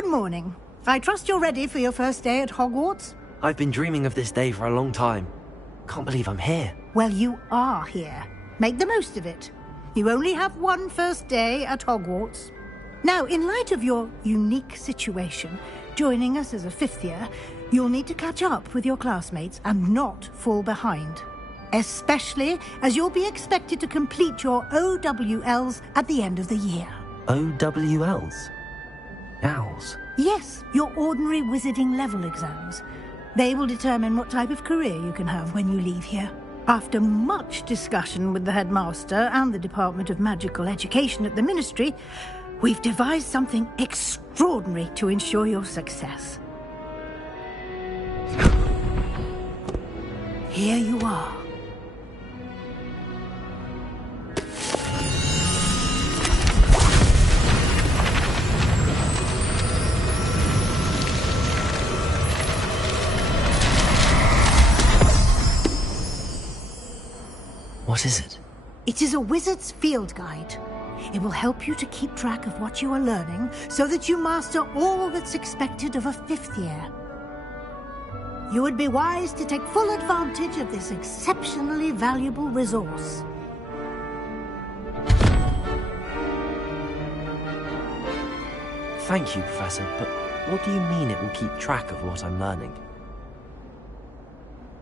Good morning. I trust you're ready for your first day at Hogwarts? I've been dreaming of this day for a long time. Can't believe I'm here. Well, you are here. Make the most of it. You only have one first day at Hogwarts. Now, in light of your unique situation, joining us as a fifth year, you'll need to catch up with your classmates and not fall behind. Especially as you'll be expected to complete your OWLs at the end of the year. OWLs? Owls? Yes, your ordinary wizarding level exams. They will determine what type of career you can have when you leave here. After much discussion with the headmaster and the Department of Magical Education at the Ministry, we've devised something extraordinary to ensure your success. Here you are. What is it? It is a wizard's field guide. It will help you to keep track of what you are learning so that you master all that's expected of a fifth year. You would be wise to take full advantage of this exceptionally valuable resource. Thank you, Professor, but what do you mean it will keep track of what I'm learning?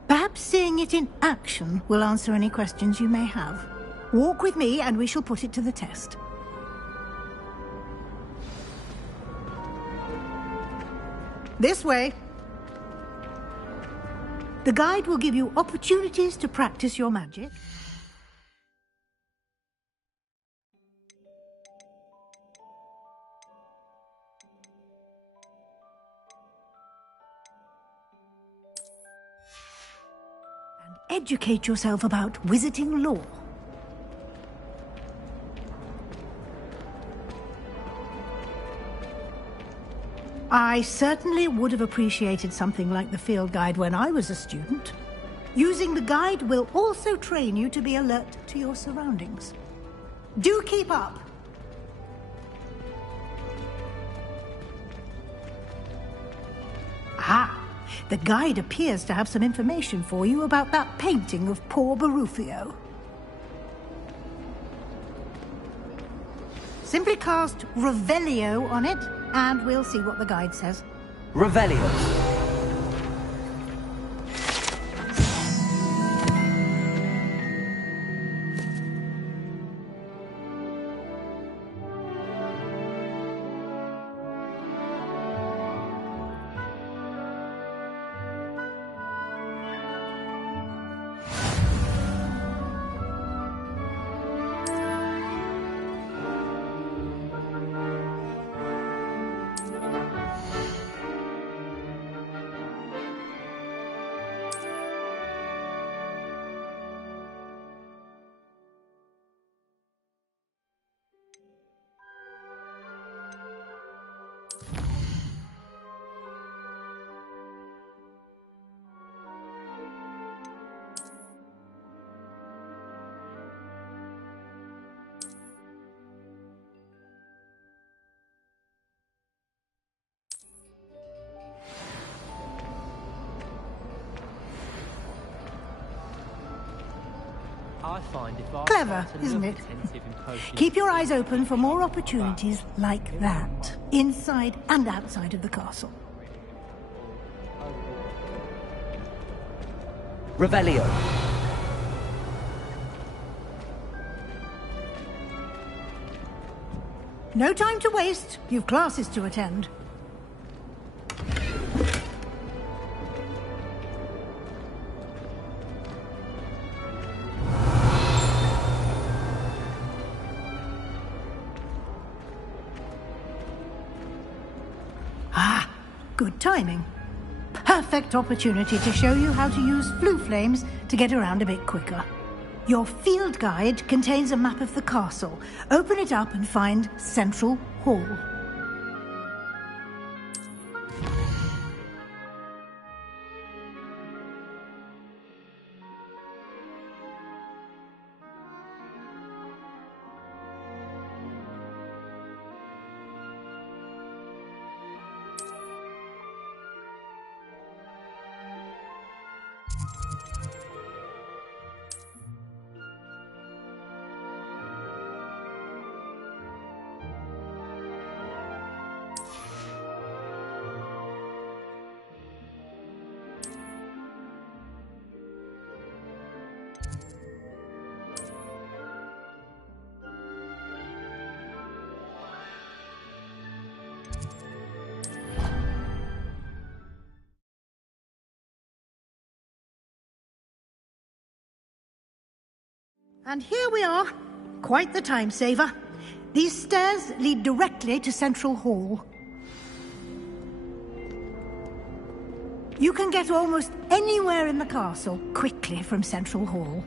Perhaps seeing it in action will answer any questions you may have. Walk with me and we shall put it to the test. This way. The guide will give you opportunities to practice your magic. And educate yourself about wizarding lore. I certainly would have appreciated something like the field guide when I was a student. Using the guide will also train you to be alert to your surroundings. Do keep up! Ah! The guide appears to have some information for you about that painting of poor Barufio. Simply cast Revelio on it, and we'll see what the guide says. Revelio. Clever, isn't it? Keep your eyes open for more opportunities like that, inside and outside of the castle. Revelio. No time to waste. You've classes to attend. Good timing. Perfect opportunity to show you how to use flue flames to get around a bit quicker. Your field guide contains a map of the castle. Open it up and find Central Hall. And here we are. Quite the time saver. These stairs lead directly to Central Hall. You can get almost anywhere in the castle quickly from Central Hall.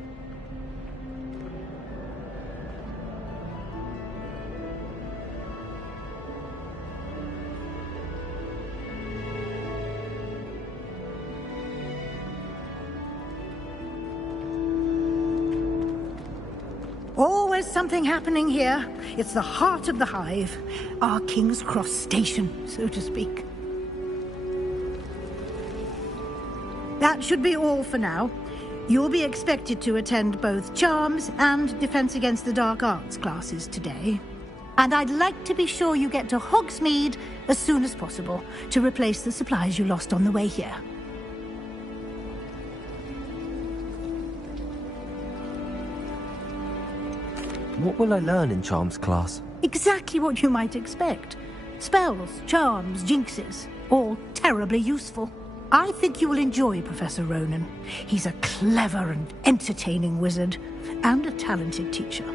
Always something happening here. It's the heart of the hive. Our King's Cross station, so to speak. That should be all for now. You'll be expected to attend both Charms and Defense Against the Dark Arts classes today. And I'd like to be sure you get to Hogsmeade as soon as possible to replace the supplies you lost on the way here. What will I learn in Charms class? Exactly what you might expect. Spells, charms, jinxes, all terribly useful. I think you will enjoy Professor Ronan. He's a clever and entertaining wizard, and a talented teacher.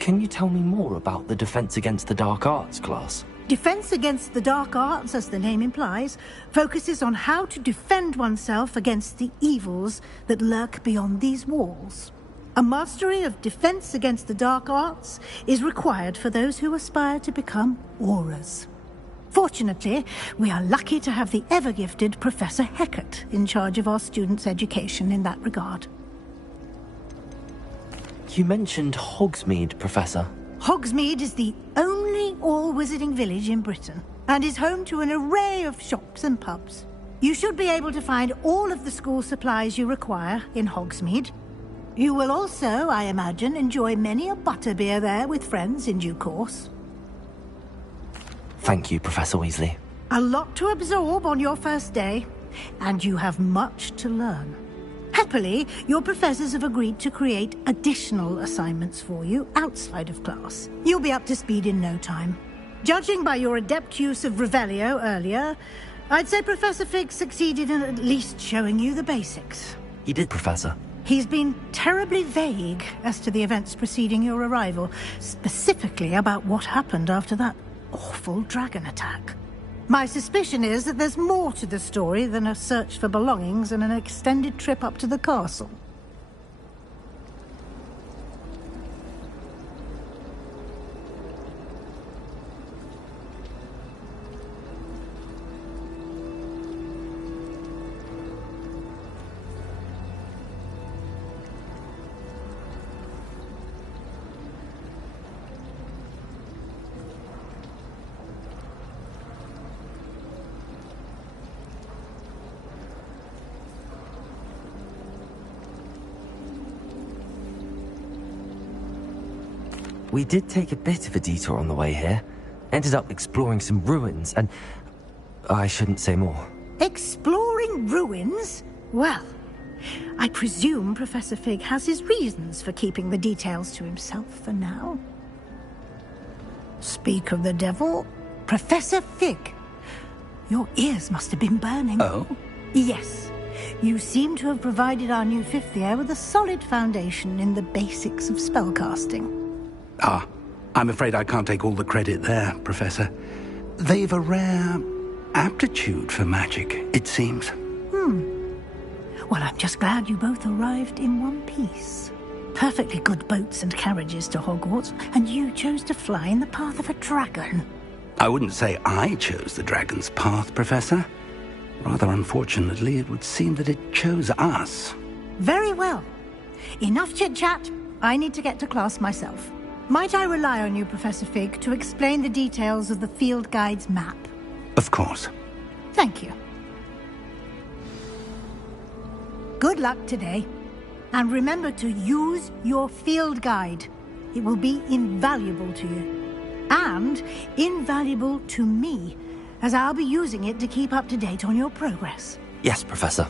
Can you tell me more about the Defense Against the Dark Arts class? Defense Against the Dark Arts, as the name implies, focuses on how to defend oneself against the evils that lurk beyond these walls. A mastery of Defense Against the Dark Arts is required for those who aspire to become auras. Fortunately, we are lucky to have the ever-gifted Professor Hecat in charge of our students' education in that regard. You mentioned Hogsmeade, Professor. Hogsmeade is the only all-wizarding village in Britain, and is home to an array of shops and pubs. You should be able to find all of the school supplies you require in Hogsmeade. You will also, I imagine, enjoy many a butterbeer there with friends in due course. Thank you, Professor Weasley. A lot to absorb on your first day, and you have much to learn. Happily, your professors have agreed to create additional assignments for you outside of class. You'll be up to speed in no time. Judging by your adept use of Revelio earlier, I'd say Professor Fig succeeded in at least showing you the basics. He did, Professor. He's been terribly vague as to the events preceding your arrival, specifically about what happened after that awful dragon attack. My suspicion is that there's more to the story than a search for belongings and an extended trip up to the castle. We did take a bit of a detour on the way here. Ended up exploring some ruins, and I shouldn't say more. Exploring ruins? Well, I presume Professor Fig has his reasons for keeping the details to himself for now. Speak of the devil, Professor Fig. Your ears must have been burning. Oh? Yes. You seem to have provided our new fifth year with a solid foundation in the basics of spellcasting. Ah, I'm afraid I can't take all the credit there, Professor. They've a rare aptitude for magic, it seems. Well, I'm just glad you both arrived in one piece. Perfectly good boats and carriages to Hogwarts, and you chose to fly in the path of a dragon. I wouldn't say I chose the dragon's path, Professor. Rather unfortunately, it would seem that it chose us. Very well. Enough chit-chat. I need to get to class myself. Might I rely on you, Professor Fig, to explain the details of the field guide's map? Of course. Thank you. Good luck today. And remember to use your field guide. It will be invaluable to you. And invaluable to me, as I'll be using it to keep up to date on your progress. Yes, Professor.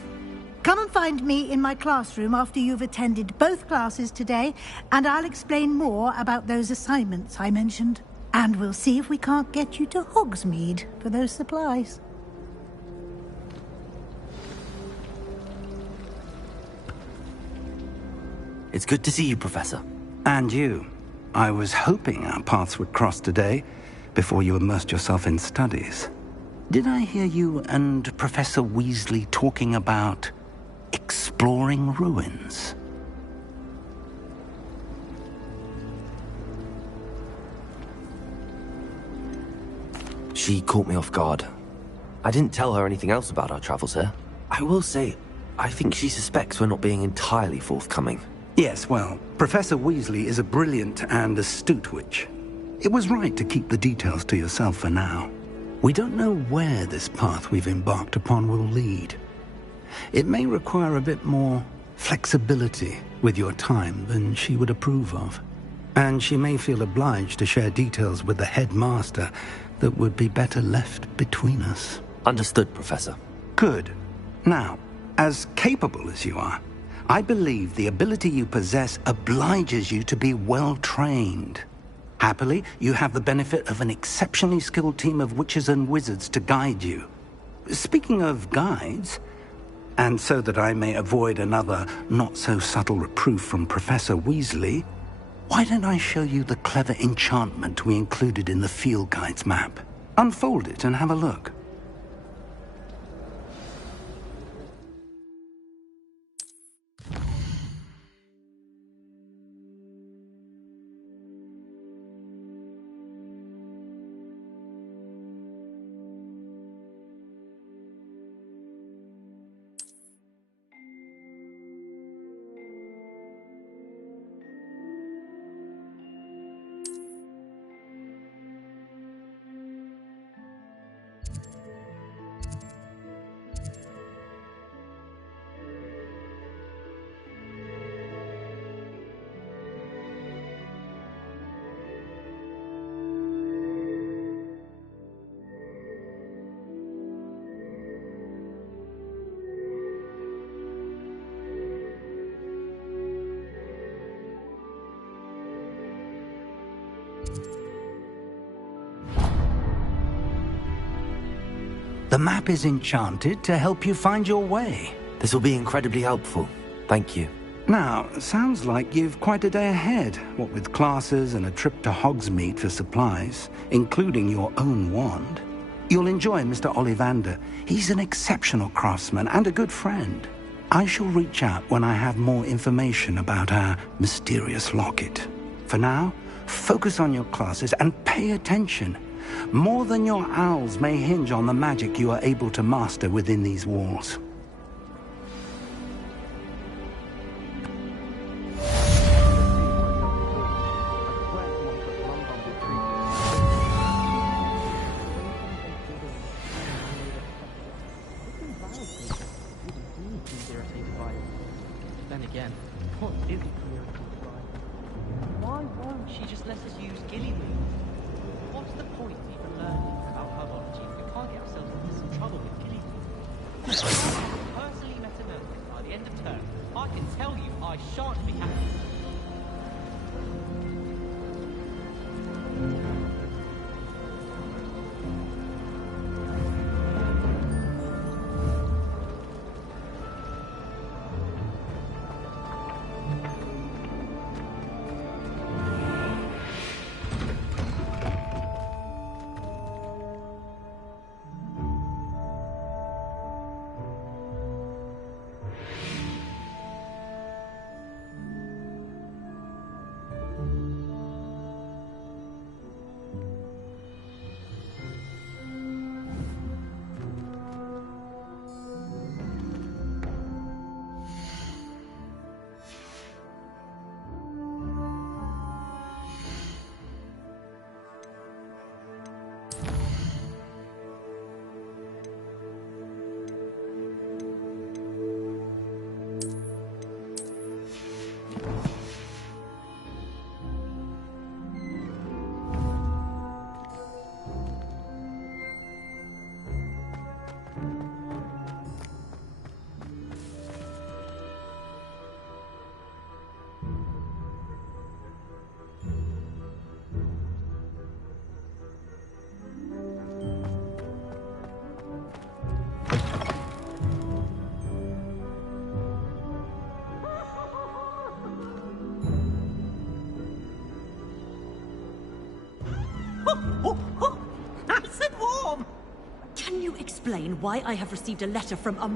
Come and find me in my classroom after you've attended both classes today, and I'll explain more about those assignments I mentioned. And we'll see if we can't get you to Hogsmeade for those supplies. It's good to see you, Professor. And you. I was hoping our paths would cross today, before you immersed yourself in studies. Did I hear you and Professor Weasley talking about exploring ruins? She caught me off guard. I didn't tell her anything else about our travels here. I will say, I think she suspects we're not being entirely forthcoming. Yes, well, Professor Weasley is a brilliant and astute witch. It was right to keep the details to yourself for now. We don't know where this path we've embarked upon will lead. It may require a bit more flexibility with your time than she would approve of. And she may feel obliged to share details with the headmaster that would be better left between us. Understood, Professor. Good. Now, as capable as you are, I believe the ability you possess obliges you to be well trained. Happily, you have the benefit of an exceptionally skilled team of witches and wizards to guide you. Speaking of guides, and so that I may avoid another not-so-subtle reproof from Professor Weasley, why don't I show you the clever enchantment we included in the field guide's map? Unfold it and have a look. The map is enchanted to help you find your way. This will be incredibly helpful. Thank you. Now, sounds like you've quite a day ahead, what with classes and a trip to Hogsmeade for supplies, including your own wand. You'll enjoy Mr. Ollivander. He's an exceptional craftsman and a good friend. I shall reach out when I have more information about our mysterious locket. For now, focus on your classes and pay attention. More than your owls may hinge on the magic you are able to master within these walls. Then again, what is a clear Why won't she just let us use Gillyweed? What's the point in even learning about herbology if we can't get ourselves into some trouble with Gillyweed? If I personally met a Melvin by the end of term, I can tell you I shan't be happy. explain why I have received a letter from a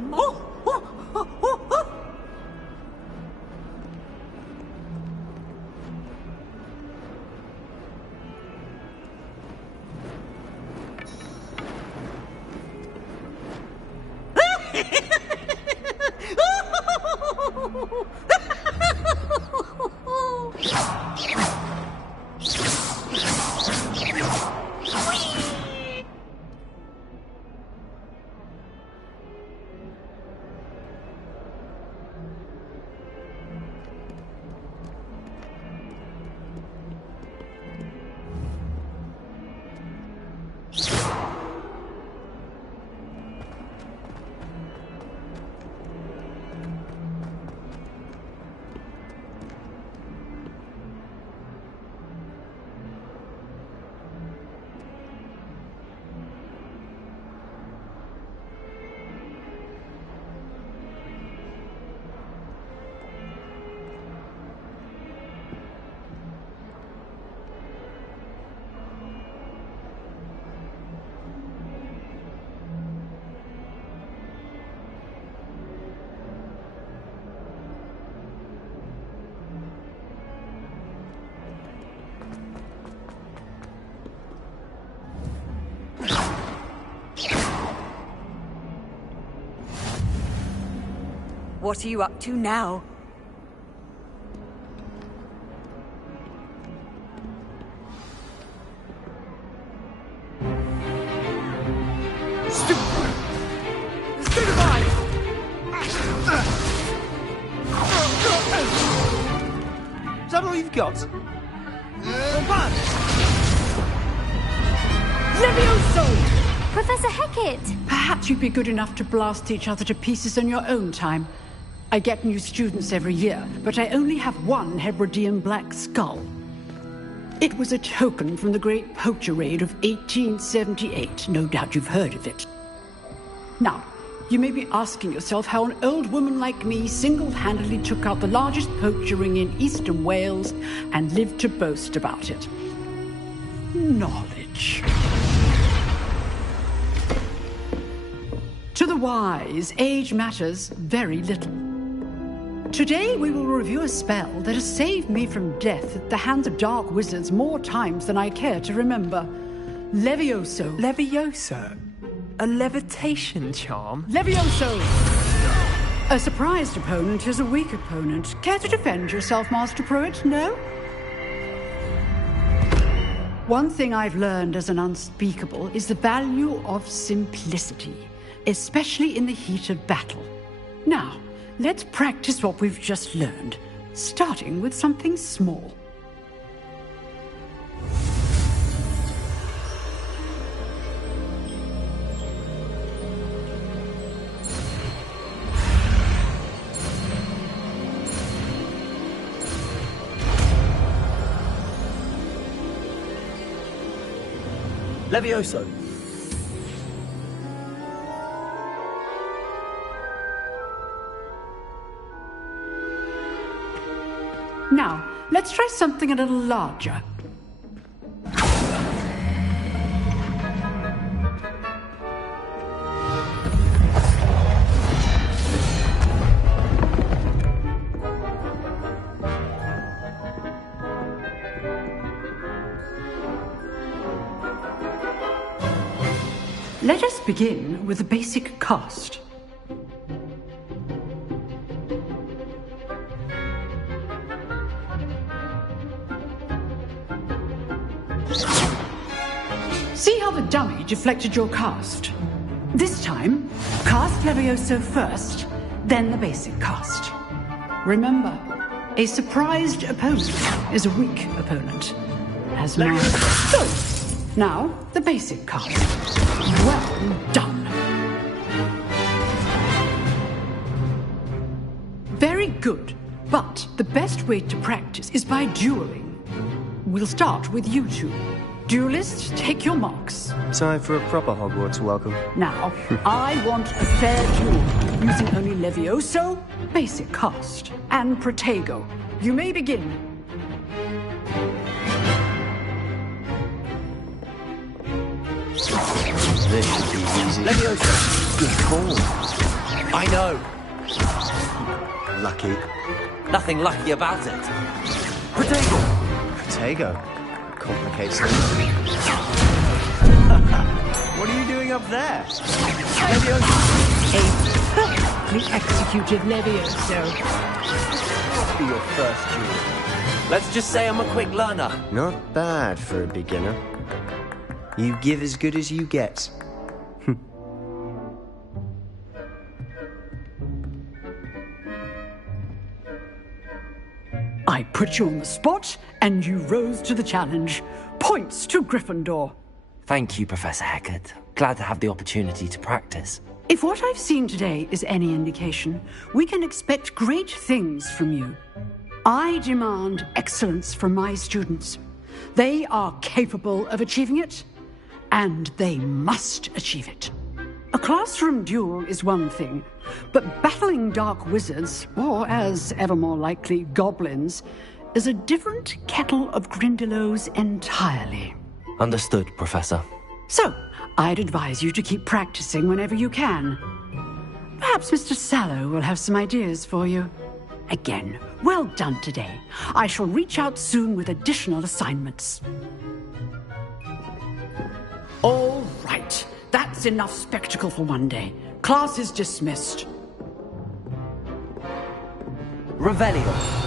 What are you up to now? Is that all you've got? Levioso! Professor Hecat! Perhaps you'd be good enough to blast each other to pieces in your own time. I get new students every year, but I only have one Hebridean black skull. It was a token from the Great Poacher Raid of 1878. No doubt you've heard of it. Now, you may be asking yourself how an old woman like me single-handedly took out the largest poacher ring in eastern Wales and lived to boast about it. Knowledge. To the wise, age matters very little. Today we will review a spell that has saved me from death at the hands of dark wizards more times than I care to remember. Levioso. Levioso? A levitation charm? Levioso! A surprised opponent is a weak opponent. Care to defend yourself, Master Pruitt? No? One thing I've learned as an unspeakable is the value of simplicity, especially in the heat of battle. Now, let's practice what we've just learned, starting with something small. Levioso. Now, let's try something a little larger. Let us begin with the basic cast. See how the dummy deflected your cast? This time, cast Levioso first, then the basic cast. Remember, a surprised opponent is a weak opponent. As now... So, now, the basic cast. Well done. Very good, but the best way to practice is by dueling. We'll start with you two. Duelists, take your marks. Time for a proper Hogwarts welcome. Now, I want a fair duel, using only Levioso, basic cast, and Protego. You may begin. This should be easy. Leviosa! Good call. I know. Lucky. Nothing lucky about it. Protego! Protego. Complicates things. What are you doing up there? Leviosa! A perfectly executed Levioso. Be your first duel. Let's just say I'm a quick learner. Not bad for a beginner. You give as good as you get. I put you on the spot, and you rose to the challenge. Points to Gryffindor. Thank you, Professor Hecat. Glad to have the opportunity to practice. If what I've seen today is any indication, we can expect great things from you. I demand excellence from my students. They are capable of achieving it, and they must achieve it. A classroom duel is one thing, but battling dark wizards, or as ever more likely, goblins, is a different kettle of Grindylows entirely. Understood, Professor. So, I'd advise you to keep practicing whenever you can. Perhaps Mr. Sallow will have some ideas for you. Again, well done today. I shall reach out soon with additional assignments. All right. That's enough spectacle for one day. Class is dismissed. Revelio.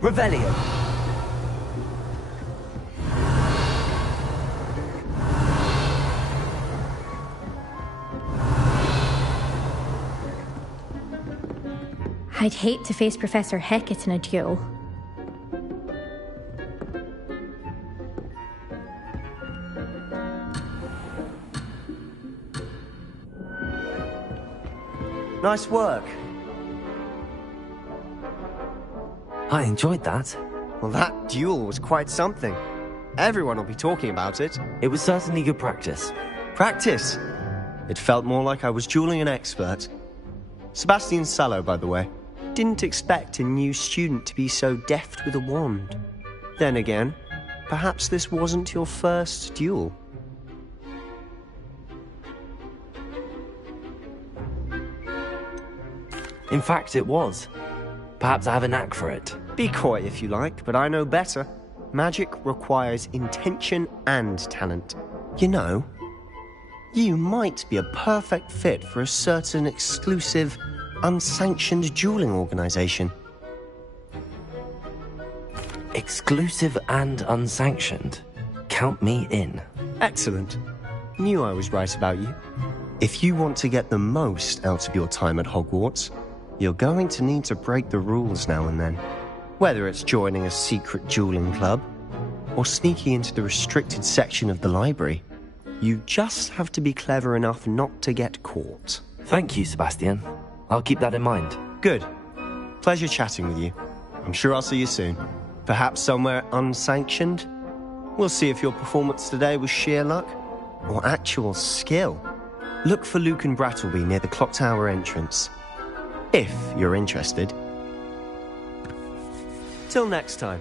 Revelio. I'd hate to face Professor Hecat in a duel. Nice work. I enjoyed that. Well, that duel was quite something. Everyone will be talking about it. It was certainly good practice. Practice? It felt more like I was dueling an expert. Sebastian Sallow, by the way. Didn't expect a new student to be so deft with a wand. Then again, perhaps this wasn't your first duel. In fact, it was. Perhaps I have a knack for it. Be coy if you like, but I know better. Magic requires intention and talent. You know, you might be a perfect fit for a certain exclusive, unsanctioned dueling organization. Exclusive and unsanctioned. Count me in. Excellent. Knew I was right about you. If you want to get the most out of your time at Hogwarts, you're going to need to break the rules now and then. Whether it's joining a secret dueling club, or sneaking into the restricted section of the library, you just have to be clever enough not to get caught. Thank you, Sebastian. I'll keep that in mind. Good. Pleasure chatting with you. I'm sure I'll see you soon. Perhaps somewhere unsanctioned? We'll see if your performance today was sheer luck, or actual skill. Look for Luke and Brattleby near the clock tower entrance. If you're interested. Till next time.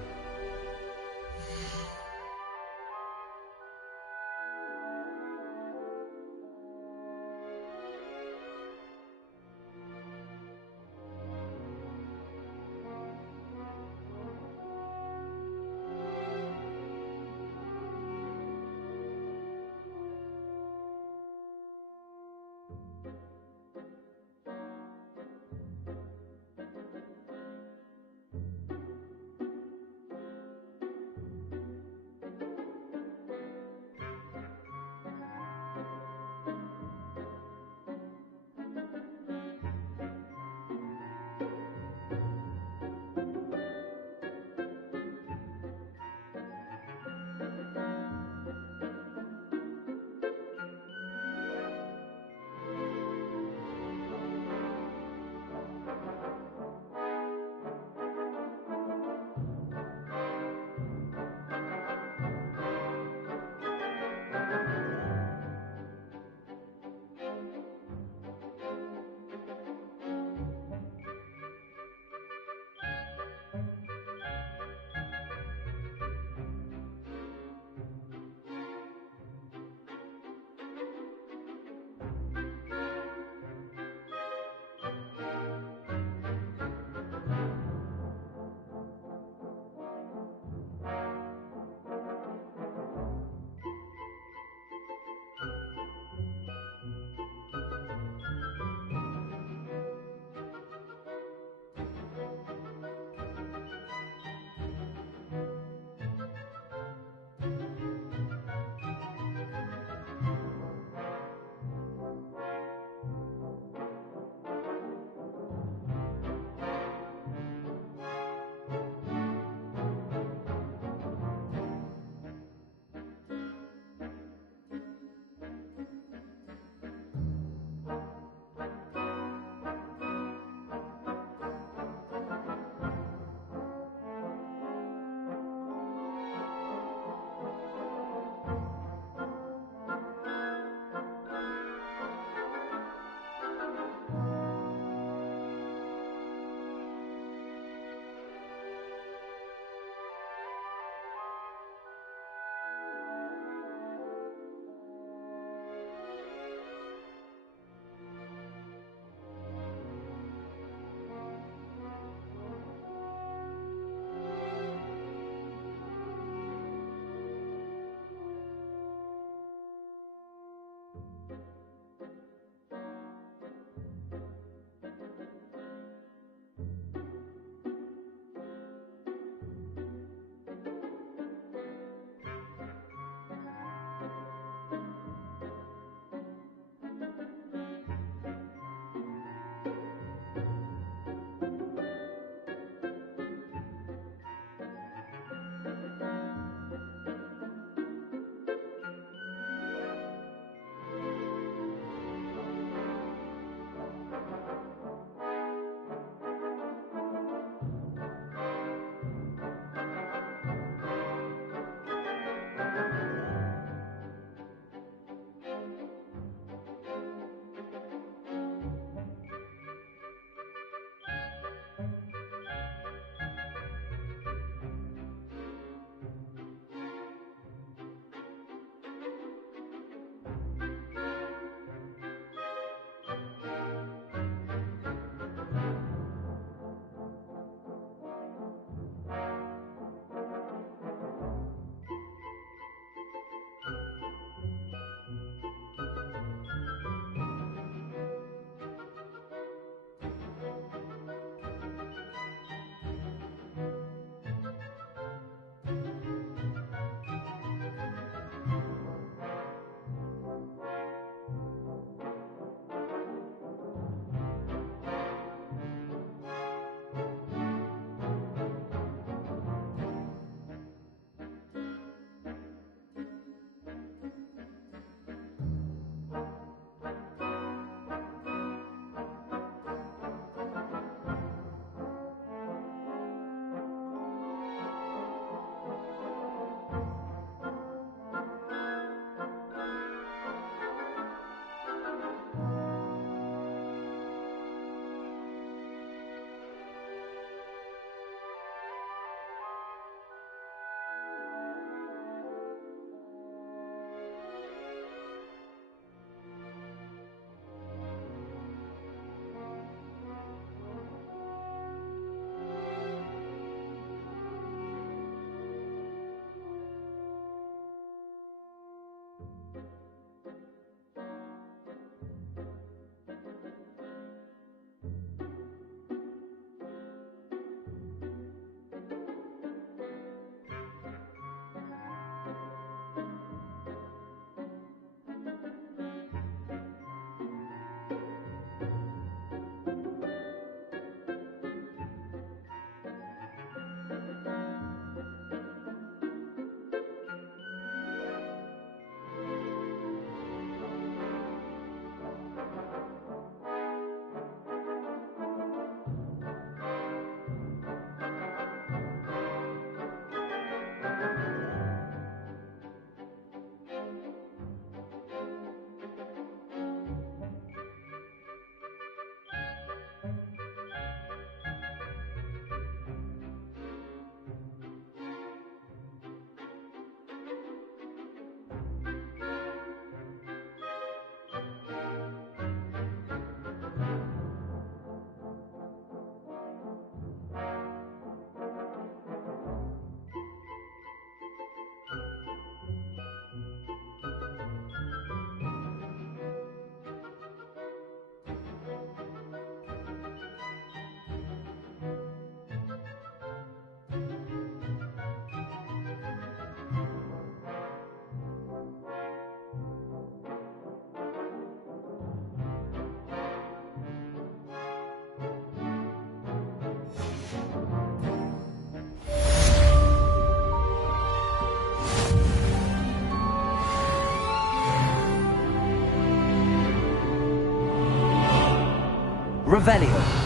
Revelio.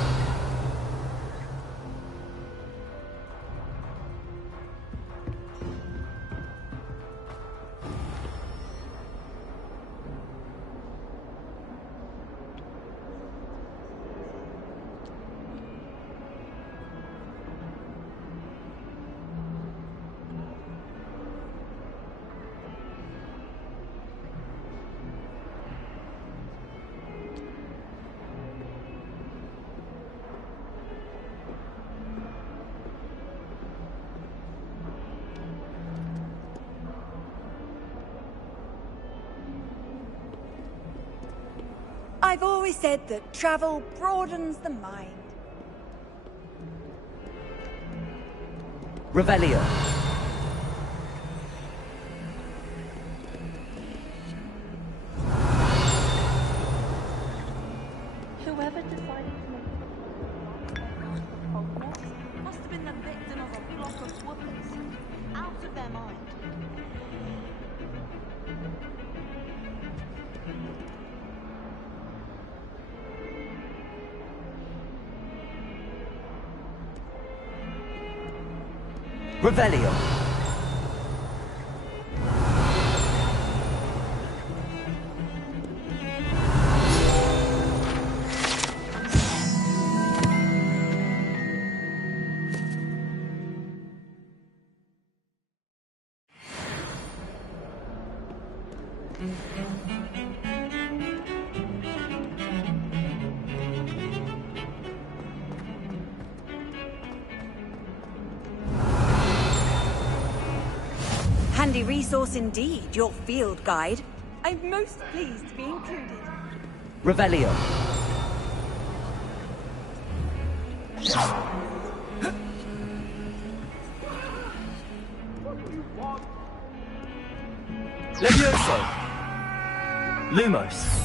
I've always said that travel broadens the mind. Revelio. Whoever decided to make it must have been the victim of a flock of whoopers. Out of their mind. Revelio. Handy resource indeed, your field guide. I'm most pleased to be included. Revelio. Levioso. Lumos.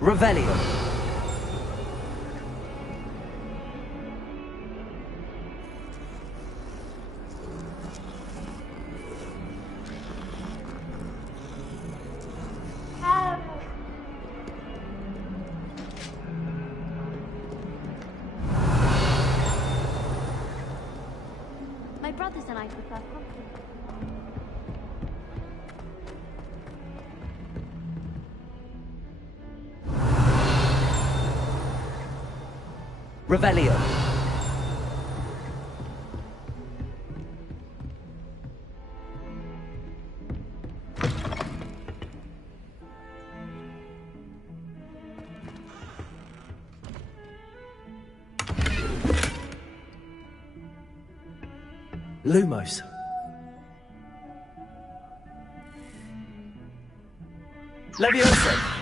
Revelio. My brothers and I prefer pumpkin. Revelio. Lumos. Levioso.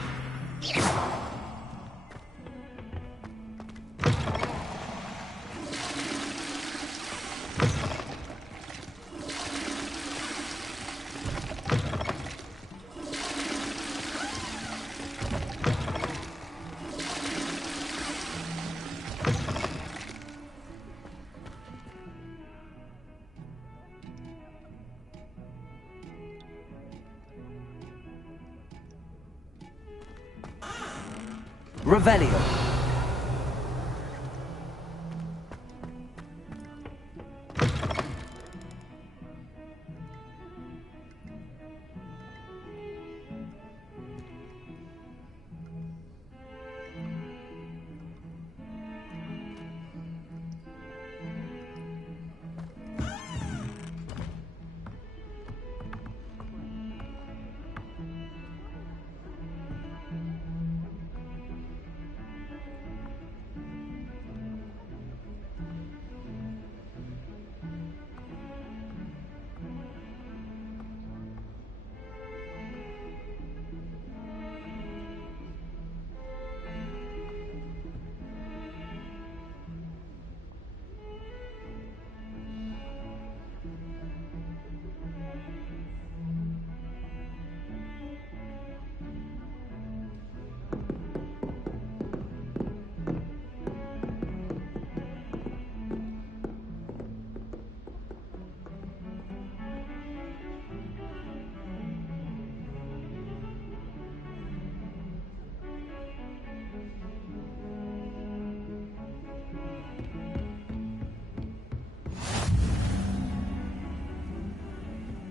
Revelio.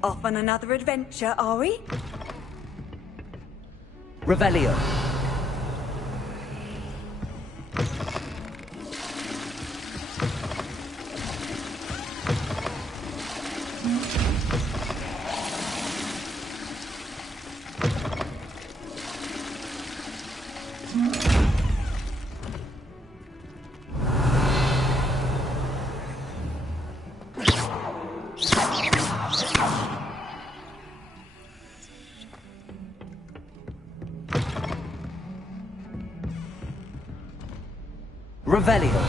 Off on another adventure, are we? Revelio. Revelio.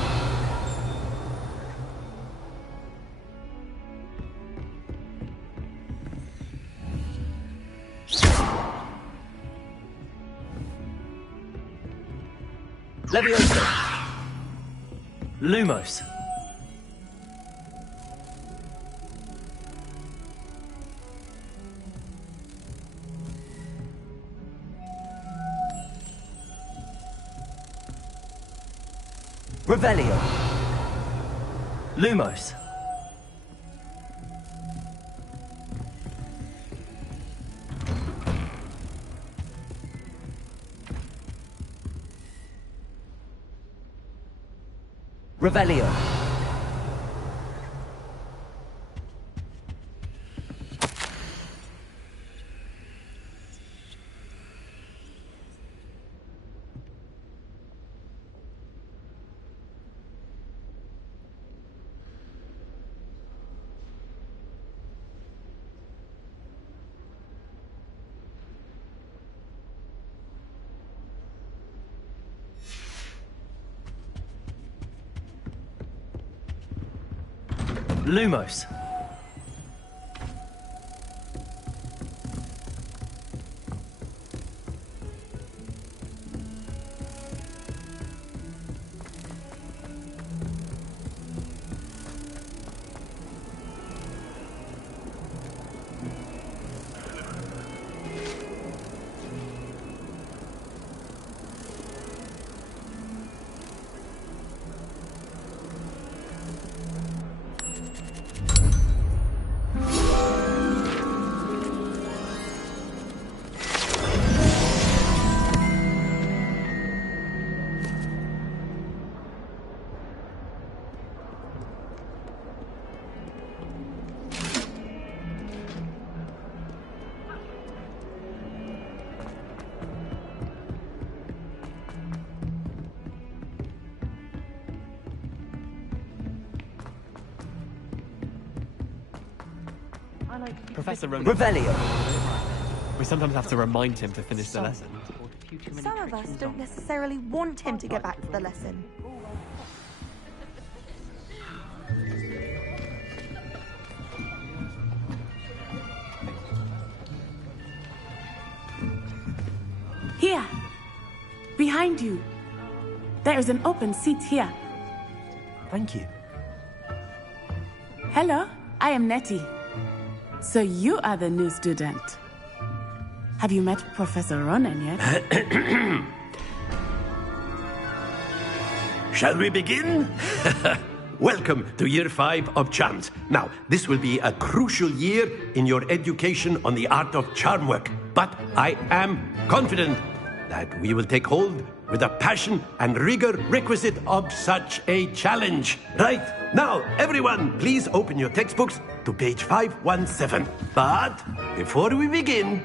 Levioso. Lumos. Revelio. Lumos. Revelio. Lumos. Professor Revelio. We sometimes have to remind him to finish the lesson. Some of us don't necessarily want him to get back to the lesson. Here! Behind you! There is an open seat here. Thank you. Hello, I am Nettie. So you are the new student. Have you met Professor Ronan yet? Shall we begin? Welcome to Year 5 of Charms. Now, this will be a crucial year in your education on the art of charm work. But I am confident that we will take hold with the passion and rigor requisite of such a challenge. Right, now, everyone, please open your textbooks to page 517. But before we begin,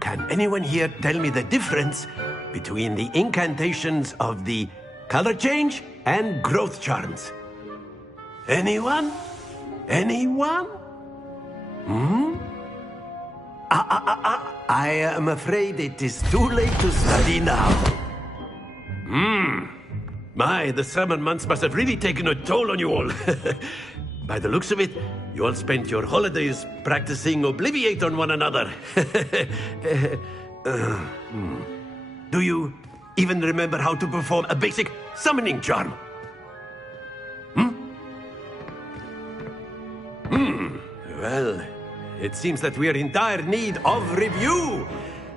can anyone here tell me the difference between the incantations of the color change and growth charms? Anyone? Anyone? I am afraid it is too late to study now. My, the summer months must have really taken a toll on you all. By the looks of it, you all spent your holidays practicing Obliviate on one another. Do you even remember how to perform a basic summoning charm? Well, it seems that we are in dire need of review.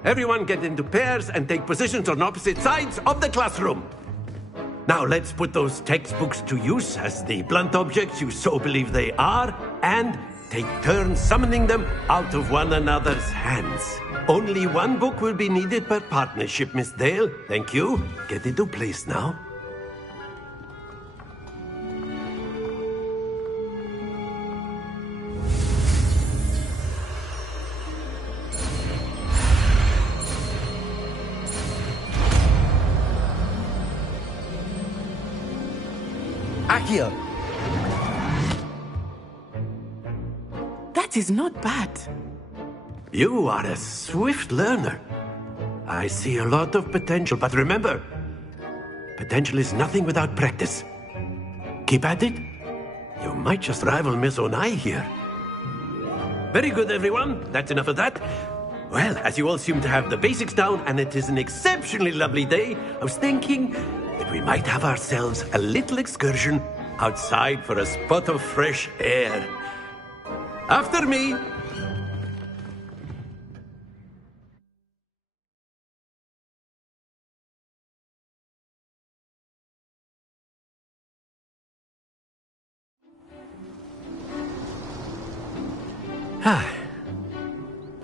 Everyone get into pairs and take positions on opposite sides of the classroom. Now let's put those textbooks to use as the blunt objects you so believe they are, and take turns summoning them out of one another's hands. Only one book will be needed per partnership, Miss Dale. Thank you. Get into place now. Accio! That is not bad. You are a swift learner. I see a lot of potential, but remember, potential is nothing without practice. Keep at it. You might just rival Miss Onai here. Very good, everyone. That's enough of that. Well, as you all seem to have the basics down, and it is an exceptionally lovely day, I was thinking that we might have ourselves a little excursion outside for a spot of fresh air. After me.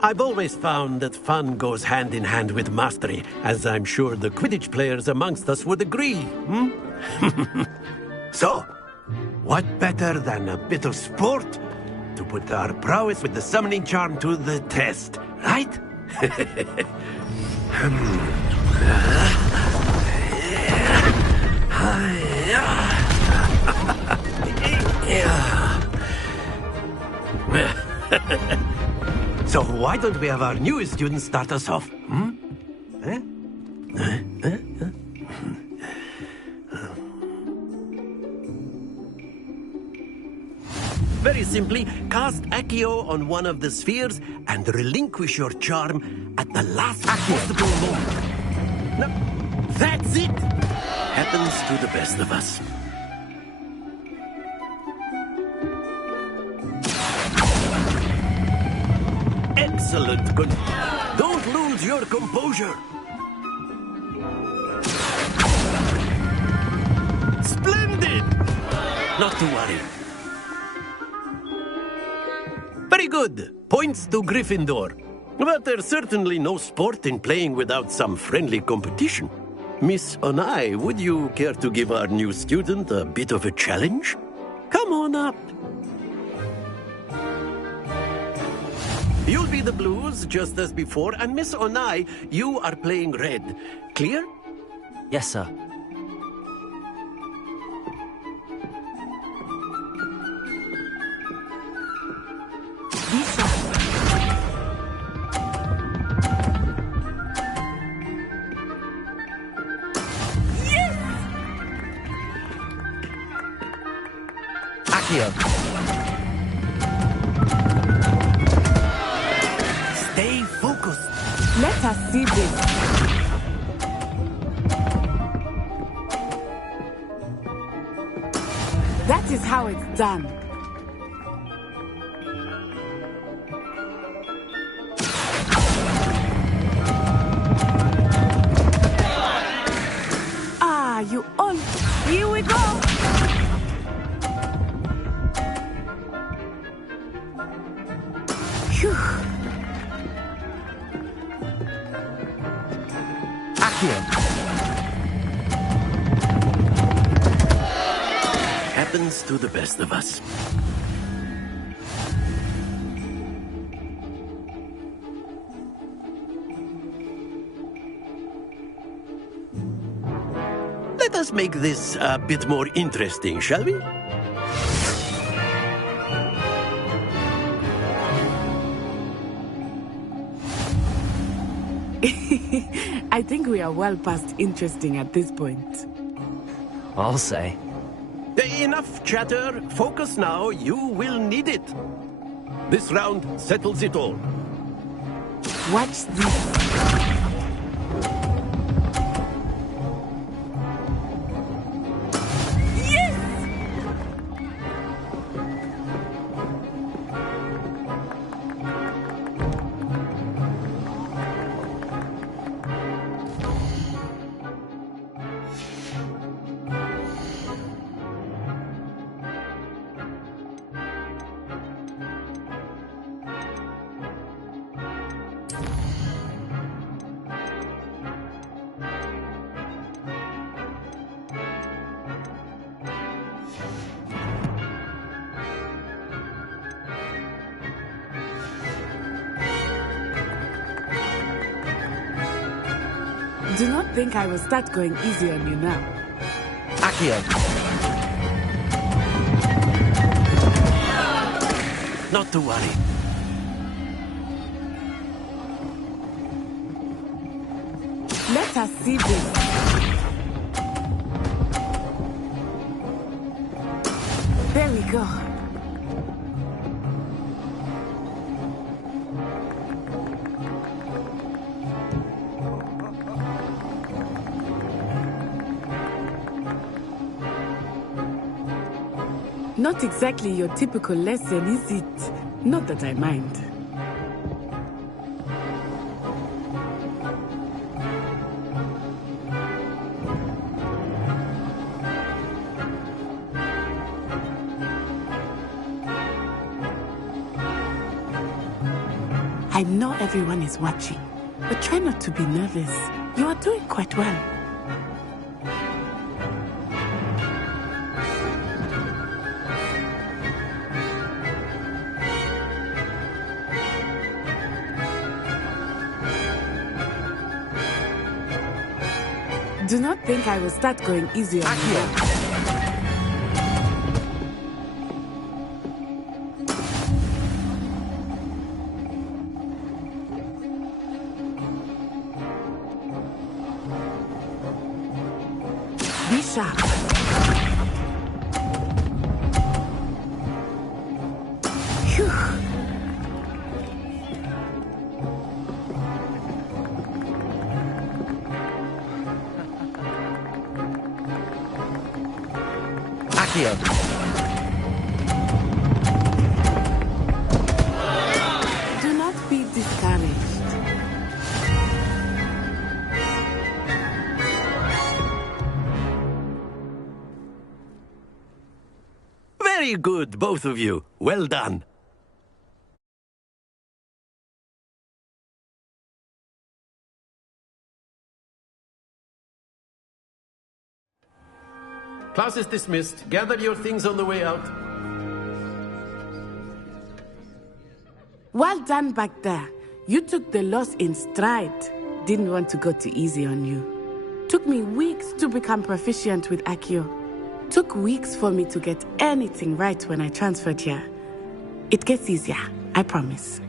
I've always found that fun goes hand in hand with mastery, as I'm sure the Quidditch players amongst us would agree. So, what better than a bit of sport to put our prowess with the summoning charm to the test, right? So why don't we have our newest student start us off? Very simply, cast Accio on one of the spheres and relinquish your charm at the last possible moment. Now, that's it! Happens to the best of us. Excellent. Good. Don't lose your composure. Splendid! Not to worry. Very good. Points to Gryffindor. But there's certainly no sport in playing without some friendly competition. Miss Onai, would you care to give our new student a bit of a challenge? Come on up. You'll be the blues, just as before, and Miss Onai, you are playing red. Clear? Yes, sir. Yes! Accio! Stay focused. Let us see this. That is how it's done. Ah, you all. Here we go. Phew. Happens to the best of us. Let us make this a bit more interesting, shall we? I think we are well past interesting at this point. I'll say. Enough chatter. Focus now. You will need it. This round settles it all. Watch this. Do not think I will start going easy on you now. Accio! Not to worry. Let us see this. There we go. Not exactly your typical lesson, is it? Not that I mind. I know everyone is watching, but try not to be nervous. You are doing quite well. Do not think I will start going easy on you. Be sharp. Phew. Accio! Do not be discouraged. Very good, both of you. Well done. Class is dismissed. Gather your things on the way out. Well done back there. You took the loss in stride. Didn't want to go too easy on you. Took me weeks to become proficient with Accio. Took weeks for me to get anything right when I transferred here. It gets easier, I promise.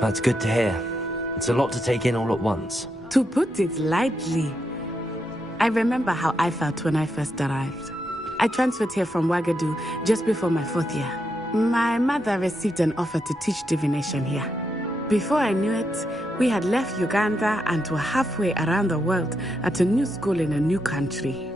That's good to hear. It's a lot to take in all at once. To put it lightly, I remember how I felt when I first arrived. I transferred here from Ouagadougou just before my 4th year. My mother received an offer to teach divination here. Before I knew it, we had left Uganda and were halfway around the world at a new school in a new country.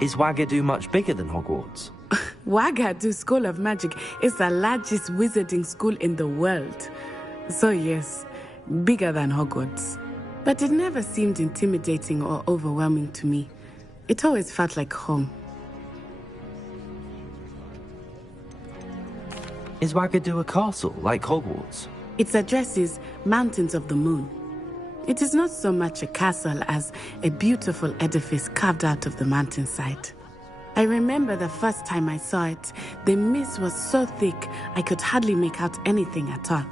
Is Ouagadougou much bigger than Hogwarts? Ouagadougou School of Magic is the largest wizarding school in the world. So yes, bigger than Hogwarts. But it never seemed intimidating or overwhelming to me. It always felt like home. Is Ouagadougou a castle, like Hogwarts? Its address is Mountains of the Moon. It is not so much a castle as a beautiful edifice carved out of the mountainside. I remember the first time I saw it, the mist was so thick I could hardly make out anything at all.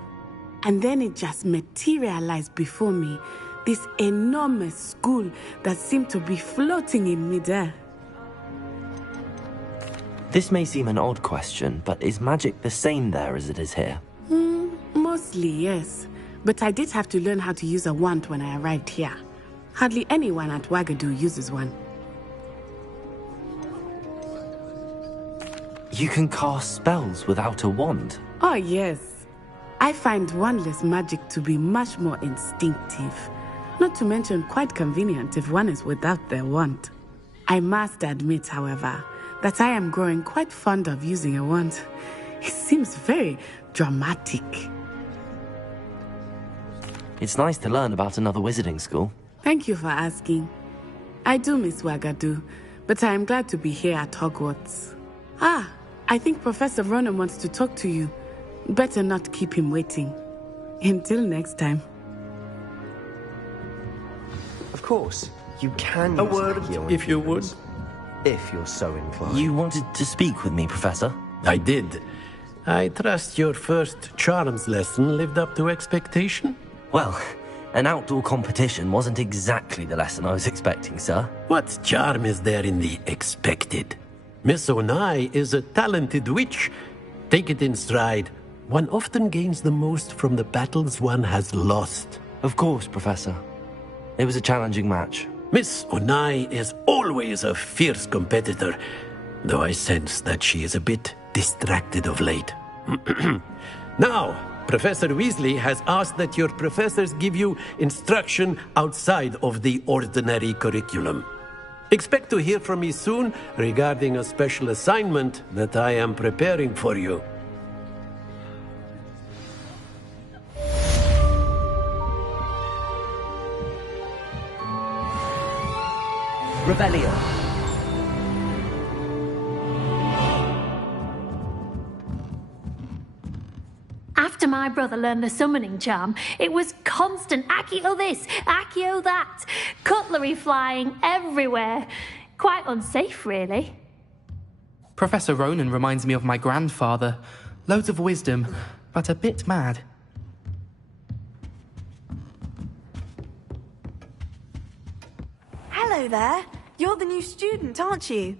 And then it just materialized before me, this enormous school that seemed to be floating in midair. This may seem an odd question, but is magic the same there as it is here? Mostly, yes. But I did have to learn how to use a wand when I arrived here. Hardly anyone at Wagadu uses one. You can cast spells without a wand? Oh, yes. I find wandless magic to be much more instinctive. Not to mention quite convenient if one is without their wand. I must admit, however, that I am growing quite fond of using a wand. It seems very dramatic. It's nice to learn about another wizarding school. Thank you for asking. I do miss Wagadu, but I am glad to be here at Hogwarts. I think Professor Ronan wants to talk to you. Better not keep him waiting. Until next time. Of course, you can A use word, Accio if you would. influence, if you're so inclined. You wanted to speak with me, Professor? I did. I trust your first charms lesson lived up to expectation? Well, an outdoor competition wasn't exactly the lesson I was expecting, sir. What charm is there in the expected? Miss Onai is a talented witch. Take it in stride. One often gains the most from the battles one has lost. Of course, Professor. It was a challenging match. Miss Onai is always a fierce competitor, though I sense that she is a bit distracted of late. Now, Professor Weasley has asked that your professors give you instruction outside of the ordinary curriculum. Expect to hear from me soon regarding a special assignment that I am preparing for you. Revelio. After my brother learned the summoning charm, it was constant Accio this, Accio that, cutlery flying everywhere. Quite unsafe, really. Professor Ronan reminds me of my grandfather. Loads of wisdom, but a bit mad. Hello there. You're the new student, aren't you?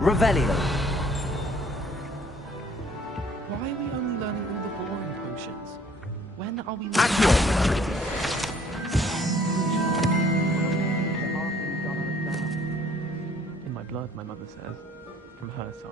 Revelio. Why are we only learning all the boring potions? When are we In my blood, my mother says, from her side.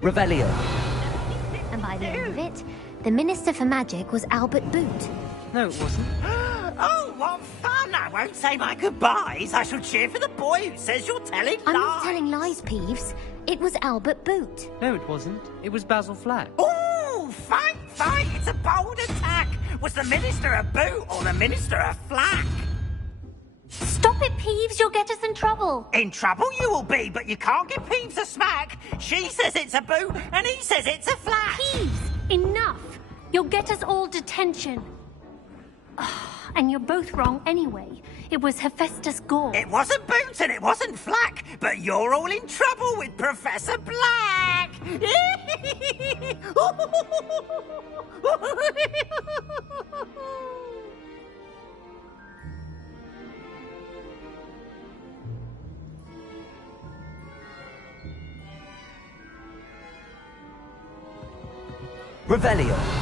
Revelio. And by the end of it, the Minister for Magic was Albert Boot. No, it wasn't. Oh, what fun! I won't say my goodbyes. I shall cheer for the boy who says you're telling lies. I'm not telling lies, Peeves. It was Albert Boot. No, it wasn't. It was Basil Flack. Oh, fight, fight! It's a bold attack. Was the Minister a boot or the Minister a flack? Stop it, Peeves. You'll get us in trouble. In trouble you will be, but you can't give Peeves a smack. She says it's a boot, and he says it's a flack. Peeves, enough. You'll get us all detention. And you're both wrong anyway. It was Hephaestus Gore. It wasn't Boot and it wasn't Flack, but you're all in trouble with Professor Black. Revelio.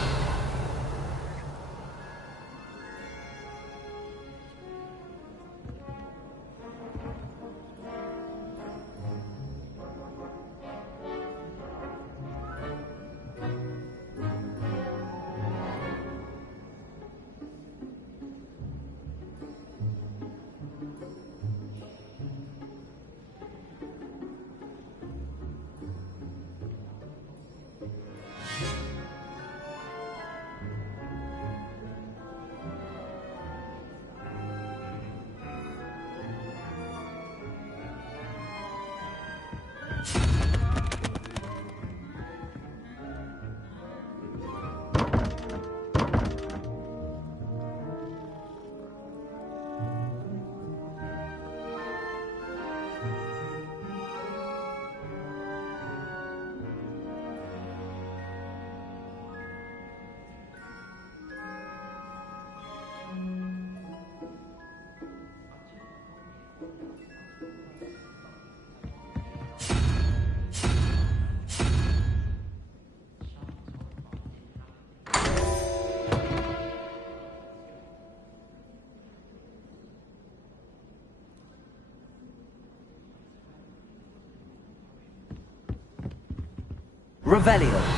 Revelio.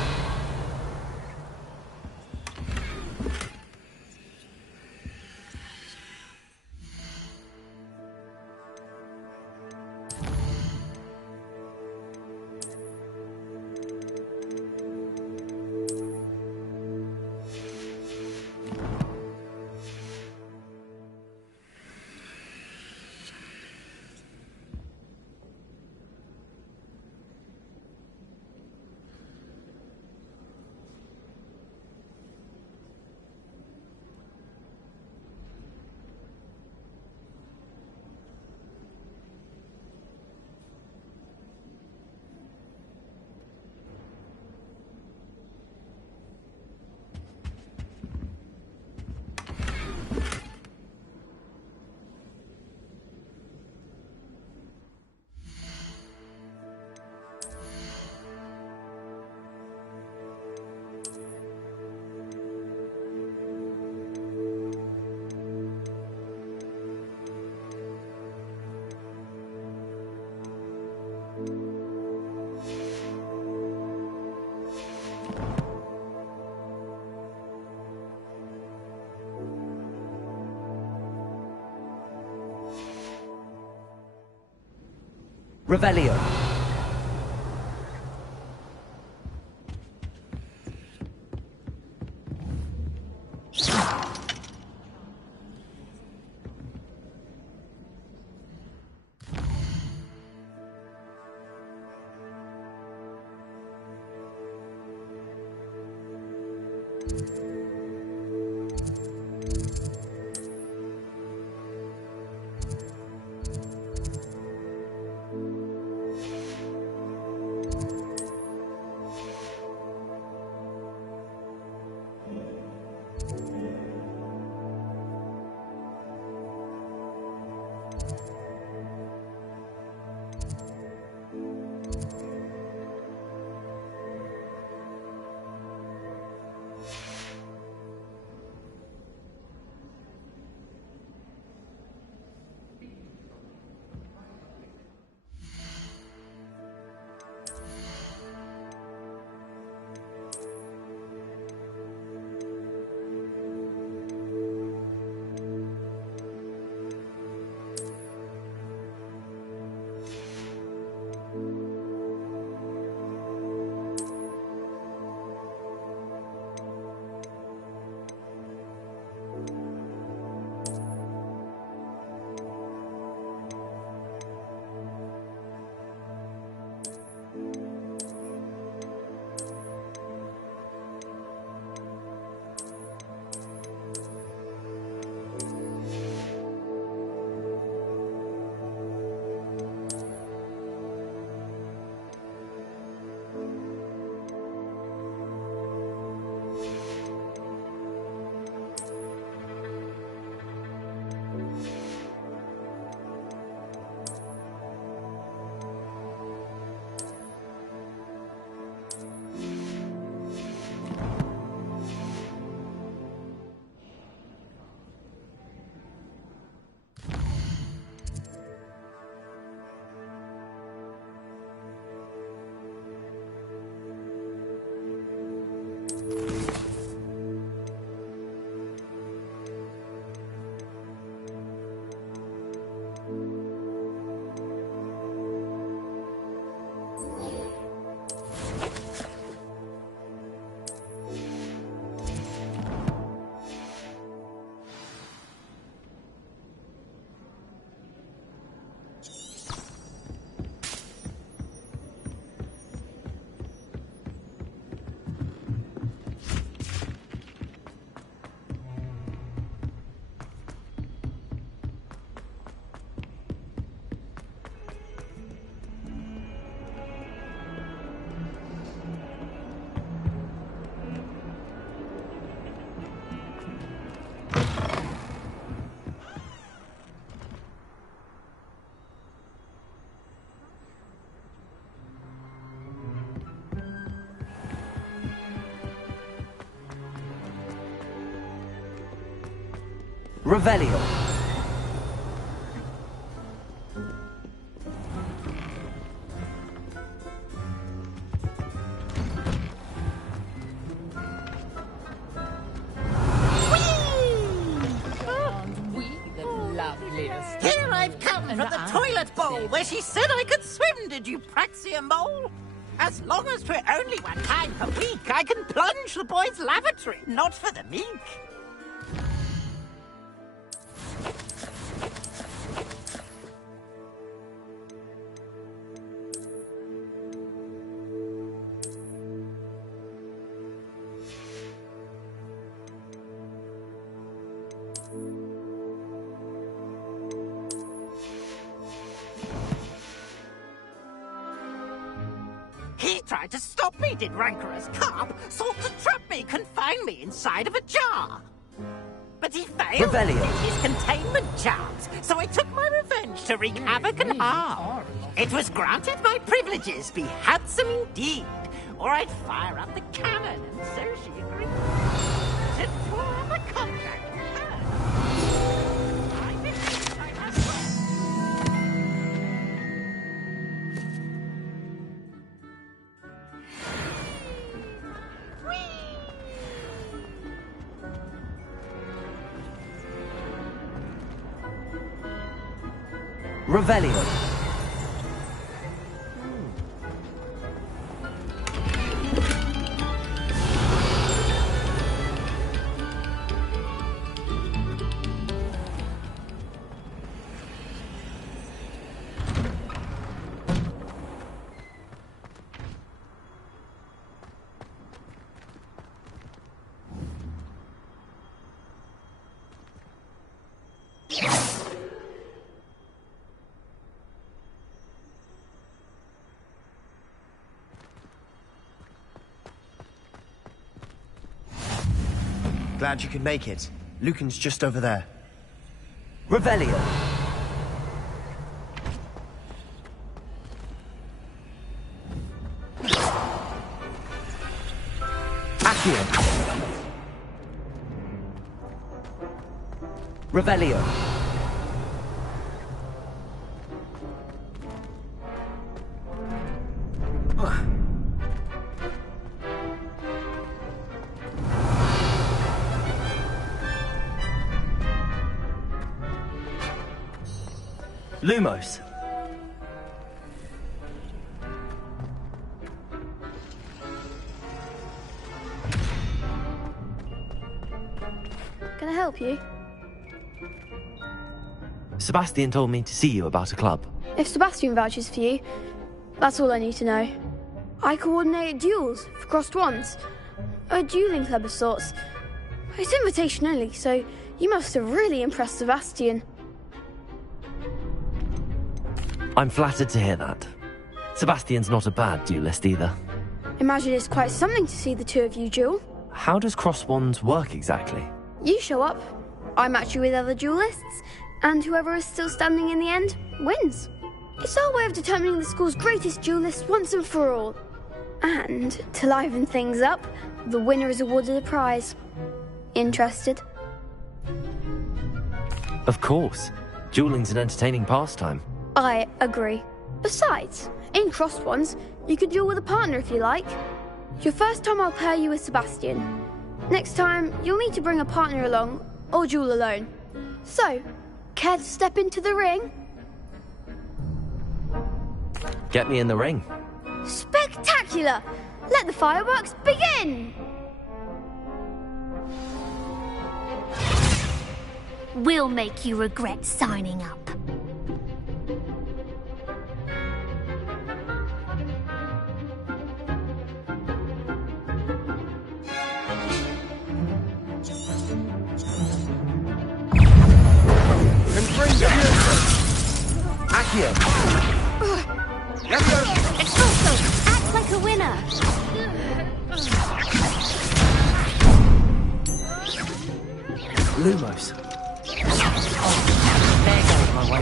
Revelio. Revelio. Here I've come from the toilet bowl where she said I could swim, did you praxia mole? As long as we're only one time per week, I can plunge the boys' lavatory, not for the meek. He tried to stop me, did rancorous carp, sought to trap me, confine me inside of a jar. But he failed in his containment charms, so I took my revenge to wreak havoc and harm. It was granted my privileges be handsome indeed, or I'd fire up the cannon, and so she agreed. To form a contract with her. I believe I have Revelio. Glad you could make it. Lucan's just over there. Revelio. Accio. Revelio. Lumos. Can I help you? Sebastian told me to see you about a club. If Sebastian vouches for you, that's all I need to know. I coordinate duels for crossed ones. A dueling club of sorts. It's invitation only, so you must have really impressed Sebastian. I'm flattered to hear that. Sebastian's not a bad duelist either. Imagine it's quite something to see the two of you duel. How does cross wands work exactly? You show up, I match you with other duelists, and whoever is still standing in the end wins. It's our way of determining the school's greatest duelist once and for all. And, to liven things up, the winner is awarded a prize. Interested? Of course. Dueling's an entertaining pastime. I agree. Besides, in crossed ones, you could duel with a partner if you like. Your first time I'll pair you with Sebastian. Next time, you'll need to bring a partner along, or duel alone. So, care to step into the ring? Get me in the ring. Spectacular! Let the fireworks begin! We'll make you regret signing up. Accio. Expulso! Act like a winner! Lumos. There goes my way.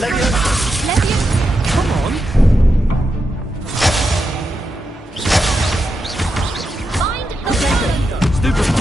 Levio. Come on. Mind the Stupefy.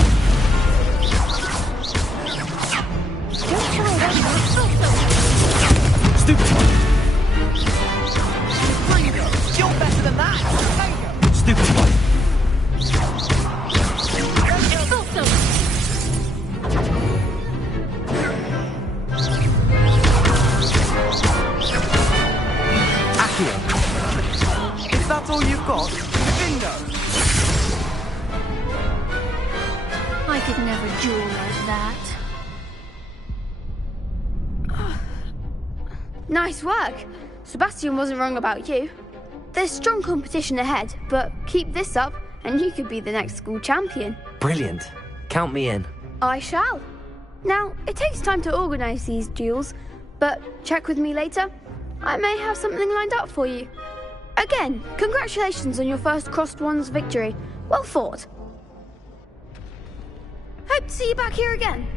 could never duel like that. Nice work. Sebastian wasn't wrong about you. There's strong competition ahead, but keep this up and you could be the next school champion. Brilliant. Count me in. I shall. Now, it takes time to organise these duels, but check with me later. I may have something lined up for you. Again, congratulations on your first Crossed Wands victory. Well fought. Hope to see you back here again.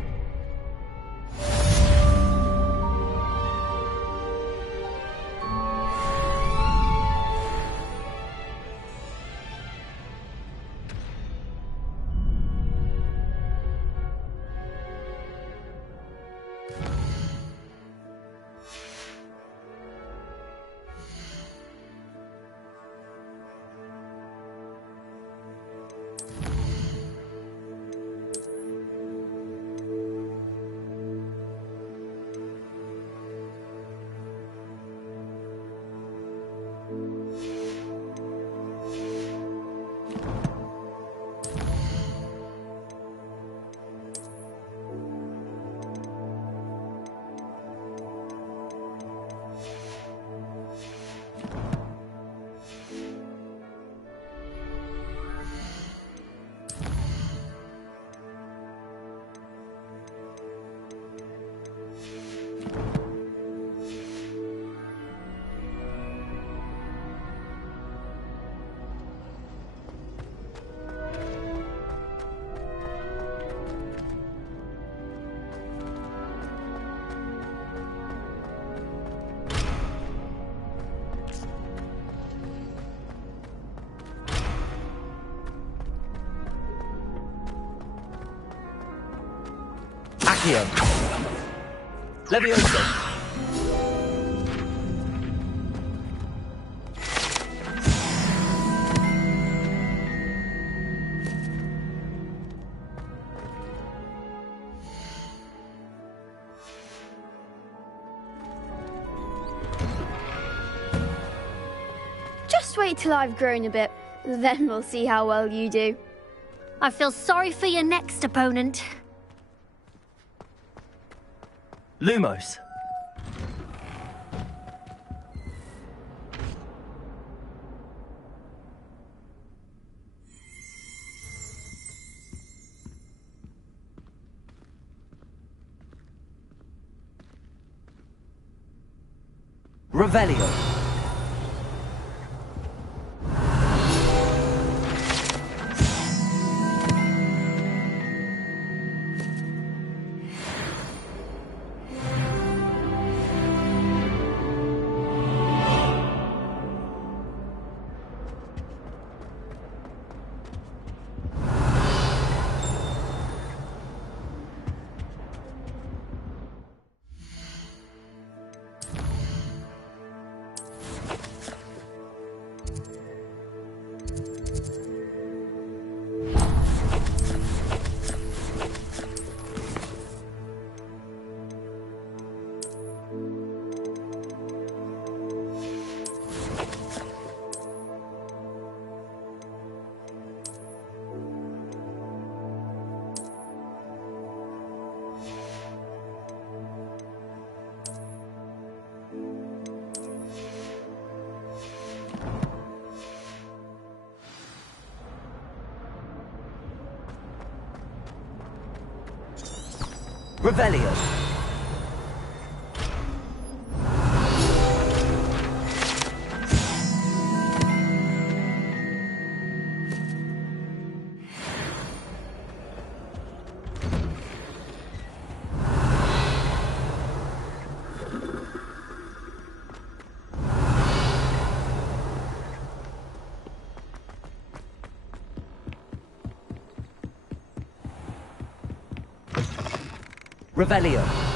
Accio. Leviosa. Just wait till I've grown a bit, then we'll see how well you do. I feel sorry for your next opponent. Lumos. Revelio. Revelio. Revelio.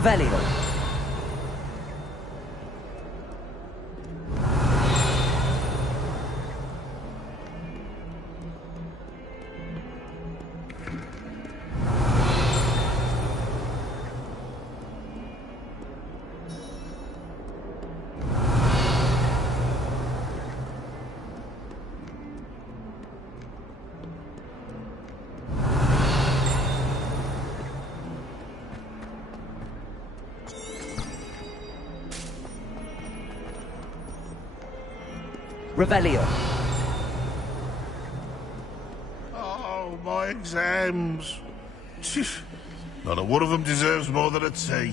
Revelio. Revelio. Oh, my exams. Not a one of them deserves more than a T.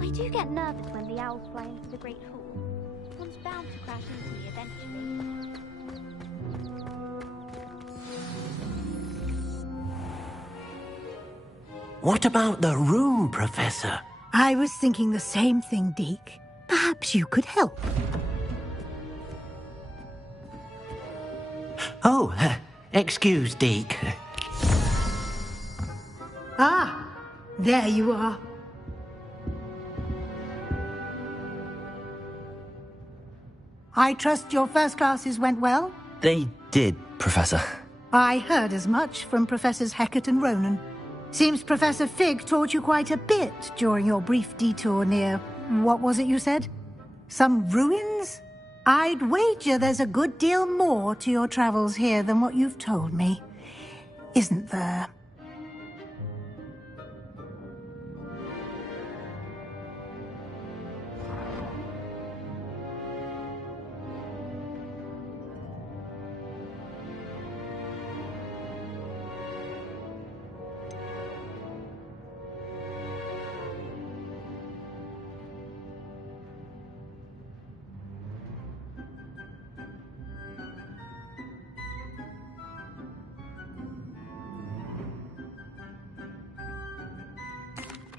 I do get nervous when the owls fly into the Great Hall. One's bound to crash into me eventually. What about the room, Professor? I was thinking the same thing, Deke. Perhaps you could help. Oh, excuse, Deke. Ah, there you are. I trust your first classes went well? They did, Professor. I heard as much from Professors Hecat and Ronan. Seems Professor Fig taught you quite a bit during your brief detour near... what was it you said? Some ruins? I'd wager there's a good deal more to your travels here than what you've told me. Isn't there?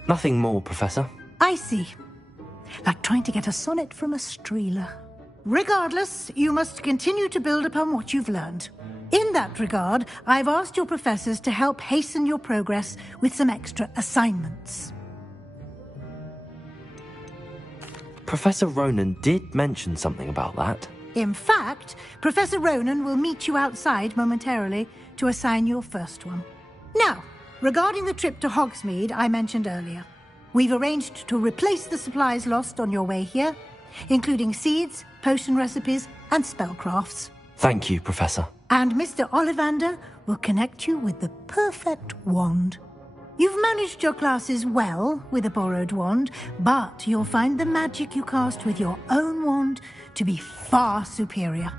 Nothing more, Professor. I see. Like trying to get a sonnet from a streeler. Regardless, you must continue to build upon what you've learned. In that regard, I've asked your professors to help hasten your progress with some extra assignments. Professor Ronan did mention something about that. In fact, Professor Ronan will meet you outside momentarily to assign your first one. Now, regarding the trip to Hogsmeade I mentioned earlier, we've arranged to replace the supplies lost on your way here, including seeds, potion recipes, and spellcrafts. Thank you, Professor. And Mr. Ollivander will connect you with the perfect wand. You've managed your classes well with a borrowed wand, but you'll find the magic you cast with your own wand to be far superior.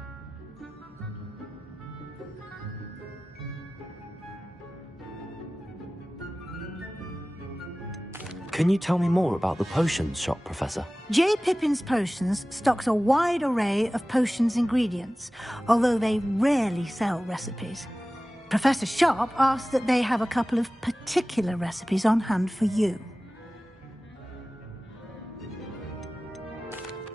Can you tell me more about the potions shop, Professor? J. Pippin's Potions stocks a wide array of potions ingredients, although they rarely sell recipes. Professor Sharp asked that they have a couple of particular recipes on hand for you.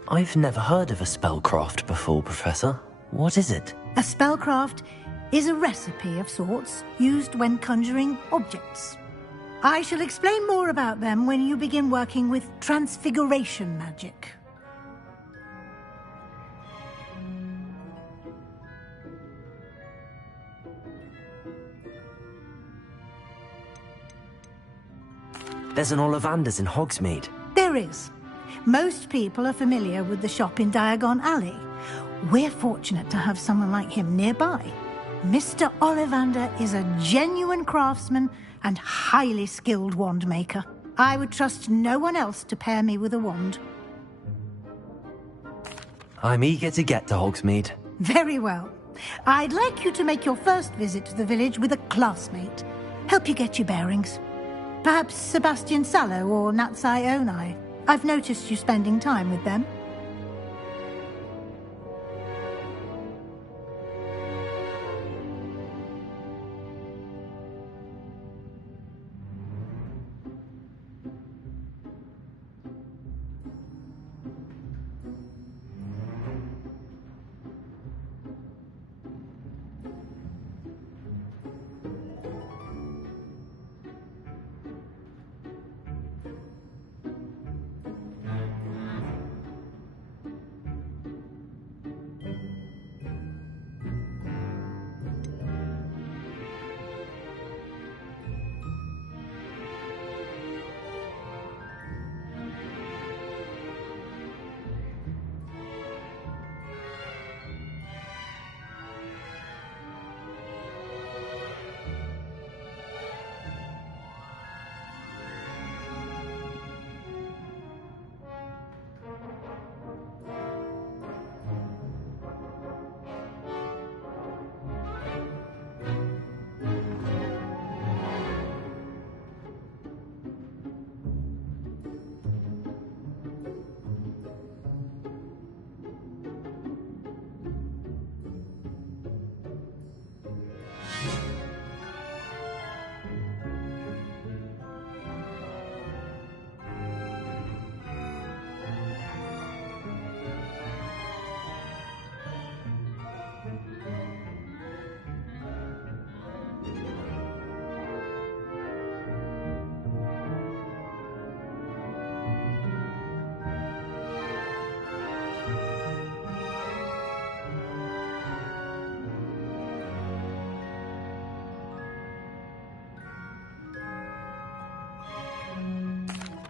I've never heard of a spellcraft before, Professor. What is it? A spellcraft is a recipe of sorts used when conjuring objects. I shall explain more about them when you begin working with transfiguration magic. There's an Ollivander's in Hogsmeade. There is. Most people are familiar with the shop in Diagon Alley. We're fortunate to have someone like him nearby. Mr. Ollivander is a genuine craftsman and highly skilled wand maker. I would trust no one else to pair me with a wand. I'm eager to get to Hogsmeade. Very well. I'd like you to make your first visit to the village with a classmate. Help you get your bearings. Perhaps Sebastian Sallow or Natsai Onai. I've noticed you spending time with them.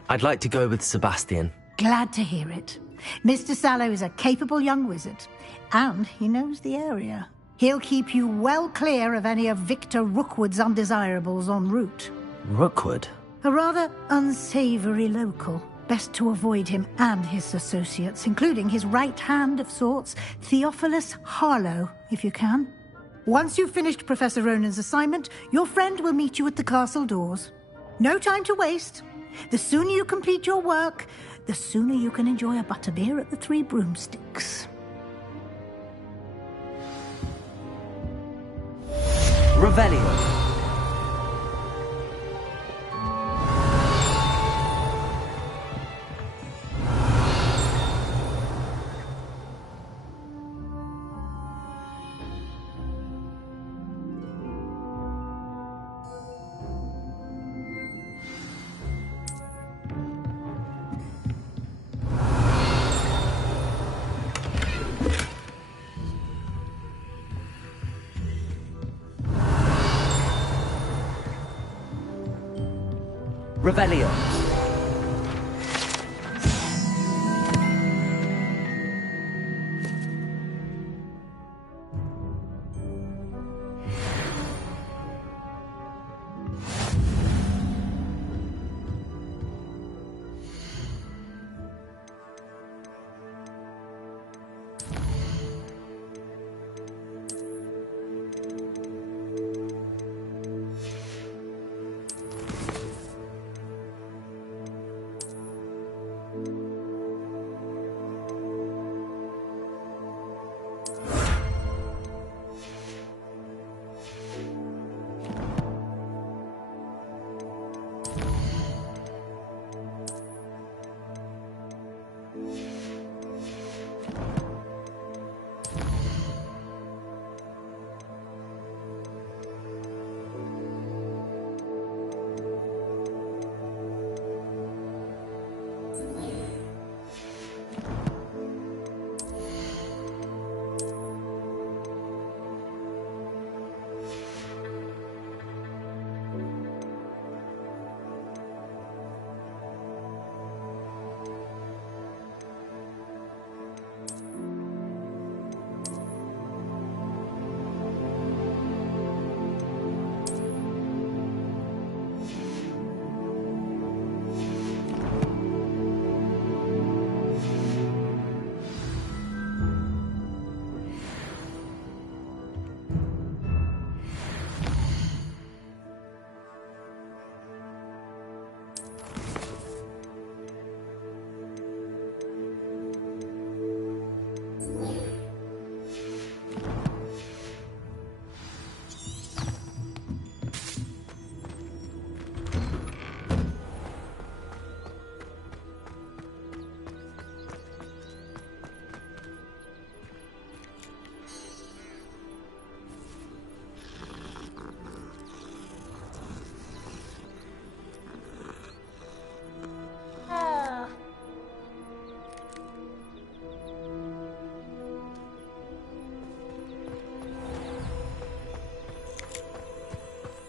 I'd like to go with Sebastian. Glad to hear it. Mr. Sallow is a capable young wizard, and he knows the area. He'll keep you well clear of any of Victor Rookwood's undesirables en route. Rookwood? A rather unsavory local. Best to avoid him and his associates, including his right hand of sorts, Theophilus Harlow, if you can. Once you've finished Professor Ronan's assignment, your friend will meet you at the castle doors. No time to waste. The sooner you complete your work, the sooner you can enjoy a butterbeer at the Three Broomsticks. Revelio. Revelio.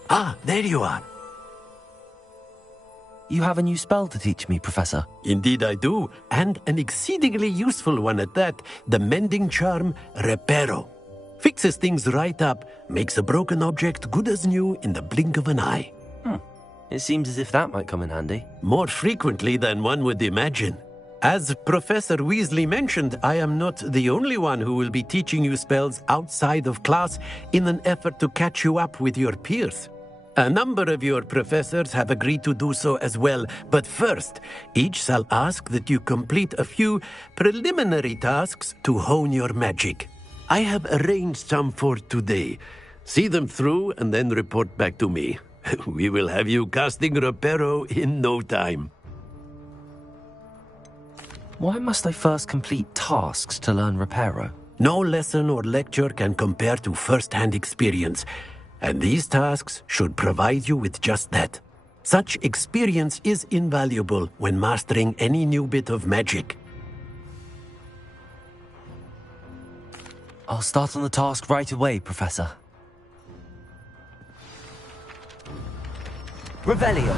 Ah, there you are. You have a new spell to teach me, Professor. Indeed I do, and an exceedingly useful one at that. The mending charm, Reparo. Fixes things right up, makes a broken object good as new in the blink of an eye. It seems as if that might come in handy. More frequently than one would imagine. As Professor Weasley mentioned, I am not the only one who will be teaching you spells outside of class in an effort to catch you up with your peers. A number of your professors have agreed to do so as well, but first, each shall ask that you complete a few preliminary tasks to hone your magic. I have arranged some for today. See them through and then report back to me. We will have you casting Reparo in no time. Why must I first complete tasks to learn Reparo? No lesson or lecture can compare to first-hand experience. And these tasks should provide you with just that. Such experience is invaluable when mastering any new bit of magic. I'll start on the task right away, Professor. Revelio.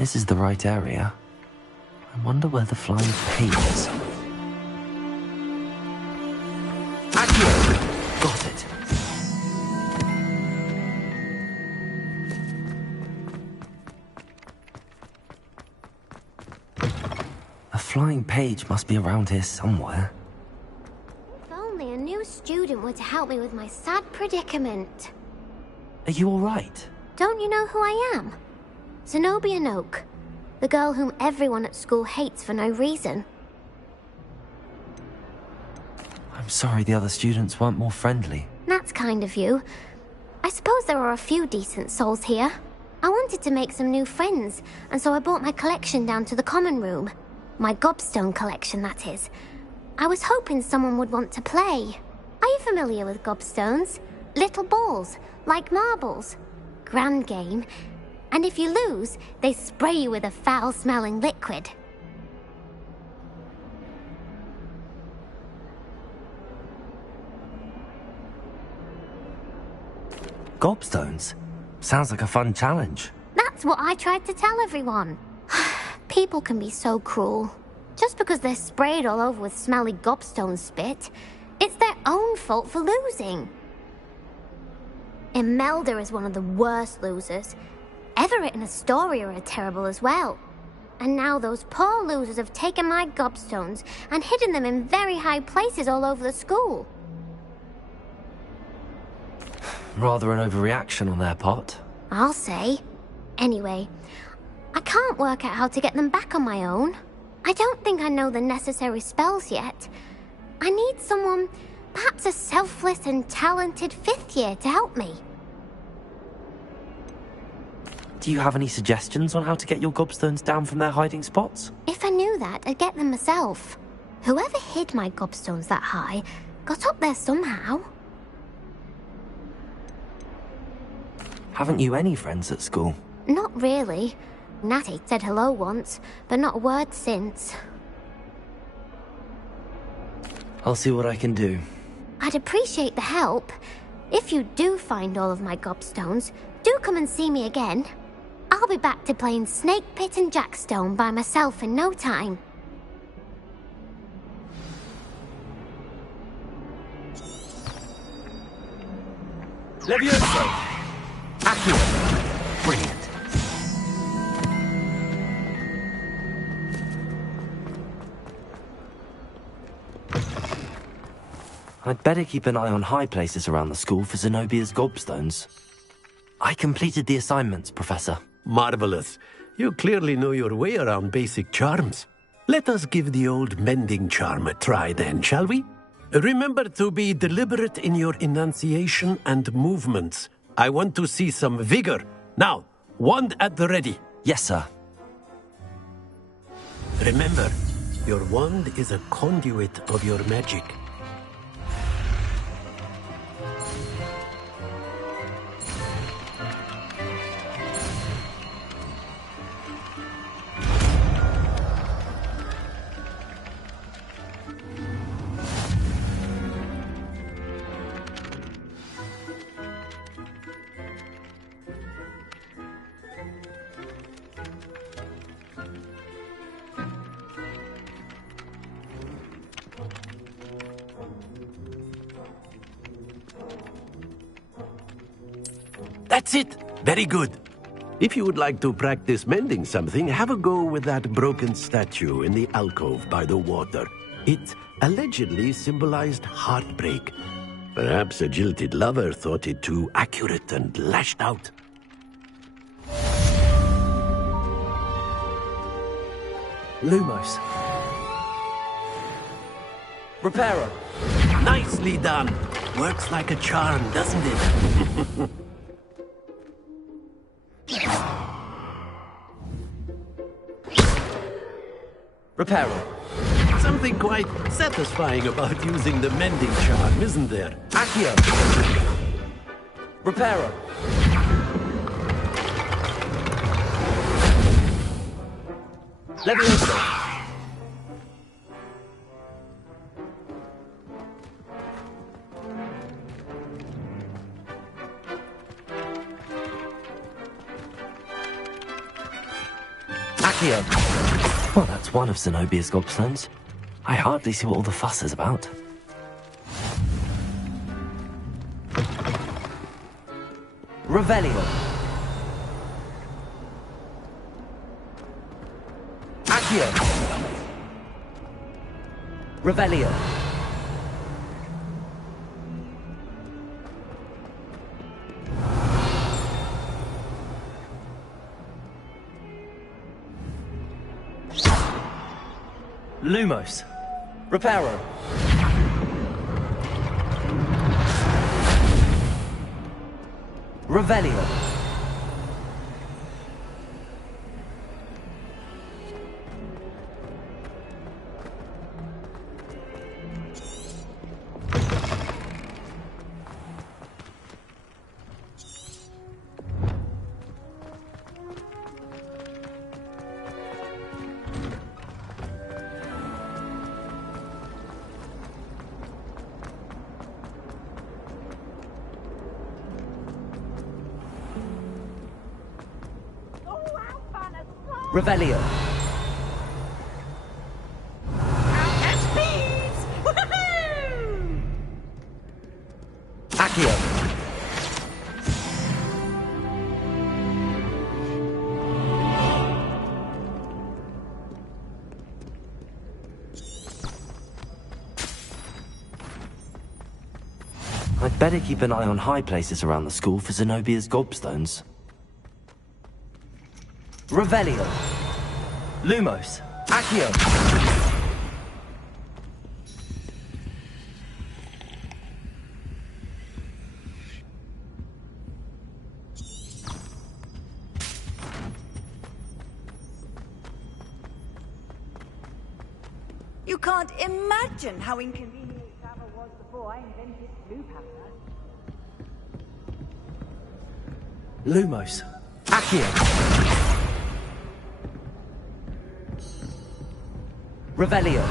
This is the right area. I wonder where the flying page is. Accio! Got it. A flying page must be around here somewhere. If only a new student were to help me with my sad predicament. Are you all right? Don't you know who I am? Zenobia Noak, the girl whom everyone at school hates for no reason. I'm sorry the other students weren't more friendly. That's kind of you. I suppose there are a few decent souls here. I wanted to make some new friends, and so I brought my collection down to the common room. My gobstone collection, that is. I was hoping someone would want to play. Are you familiar with gobstones? Little balls, like marbles. Grand game. And if you lose, they spray you with a foul-smelling liquid. Gobstones? Sounds like a fun challenge. That's what I tried to tell everyone. People can be so cruel. Just because they're sprayed all over with smelly gobstone spit, it's their own fault for losing. Imelda is one of the worst losers. Everett and Astoria are terrible as well. And now those poor losers have taken my gobstones and hidden them in very high places all over the school. Rather an overreaction on their part. I'll say. Anyway, I can't work out how to get them back on my own. I don't think I know the necessary spells yet. I need someone, perhaps a selfless and talented 5th year to help me. Do you have any suggestions on how to get your gobstones down from their hiding spots? If I knew that, I'd get them myself. Whoever hid my gobstones that high got up there somehow. Haven't you any friends at school? Not really. Natty said hello once, but not a word since. I'll see what I can do. I'd appreciate the help. If you do find all of my gobstones, do come and see me again. I'll be back to playing Snake Pit and Jackstone by myself in no time. Levioso! Accio! Brilliant. I'd better keep an eye on high places around the school for Zenobia's gobstones. I completed the assignments, Professor. Marvelous. You clearly know your way around basic charms. Let us give the old mending charm a try then, shall we? Remember to be deliberate in your enunciation and movements. I want to see some vigor. Now, wand at the ready. Yes, sir. Remember, your wand is a conduit of your magic. That's it! Very good. If you would like to practice mending something, have a go with that broken statue in the alcove by the water. It allegedly symbolized heartbreak. Perhaps a jilted lover thought it too accurate and lashed out. Lumos. Reparo. Nicely done. Works like a charm, doesn't it? Reparo. Something quite satisfying about using the mending charm, isn't there? Accio. Reparo. Levioso. Accio. Well, that's one of Zenobia's gobstones. I hardly see what all the fuss is about. Revelio. Accio. Revelio. Lumos. Reparo. Revelio. Revelio. Accio. I'd better keep an eye on high places around the school for Zenobia's gobstones. Revelio. Lumos. Accio. You can't imagine how inconvenient travel was before I invented blue powder. Lumos. Accio. Revelio.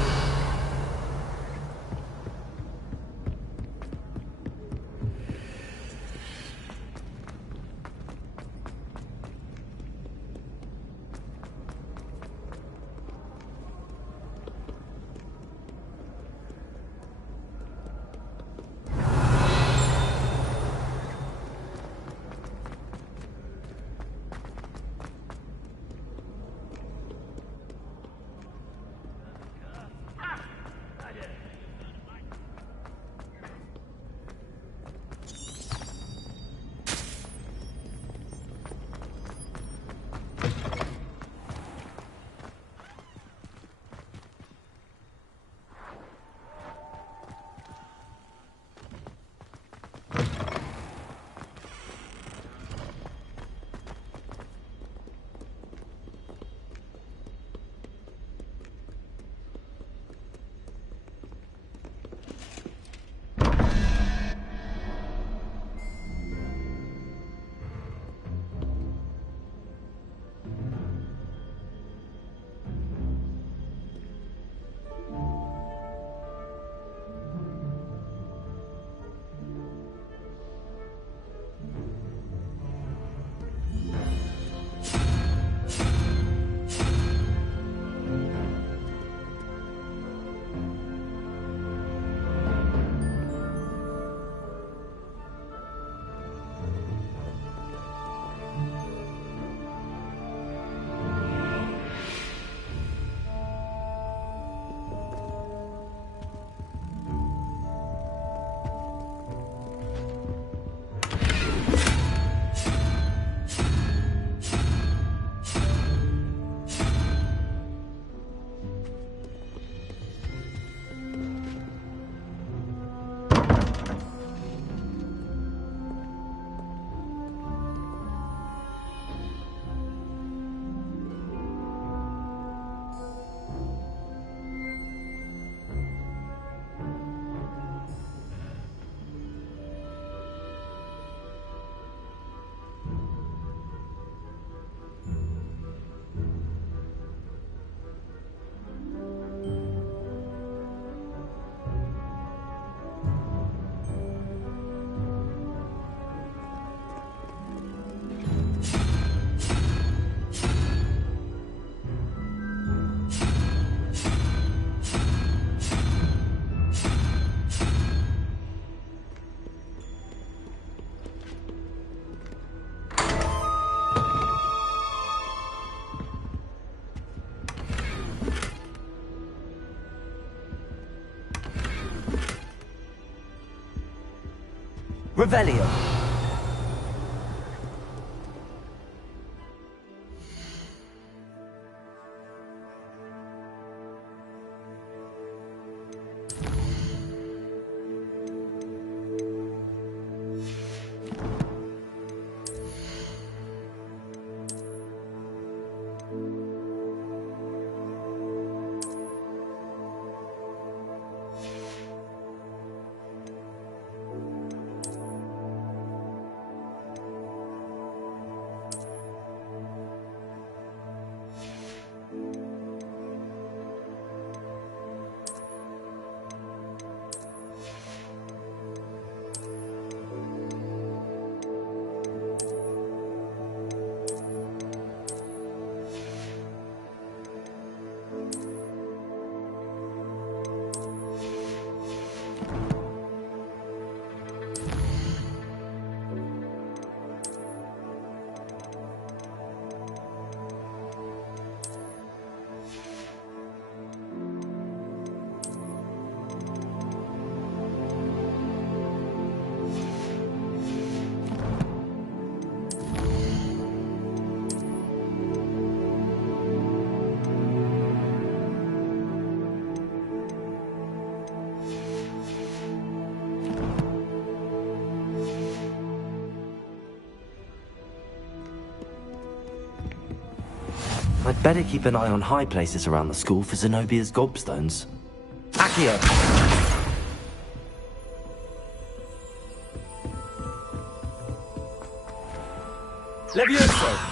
Revelio. I'd better keep an eye on high places around the school for Zenobia's gobstones. Accio. Levioso.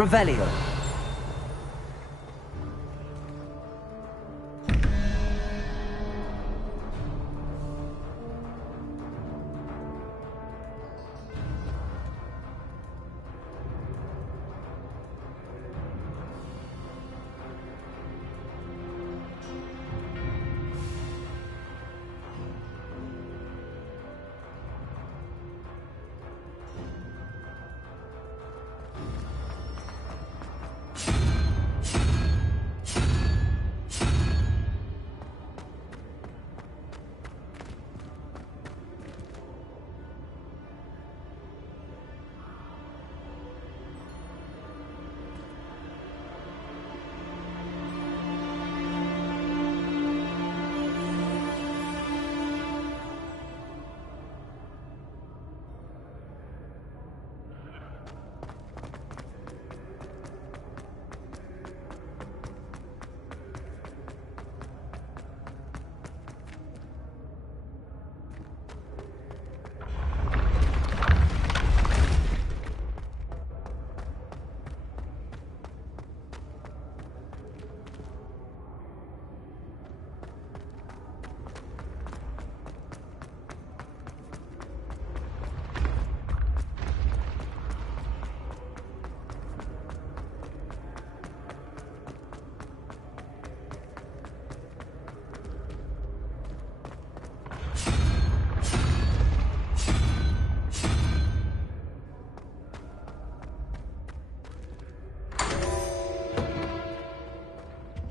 Revelio.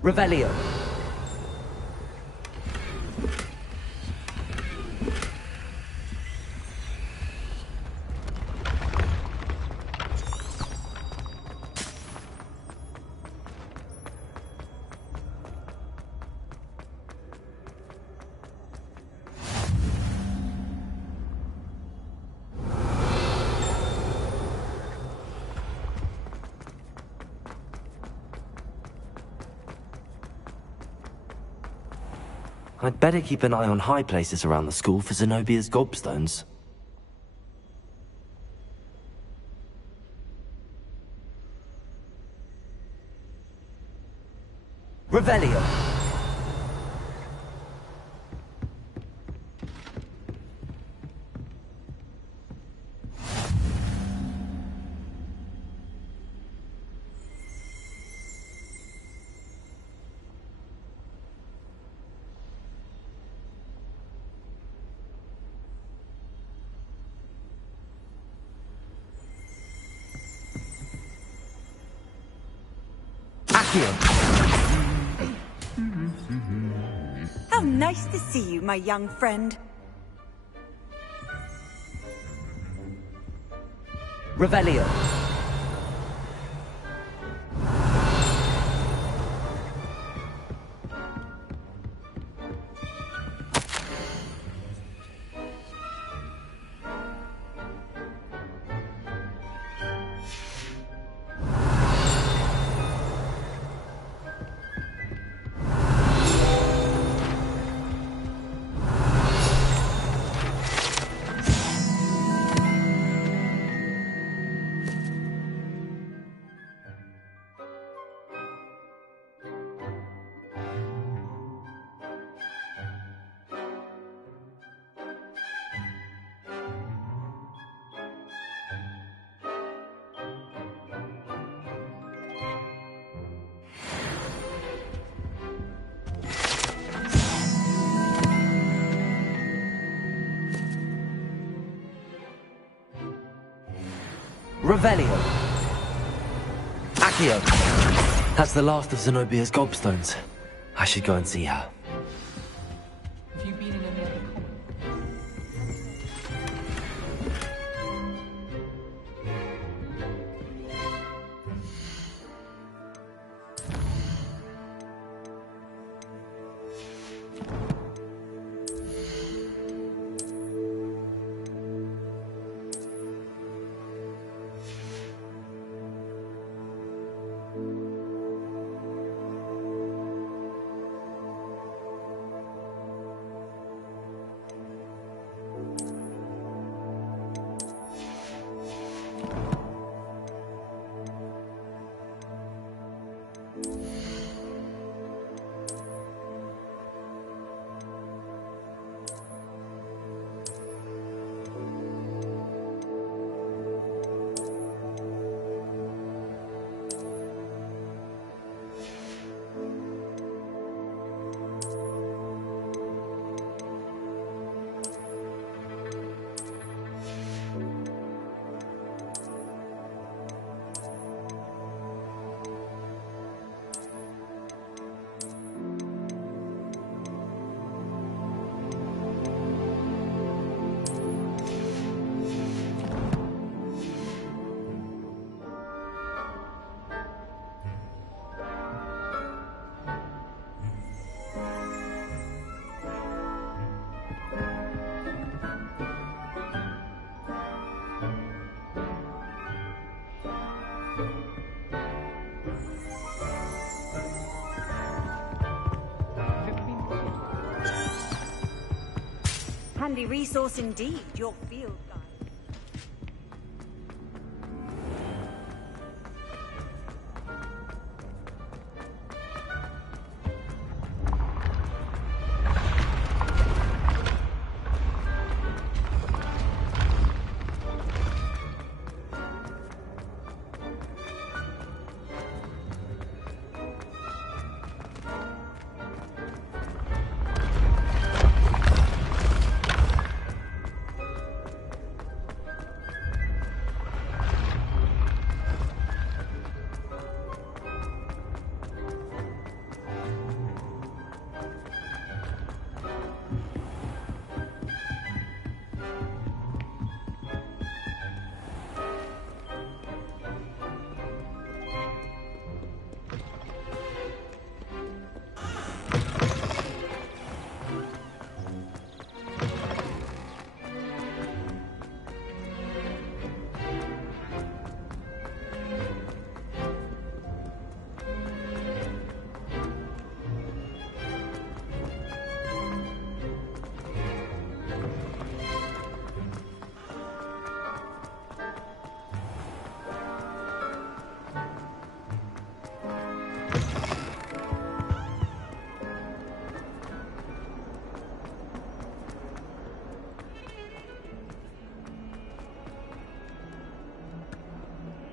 Revelio. I'd better keep an eye on high places around the school for Zenobia's gobstones. Revelio. How nice to see you, my young friend. Revelio. Revelio. Accio! That's the last of Zenobia's gobstones. I should go and see her. Have you been in any other common? Handy resource indeed, your field guide.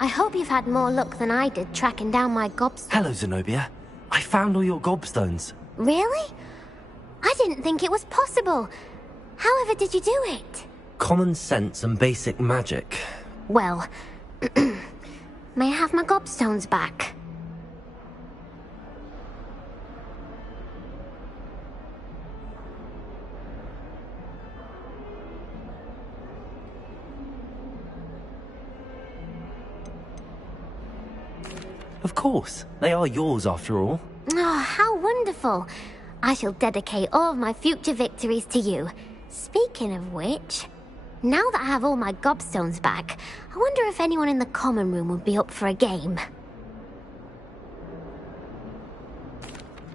I hope you've had more luck than I did tracking down my gobstones. Hello, Zenobia. I found all your gobstones. Really? I didn't think it was possible. However did you do it? Common sense and basic magic. Well, may I have my gobstones back? Of course. They are yours after all. Oh, how wonderful. I shall dedicate all of my future victories to you. Speaking of which, now that I have all my gobstones back, I wonder if anyone in the common room would be up for a game.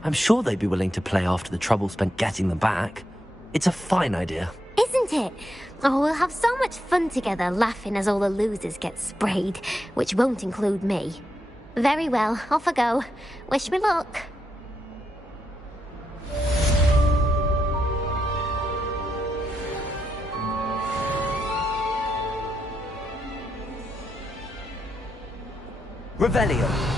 I'm sure they'd be willing to play after the trouble spent getting them back. It's a fine idea. Isn't it? Oh, we'll have so much fun together laughing as all the losers get sprayed, which won't include me. Very well, off I go. Wish me luck. Revelio.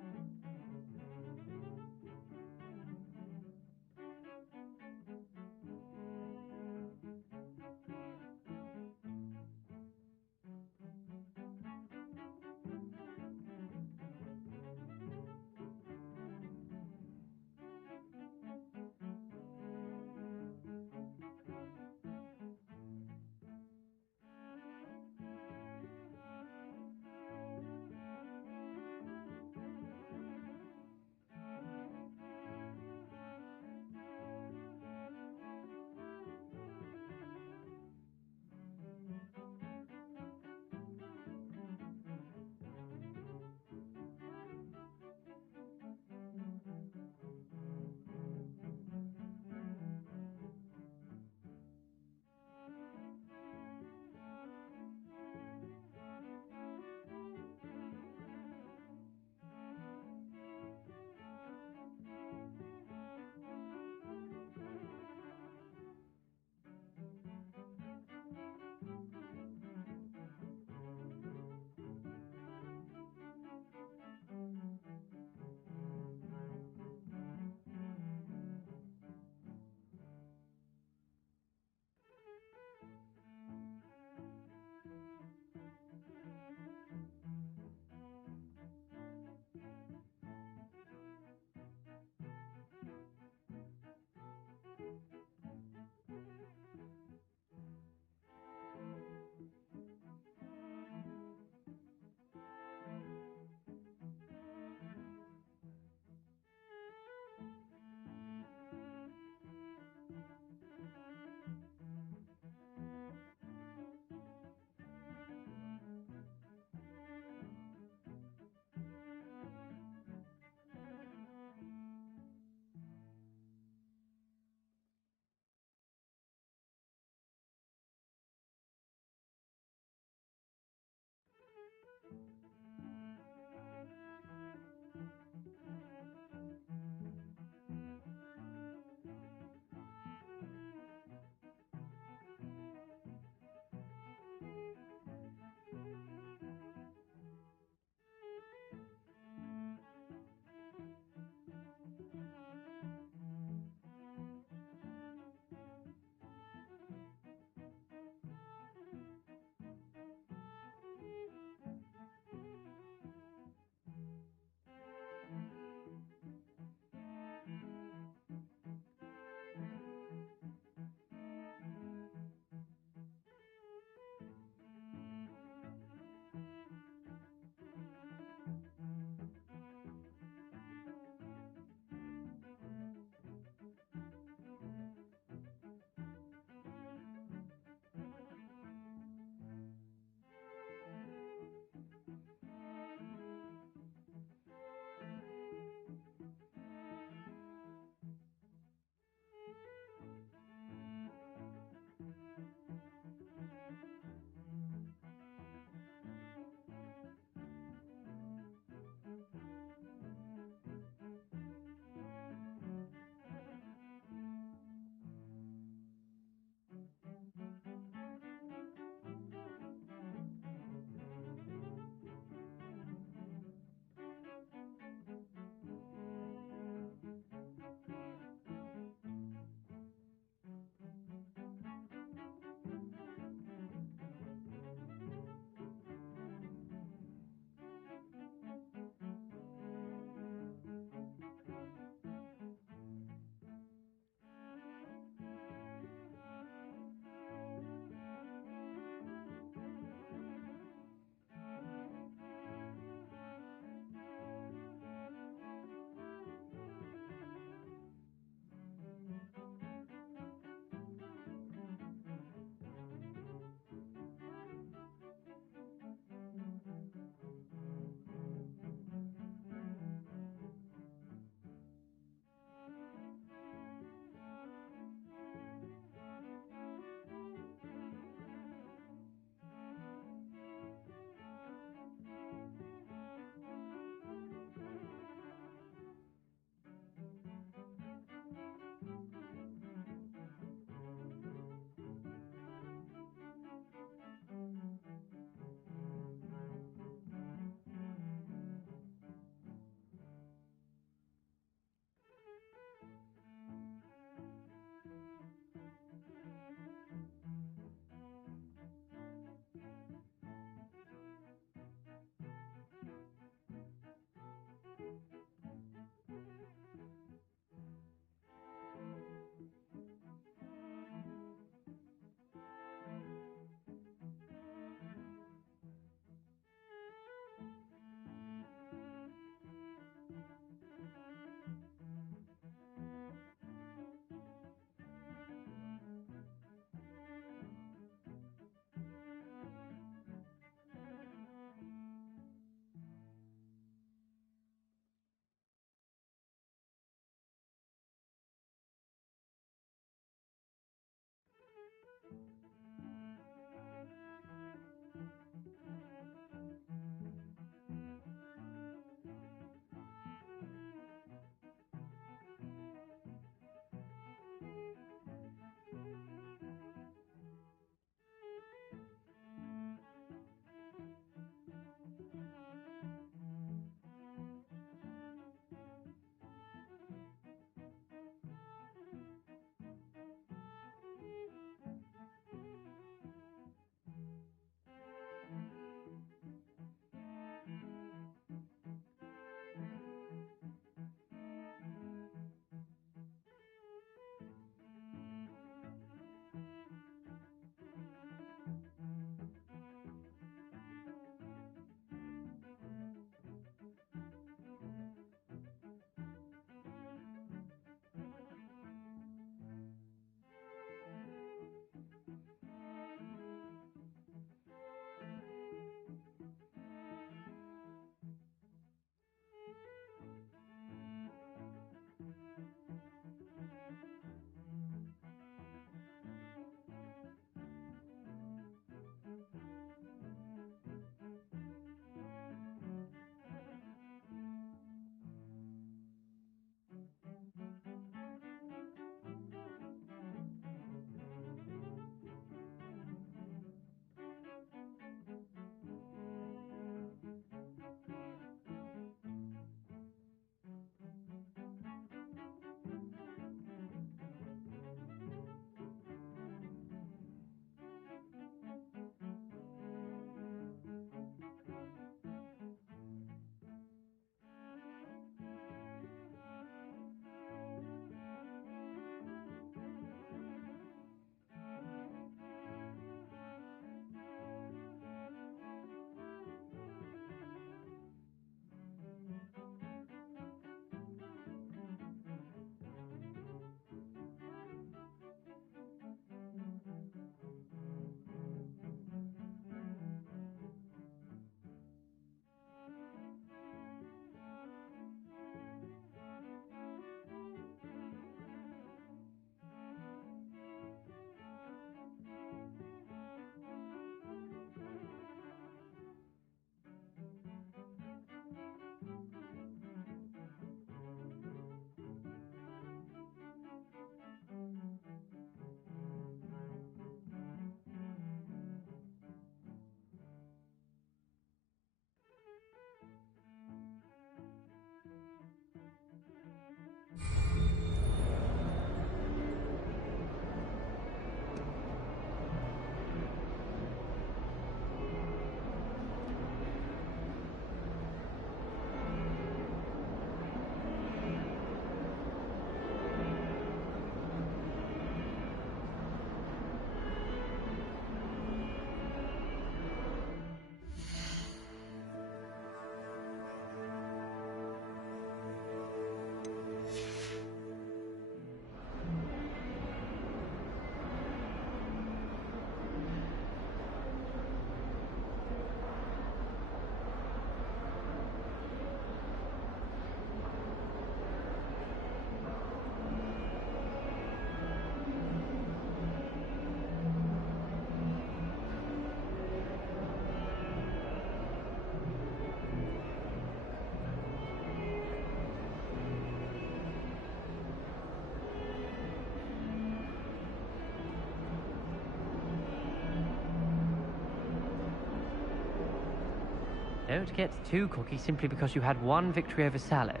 Don't get too cocky simply because you had one victory over Sallow.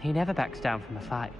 He never backs down from a fight.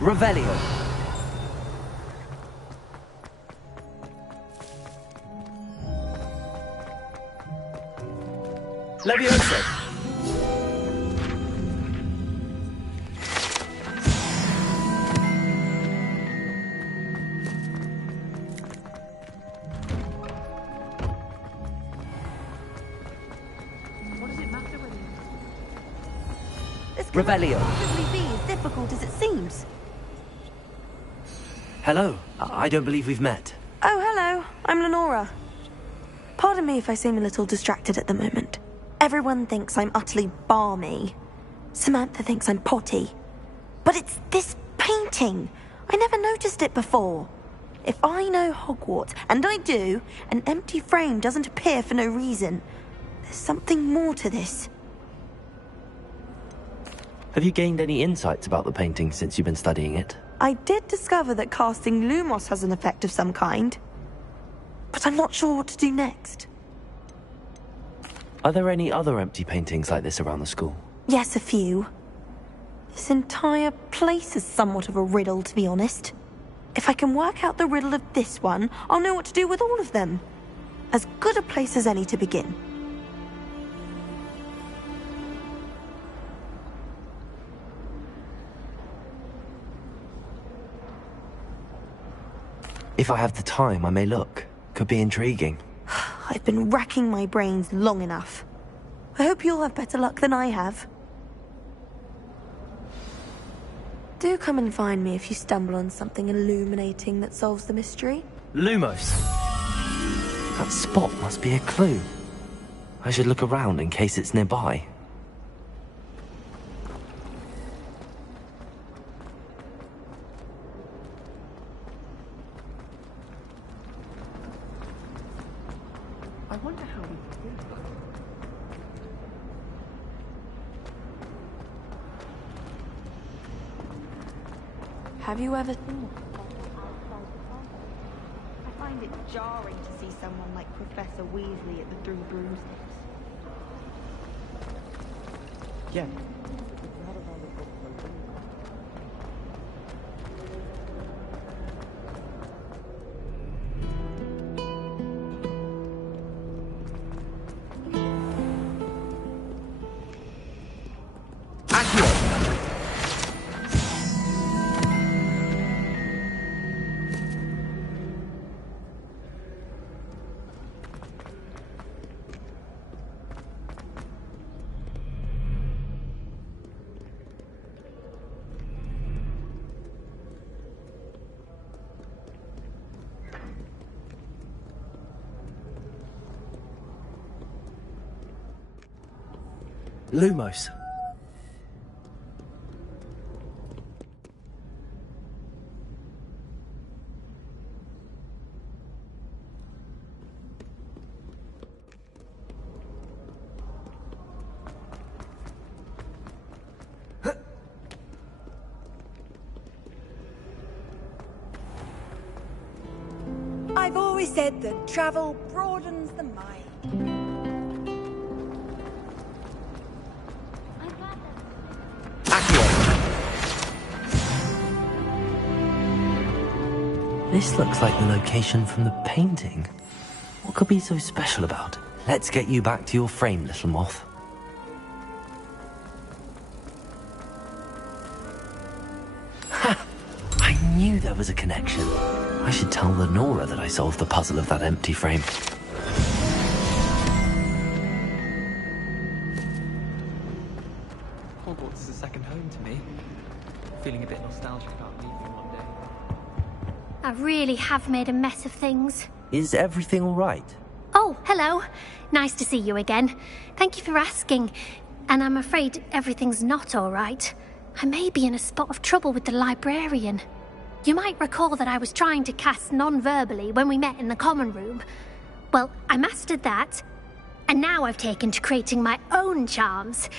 Revelio. Levioso. Revelio. Possibly be as difficult as it seems. Hello. I don't believe we've met. Oh, hello. I'm Lenora. Pardon me if I seem a little distracted at the moment. Everyone thinks I'm utterly balmy. Samantha thinks I'm potty. But it's this painting. I never noticed it before. If I know Hogwarts, and I do, an empty frame doesn't appear for no reason. There's something more to this. Have you gained any insights about the painting since you've been studying it? I did discover that casting Lumos has an effect of some kind. But I'm not sure what to do next. Are there any other empty paintings like this around the school? Yes, a few. This entire place is somewhat of a riddle, to be honest. If I can work out the riddle of this one, I'll know what to do with all of them. As good a place as any to begin. If I have the time, I may look. Could be intriguing. I've been racking my brains long enough. I hope you'll have better luck than I have. Do come and find me if you stumble on something illuminating that solves the mystery. Lumos! That spot must be a clue. I should look around in case it's nearby. I wonder how we could do that. Have you ever... I find it jarring to see someone like Professor Weasley at the Three Broomsticks. Yeah. Lumos. I've always said that travel broadens the mind. This looks like the location from the painting. What could be so special about it? Let's get you back to your frame, little moth. Ha! I knew there was a connection. I should tell Lenora that I solved the puzzle of that empty frame. Hogwarts is a second home to me. Feeling a bit nostalgic about leaving one day. I really have made a mess of things. Is everything all right? Oh, hello. Nice to see you again. Thank you for asking. And I'm afraid everything's not all right. I may be in a spot of trouble with the librarian. You might recall that I was trying to cast non-verbally when we met in the common room. Well, I mastered that. And now I've taken to creating my own charms.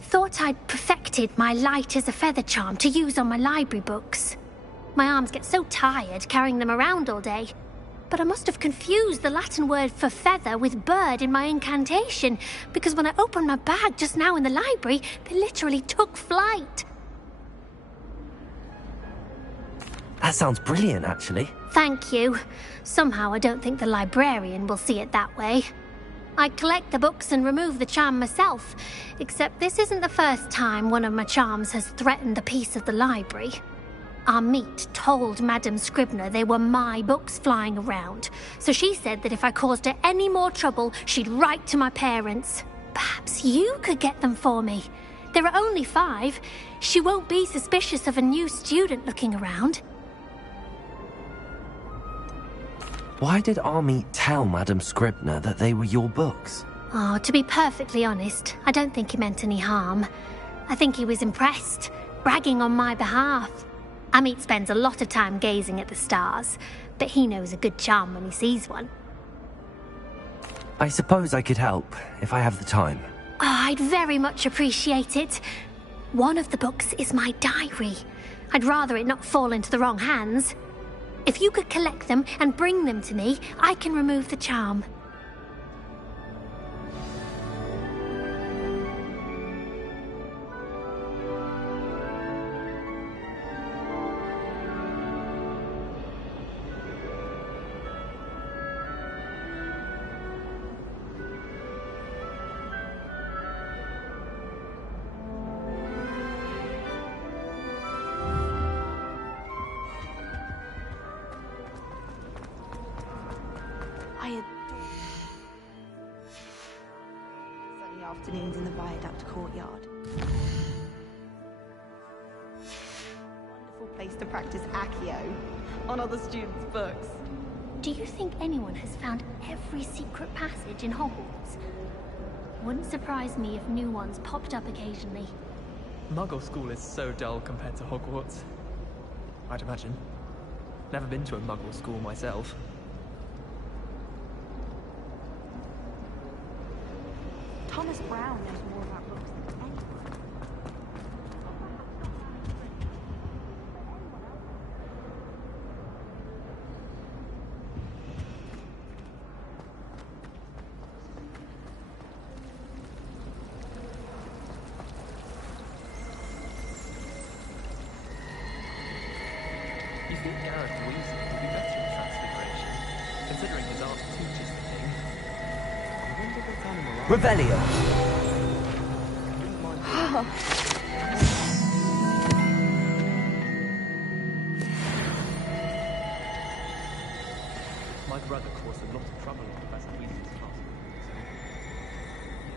Thought I'd perfected my light as a feather charm to use on my library books. My arms get so tired carrying them around all day. But I must have confused the Latin word for feather with bird in my incantation, because when I opened my bag just now in the library, they literally took flight. That sounds brilliant, actually. Thank you. Somehow I don't think the librarian will see it that way. I collect the books and remove the charm myself, except this isn't the first time one of my charms has threatened the peace of the library. Our meet told Madame Scribner they were my books flying around, so she said that if I caused her any more trouble, she'd write to my parents. Perhaps you could get them for me. There are only 5. She won't be suspicious of a new student looking around. Why did Army tell Madam Scribner that they were your books? Oh, to be perfectly honest, I don't think he meant any harm. I think he was impressed, bragging on my behalf. Amit spends a lot of time gazing at the stars, but he knows a good charm when he sees one. I suppose I could help, if I have the time. Oh, I'd very much appreciate it. One of the books is my diary. I'd rather it not fall into the wrong hands. If you could collect them and bring them to me, I can remove the charm. Sunny afternoons in the viaduct courtyard. Wonderful place to practice Accio on other students' books. Do you think anyone has found every secret passage in Hogwarts? Wouldn't surprise me if new ones popped up occasionally. Muggle school is so dull compared to Hogwarts. I'd imagine. Never been to a Muggle school myself. Thomas Brown knows more about books than anyone. You think Gareth Weasley would be better at transfiguration, considering his aunt teaches the thing? I wonder what animal Revelio! My brother caused a lot of trouble in Professor Weasley's class, so he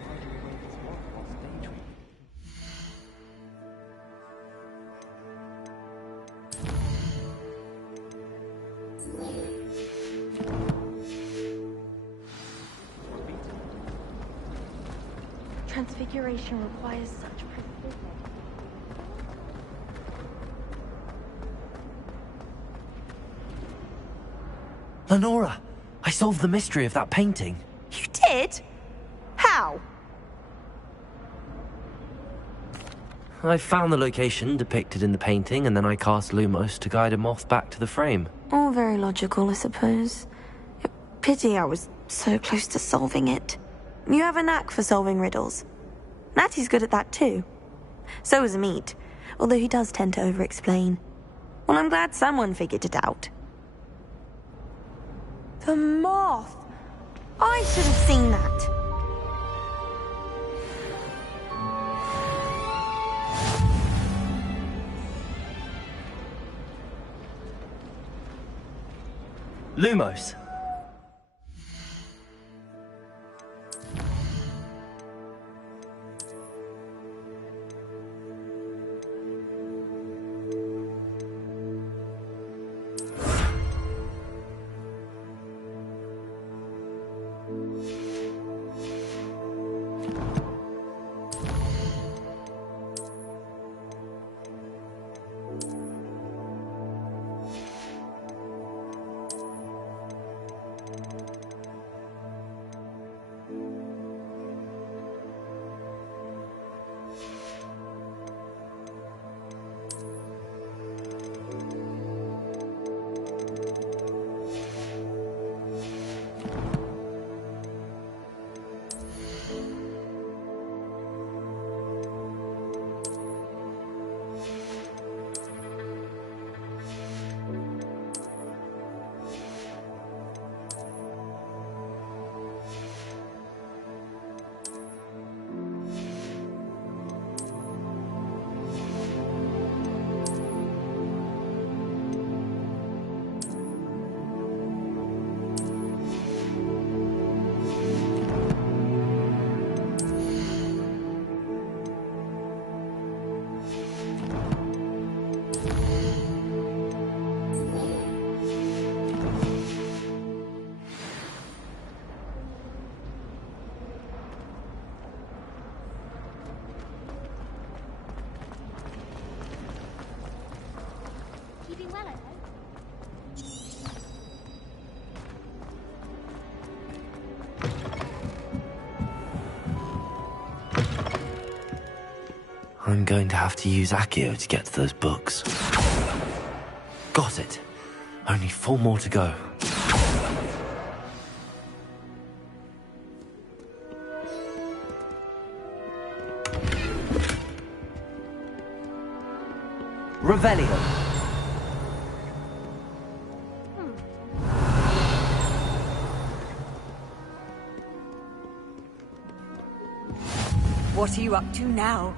hiding away his wand whilst daydreaming. Transfiguration requires such precision. Lenora, I solved the mystery of that painting. You did? How? I found the location depicted in the painting, and then I cast Lumos to guide a moth back to the frame. All very logical, I suppose. Pity I was so close to solving it. You have a knack for solving riddles. Natty's good at that too. So is Amit, although he does tend to over-explain. Well, I'm glad someone figured it out. The moth! I should have seen that. Lumos. I'm going to have to use Accio to get to those books. Got it. Only 4 more to go. Revelio. What are you up to now?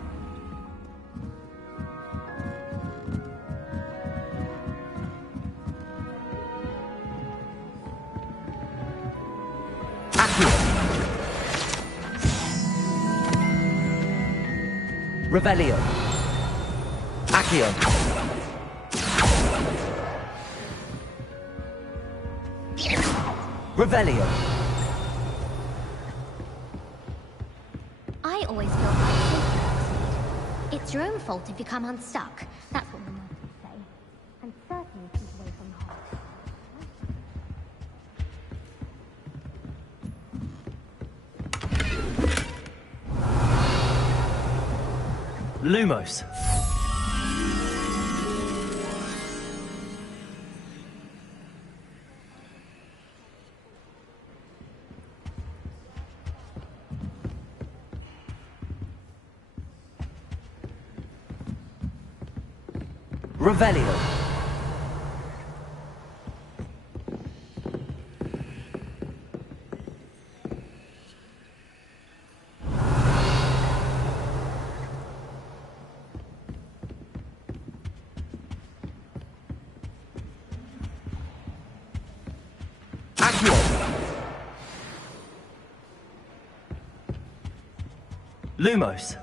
Revelio. Accio. Revelio. I always feel like Cynthia. It's your own fault if you come unstuck. That's what the nurses say. And certainly keep away from home. Lumos. Revelio. Accio. Lumos.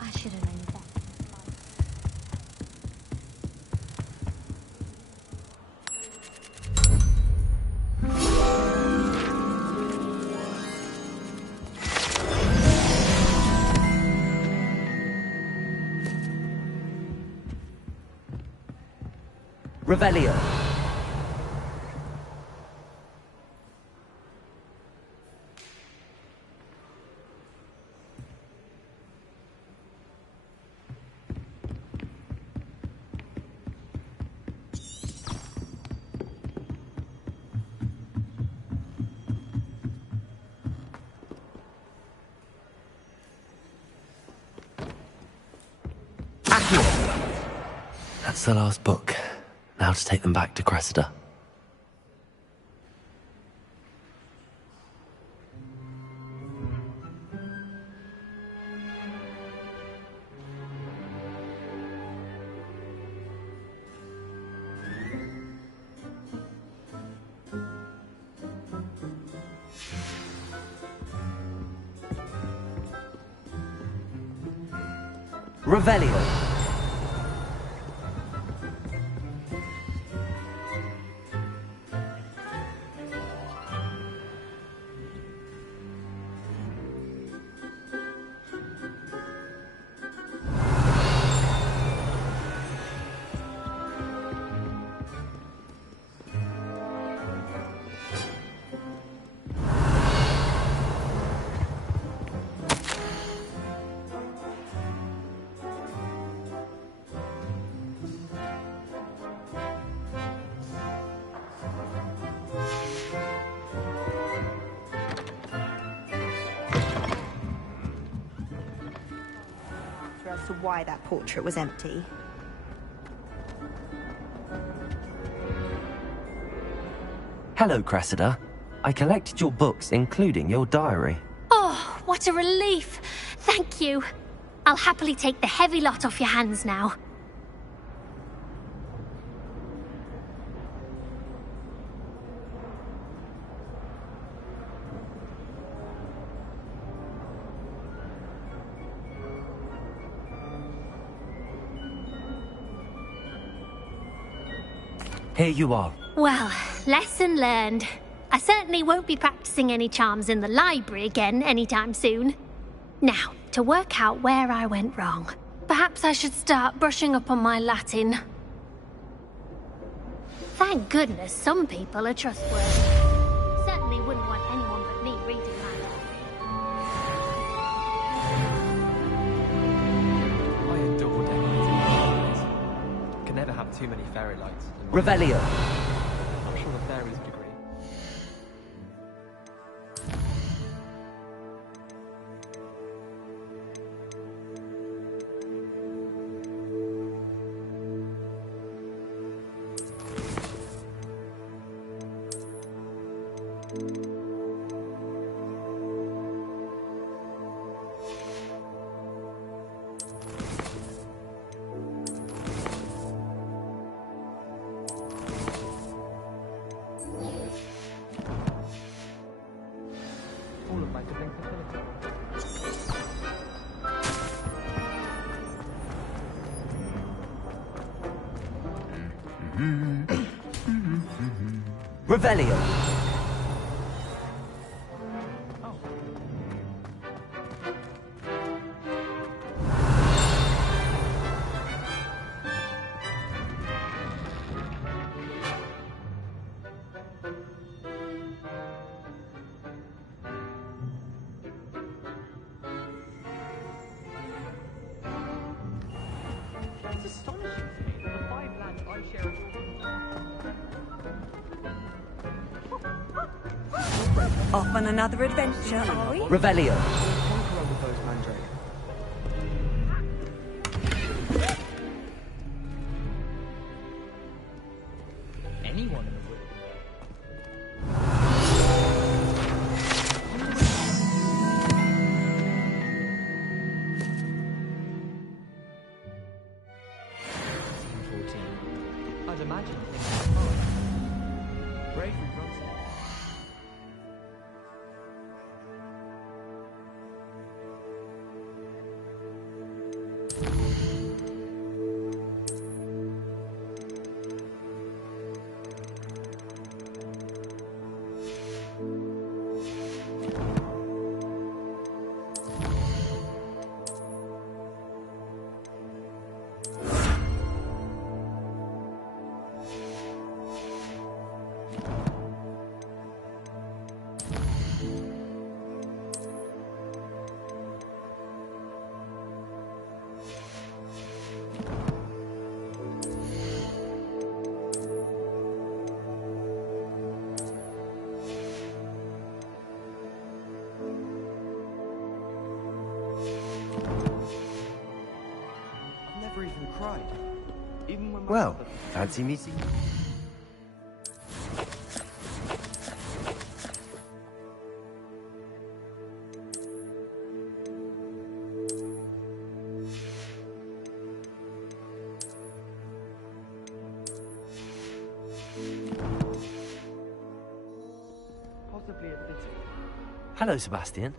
I should have known better. Revelio. That's the last book. Now to take them back to Cressida. Revelio. As to why that portrait was empty. Hello, Cressida. I collected your books, including your diary. Oh, what a relief. Thank you. I'll happily take the heavy lot off your hands now. Here you are. Well, lesson learned. I certainly won't be practicing any charms in the library again anytime soon. Now, to work out where I went wrong. Perhaps I should start brushing up on my Latin. Thank goodness some people are trustworthy. Certainly wouldn't want anyone but me reading that. I adore decorating. Can never have too many fairy lights. Revelio. I'm sure the fairies would agree. All of my sibling fertility. Revelio. It's astonishing to me that the 5 lads I share a Off on another adventure, are we? Revelio. Anyone in the world. I'd imagine things are fine. Bravery runs it. Never even cried. Even when my Well, mother- fancy meeting? Possibly a bit. Hello, Sebastian.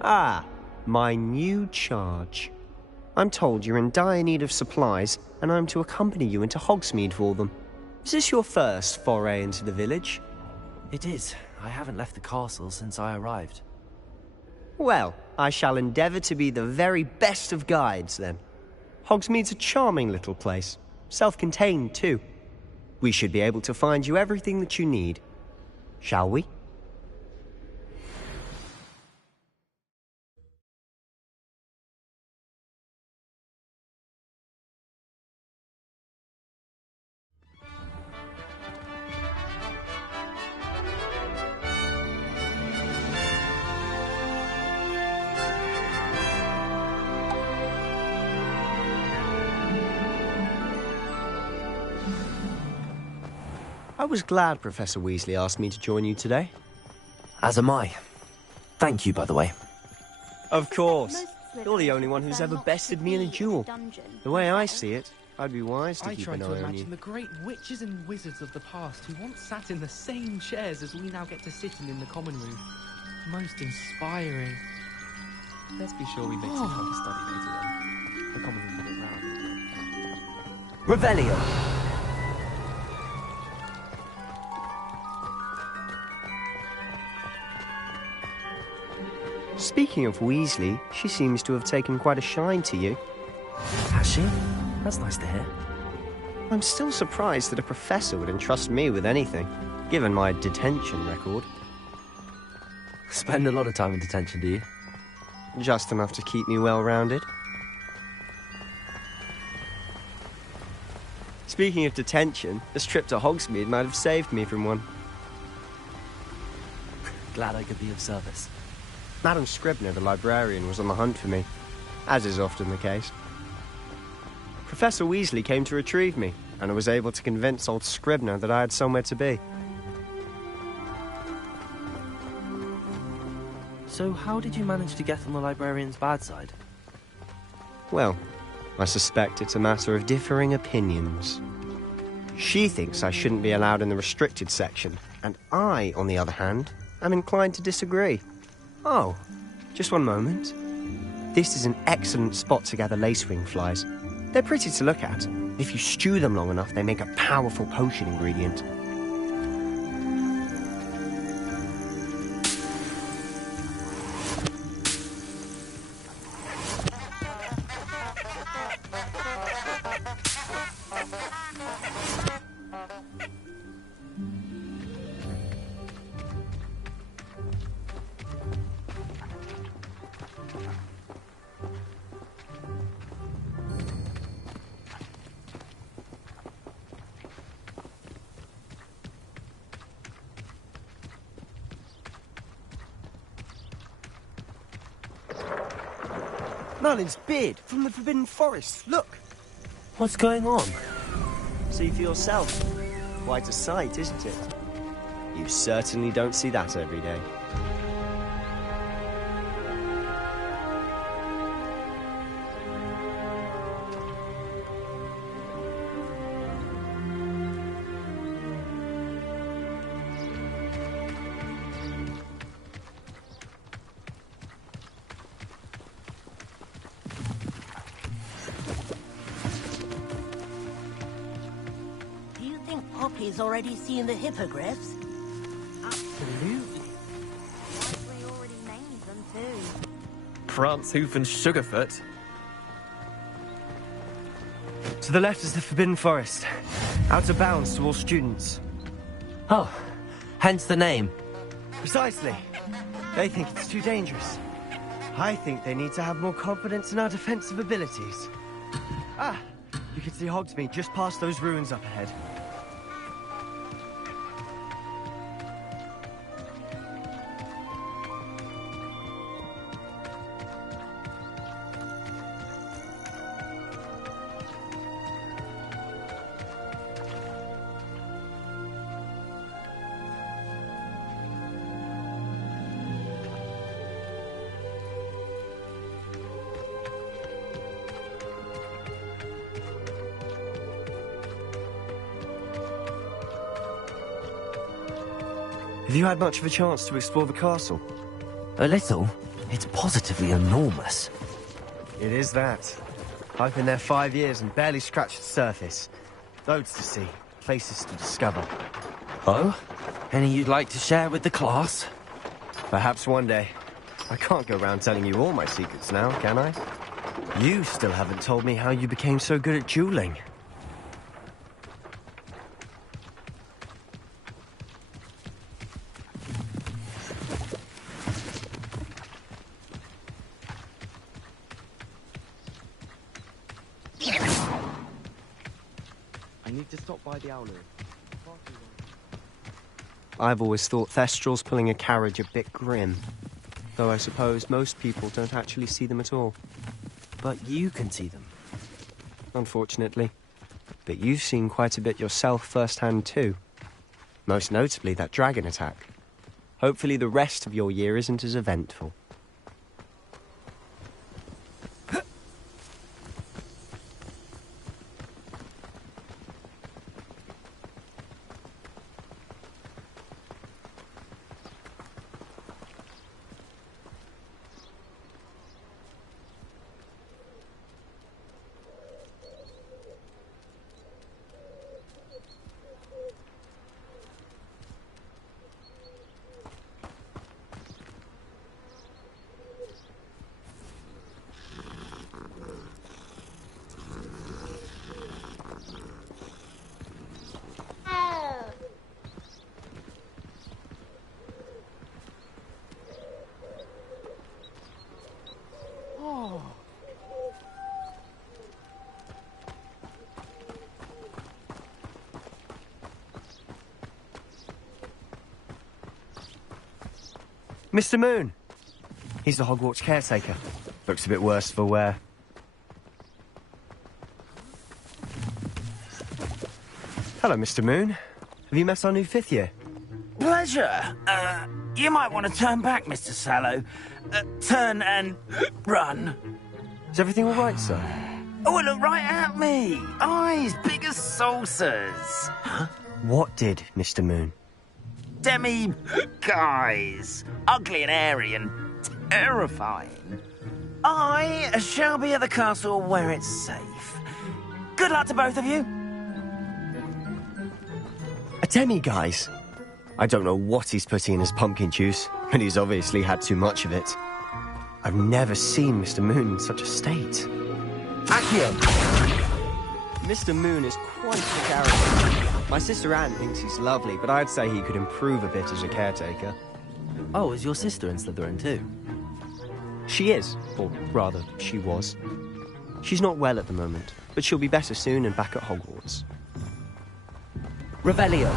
Ah, my new charge. I'm told you're in dire need of supplies, and I'm to accompany you into Hogsmeade for them. Is this your first foray into the village? It is. I haven't left the castle since I arrived. Well, I shall endeavour to be the very best of guides, then. Hogsmeade's a charming little place. Self-contained, too. We should be able to find you everything that you need. Shall we? I was glad Professor Weasley asked me to join you today. As am I. Thank you, by the way. Of course. You're the only one who's ever bested me in a duel. The way I see it, I'd be wise to I keep try an to eye on imagine you. the great witches and wizards of the past who once sat in the same chairs as we now get to sit in the common room. Most inspiring. Let's be sure we make some time to study later then. The common room's a bit rowdy. Revelio. Speaking of Weasley, she seems to have taken quite a shine to you. Has she? That's nice to hear. I'm still surprised that a professor would entrust me with anything, given my detention record. Spend a lot of time in detention, do you? Just enough to keep me well-rounded. Speaking of detention, this trip to Hogsmeade might have saved me from one. Glad I could be of service. Madam Scribner, the librarian, was on the hunt for me, as is often the case. Professor Weasley came to retrieve me, and I was able to convince old Scribner that I had somewhere to be. So how did you manage to get on the librarian's bad side? Well, I suspect it's a matter of differing opinions. She thinks I shouldn't be allowed in the restricted section, and I, on the other hand, am inclined to disagree. Oh, just one moment. This is an excellent spot to gather lacewing flies. They're pretty to look at. If you stew them long enough, they make a powerful potion ingredient. Merlin's beard from the Forbidden Forest. Look! What's going on? See for yourself. Quite a sight, isn't it? You certainly don't see that every day. Poppy's already seen the hippogriffs? Absolutely. We already named them too. Prance, Hoof and Sugarfoot. To the left is the Forbidden Forest. Out of bounds to all students. Oh, hence the name. Precisely. They think it's too dangerous. I think they need to have more confidence in our defensive abilities. Ah, you can see Hogsmeade just past those ruins up ahead. Have you had much of a chance to explore the castle? A little. It's positively enormous. It is that. I've been there 5 years and barely scratched the surface. Loads to see, places to discover. Oh? Any you'd like to share with the class? Perhaps one day. I can't go around telling you all my secrets now, can I? You still haven't told me how you became so good at dueling. I need to stop by the owlery. I've always thought Thestrals pulling a carriage a bit grim. Though I suppose most people don't actually see them at all. But you can see them. Unfortunately. But you've seen quite a bit yourself firsthand too. Most notably that dragon attack. Hopefully the rest of your year isn't as eventful. Mr. Moon. He's the Hogwarts caretaker. Looks a bit worse for wear. Hello, Mr. Moon. Have you met our new 5th year? Pleasure. You might want to turn back, Mr. Sallow. Turn and run. Is everything all right, sir? Oh, look right at me. Eyes big as saucers. Huh? What did, Mr. Moon? Guys. Ugly and airy and terrifying. I shall be at the castle where it's safe. Good luck to both of you. A demi-guise? I don't know what he's putting in his pumpkin juice, but he's obviously had too much of it. I've never seen Mr. Moon in such a state. Accio! Mr. Moon is quite a character. My sister Anne thinks he's lovely, but I'd say he could improve a bit as a caretaker. Oh, is your sister in Slytherin too? She is, or rather, she was. She's not well at the moment, but she'll be better soon and back at Hogwarts. Revelio.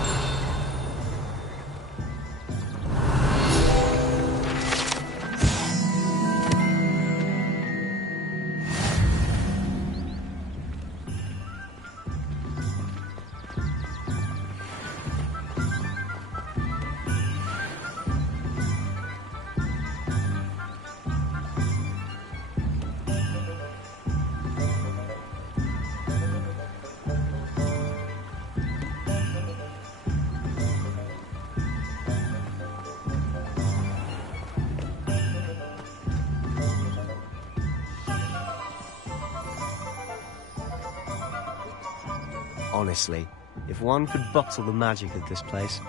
Honestly, if one could bottle the magic of this place.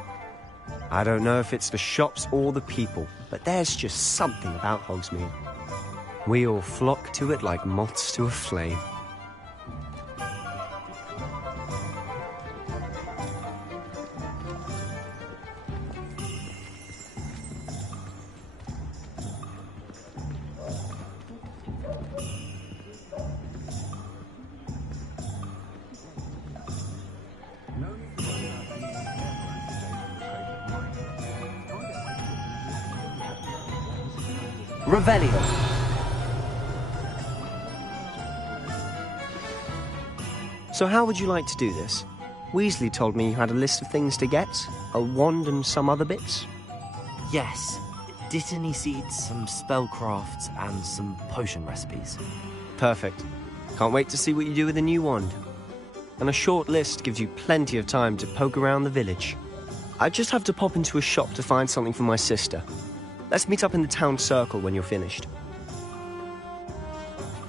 I don't know if it's the shops or the people, but there's just something about Hogsmeade. We all flock to it like moths to a flame. Revelio. So how would you like to do this? Weasley told me you had a list of things to get, a wand and some other bits. Yes. Dittany seeds, some spellcrafts, and some potion recipes. Perfect. Can't wait to see what you do with the new wand. And a short list gives you plenty of time to poke around the village. I just have to pop into a shop to find something for my sister. Let's meet up in the town circle when you're finished.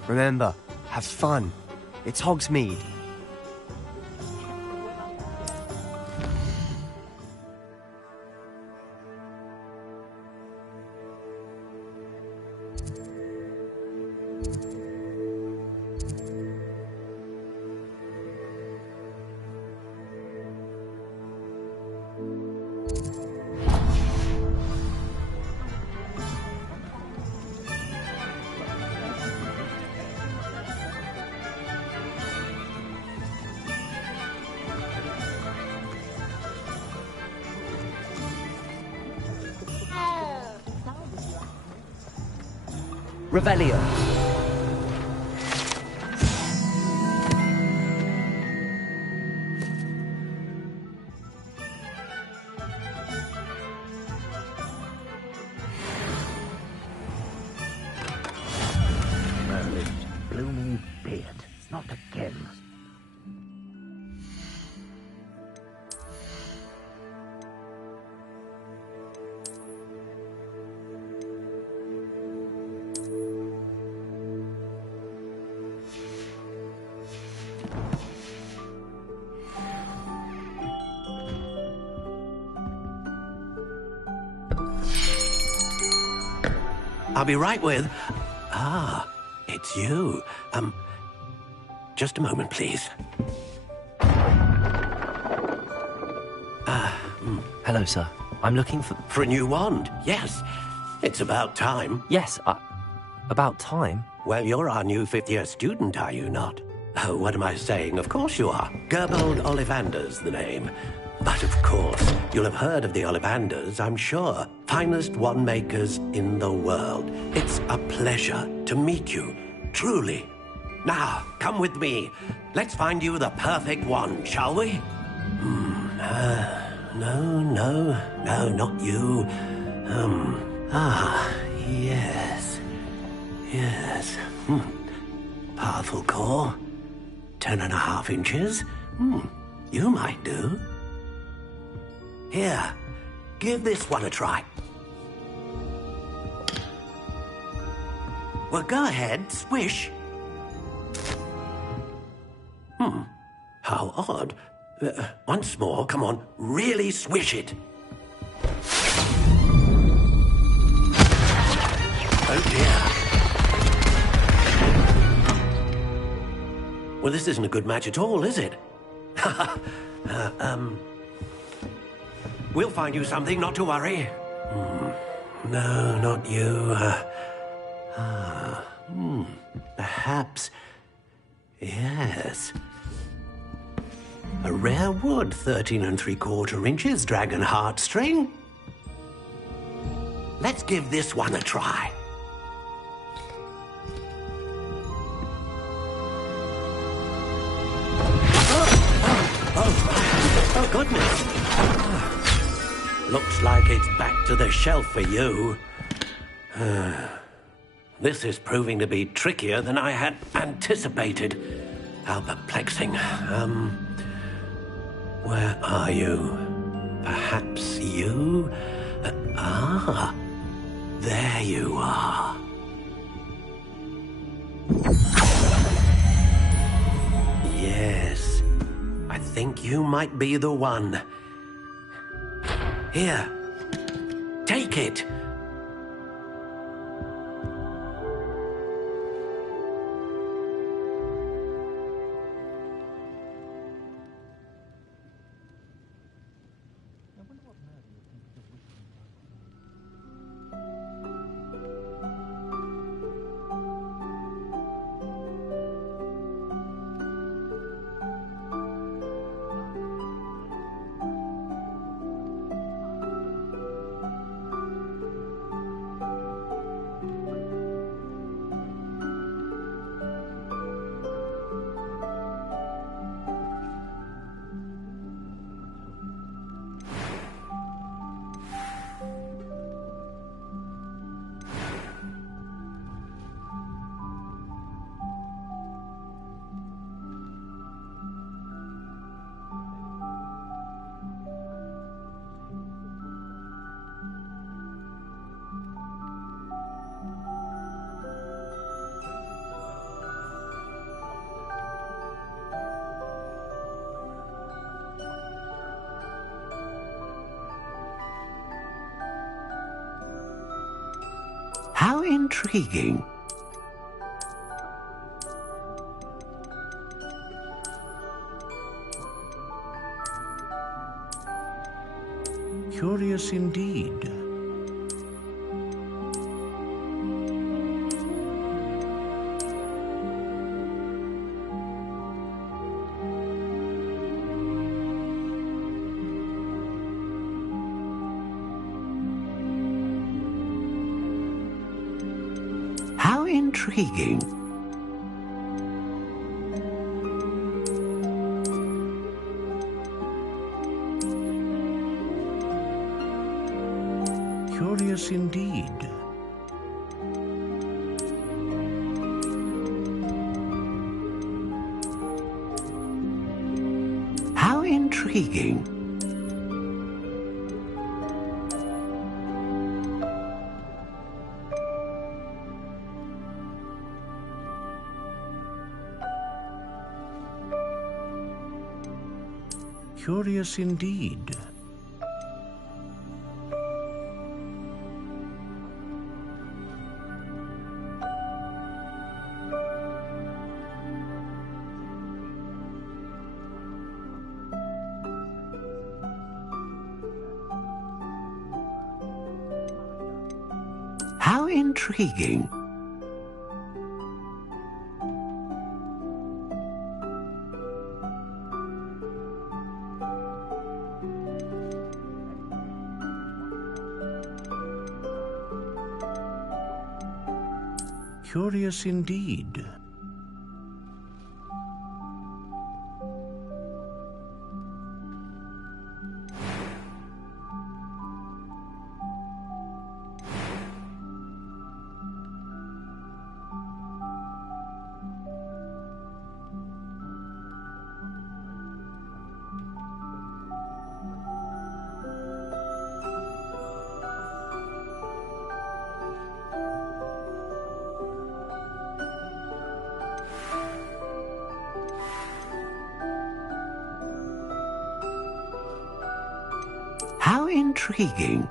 Remember, have fun. It's Hogsmeade. Revelio. Merlin's blooming beard. Not again. I'll be right with... Ah, it's you. Just a moment, please. Hello, sir. I'm looking for... For a new wand, yes. It's about time. Yes, about time? Well, you're our new 5th-year student, are you not? What am I saying? Of course you are. Gerbold Ollivander's the name. But of course, you'll have heard of the Ollivanders, I'm sure. Finest wand makers in the world. It's a pleasure to meet you, truly. Now, come with me. Let's find you the perfect wand, shall we? No, not you. Yes. Powerful core. 10.5 inches. You might do. Here, give this one a try. Well, go ahead, swish. How odd. Once more, come on, really swish it. Oh dear. Well, this isn't a good match at all, is it? We'll find you something, not to worry. No, not you. Perhaps. Yes. A rare wood, 13 3/4 inches, dragon heartstring. Let's give this one a try. Oh, goodness. Looks like it's back to the shelf for you. This is proving to be trickier than I had anticipated. How perplexing. Where are you? Perhaps you? There you are. Yes, I think you might be the one. Here, take it. How intriguing. Curious indeed. How intriguing. Curious indeed. How intriguing. Curious indeed. How intriguing. Curious indeed. How intriguing.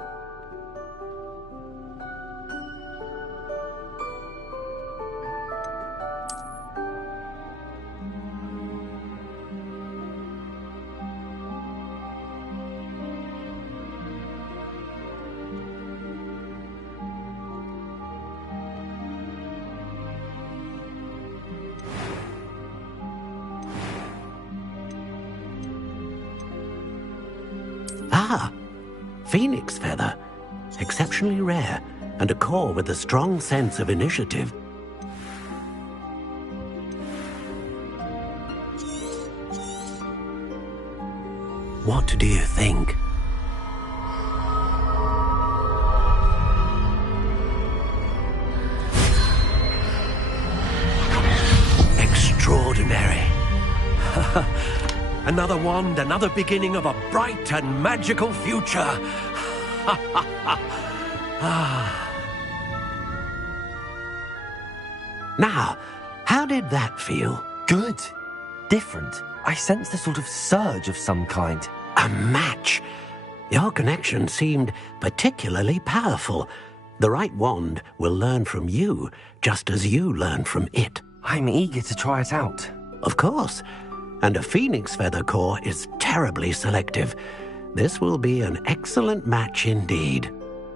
Ah, phoenix feather. Exceptionally rare, and a core with a strong sense of initiative. What do you think? Extraordinary. Another wand, another beginning of a bright and magical future. Now, how did that feel? Good. Different. I sensed a sort of surge of some kind. A match. Your connection seemed particularly powerful. The right wand will learn from you, just as you learn from it. I'm eager to try it out. Of course. And a phoenix feather core is terribly selective. This will be an excellent match indeed.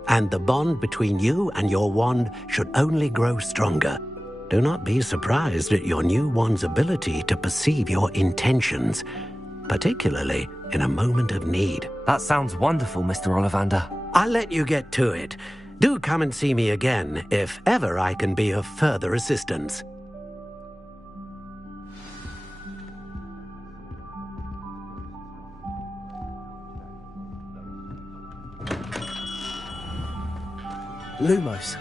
And the bond between you and your wand should only grow stronger. Do not be surprised at your new wand's ability to perceive your intentions, particularly in a moment of need. That sounds wonderful, Mr. Ollivander. I'll let you get to it. Do come and see me again if ever I can be of further assistance. Lumos.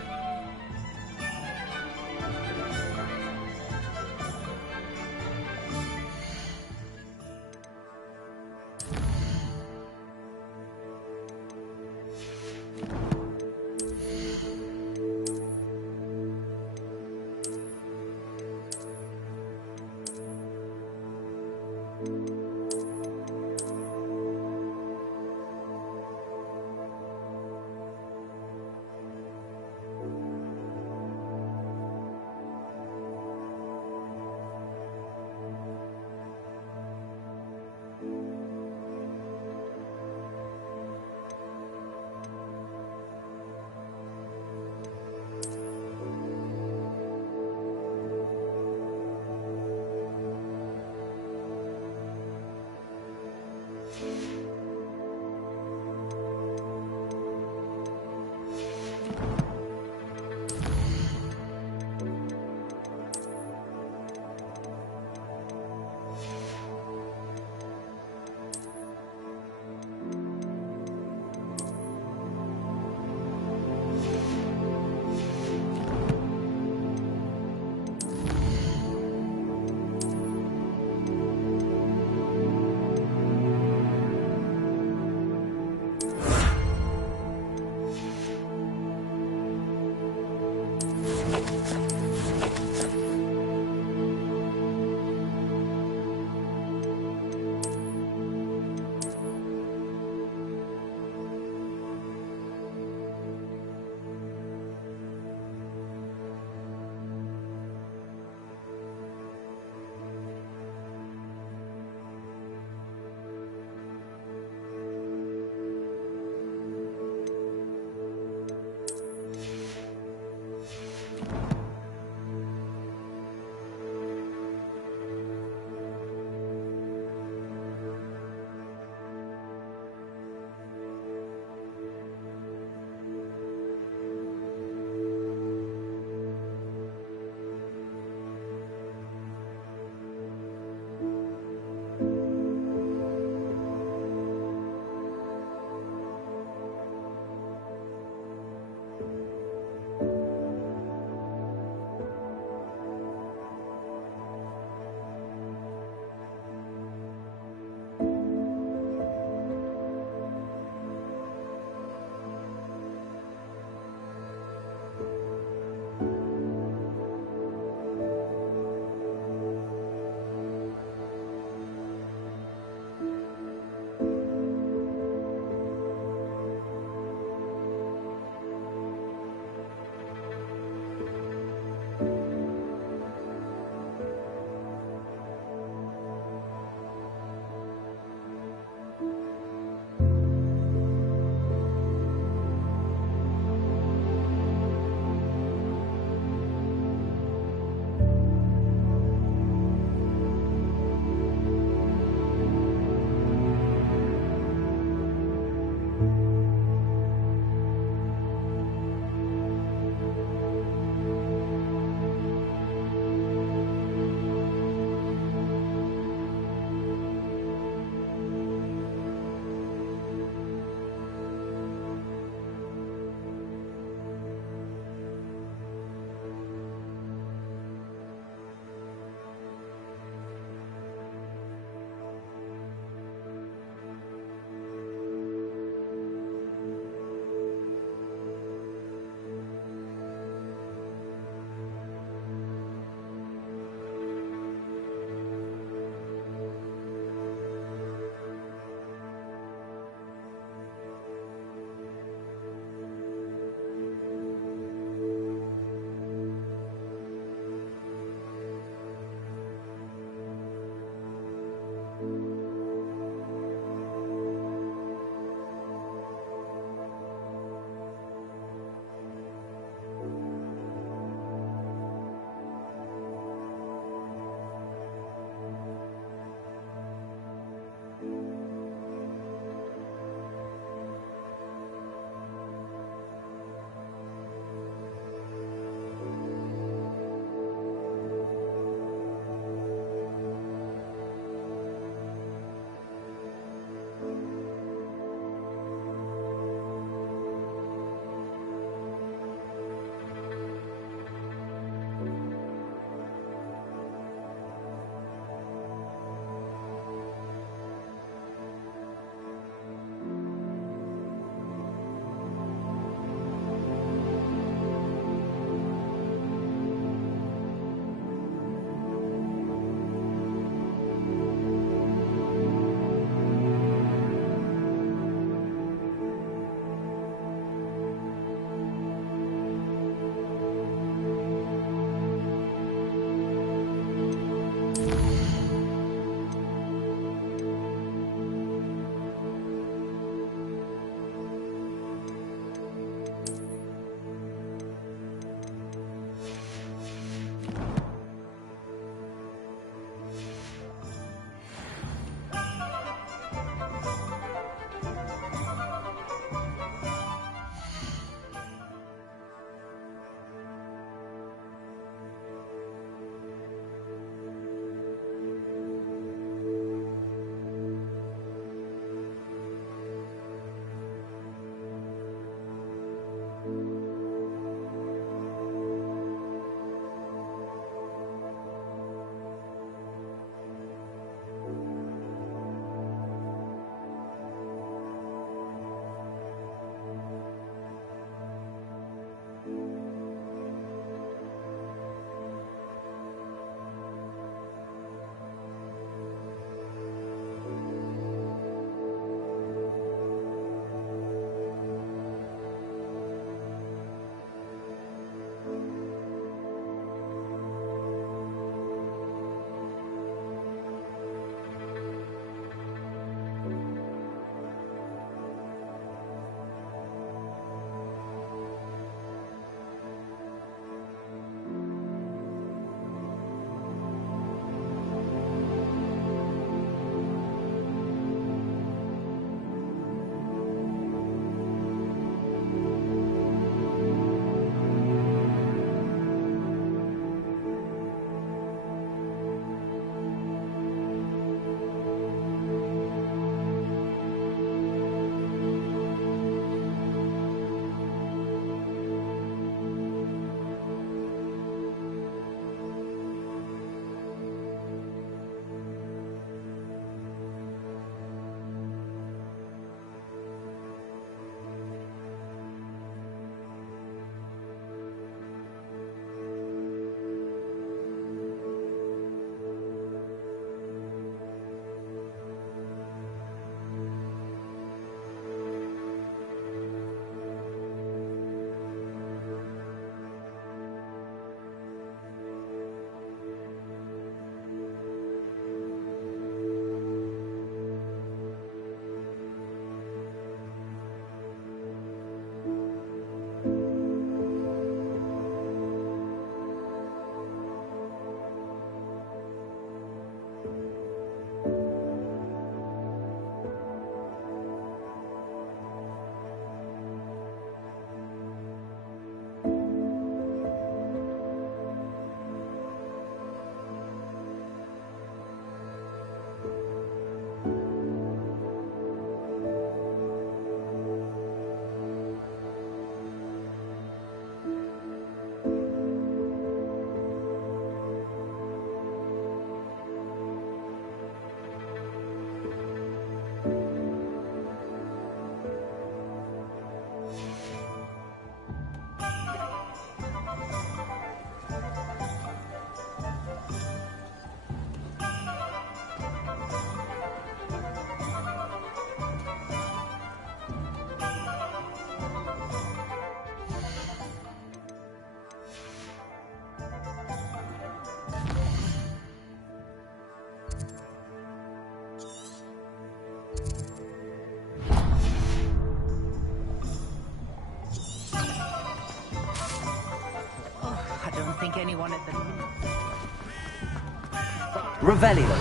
Revelio.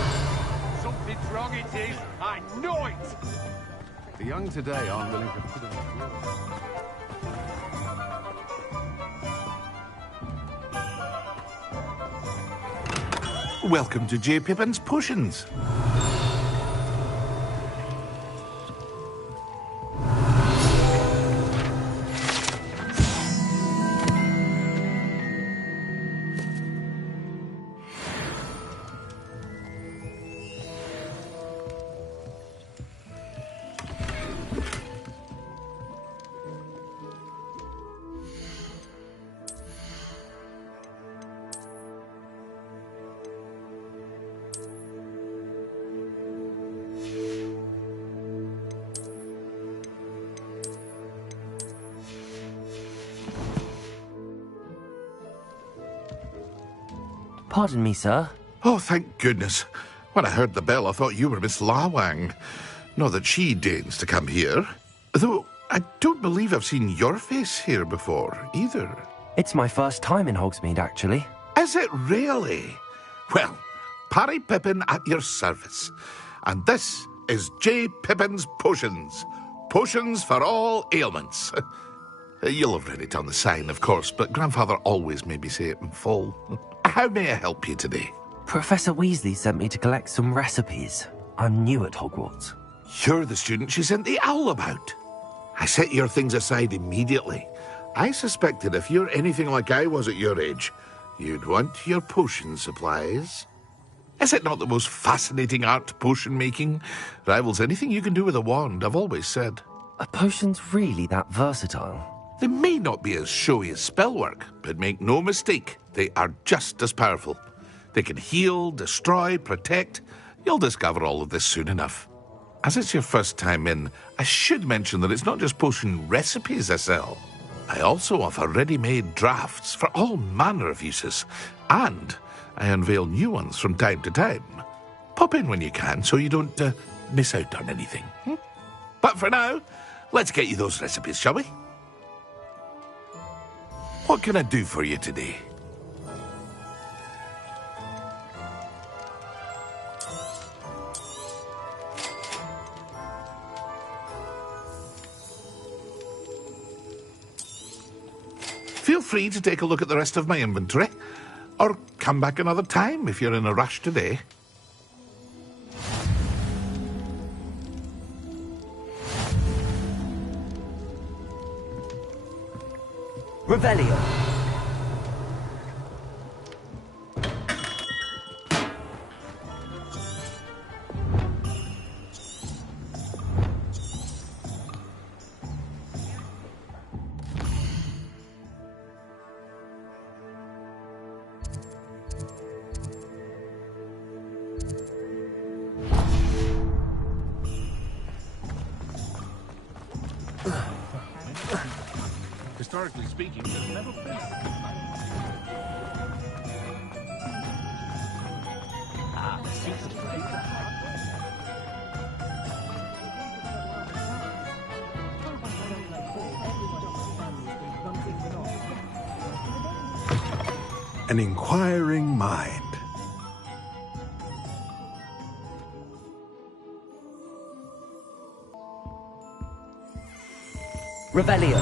Something's wrong, it is. I know it. The young today aren't willing to put up with it. Welcome to J. Pippin's Potions. Pardon me, sir. Oh, thank goodness. When I heard the bell, I thought you were Miss Lawang. Not that she deigns to come here. Though, I don't believe I've seen your face here before, either. It's my first time in Hogsmeade, actually. Is it really? Well, Parry Pippin at your service. And this is J. Pippin's Potions. Potions for all ailments. You'll have read it on the sign, of course, but Grandfather always made me say it in full. How may I help you today? Professor Weasley sent me to collect some recipes. I'm new at Hogwarts. You're the student she sent the owl about. I set your things aside immediately. I suspected if you're anything like I was at your age, you'd want your potion supplies. Is it not the most fascinating art, potion making? Rivals anything you can do with a wand, I've always said. Are potions really that versatile? They may not be as showy as spellwork, but make no mistake, they are just as powerful. They can heal, destroy, protect. You'll discover all of this soon enough. As it's your first time in, I should mention that it's not just potion recipes I sell. I also offer ready-made drafts for all manner of uses, and I unveil new ones from time to time. Pop in when you can so you don't miss out on anything. But for now, let's get you those recipes, shall we? What can I do for you today? Feel free to take a look at the rest of my inventory, or come back another time if you're in a rush today. Revelio. Historically speaking, there's never been. An inquiring mind. Revelio.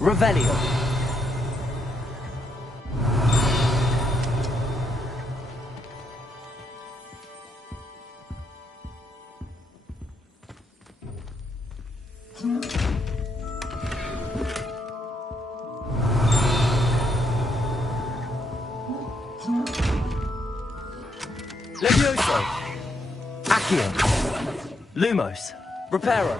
Revelio. Levioso! Accio! Lumos! Reparo!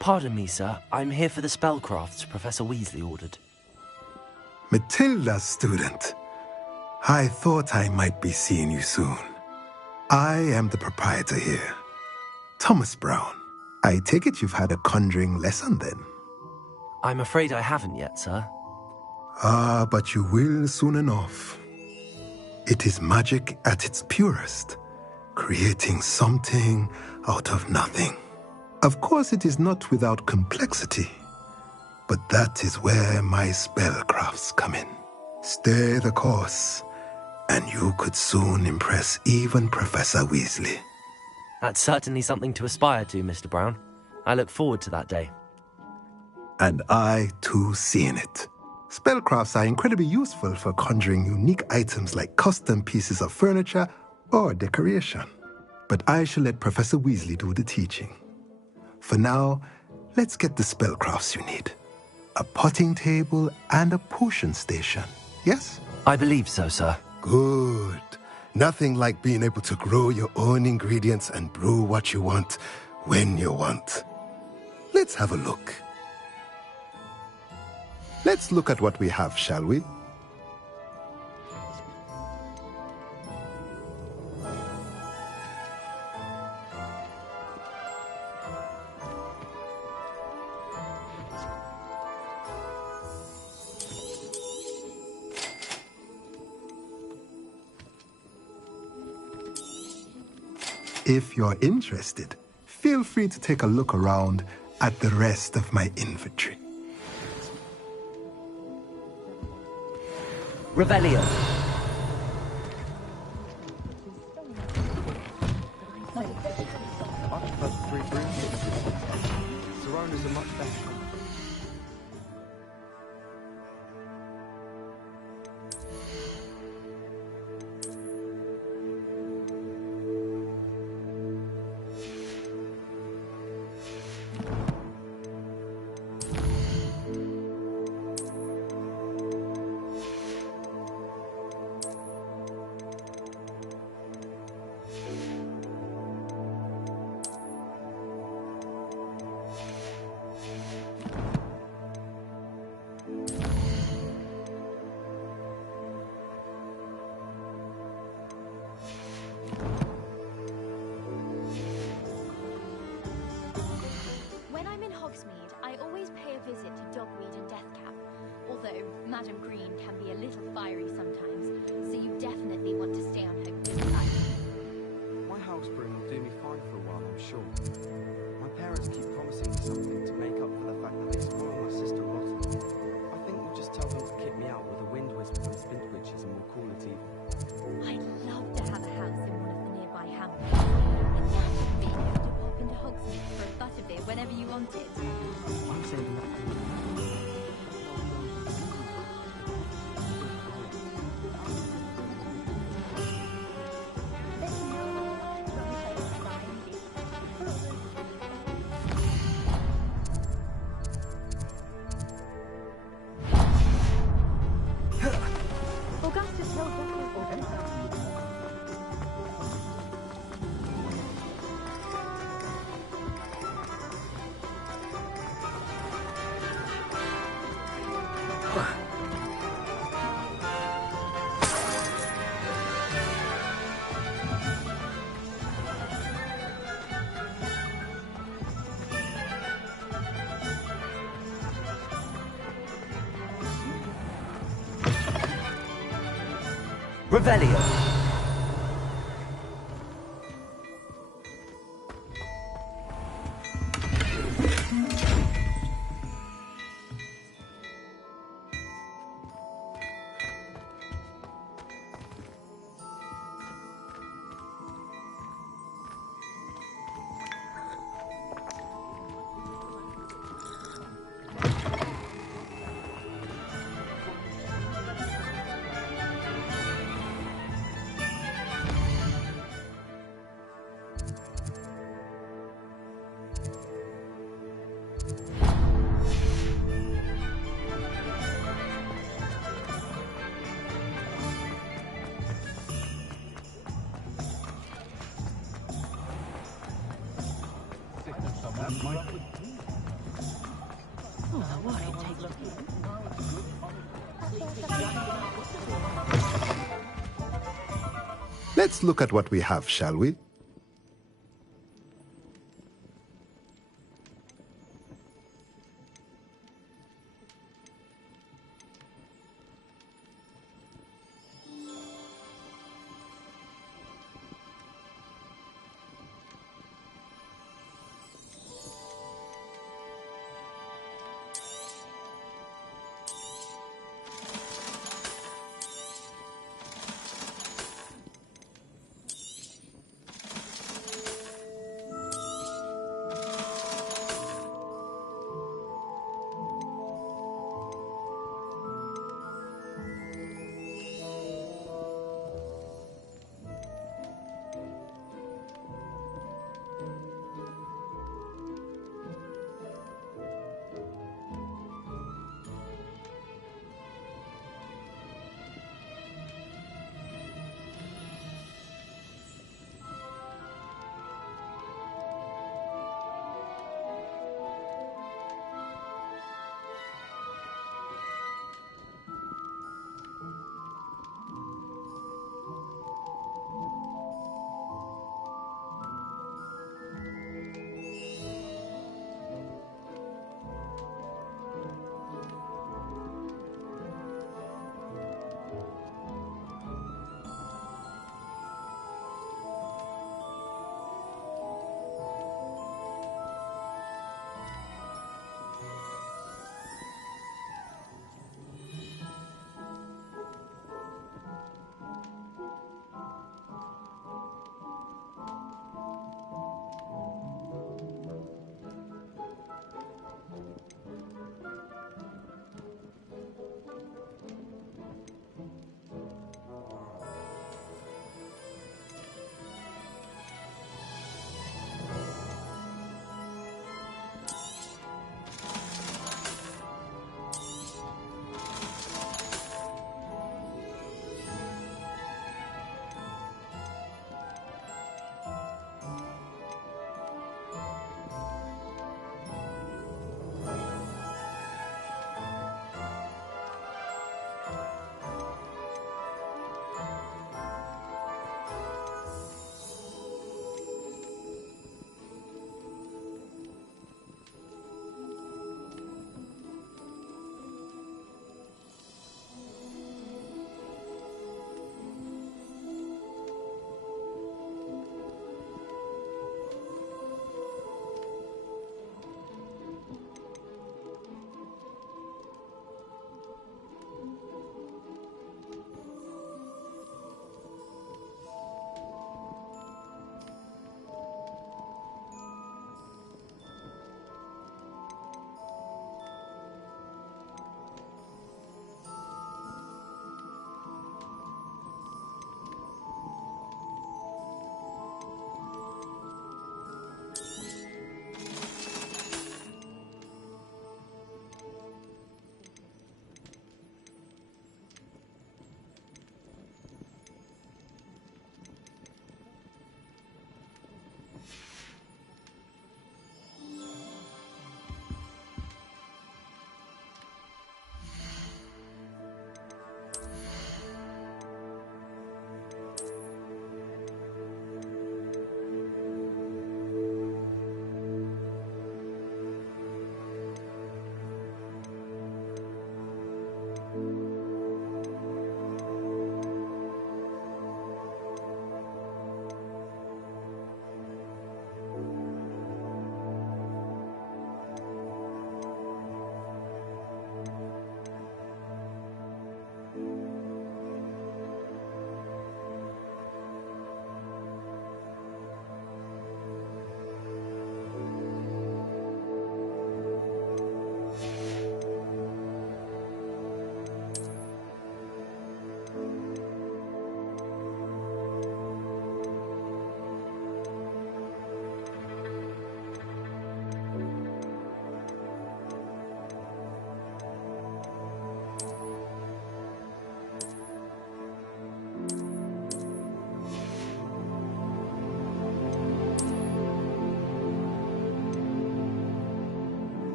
Pardon me, sir. I'm here for the spellcrafts Professor Weasley ordered. Matilda's student. I thought I might be seeing you soon. I am the proprietor here, Thomas Brown. I take it you've had a conjuring lesson then? I'm afraid I haven't yet, sir. Ah, but you will soon enough. It is magic at its purest, creating something out of nothing. Of course, it is not without complexity, but that is where my spellcrafts come in. Stay the course, and you could soon impress even Professor Weasley. That's certainly something to aspire to, Mr. Brown. I look forward to that day. And I, too, seeing it. Spellcrafts are incredibly useful for conjuring unique items like custom pieces of furniture or decoration. But I shall let Professor Weasley do the teaching. For now, let's get the spellcrafts you need. A potting table and a potion station, yes? I believe so, sir. Good. Nothing like being able to grow your own ingredients and brew what you want when you want. Let's have a look. Let's look at what we have, shall we? If you're interested, feel free to take a look around at the rest of my inventory. Revelio. I prefer the 3 broom system. Sironas are much better. I always pay a visit to Dogweed and Deathcap, although Madam Green can be a little fiery sometimes, so you definitely want to stay on her good side. My house broom will do me fine for a while, I'm sure. My parents keep promising me something to make up for the fact that they spoil my sister rotten. I think we'll just tell them to kick me out with a wind whisper and stint witches and we'll call it even. I'd love to have a house in one of the nearby hamlets. Imagine being able to pop into Hogsmeade for a butterbeer whenever you wanted. I'm saving up for Revelio. Let's look at what we have, shall we?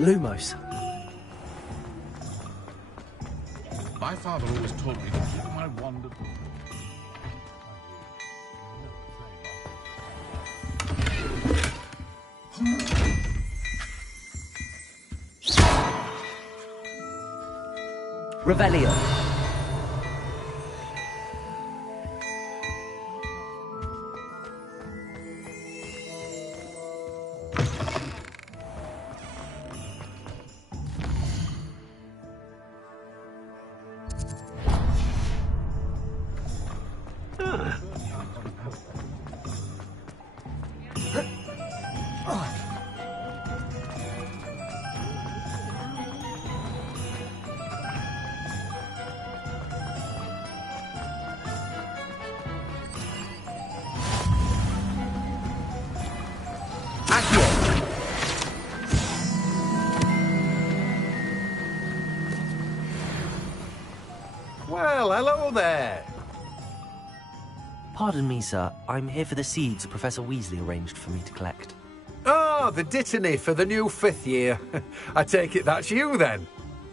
Lumos. My father always told me to keep my wand at... Revelio. Well, hello there. Pardon me, sir. I'm here for the seeds Professor Weasley arranged for me to collect. Oh, the dittany for the new 5th year. I take it that's you, then.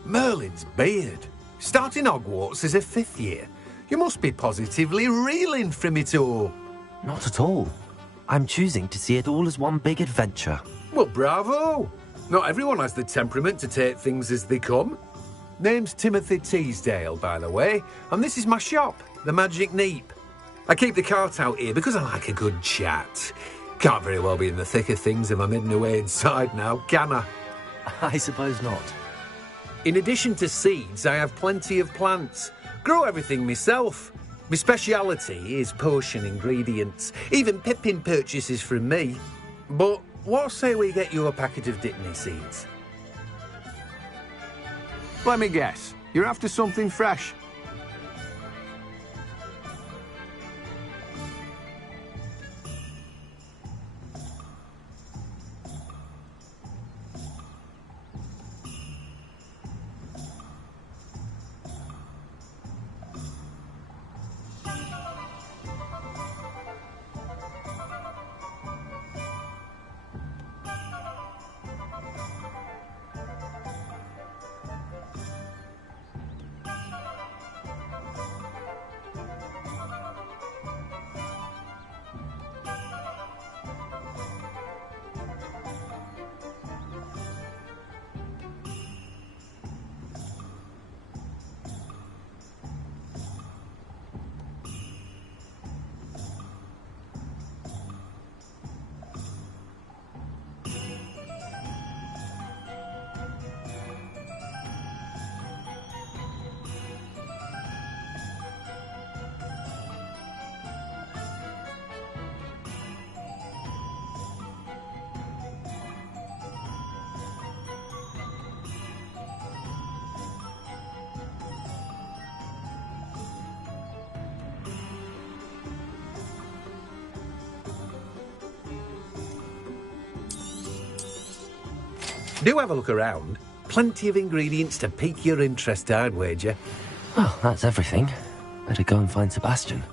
Merlin's beard. Starting Hogwarts as a 5th year. You must be positively reeling from it all. Not at all. I'm choosing to see it all as one big adventure. Well, bravo. Not everyone has the temperament to take things as they come. Name's Timothy Teasdale, by the way, and this is my shop, the Magic Neep. I keep the cart out here because I like a good chat. Can't very well be in the thick of things if I'm hidden away inside now, can I? I suppose not. In addition to seeds, I have plenty of plants. Grow everything myself. My speciality is potion ingredients. Even Pippin purchases from me. But what say we get you a packet of Dittany seeds? Let me guess. You're after something fresh. Do have a look around. Plenty of ingredients to pique your interest, I'd wager. Well, that's everything. Better go and find Sebastian.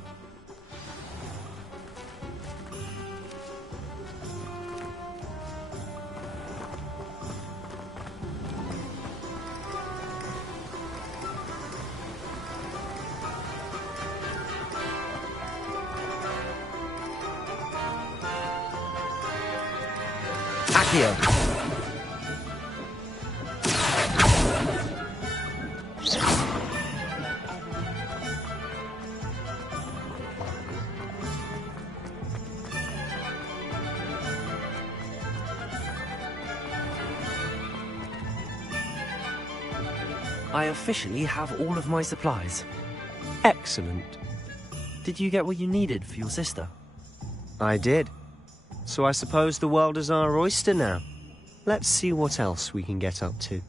Accio. I officially have all of my supplies. Excellent. Did you get what you needed for your sister? I did. So I suppose the world is our oyster now. Let's see what else we can get up to.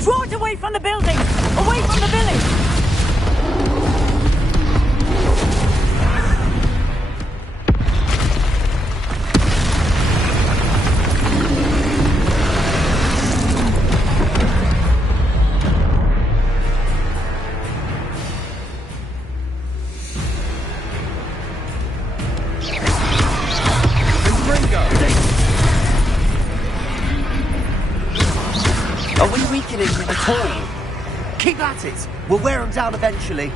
Draw it away from the building! Away from the village! reckoning at all. Keep at it. We'll wear them down eventually.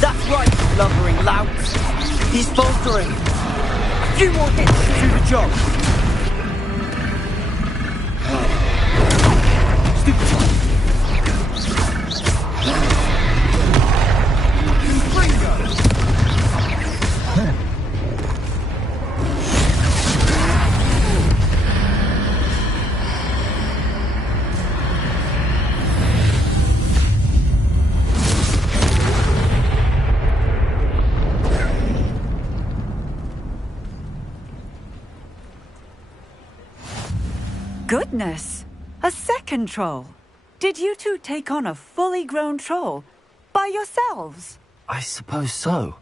That's right, lumbering louts. He's faltering. A few more hits to do the job. Goodness! A second troll! Did you two take on a fully grown troll? By yourselves? I suppose so.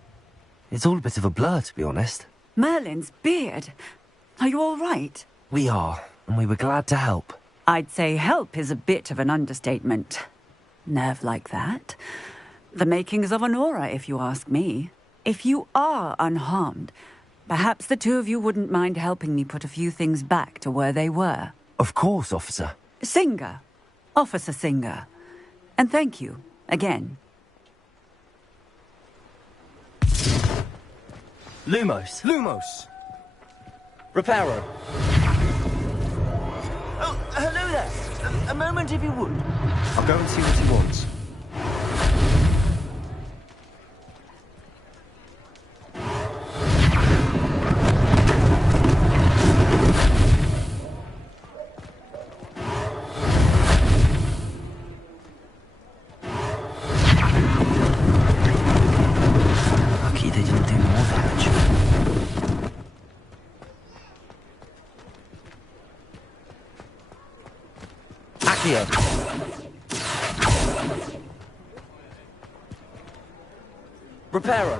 It's all a bit of a blur, to be honest. Merlin's beard. Are you all right? We are, and we were glad to help. I'd say help is a bit of an understatement. Nerve like that. The makings of an aura, if you ask me. If you are unharmed, perhaps the two of you wouldn't mind helping me put a few things back to where they were. Of course, officer. Singer. Officer Singer. And thank you, again. Lumos. Lumos. Reparo. Oh, hello there. A moment if you would. I'll go and see what he wants. Reparo.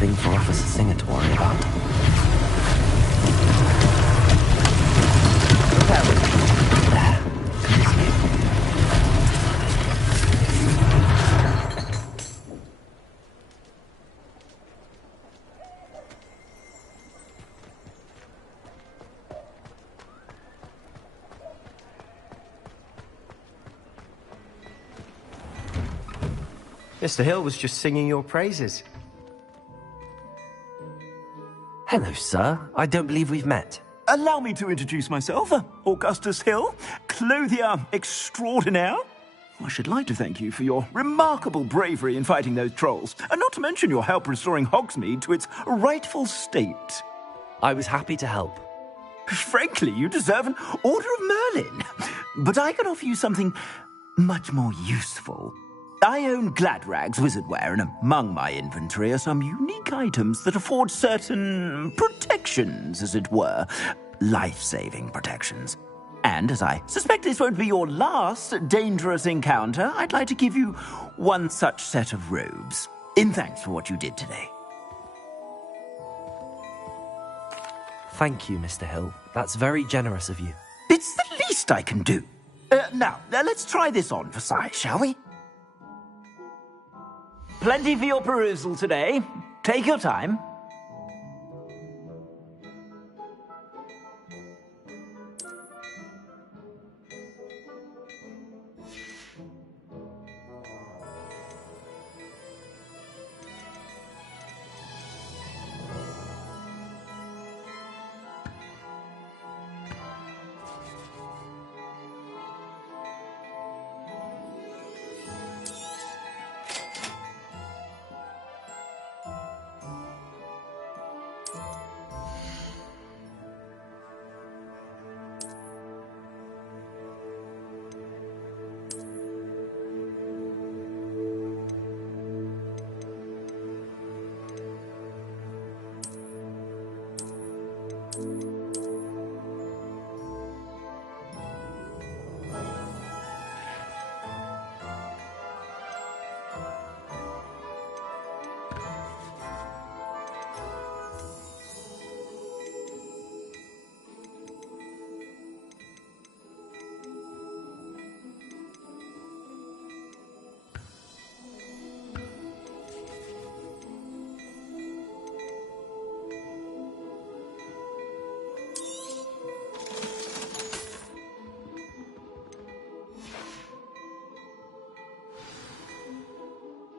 Thing for Officer Singer to worry about. Mr. Hill was just singing your praises. Hello, sir. I don't believe we've met. Allow me to introduce myself, Augustus Hill, clothier extraordinaire. I should like to thank you for your remarkable bravery in fighting those trolls, and not to mention your help restoring Hogsmeade to its rightful state. I was happy to help. Frankly, you deserve an Order of Merlin. But I can offer you something much more useful. I own Gladrag's wizardware, and among my inventory are some unique items that afford certain protections, as it were. Life-saving protections. And as I suspect this won't be your last dangerous encounter, I'd like to give you one such set of robes, in thanks for what you did today. Thank you, Mr. Hill. That's very generous of you. It's the least I can do. Now, let's try this on for size, shall we? Plenty for your perusal today. Take your time.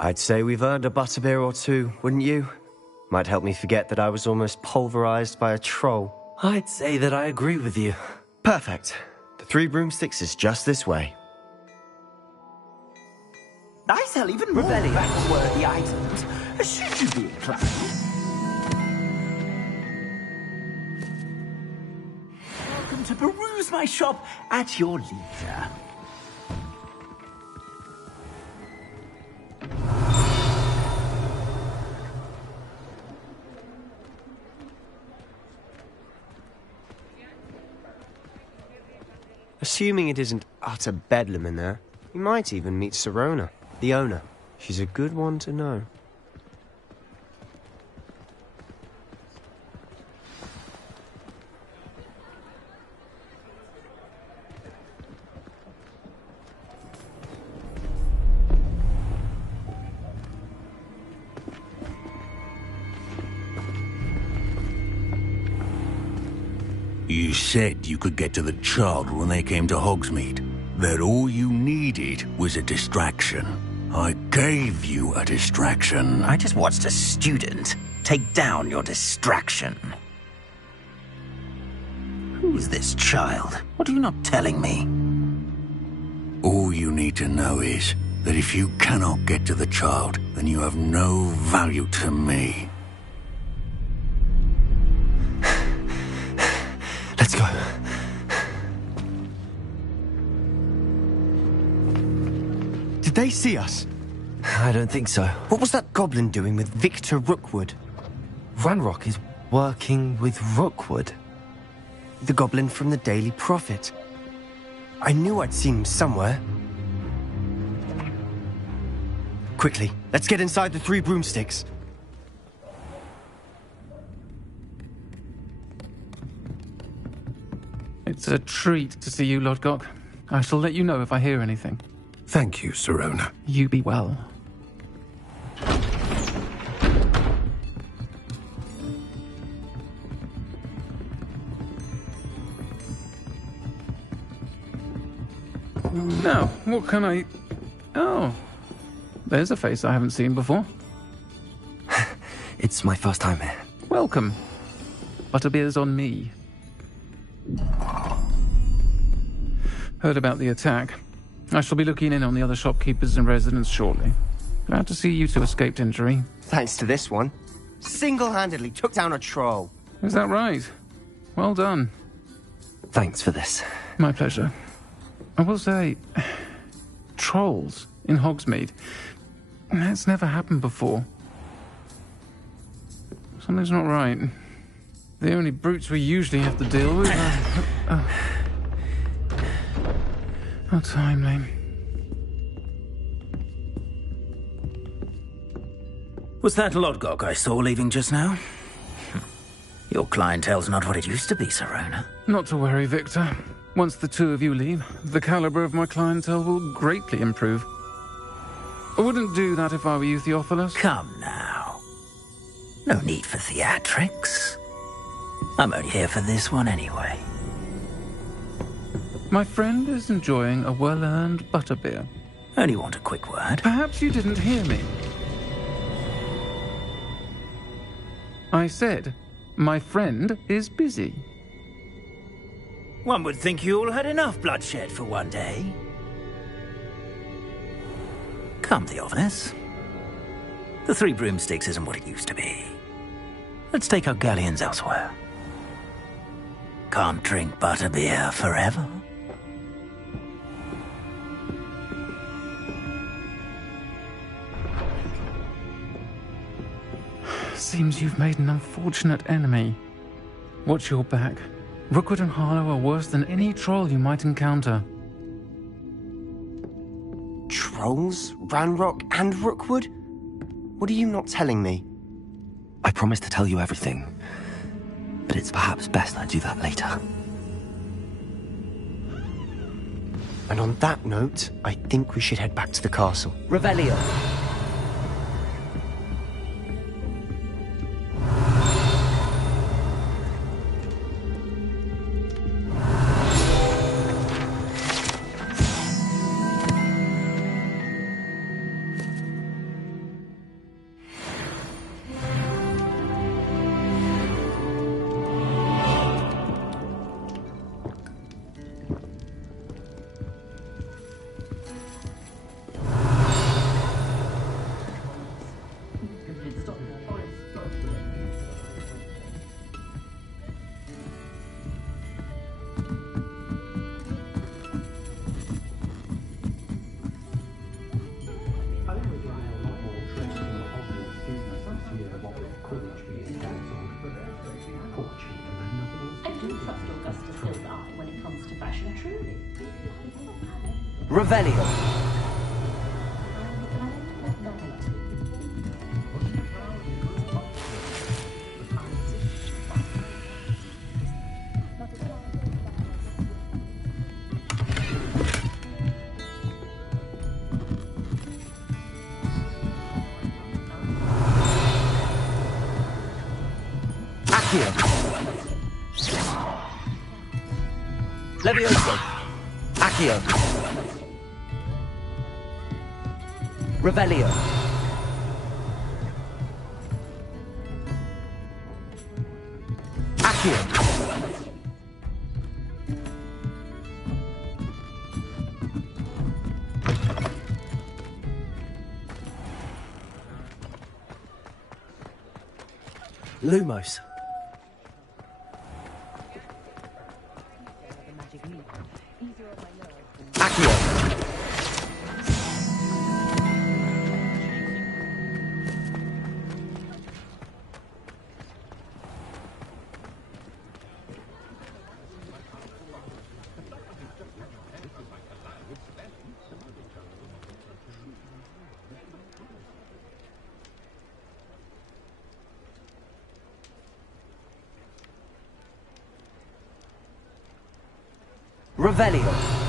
I'd say we've earned a butterbeer or two, wouldn't you? Might help me forget that I was almost pulverized by a troll. I'd say that I agree with you. Perfect. The 3 broomsticks is just this way. I sell even more battle-worthy items, should you be inclined. Welcome to peruse my shop at your leisure. Assuming it isn't utter bedlam in there, you might even meet Sirona, the owner. She's a good one to know. You said you could get to the child when they came to Hogsmeade. That all you needed was a distraction. I gave you a distraction. I just watched a student take down your distraction. Who's this child? What are you not telling me? All you need to know is that if you cannot get to the child, then you have no value to me. Let's go. Did they see us? I don't think so. What was that goblin doing with Victor Rookwood? Ranrock is working with Rookwood. The goblin from the Daily Prophet. I knew I'd seen him somewhere. Quickly, let's get inside the 3 broomsticks. It's a treat to see you, Lodgok. I shall let you know if I hear anything. Thank you, Sirona. You be well. Now, what can I... Oh, there's a face I haven't seen before. It's my first time here. Welcome. Butterbeer's on me. Heard about the attack. I shall be looking in on the other shopkeepers and residents shortly. Glad to see you two escaped injury. Thanks to this one. Single-handedly took down a troll. Is that right? Well done. Thanks for this. My pleasure. I will say, trolls in Hogsmeade. That's never happened before. Something's not right. The only brutes we usually have to deal with are... How timely. Was that Lodgok I saw leaving just now? Your clientele's not what it used to be, Serona. Not to worry, Victor. Once the two of you leave, the caliber of my clientele will greatly improve. I wouldn't do that if I were you, Theophilus. Come now. No need for theatrics. I'm only here for this one anyway. My friend is enjoying a well-earned butterbeer. Only want a quick word. Perhaps you didn't hear me. I said, my friend is busy. One would think you all had enough bloodshed for one day. Come, Theophilus. The Three Broomsticks isn't what it used to be. Let's take our galleons elsewhere. Can't drink butterbeer forever. Seems you've made an unfortunate enemy. Watch your back. Rookwood and Harlow are worse than any troll you might encounter. Trolls? Ranrock and Rookwood? What are you not telling me? I promised to tell you everything, but it's perhaps best I do that later. And on that note, I think we should head back to the castle. Revelio. Revelio. Accio. Levioso. Accio. Revelio. Accio. Lumos. Accio. Revelio.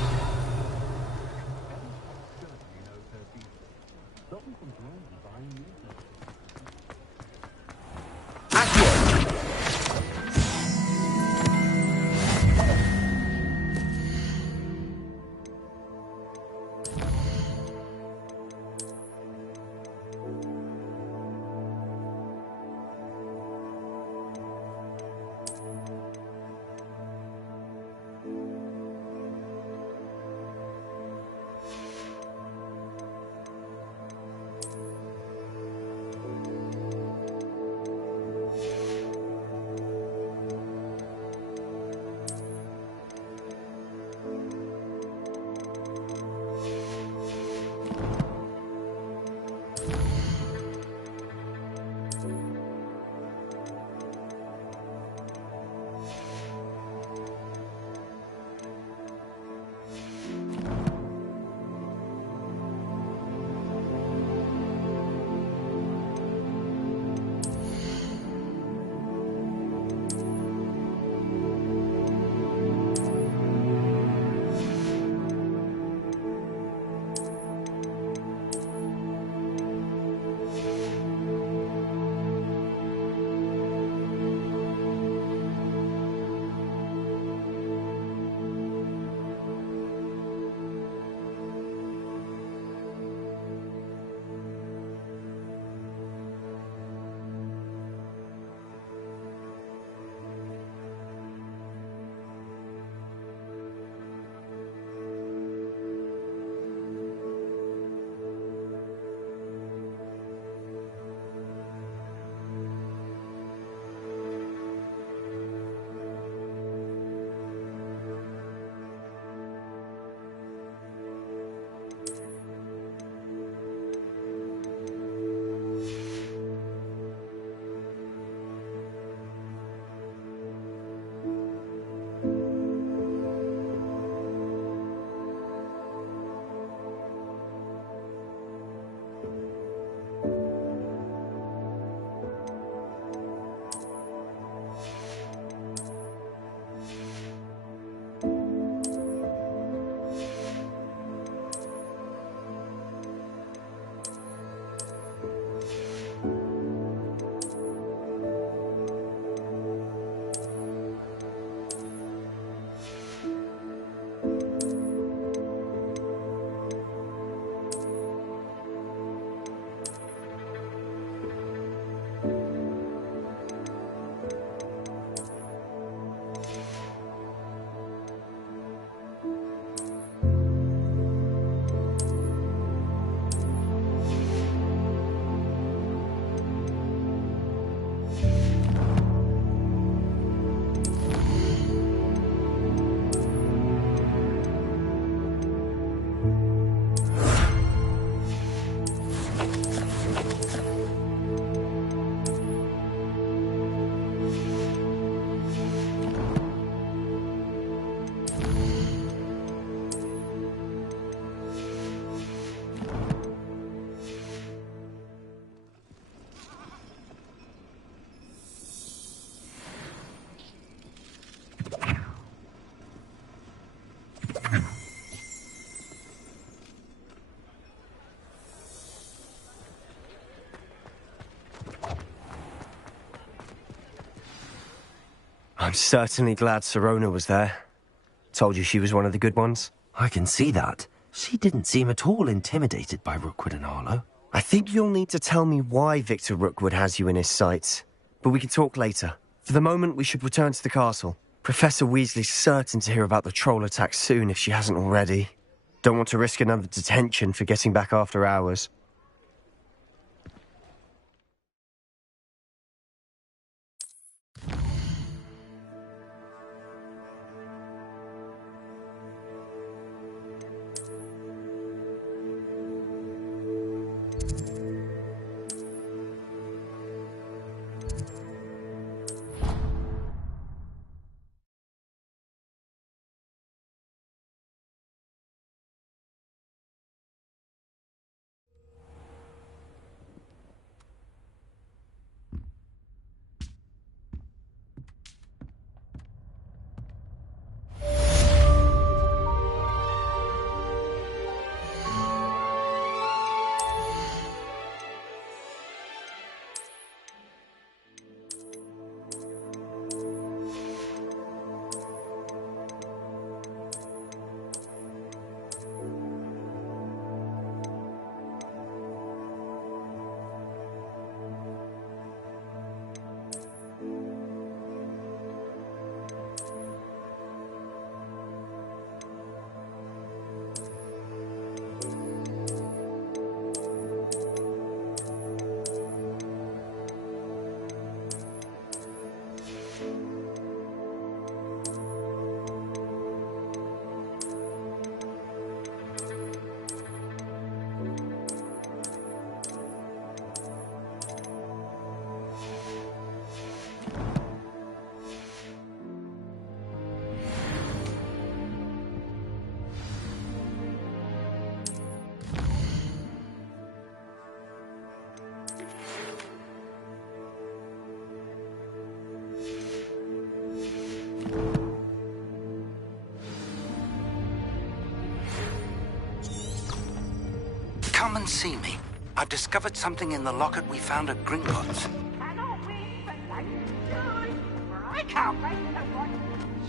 I'm certainly glad Sirona was there. Told you she was one of the good ones. I can see that. She didn't seem at all intimidated by Rookwood and Arlo. I think you'll need to tell me why Victor Rookwood has you in his sights. But we can talk later. For the moment, we should return to the castle. Professor Weasley's certain to hear about the troll attack soon if she hasn't already. Don't want to risk another detention for getting back after hours. Come and see me. I've discovered something in the locket we found at Gringotts. I can't make no one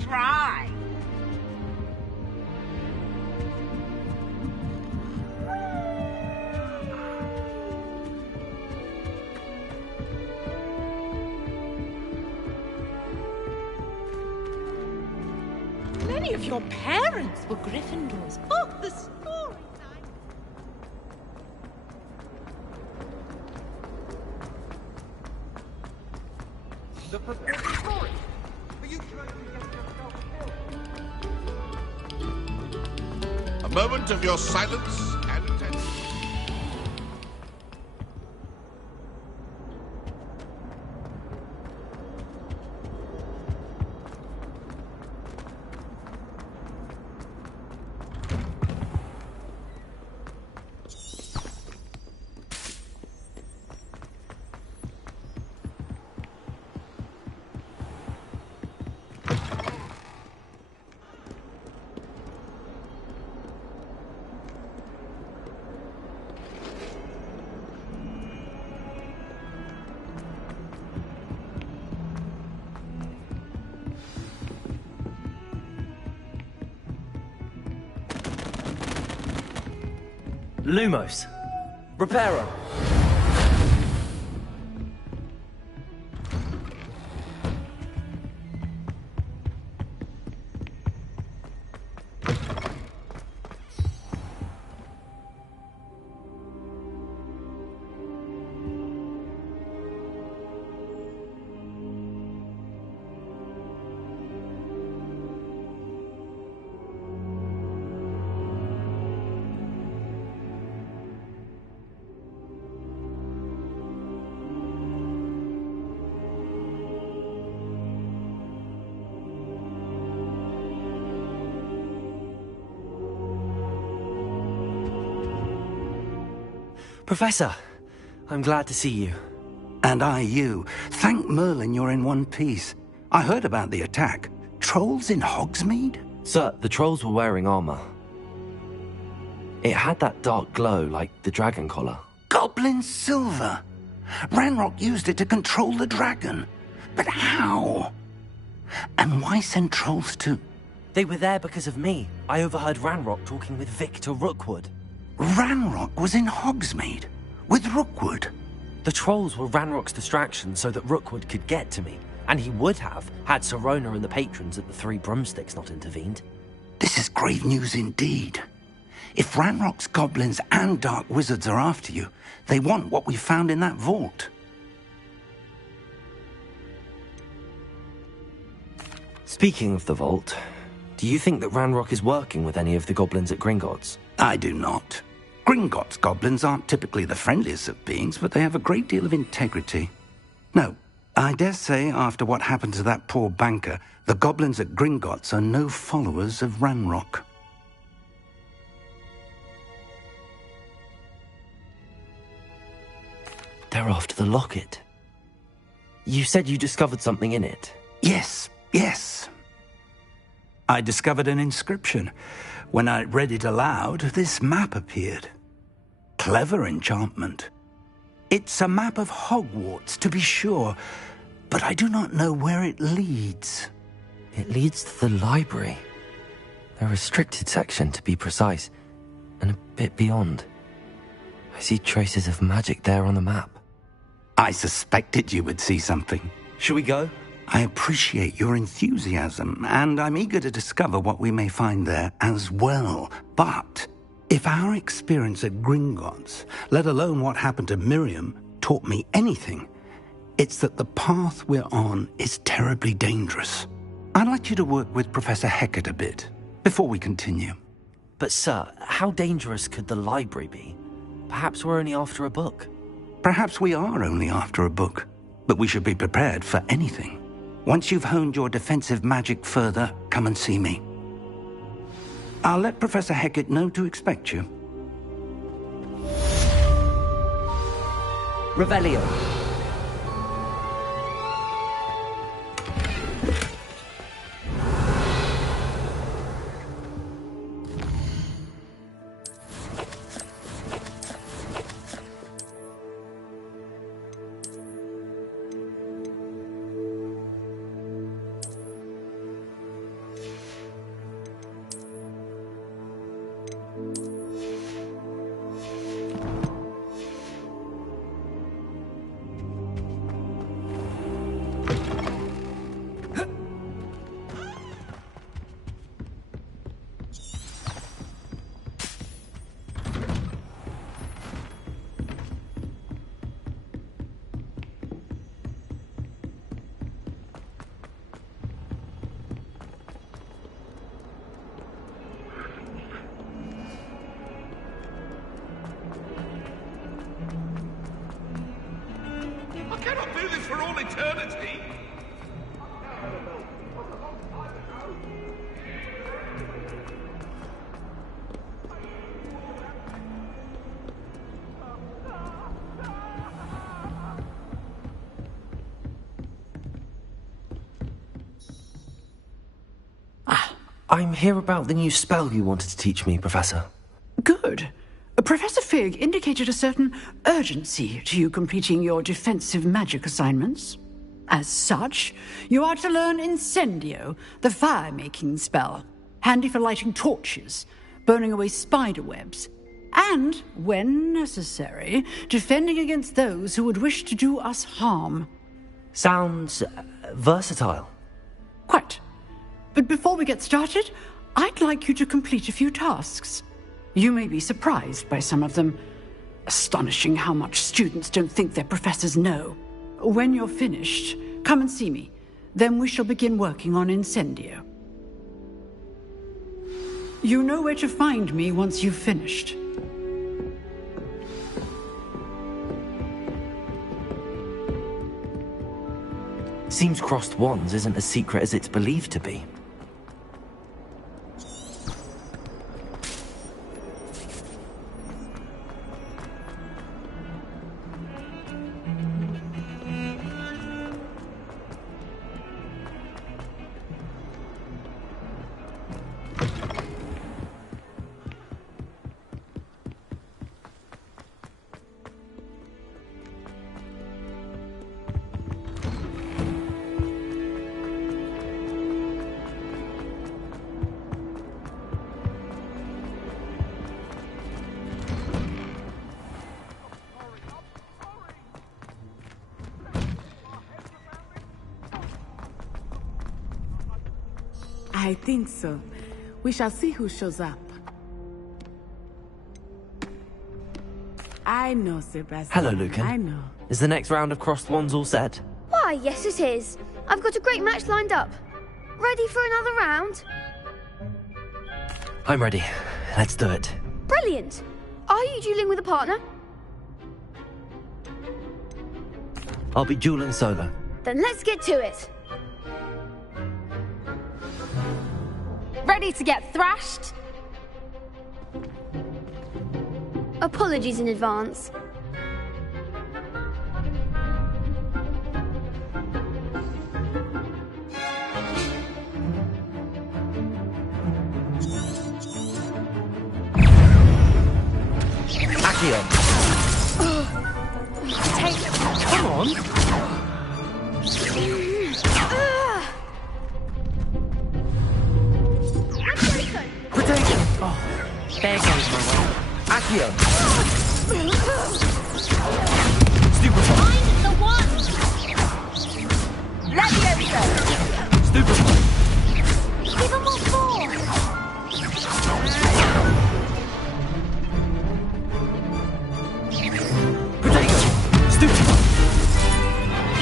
try. Many of your parents were Gryffindors. Oh, the story! The forbidden story. Are you trying to get yourself killed? A moment of your silence and attention. Lumos. Reparo. Professor, I'm glad to see you. And I you. Thank Merlin you're in one piece. I heard about the attack. Trolls in Hogsmeade? Sir, the trolls were wearing armor. It had that dark glow like the dragon collar. Goblin silver. Ranrock used it to control the dragon. But how? And why send trolls to... They were there because of me. I overheard Ranrock talking with Victor Rookwood. Ranrock was in Hogsmeade? With Rookwood? The trolls were Ranrock's distraction so that Rookwood could get to me. And he would have, had Sirona and the patrons at the Three Broomsticks not intervened. This is grave news indeed. If Ranrock's goblins and dark wizards are after you, they want what we found in that vault. Speaking of the vault, do you think that Ranrock is working with any of the goblins at Gringotts? I do not. Gringotts goblins aren't typically the friendliest of beings, but they have a great deal of integrity. No, I dare say after what happened to that poor banker, the goblins at Gringotts are no followers of Ranrock. They're after the locket. You said you discovered something in it. Yes. I discovered an inscription. When I read it aloud, this map appeared. Clever enchantment. It's a map of Hogwarts, to be sure, but I do not know where it leads. It leads to the library. The restricted section, to be precise, and a bit beyond. I see traces of magic there on the map. I suspected you would see something. Shall we go? I appreciate your enthusiasm, and I'm eager to discover what we may find there as well. But if our experience at Gringotts, let alone what happened to Miriam, taught me anything, it's that the path we're on is terribly dangerous. I'd like you to work with Professor Hecat a bit before we continue. But sir, how dangerous could the library be? Perhaps we're only after a book. Perhaps we are only after a book, but we should be prepared for anything. Once you've honed your defensive magic further, come and see me. I'll let Professor Hecat know to expect you. Revelio. I'm here about the new spell you wanted to teach me, Professor. Good. Professor Fig indicated a certain urgency to you completing your defensive magic assignments. As such, you are to learn Incendio, the fire-making spell, handy for lighting torches, burning away spider webs, and, when necessary, defending against those who would wish to do us harm. Sounds versatile. Quite. But before we get started, I'd like you to complete a few tasks. You may be surprised by some of them. Astonishing how much students don't think their professors know. When you're finished, come and see me. Then we shall begin working on Incendio. You know where to find me once you've finished. Seems crossed wands isn't as secret as it's believed to be. I think so. We shall see who shows up. I know, Sebastian. Hello, Lucan. I know. Is the next round of crossed wands all set? Why, yes it is. I've got a great match lined up. Ready for another round? I'm ready. Let's do it. Brilliant. Are you dueling with a partner? I'll be dueling solo. Then let's get to it. Ready to get thrashed? Apologies in advance. Accio. Come on. Potato. Oh, there goes my way. Accio. Stupefy. Find the one! Leviosa. Stupefy. Give him more force! Potato. Stupefy.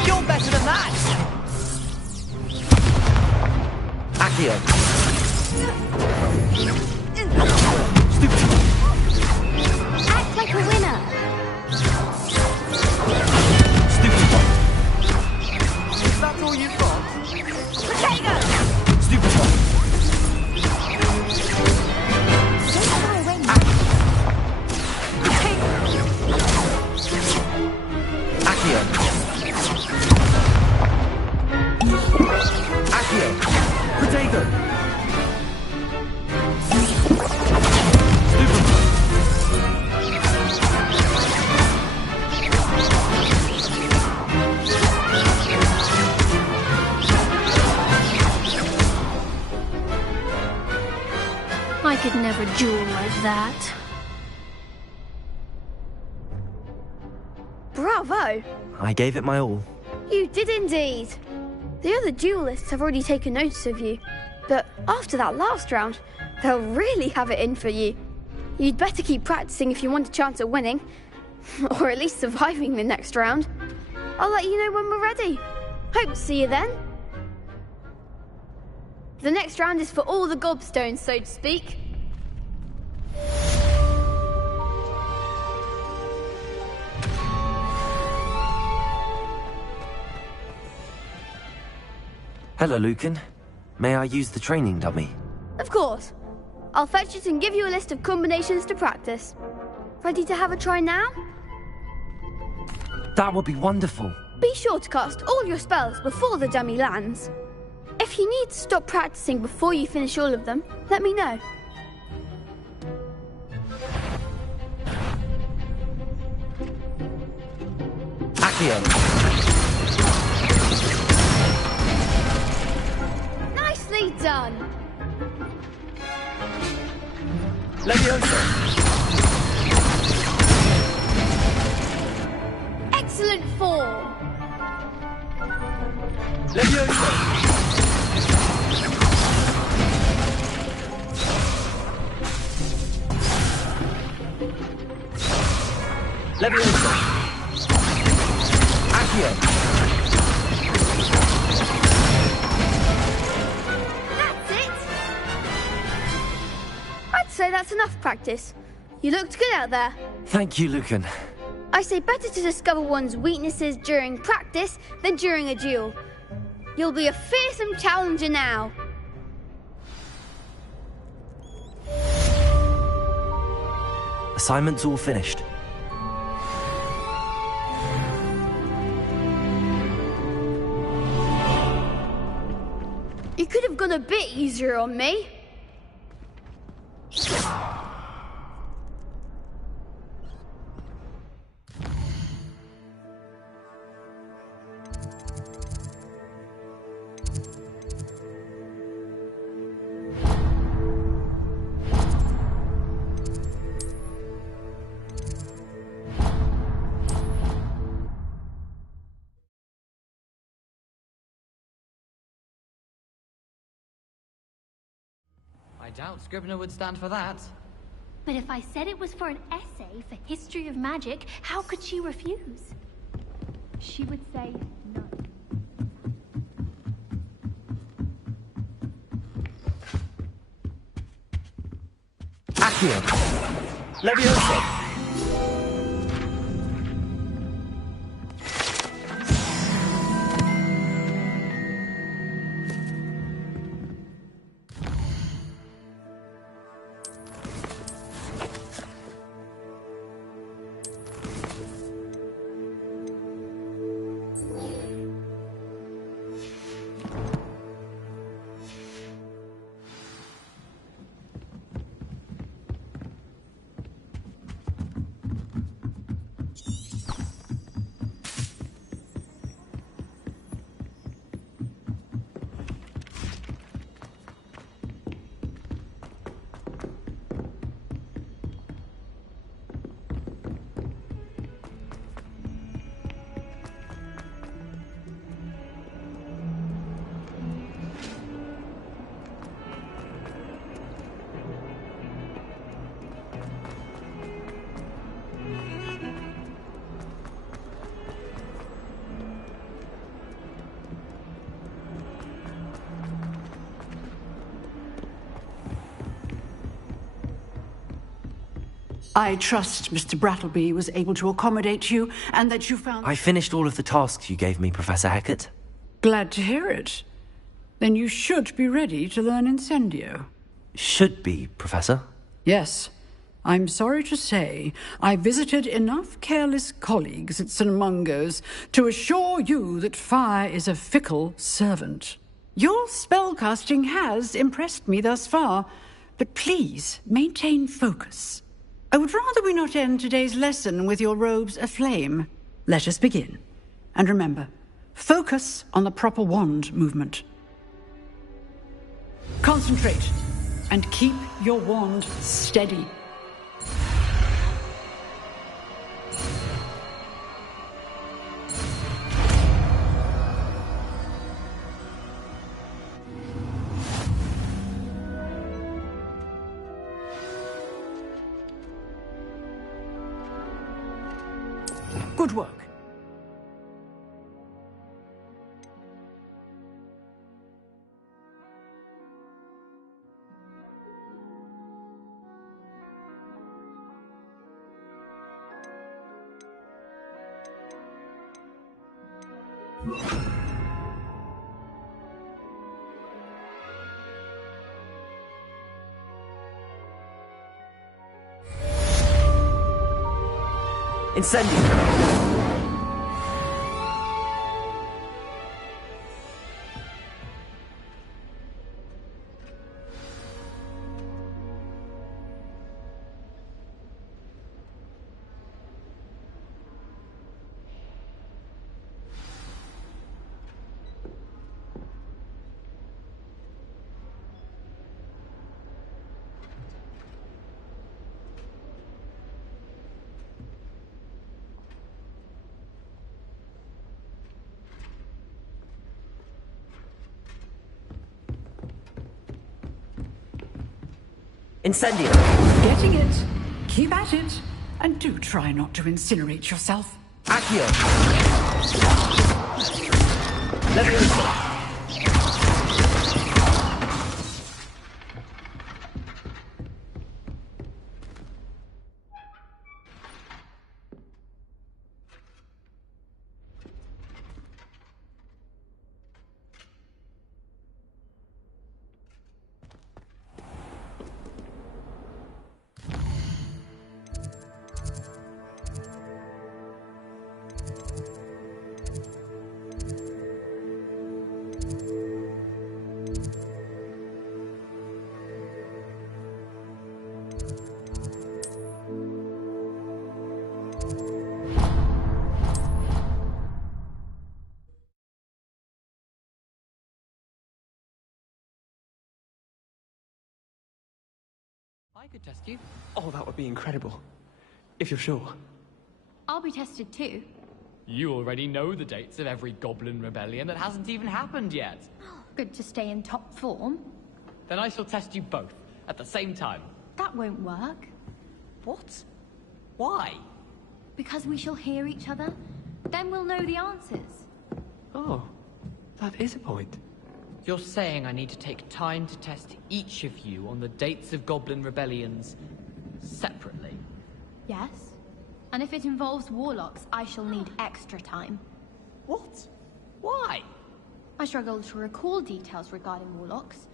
You're better than that. Accio. Act like a winner! Is that all you've got? Potato! Stupefy. Accio. Accio. Potato. I could never duel like that. Bravo! I gave it my all. You did indeed. The other duelists have already taken notice of you, but after that last round, they'll really have it in for you. You'd better keep practicing if you want a chance at winning, or at least surviving the next round. I'll let you know when we're ready. Hope to see you then. The next round is for all the gobstones, so to speak. Hello, Lucan. May I use the training dummy? Of course. I'll fetch it and give you a list of combinations to practice. Ready to have a try now? That would be wonderful. Be sure to cast all your spells before the dummy lands. If you need to stop practicing before you finish all of them, let me know. Accio. Nicely done. Leviosa. Excellent form. Leviosa. Leviosa. Accio. That's it. I'd say that's enough practice. You looked good out there. Thank you, Lucan. I say better to discover one's weaknesses during practice than during a duel. You'll be a fearsome challenger now. Assignment's all finished. You could have gone a bit easier on me. doubt Scribner would stand for that. But if I said it was for an essay for history of magic, how could she refuse? She would say no. Accio! Leviosa! I trust Mr. Brattleby was able to accommodate you, and that you found... I finished all of the tasks you gave me, Professor Hecat. Glad to hear it. Then you should be ready to learn Incendio. Should be, Professor? Yes. I'm sorry to say, I visited enough careless colleagues at St. Mungo's to assure you that fire is a fickle servant. Your spellcasting has impressed me thus far, but please maintain focus. I would rather we not end today's lesson with your robes aflame. Let us begin. And remember, focus on the proper wand movement. Concentrate, and keep your wand steady. Good work. Incendio! Incendio! Getting it. Keep at it. And do try not to incinerate yourself. Accio! Leviosa! I could test you. Oh, that would be incredible. If you're sure. I'll be tested too. You already know the dates of every goblin rebellion that hasn't even happened yet. Good to stay in top form. Then I shall test you both. at the same time. That won't work. What? Why? Because we shall hear each other. Then we'll know the answers. Oh, that is a point. You're saying I need to take time to test each of you on the dates of goblin rebellions separately? Yes. And if it involves warlocks, I shall need extra time. What? Why? I struggle to recall details regarding warlocks.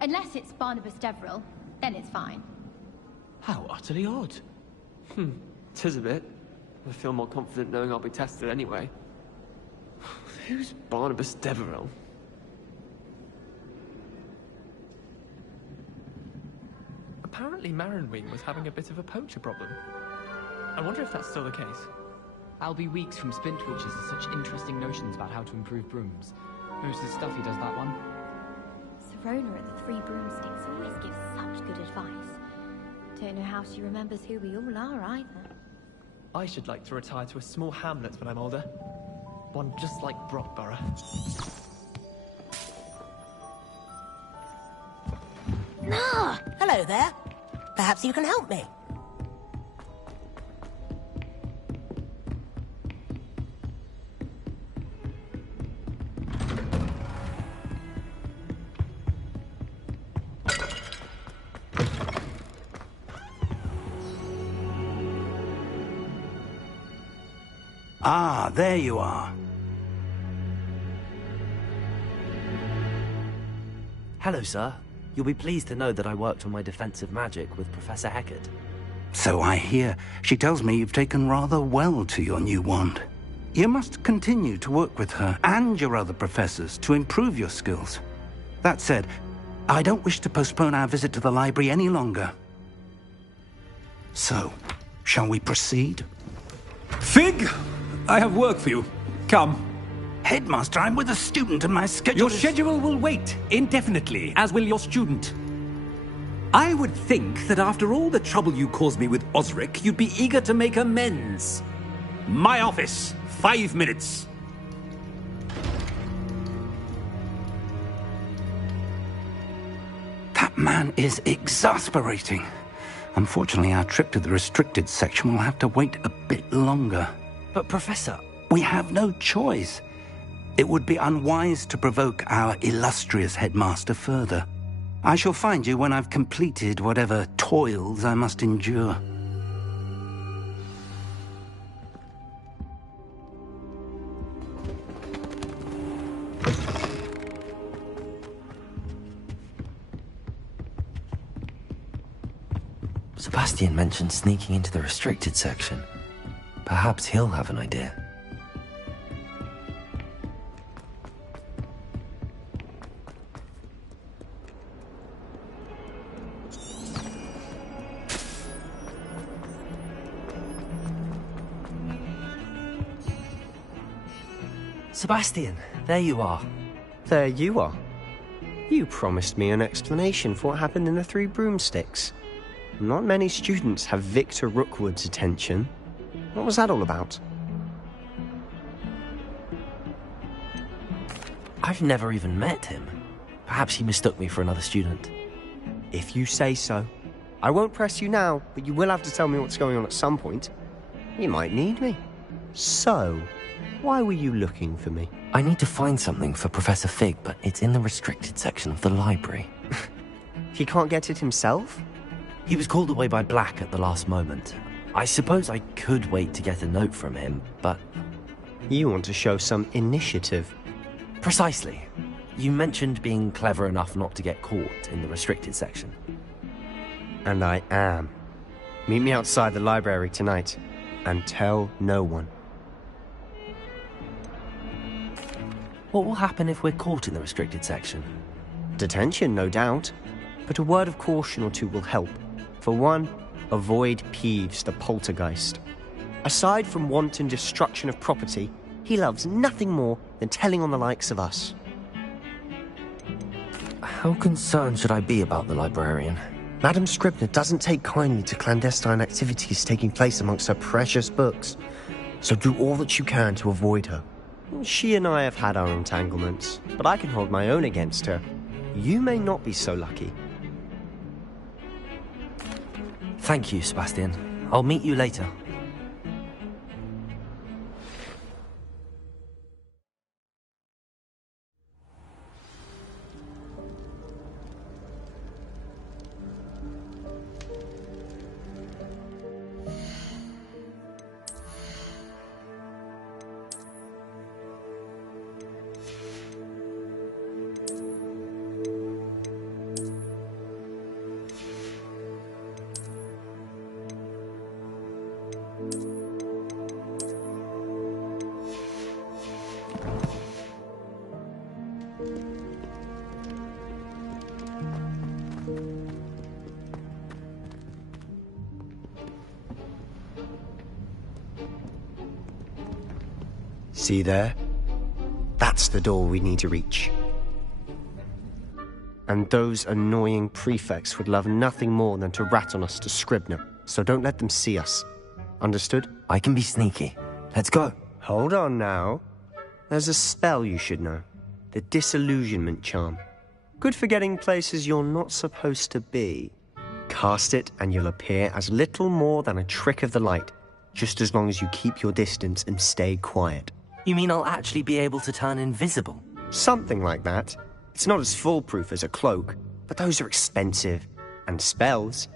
Unless it's Barnabas Deverell, then it's fine. How utterly odd. Tis a bit. I feel more confident knowing I'll be tested anyway. Who's Barnabas Deverell? Apparently Marinwing was having a bit of a poacher problem. I wonder if that's still the case. I'll be weeks from Spintwitches with such interesting notions about how to improve brooms. Most of the stuff he does that one. Serona at the Three Broomsticks always gives such good advice. Don't know how she remembers who we all are either. I should like to retire to a small hamlet when I'm older. One just like Brockborough. Ah, hello there. Perhaps you can help me. Ah, there you are. Hello, sir. You'll be pleased to know that I worked on my defensive magic with Professor Heckard. So I hear. She tells me you've taken rather well to your new wand. You must continue to work with her and your other professors to improve your skills. That said, I don't wish to postpone our visit to the library any longer. So, shall we proceed? Fig! I have work for you. Come. Headmaster, I'm with a student and my schedule Your schedule will wait indefinitely, as will your student. I would think that after all the trouble you caused me with Osric, you'd be eager to make amends. My office, 5 minutes. That man is exasperating. Unfortunately, our trip to the restricted section will have to wait a bit longer. But, Professor... We have no choice. It would be unwise to provoke our illustrious headmaster further. I shall find you when I've completed whatever toils I must endure. Sebastian mentioned sneaking into the restricted section. Perhaps he'll have an idea. Sebastian, there you are. There you are. You promised me an explanation for what happened in the Three Broomsticks. Not many students have Victor Rookwood's attention. What was that all about? I've never even met him. Perhaps he mistook me for another student. If you say so. I won't press you now, but you will have to tell me what's going on at some point. You might need me. So, why were you looking for me? I need to find something for Professor Fig, but it's in the restricted section of the library. He can't get it himself? He was called away by Black at the last moment. I suppose I could wait to get a note from him, but... You want to show some initiative. Precisely. You mentioned being clever enough not to get caught in the restricted section. And I am. Meet me outside the library tonight, and tell no one. What will happen if we're caught in the restricted section? Detention, no doubt. But a word of caution or two will help. For one, avoid Peeves the poltergeist. Aside from wanton destruction of property, he loves nothing more than telling on the likes of us. How concerned should I be about the librarian? Madame Scribner doesn't take kindly to clandestine activities taking place amongst her precious books. So do all that you can to avoid her. She and I have had our entanglements, but I can hold my own against her. You may not be so lucky. Thank you, Sebastian. I'll meet you later. See there? That's the door we need to reach. And those annoying prefects would love nothing more than to rat on us to Scribner, so don't let them see us. Understood? I can be sneaky. Let's go. Hold on now. There's a spell you should know. The Disillusionment Charm. Good for getting places you're not supposed to be. Cast it and you'll appear as little more than a trick of the light, just as long as you keep your distance and stay quiet. You mean I'll actually be able to turn invisible? Something like that. It's not as foolproof as a cloak, but those are expensive. And spells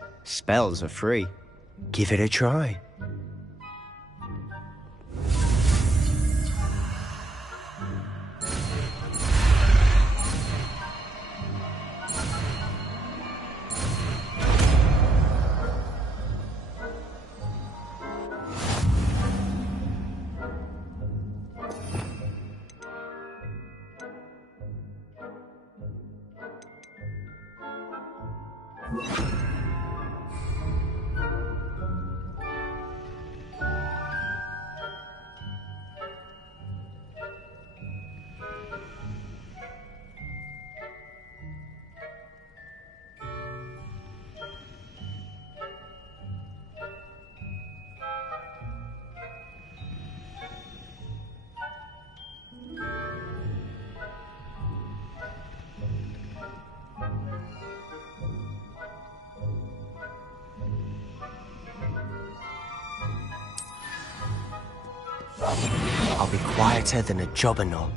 are free. Give it a try. I'll be quieter than a jobberknoll.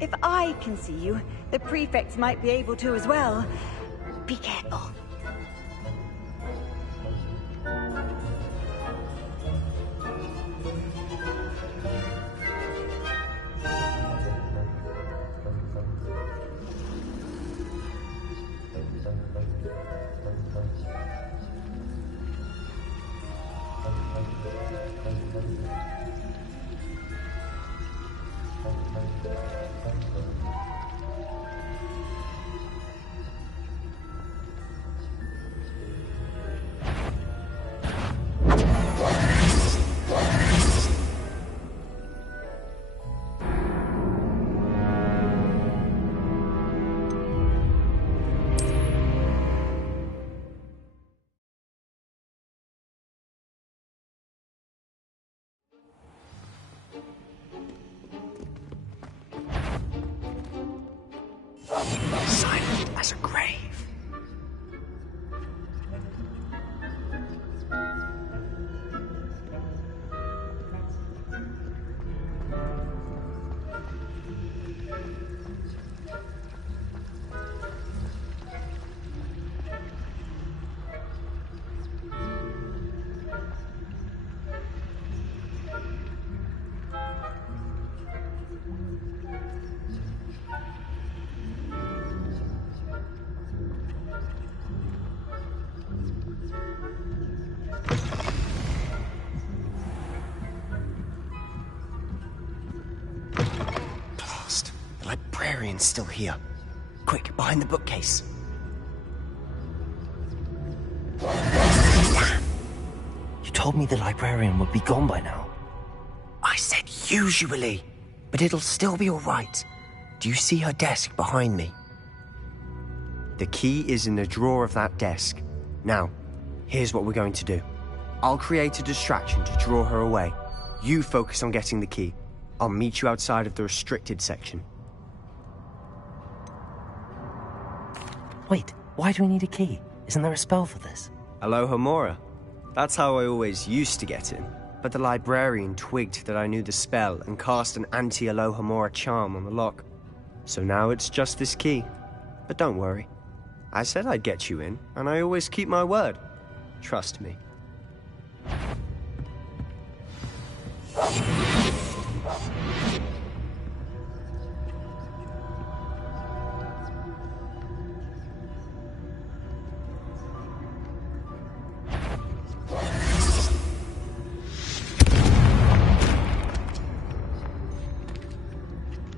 If I can see you, the prefects might be able to as well. Be careful. Silent as a grave. Librarian's still here. Quick, behind the bookcase. You told me the librarian would be gone by now. I said usually, but it'll still be all right. Do you see her desk behind me? The key is in the drawer of that desk. Now, here's what we're going to do. I'll create a distraction to draw her away. You focus on getting the key. I'll meet you outside of the restricted section. Wait, why do we need a key? Isn't there a spell for this? Alohomora. That's how I always used to get in. But the librarian twigged that I knew the spell and cast an anti-Alohomora charm on the lock. So now it's just this key. But don't worry. I said I'd get you in, and I always keep my word. Trust me.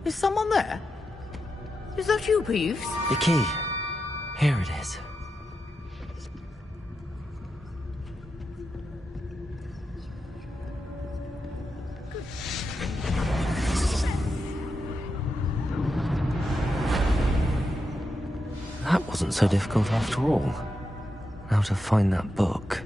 Is someone there? Is that you, Peeves? The key. Here it is. That wasn't so difficult after all. Now to find that book.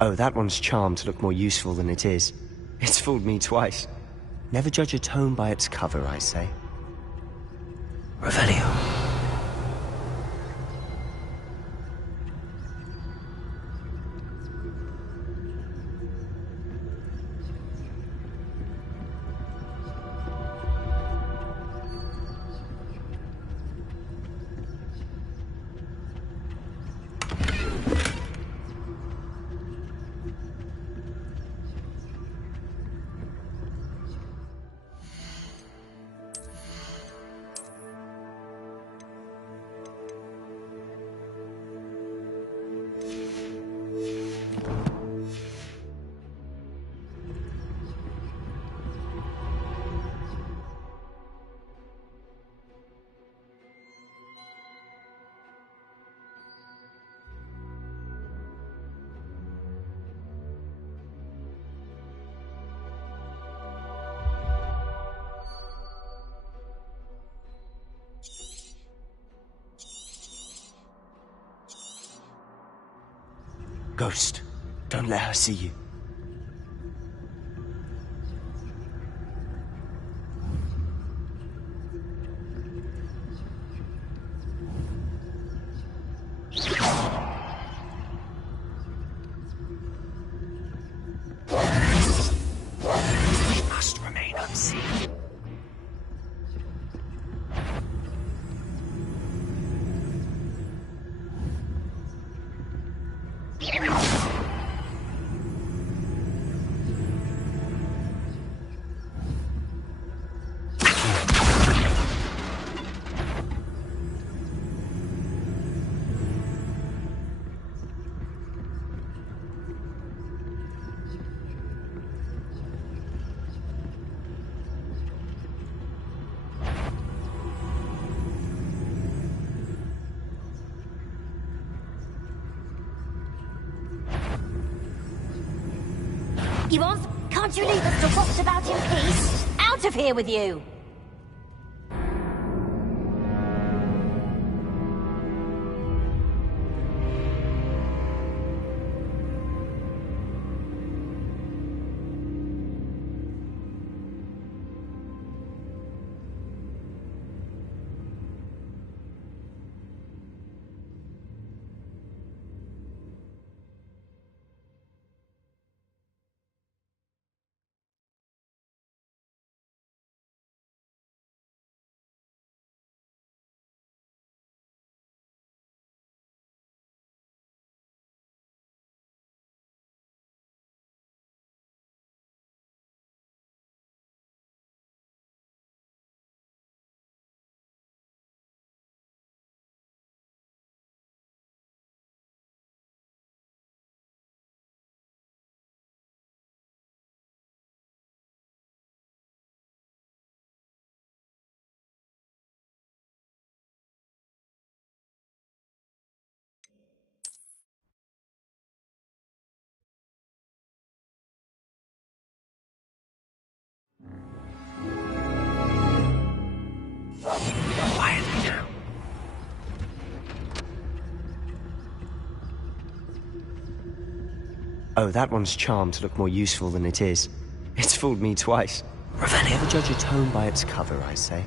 Oh, that one's charmed to look more useful than it is. It's fooled me twice. Never judge a tome by its cover, I say. Revelio. Ghost, don't let her see you. Must remain unseen. Yvonne, can't you leave us to rot about in peace? Out of here with you! Oh, that one's charmed to look more useful than it is. It's fooled me twice. Never judge a tome by its cover, I say.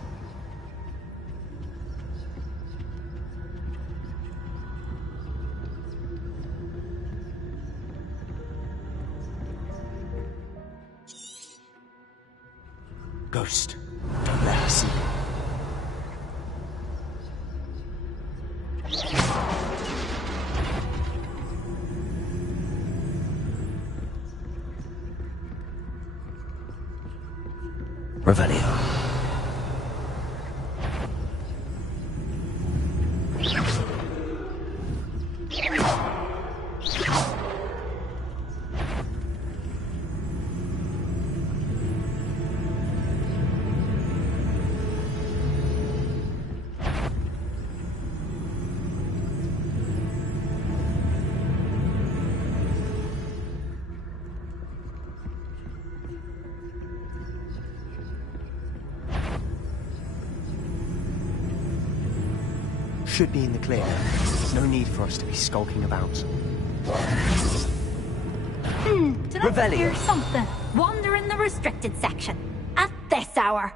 Ghost, don't let her see you. Revelio. Should be in the clear. No need for us to be skulking about. Did I hear something? Wander in the restricted section. At this hour.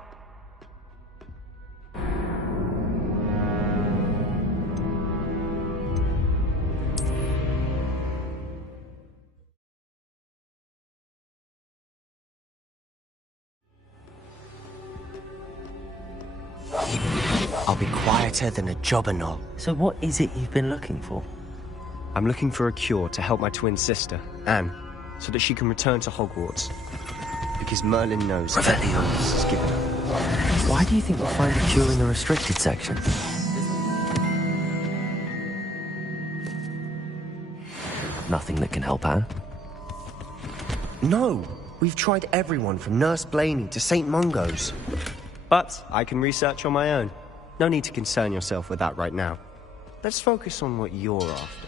I'll be quieter than a jobberknoll. So what is it you've been looking for? I'm looking for a cure to help my twin sister, Anne, so that she can return to Hogwarts. Because Merlin knows Revelio is given her. Why do you think we'll find a cure in the restricted section? Nothing that can help Anne? No! We've tried everyone from Nurse Blaney to St. Mungo's. But I can research on my own. No need to concern yourself with that right now. Let's focus on what you're after.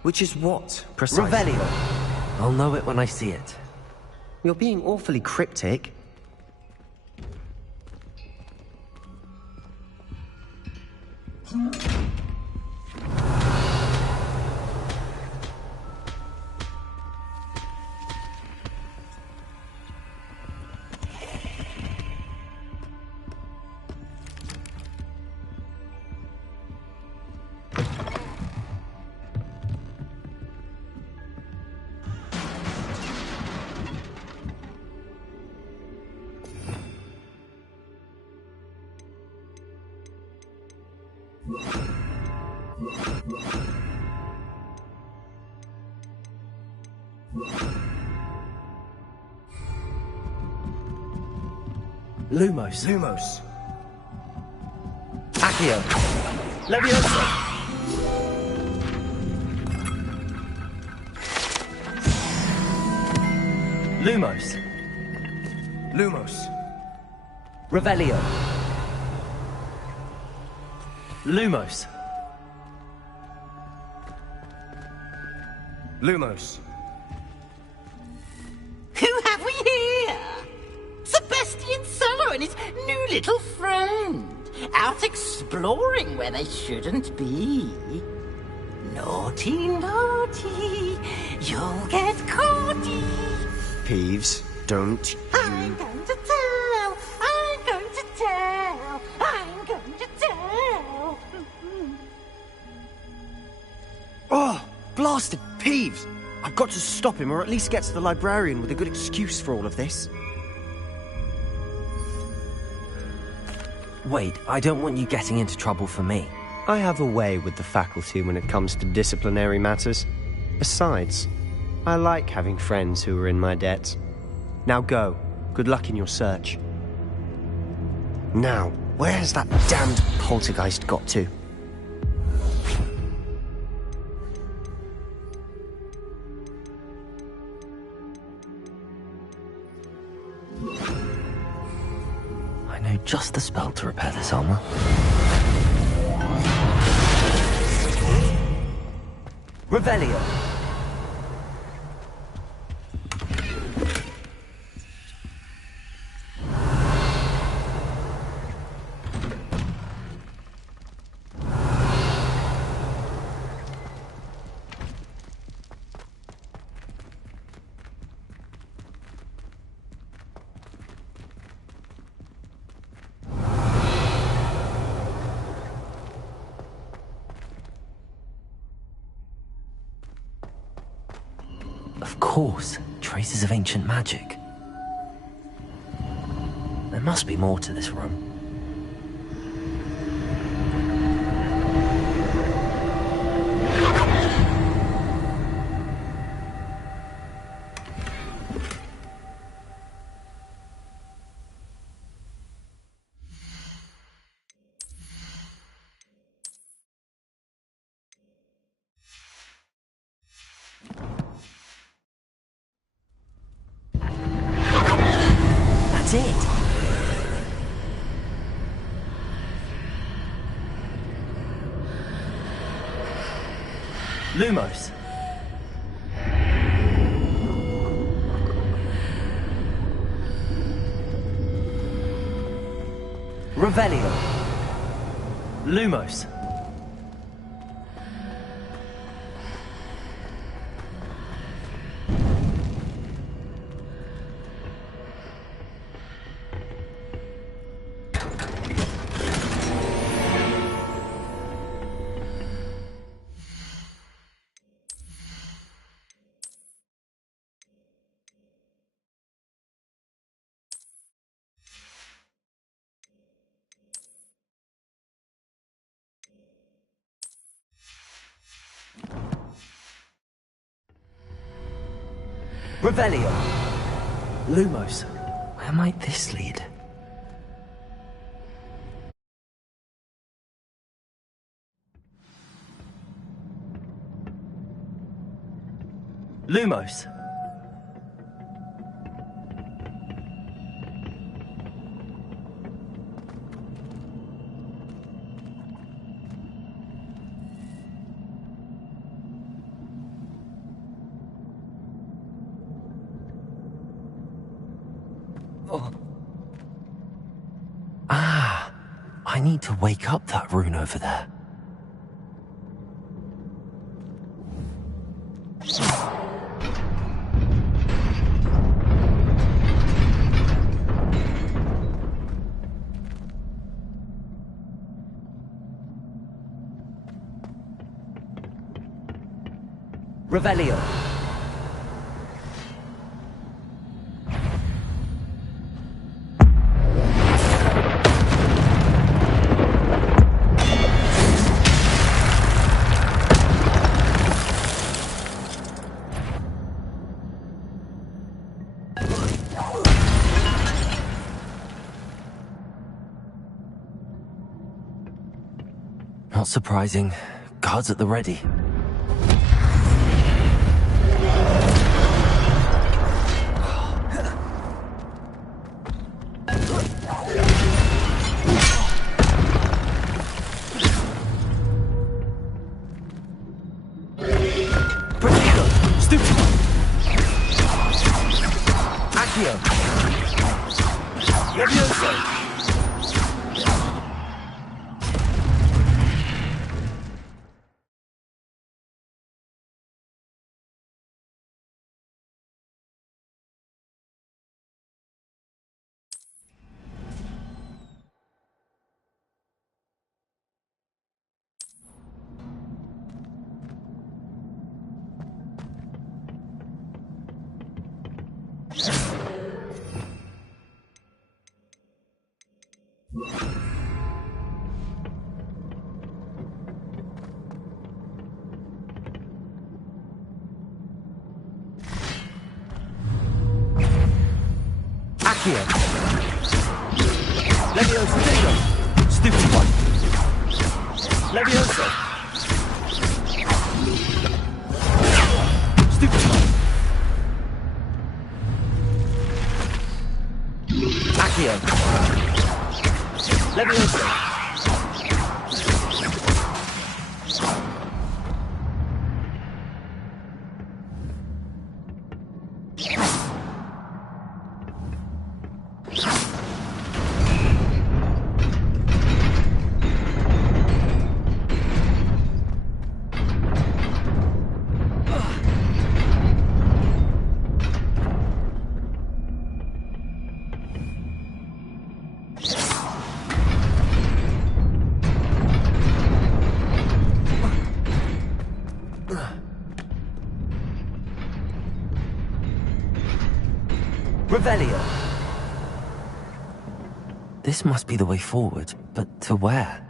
Which is what, precisely? Revelio. I'll know it when I see it. You're being awfully cryptic. Lumos. Accio. Leviosa. Lumos. Revelio. Lumos. Who have we here? Sebastian Cello and his new little friend. Out exploring where they shouldn't be. Naughty, naughty. You'll get caughty. Peeves, don't I'm going to tell. I'm going to tell. I'm going to tell. Oh, blasted Peeves! I've got to stop him, or at least get to the librarian with a good excuse for all of this. Wait, I don't want you getting into trouble for me. I have a way with the faculty when it comes to disciplinary matters. Besides, I like having friends who are in my debt. Now go. Good luck in your search. Now, where has that damned poltergeist got to? I know just the spell to repair this armor. Revelio. Of course, traces of ancient magic. There must be more to this room. That's it. Lumos. Revelio. Lumos. Revelio. Lumos. Where might this lead? Lumos. Oh. Ah, I need to wake up that rune over there. Revelio. Not surprising. Guards at the ready. Accio. Levioso. Stupid one. Levioso. Stupid one. Accio. Levioso. Revelio. This must be the way forward, but to where?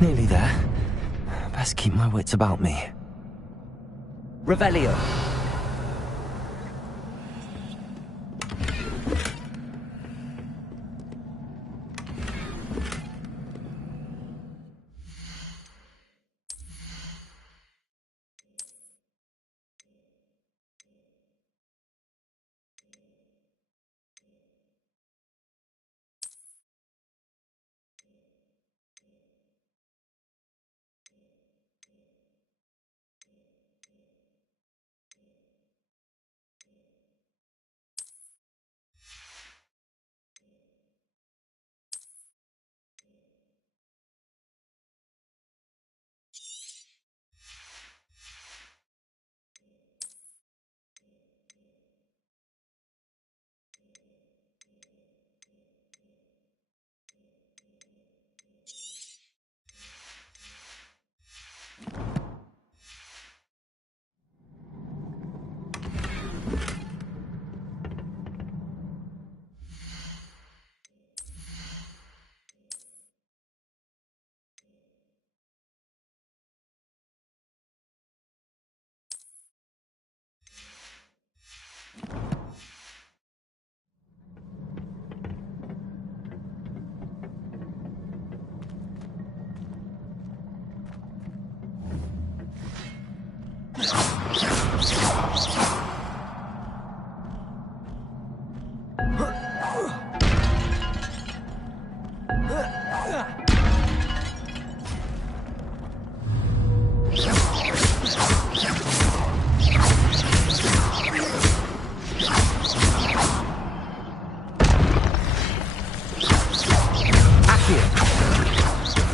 Nearly there. Best keep my wits about me. Revelio.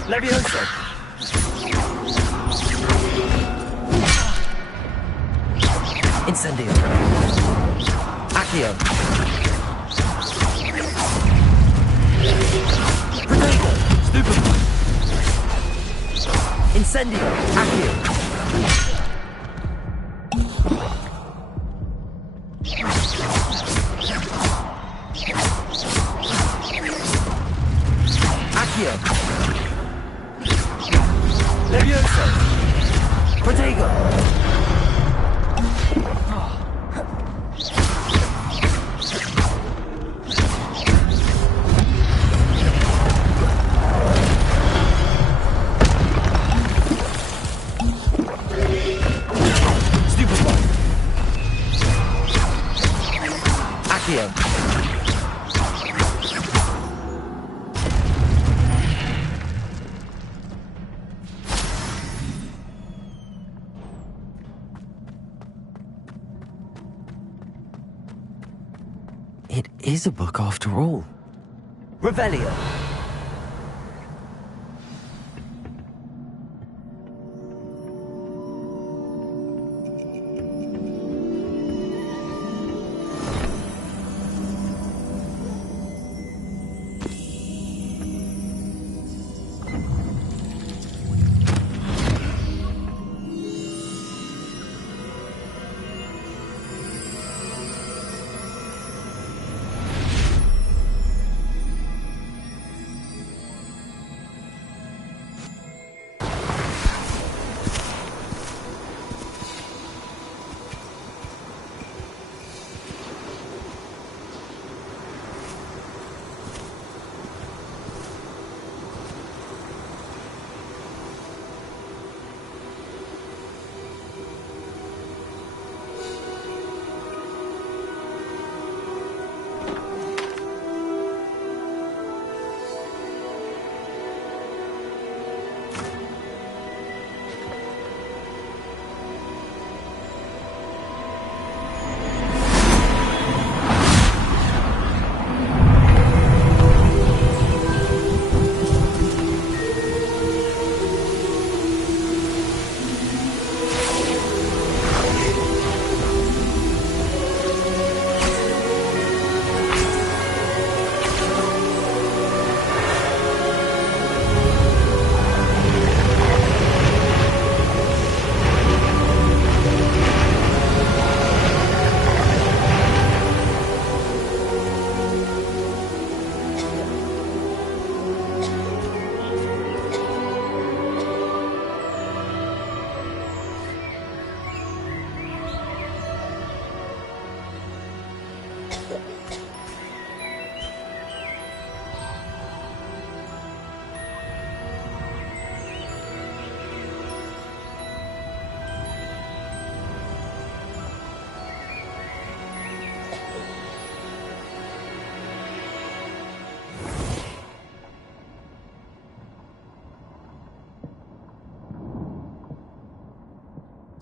Levioso. Incendio. Accio. Protego. Stupefy. Incendio. Accio. Accio. Levioso. Protego. Stupefy. Accio. It is a book after all. Revelio.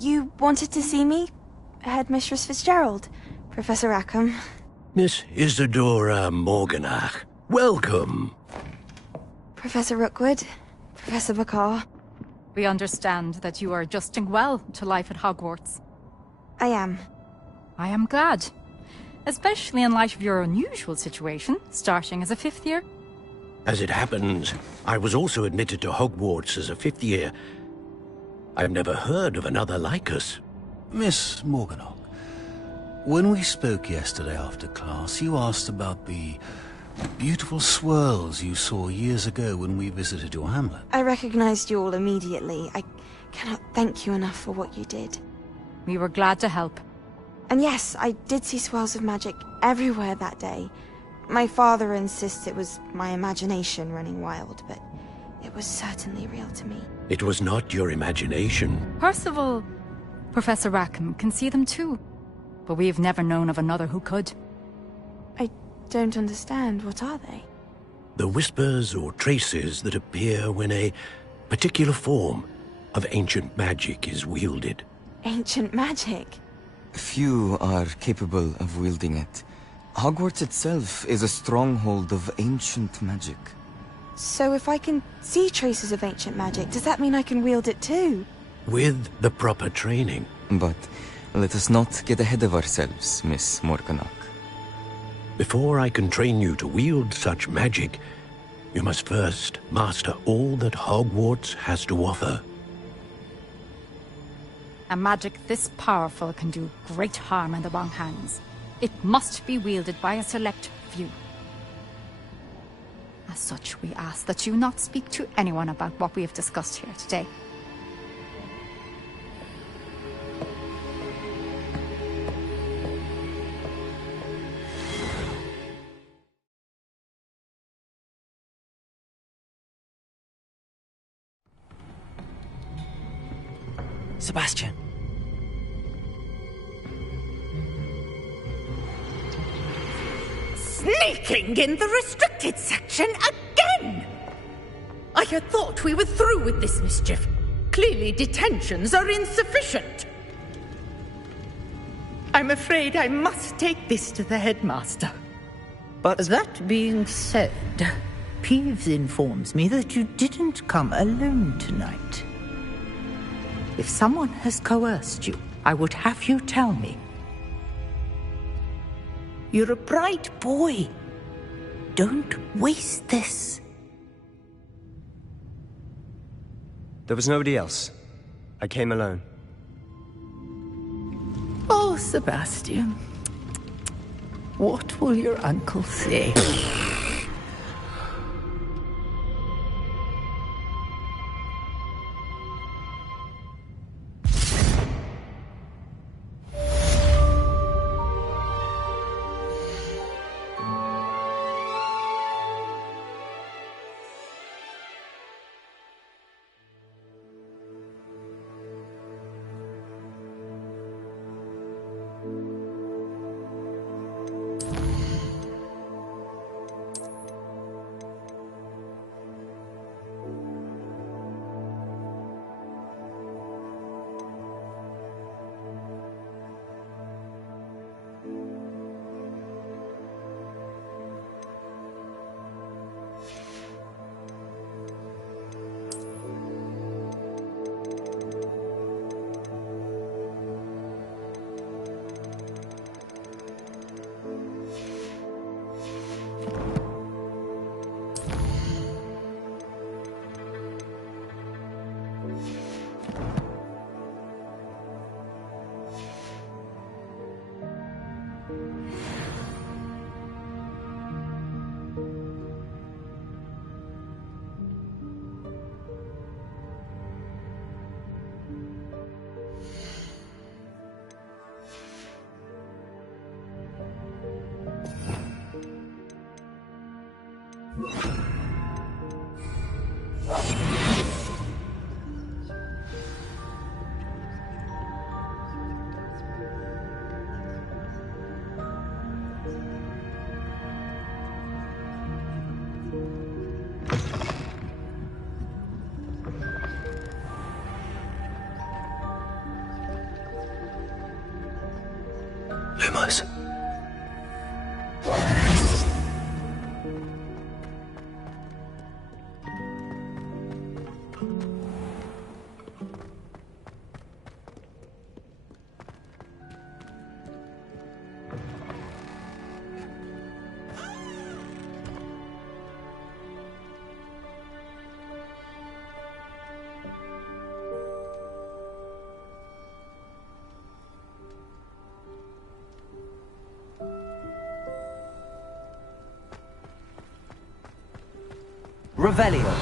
You wanted to see me? Headmistress Fitzgerald, Professor Rackham. Miss Isadora Morganach, welcome. Professor Rookwood, Professor Bakar. We understand that you are adjusting well to life at Hogwarts. I am. I am glad. Especially in light of your unusual situation, starting as a 5th year. As it happens, I was also admitted to Hogwarts as a 5th year. I've never heard of another like us. Miss Morganach, when we spoke yesterday after class, you asked about the beautiful swirls you saw years ago when we visited your hamlet. I recognized you all immediately. I cannot thank you enough for what you did. We were glad to help. And yes, I did see swirls of magic everywhere that day. My father insists it was my imagination running wild, but it was certainly real to me. It was not your imagination. Percival, Professor Rackham can see them too, but we've never known of another who could. I don't understand. What are they? The whispers or traces that appear when a particular form of ancient magic is wielded. Ancient magic? Few are capable of wielding it. Hogwarts itself is a stronghold of ancient magic. So if I can see traces of ancient magic, does that mean I can wield it too? With the proper training. But let us not get ahead of ourselves, Miss Morganach. Before I can train you to wield such magic, you must first master all that Hogwarts has to offer. A magic this powerful can do great harm in the wrong hands. It must be wielded by a select few. As such, we ask that you not speak to anyone about what we have discussed here today. Sebastian. Sneaking in the restricted section again! I had thought we were through with this mischief. Clearly detentions are insufficient. I'm afraid I must take this to the headmaster. But that being said, Peeves informs me that you didn't come alone tonight. If someone has coerced you, I would have you tell me. You're a bright boy. Don't waste this. There was nobody else. I came alone. Oh, Sebastian. What will your uncle say? Lumos. Revelio.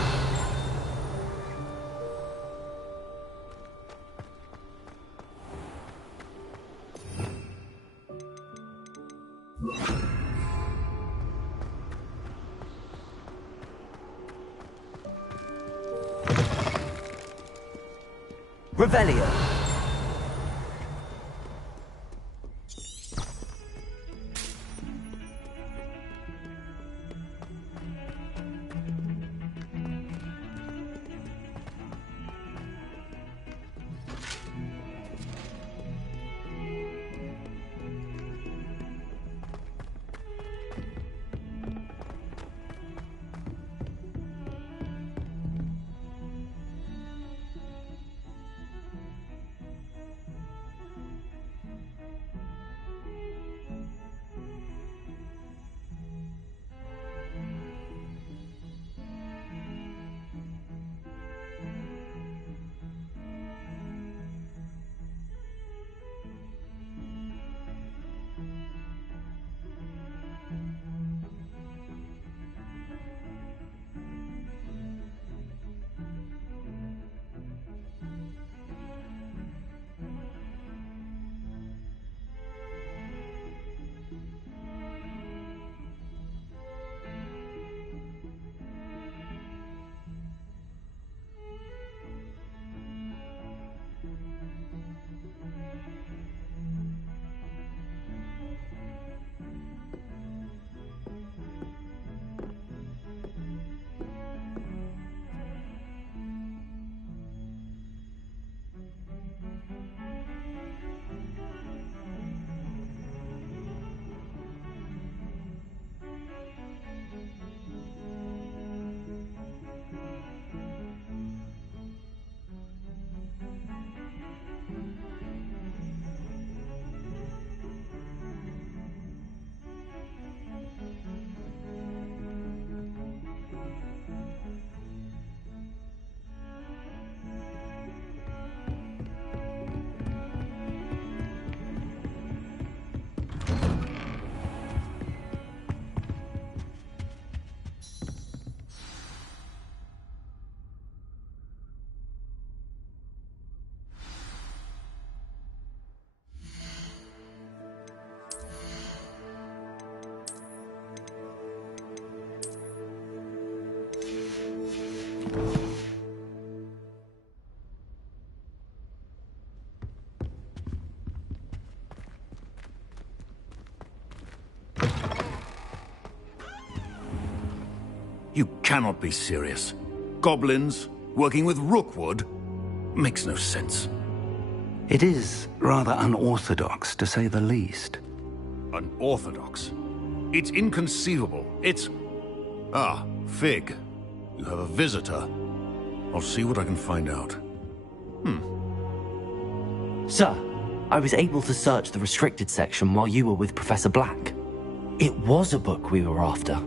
Revelio. You cannot be serious. Goblins working with Rookwood? Makes no sense. It is rather unorthodox, to say the least. Unorthodox? It's inconceivable. It's... Ah, Fig. You have a visitor. I'll see what I can find out. Sir, I was able to search the restricted section while you were with Professor Black. It was a book we were after.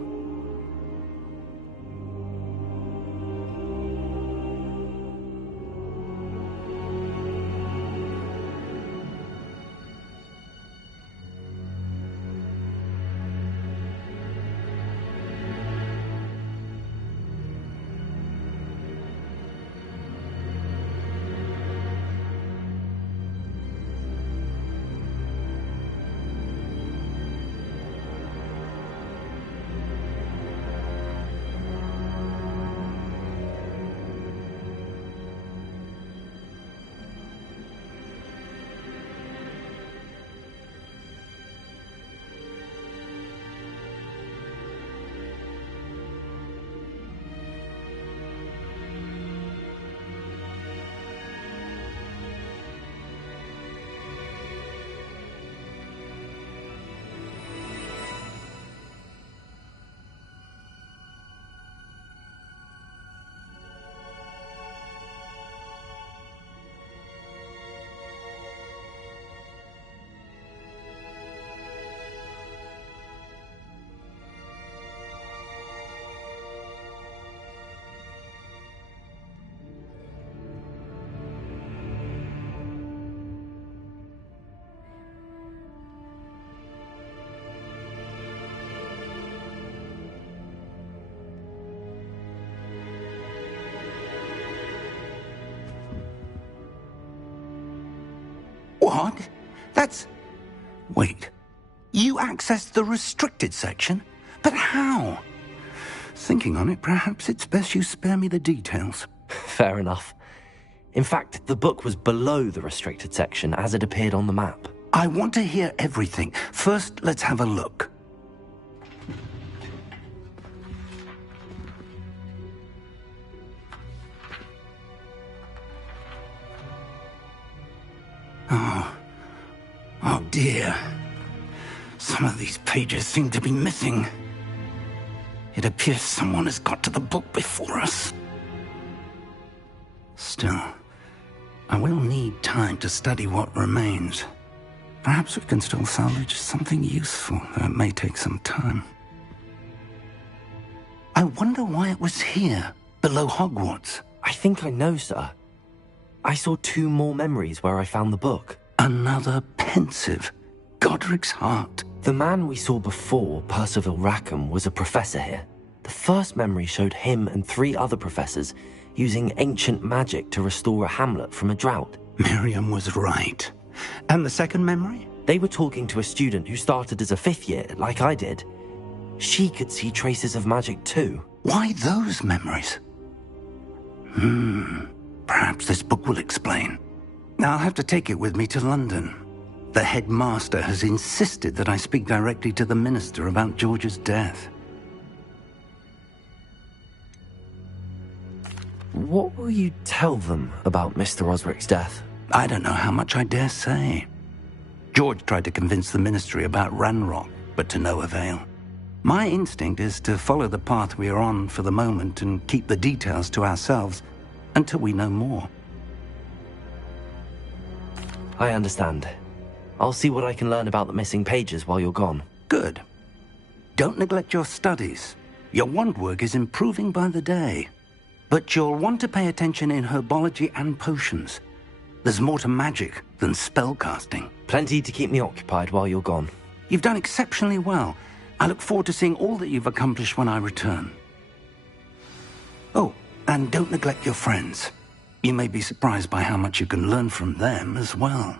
What? That's... Wait. You accessed the restricted section? But how? Thinking on it, perhaps it's best you spare me the details. Fair enough. In fact, the book was below the restricted section as it appeared on the map. I want to hear everything. First, let's have a look. Oh dear. Some of these pages seem to be missing. It appears someone has got to the book before us. Still, I will need time to study what remains. Perhaps we can still salvage something useful, though it may take some time. I wonder why it was here, below Hogwarts. I think I know, sir. I saw 2 more memories where I found the book. Another pensive. Godric's heart. The man we saw before, Percival Rackham, was a professor here. The first memory showed him and 3 other professors using ancient magic to restore a hamlet from a drought. Miriam was right. And the second memory? They were talking to a student who started as a 5th year, like I did. She could see traces of magic too. Why those memories? Perhaps this book will explain. I'll have to take it with me to London. The headmaster has insisted that I speak directly to the minister about George's death. What will you tell them about Mr. Osric's death? I don't know how much I dare say. George tried to convince the ministry about Ranrock, but to no avail. My instinct is to follow the path we are on for the moment and keep the details to ourselves until we know more. I understand. I'll see what I can learn about the missing pages while you're gone. Good. Don't neglect your studies. Your wand work is improving by the day. But you'll want to pay attention in herbology and potions. There's more to magic than spellcasting. Plenty to keep me occupied while you're gone. You've done exceptionally well. I look forward to seeing all that you've accomplished when I return. Oh, and don't neglect your friends. You may be surprised by how much you can learn from them as well.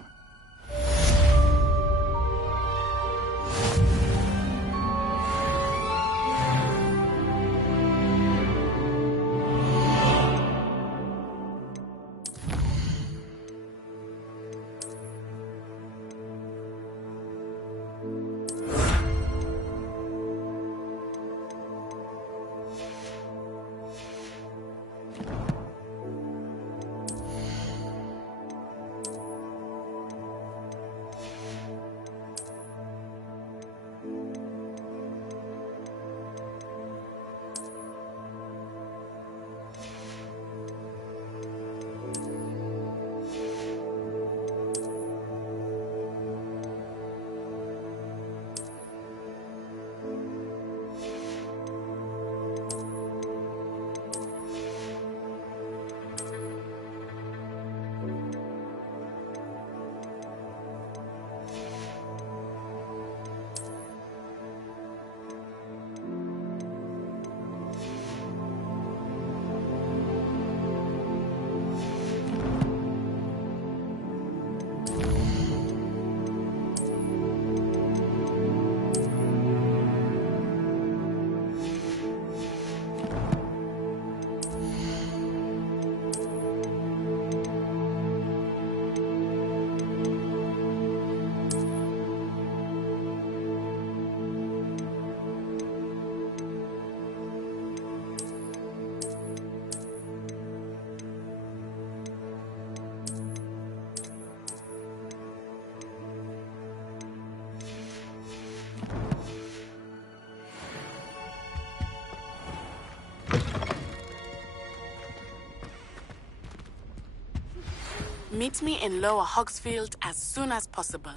Meet me in Lower Hogsfield as soon as possible.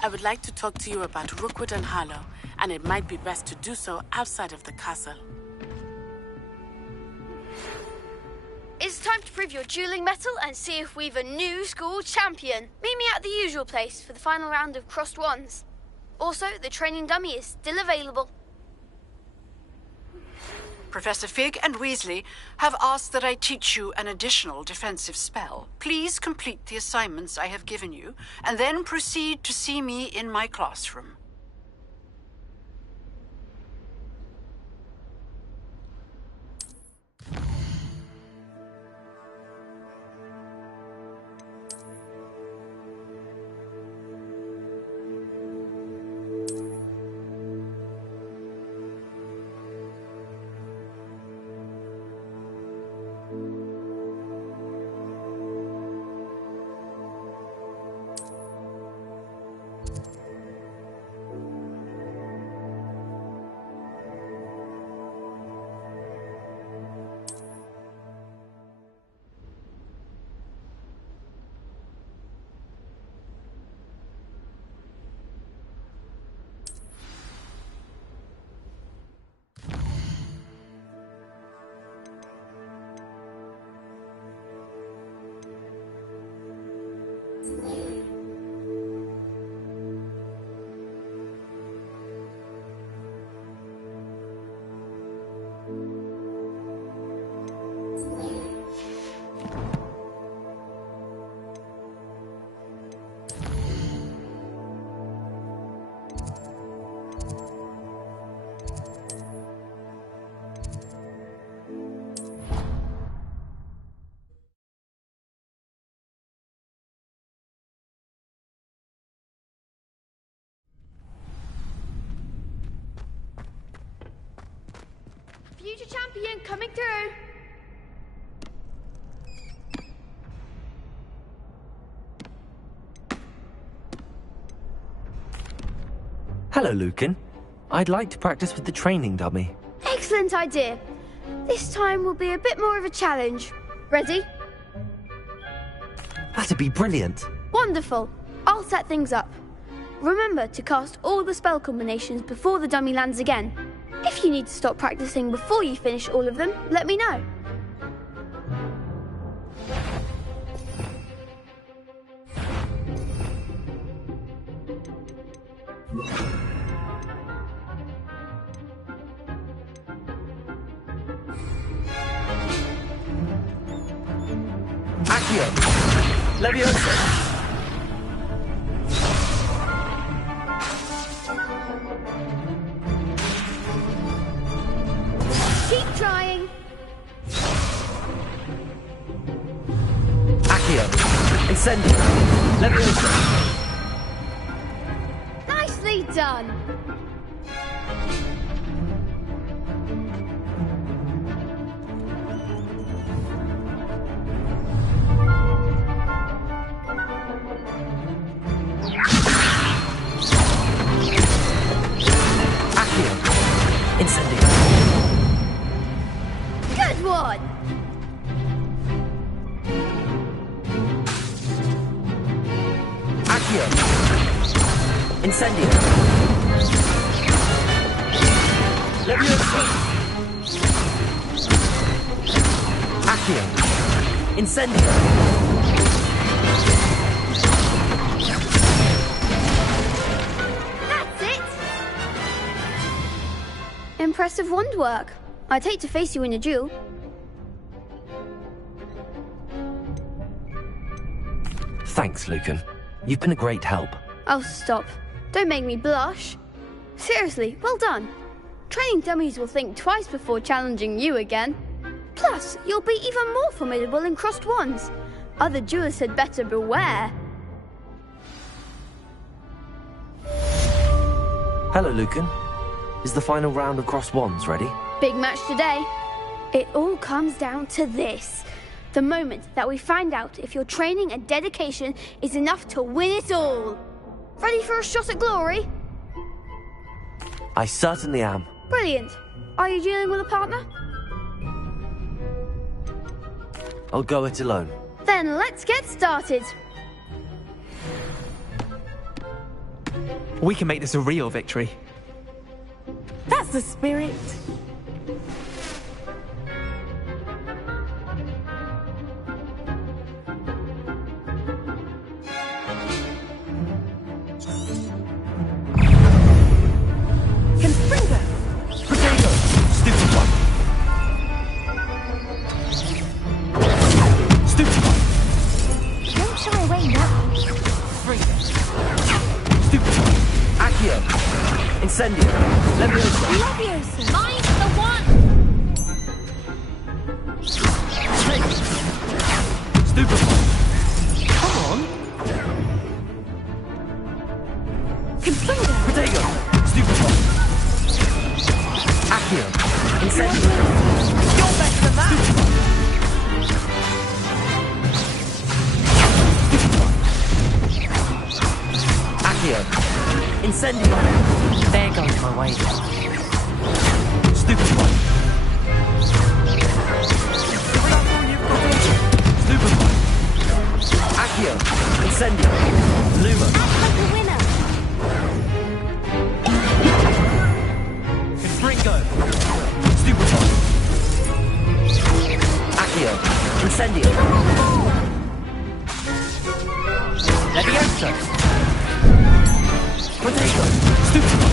I would like to talk to you about Rookwood and Harlow, and it might be best to do so outside of the castle. It's time to prove your dueling mettle and see if we've a new school champion. Meet me at the usual place for the final round of crossed wands. Also, the training dummy is still available. Professor Fig and Weasley have asked that I teach you an additional defensive spell. Please complete the assignments I have given you, and then proceed to see me in my classroom. Future champion coming through. Hello, Lucan. I'd like to practice with the training dummy. Excellent idea. This time will be a bit more of a challenge. Ready? That'd be brilliant. Wonderful. I'll set things up. Remember to cast all the spell combinations before the dummy lands again. If you need to stop practicing before you finish all of them, let me know. Accio! Leviosa! Keep trying. Accio! Incendio! Leviosa! Nicely done. Incendio! Good one. Accio! Incendio! Leviosa! Accio! Incendio! That's it. Impressive wand work. I'd hate to face you in a duel. Thanks, Lucan. You've been a great help. Oh, stop. Don't make me blush. Seriously, well done. Training dummies will think twice before challenging you again. Plus, you'll be even more formidable in crossed wands. Other duelists had better beware. Hello, Lucan. Is the final round of crossed wands ready? Big match today. It all comes down to this. The moment that we find out if your training and dedication is enough to win it all. Ready for a shot at glory? I certainly am. Brilliant. Are you dealing with a partner? I'll go it alone. Then let's get started. We can make this a real victory. That's the spirit. Potato! Stupid one! Accio. Incendio. You're better than that! Accio. Incendio. There goes my wager. Stupefy. Stupefy. Accio. Incendio. Luma. Act like a winner. Ringo. Stupefy. Accio. Incendio. Levioso. Potato. Stupefy.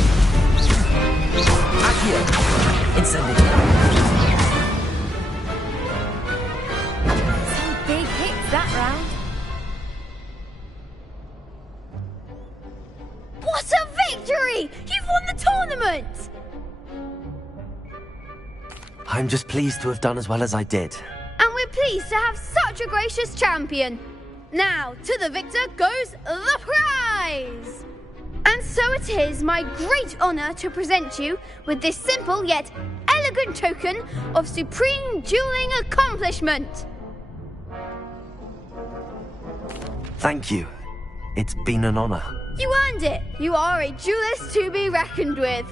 Accio. Incendio. Some big hits that round. What a victory! You've won the tournament! I'm just pleased to have done as well as I did. And we're pleased to have such a gracious champion. Now, to the victor goes the prize! And so it is my great honour to present you with this simple yet elegant token of supreme dueling accomplishment. Thank you. It's been an honour. You earned it. You are a duelist to be reckoned with.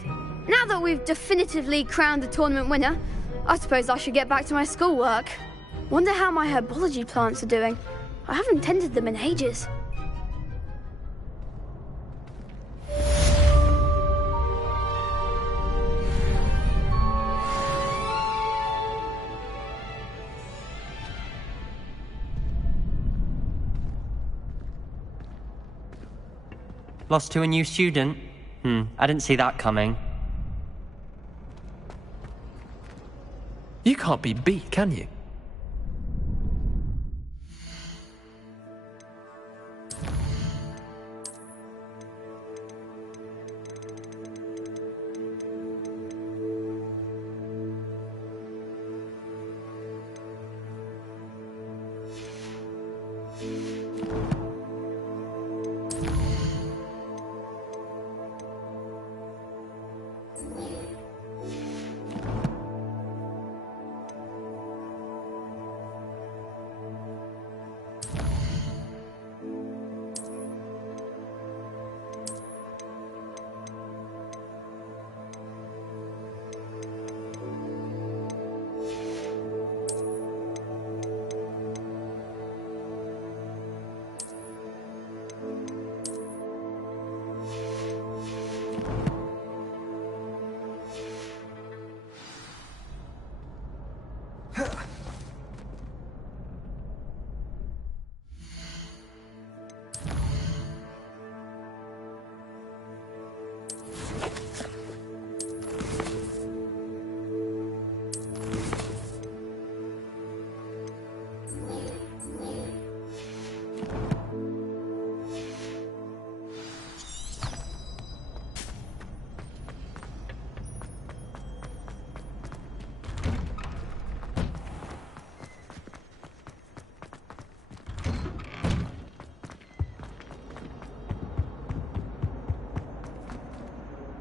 Now that we've definitively crowned the tournament winner, I suppose I should get back to my schoolwork. Wonder how my herbology plants are doing. I haven't tended them in ages. Lost to a new student? I didn't see that coming. You can't be beat, can you?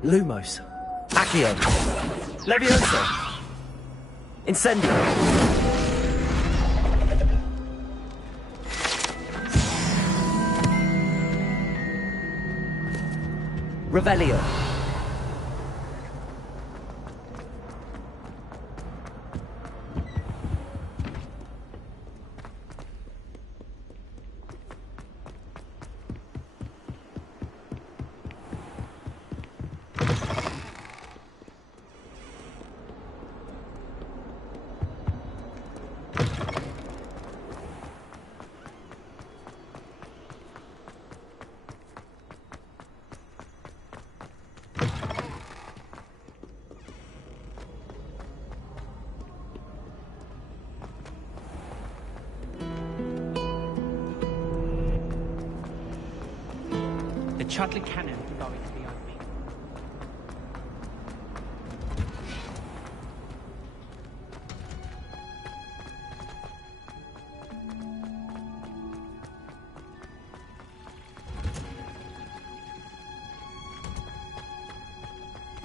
Lumos. Accio. Levioso. Incendio. Revelio. Chudley Cannon going to be opening.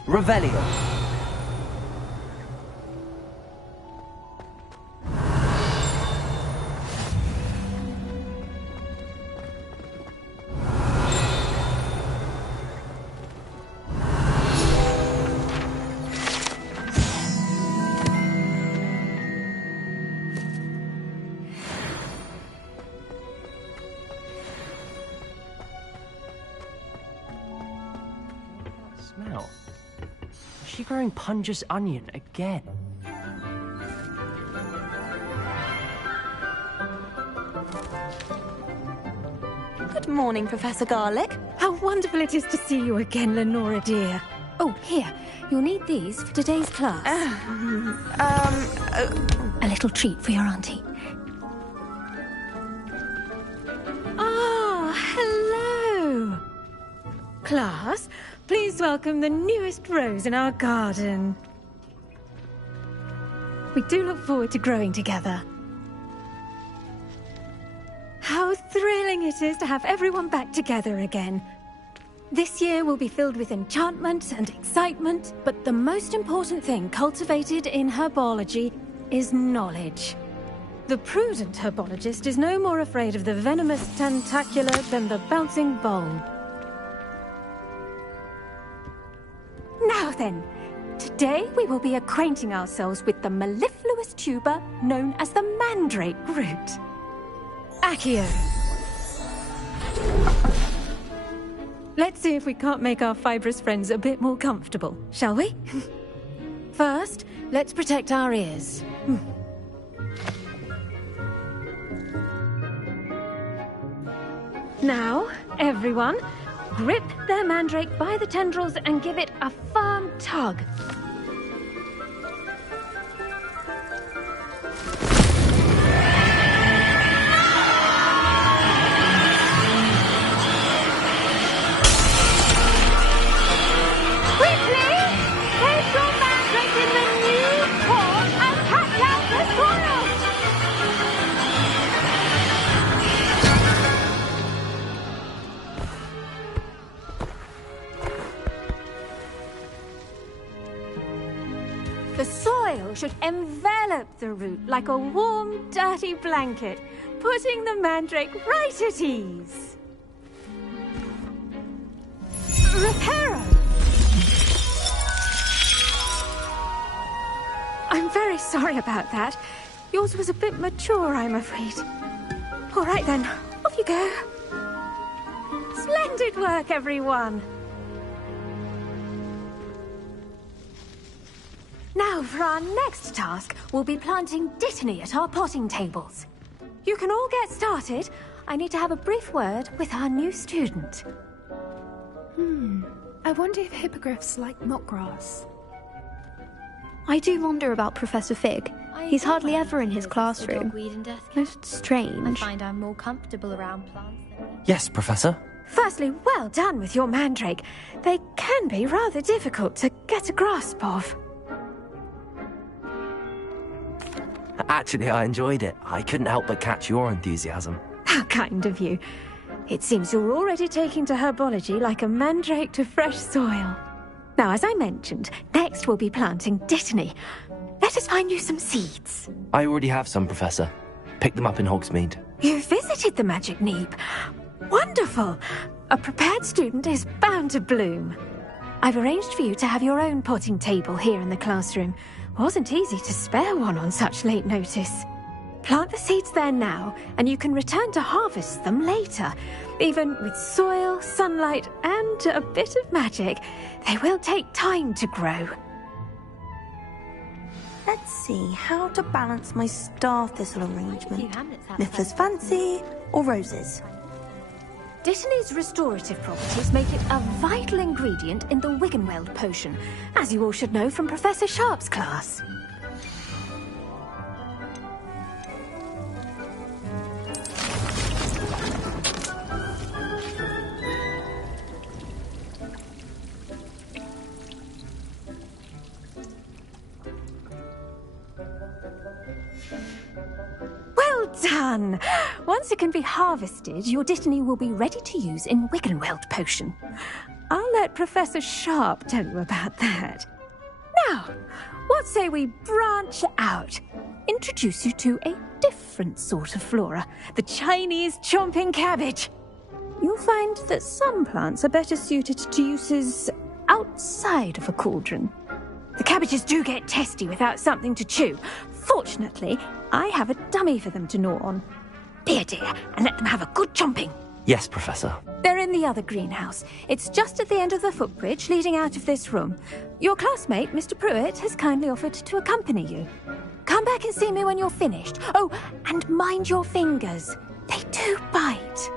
Revelio. you're growing Punja's onion again. Good morning, Professor Garlick. How wonderful it is to see you again, Lenora dear. Oh, here. You'll need these for today's class. A little treat for your auntie. Ah, hello. Class, please welcome the newest rose in our garden. We do look forward to growing together. How thrilling it is to have everyone back together again. This year will be filled with enchantment and excitement, but the most important thing cultivated in herbology is knowledge. The prudent herbologist is no more afraid of the venomous tentacular than the bouncing bulb. Now then, today we will be acquainting ourselves with the mellifluous tuber known as the mandrake root. Accio. Let's see if we can't make our fibrous friends a bit more comfortable, shall we? First, let's protect our ears. Now, everyone, grip their mandrake by the tendrils and give it a firm tug. Should envelop the root like a warm, dirty blanket, putting the mandrake right at ease. Reparo! I'm very sorry about that. Yours was a bit mature, I'm afraid. All right then, off you go. Splendid work, everyone. Now, for our next task, we'll be planting Dittany at our potting tables. You can all get started. I need to have a brief word with our new student. I wonder if hippogriffs like knotgrass. I do wonder about Professor Fig. He's hardly ever in his classroom. Most strange. I find I'm more comfortable around plants than... Yes, Professor. Firstly, well done with your mandrake. They can be rather difficult to get a grasp of. Actually, I enjoyed it. I couldn't help but catch your enthusiasm. How kind of you. It seems you're already taking to herbology like a mandrake to fresh soil. Now, as I mentioned, next we'll be planting Dittany. Let us find you some seeds. I already have some, Professor. Picked them up in Hogsmeade. You visited the Magic Neep. Wonderful! A prepared student is bound to bloom. I've arranged for you to have your own potting table here in the classroom. Wasn't easy to spare one on such late notice. Plant the seeds there now, and you can return to harvest them later. Even with soil, sunlight, and a bit of magic, they will take time to grow. Let's see how to balance my star thistle arrangement. Niffler's fancy or roses? Dittany's restorative properties make it a vital ingredient in the Wiggenweld potion, as you all should know from Professor Sharp's class. Well done! Once it can be harvested, your Dittany will be ready to use in Wiggenweld potion. I'll let Professor Sharp tell you about that. Now, what say we branch out? Introduce you to a different sort of flora, the Chinese chomping cabbage. You'll find that some plants are better suited to uses outside of a cauldron. The cabbages do get testy without something to chew. Fortunately, I have a dummy for them to gnaw on. Be a dear and let them have a good chomping. Yes, Professor. There in the other greenhouse. It's just at the end of the footbridge leading out of this room. Your classmate, Mr. Pruitt, has kindly offered to accompany you. Come back and see me when you're finished. Oh, and mind your fingers. They do bite.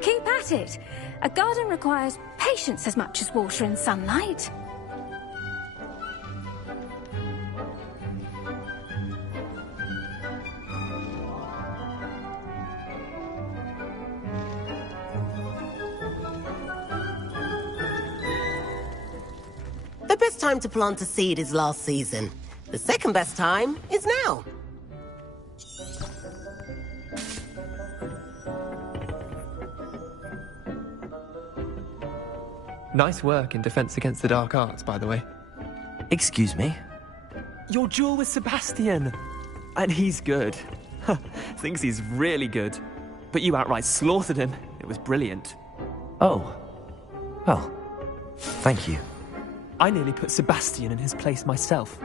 Keep at it. A garden requires patience as much as water and sunlight. The best time to plant a seed is last season. The second best time is now. Nice work in Defense Against the Dark Arts, by the way. Excuse me? Your duel with Sebastian! And he's good. Thinks he's really good. But you outright slaughtered him. It was brilliant. Oh. Well, thank you. I nearly put Sebastian in his place myself.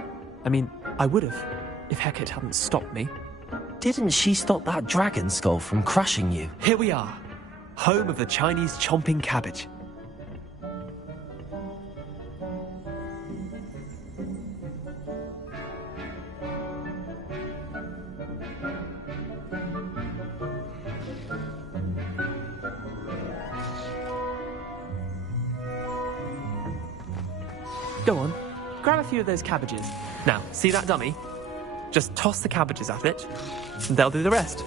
I mean, I would have, if Hecate hadn't stopped me. Didn't she stop that dragon skull from crushing you? Here we are. Home of the Chinese chomping cabbage. Go on, grab a few of those cabbages. Now, see that dummy? Just toss the cabbages at it, and they'll do the rest.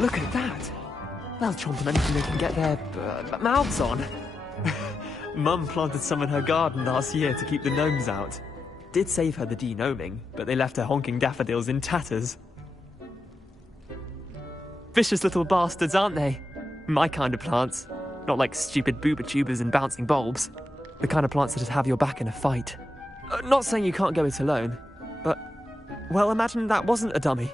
Look at that! They'll chomp on anything they can get their mouths on. Mum planted some in her garden last year to keep the gnomes out. Did save her the de-gnoming, but they left her honking daffodils in tatters. Vicious little bastards, aren't they? My kind of plants. Not like stupid booba tubers and bouncing bulbs. The kind of plants that'd have your back in a fight. Not saying you can't go it alone, but... well, imagine that wasn't a dummy.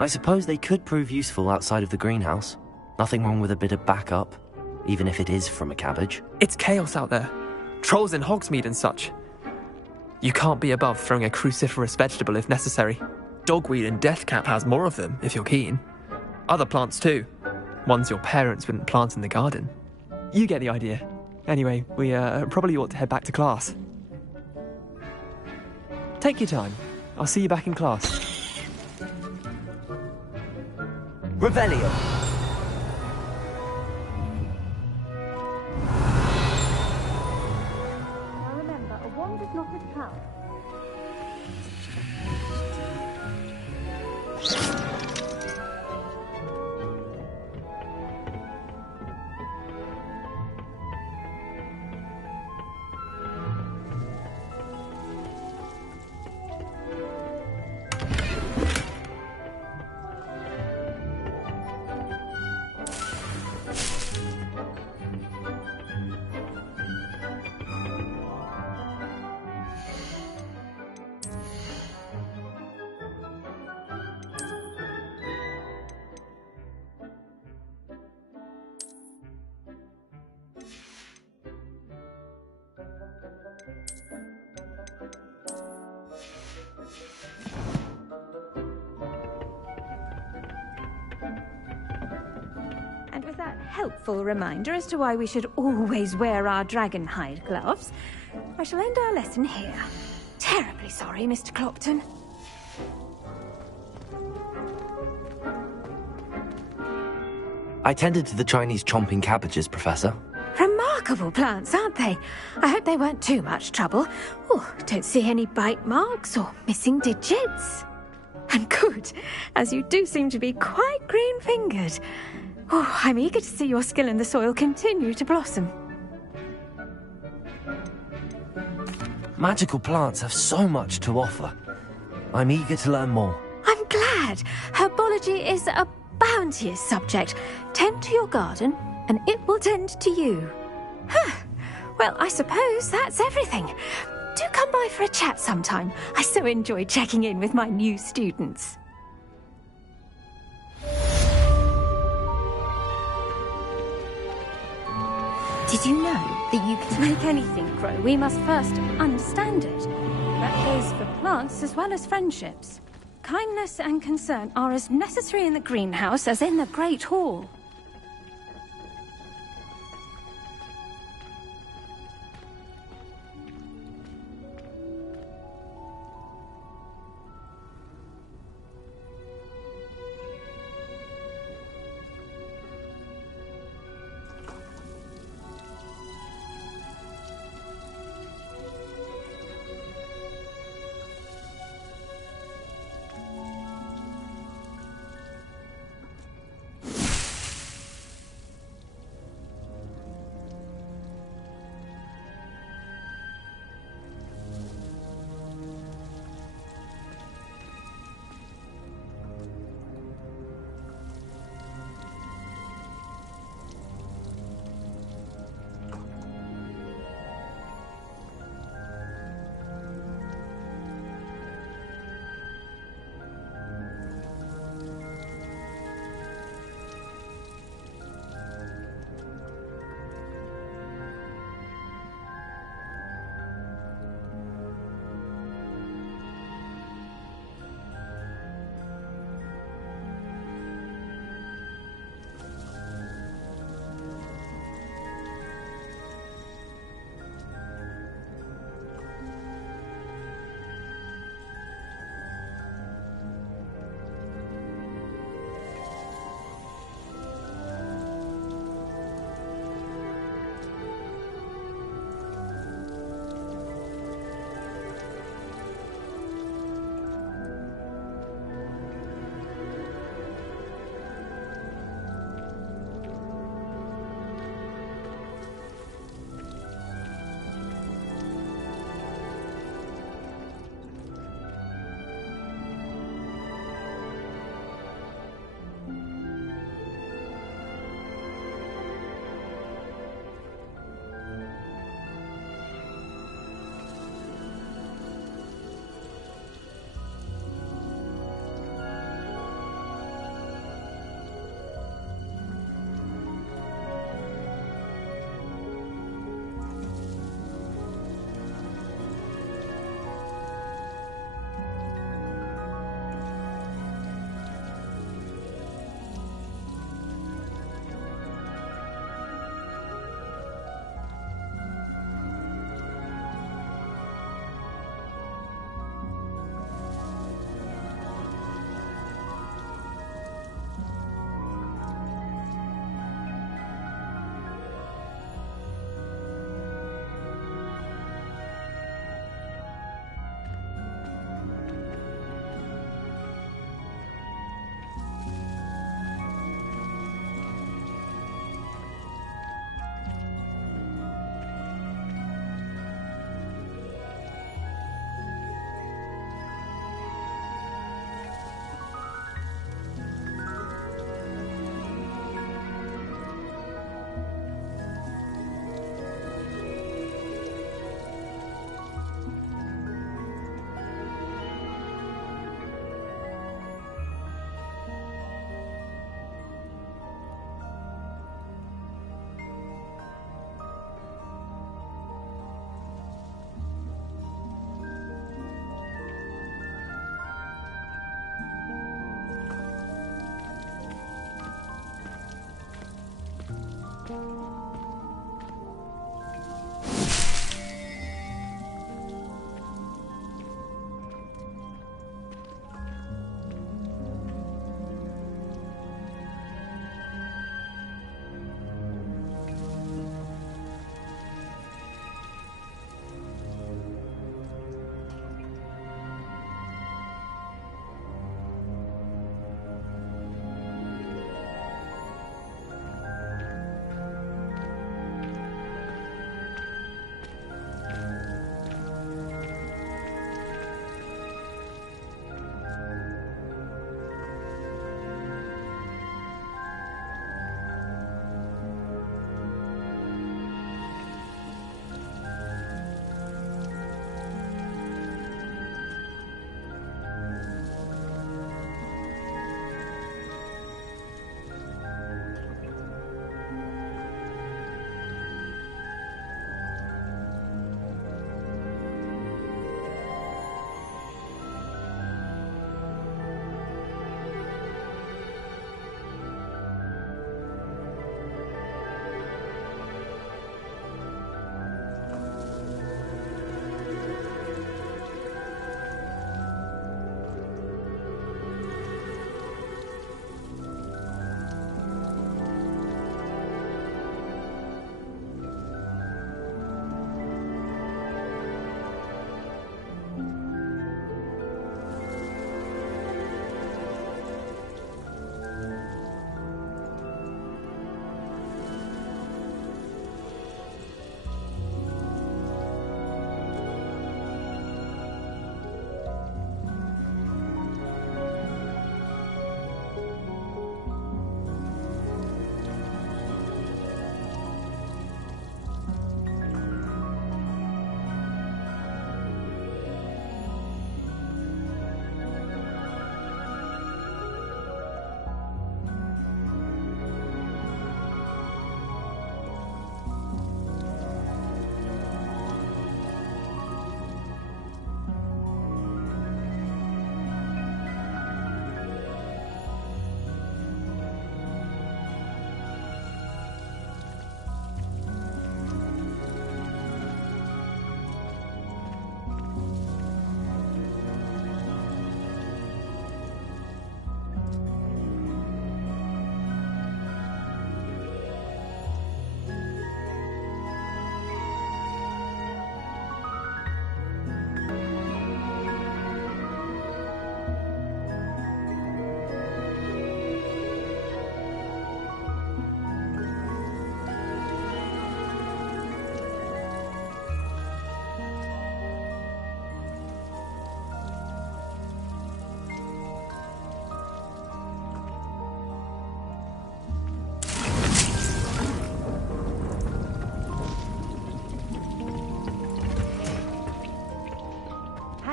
I suppose they could prove useful outside of the greenhouse. Nothing wrong with a bit of backup, even if it is from a cabbage. It's chaos out there. Trolls in Hogsmeade and such. You can't be above throwing a cruciferous vegetable if necessary. Dogweed and deathcap has more of them, if you're keen. Other plants too. Ones your parents wouldn't plant in the garden. You get the idea. Anyway, we probably ought to head back to class. Take your time. I'll see you back in class. Revelio. Now remember, a wand is not a trap. And with that helpful reminder as to why we should always wear our dragon hide gloves, I shall end our lesson here. Terribly sorry, Mr. Clopton. I tended to the Chinese chomping cabbages, Professor. Remarkable plants, aren't they? I hope they weren't too much trouble. Oh, don't see any bite marks or missing digits. And good, as you do seem to be quite green-fingered. Oh, I'm eager to see your skill in the soil continue to blossom. Magical plants have so much to offer. I'm eager to learn more. I'm glad. Herbology is a bounteous subject. Tend to your garden, and it will tend to you. Huh. Well, I suppose that's everything. Do come by for a chat sometime. I so enjoy checking in with my new students. Did you know that you can make anything grow? We must first understand it. That goes for plants as well as friendships. Kindness and concern are as necessary in the greenhouse as in the Great Hall.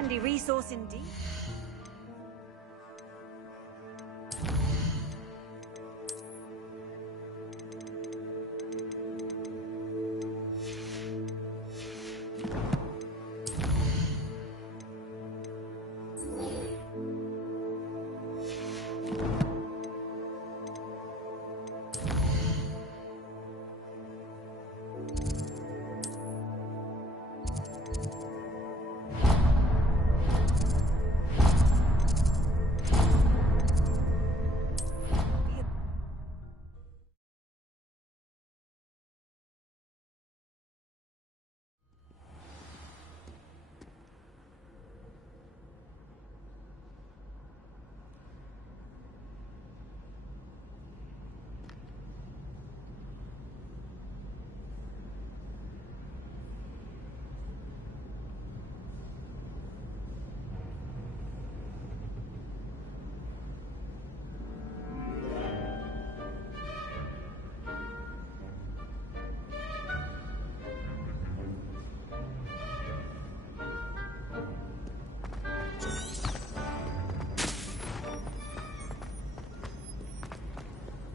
handy resource indeed.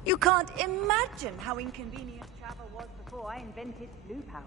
You can't imagine how inconvenient travel was before I invented blue powder.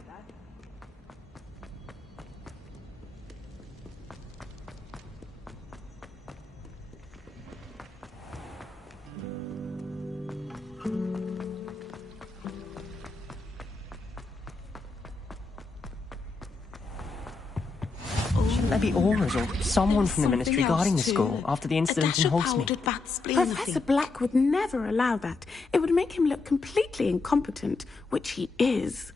Shouldn't there be Aura's or someone from the Ministry guarding the school after the incident in Hogsmeade? Professor Black would never allow that. It would make him look completely incompetent, which he is.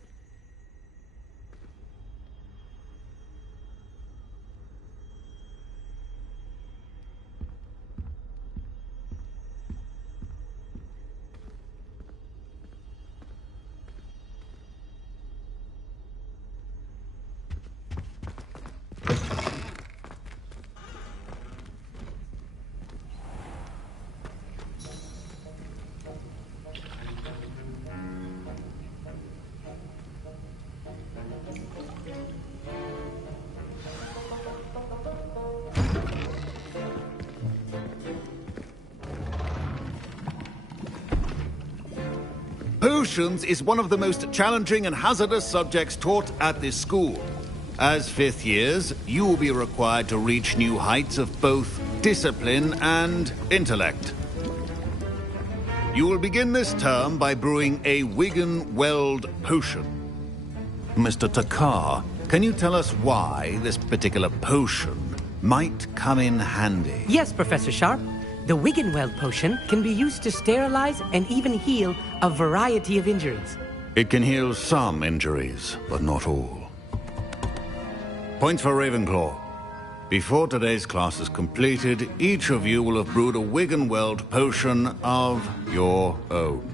Potions is one of the most challenging and hazardous subjects taught at this school. As fifth years, you will be required to reach new heights of both discipline and intellect. You will begin this term by brewing a Wiggenweld potion. Mr. Takar, can you tell us why this particular potion might come in handy? Yes, Professor Sharp. The Wiggenweld potion can be used to sterilize and even heal a variety of injuries. It can heal some injuries, but not all. Points for Ravenclaw. Before today's class is completed, each of you will have brewed a Wiggenweld potion of your own.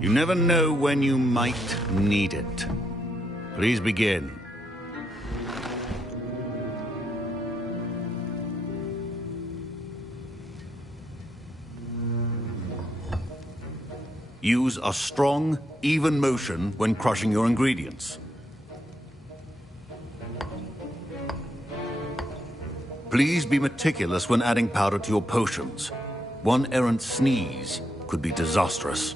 You never know when you might need it. Please begin. Use a strong, even motion when crushing your ingredients. Please be meticulous when adding powder to your potions. One errant sneeze could be disastrous.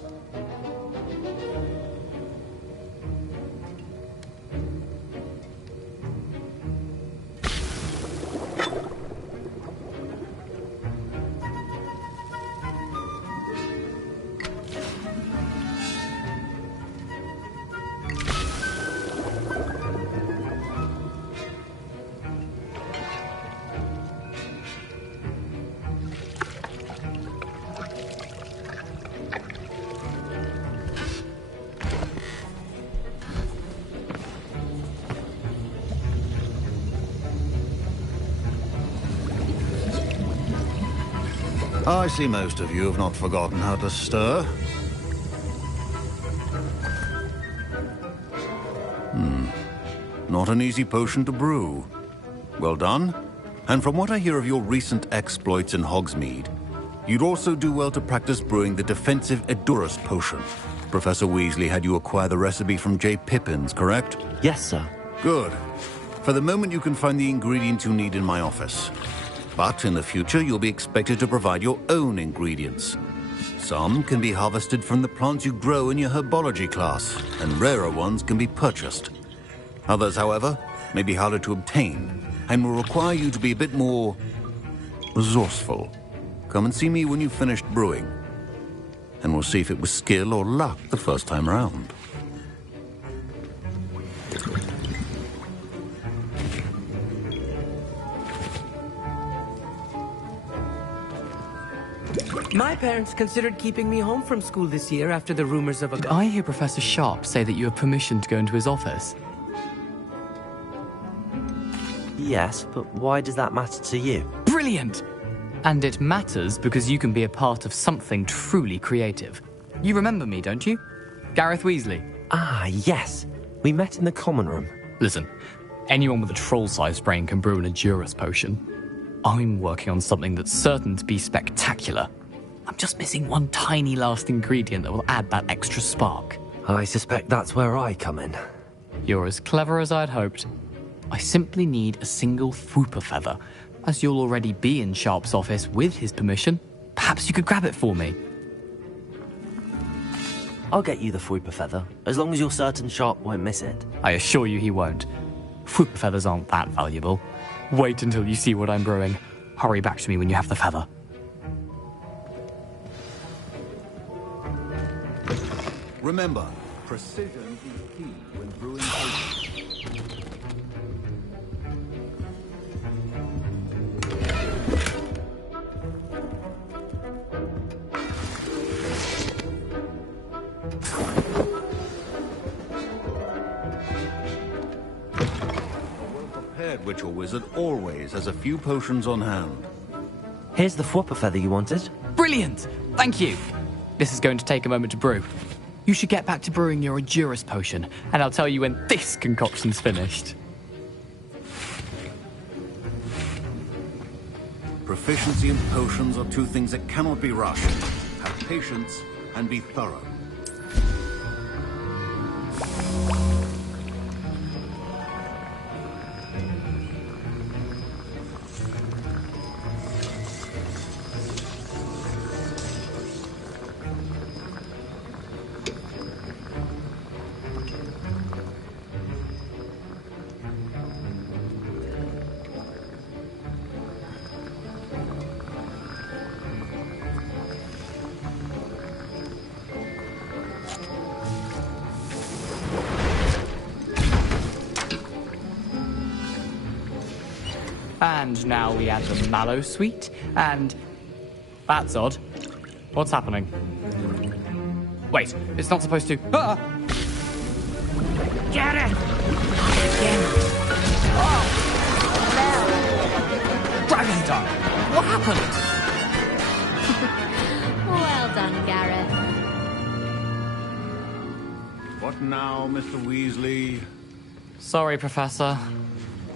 I see most of you have not forgotten how to stir. Not an easy potion to brew. Well done. And from what I hear of your recent exploits in Hogsmeade, you'd also do well to practice brewing the defensive Edurus potion. Professor Weasley had you acquire the recipe from J. Pippins, correct? Yes, sir. Good. For the moment, you can find the ingredients you need in my office. But in the future, you'll be expected to provide your own ingredients. Some can be harvested from the plants you grow in your herbology class, and rarer ones can be purchased. Others, however, may be harder to obtain, and will require you to be a bit more resourceful. Come and see me when you've finished brewing, and we'll see if it was skill or luck the first time around. My parents considered keeping me home from school this year after the rumors of a... Did I hear Professor Sharp say that you have permission to go into his office? Yes, but why does that matter to you? Brilliant! And it matters because you can be a part of something truly creative. You remember me, don't you? Gareth Weasley. Ah, yes. We met in the common room. Listen, anyone with a troll-sized brain can brew an Adurus potion. I'm working on something that's certain to be spectacular. I'm just missing one tiny last ingredient that will add that extra spark. I suspect that's where I come in. You're as clever as I'd hoped. I simply need a single Fwooper feather. As you'll already be in Sharp's office with his permission, perhaps you could grab it for me. I'll get you the Fwooper feather, as long as you're certain Sharp won't miss it. I assure you he won't. Fwooper feathers aren't that valuable. Wait until you see what I'm brewing. Hurry back to me when you have the feather. Remember, precision is key when brewing potions. A witch or wizard always has a few potions on hand. Here's the Fwooper feather you wanted. Brilliant! Thank you! This is going to take a moment to brew. You should get back to brewing your Adurus potion, and I'll tell you when this concoction's finished. Proficiency in potions are two things that cannot be rushed. Have patience and be thorough. And now we add the mallow sweet, and... That's odd. What's happening? Wait, it's not supposed to... Ah! Get it! Dragon Dunk! What happened? Well done, Gareth. What now, Mr. Weasley? Sorry, Professor.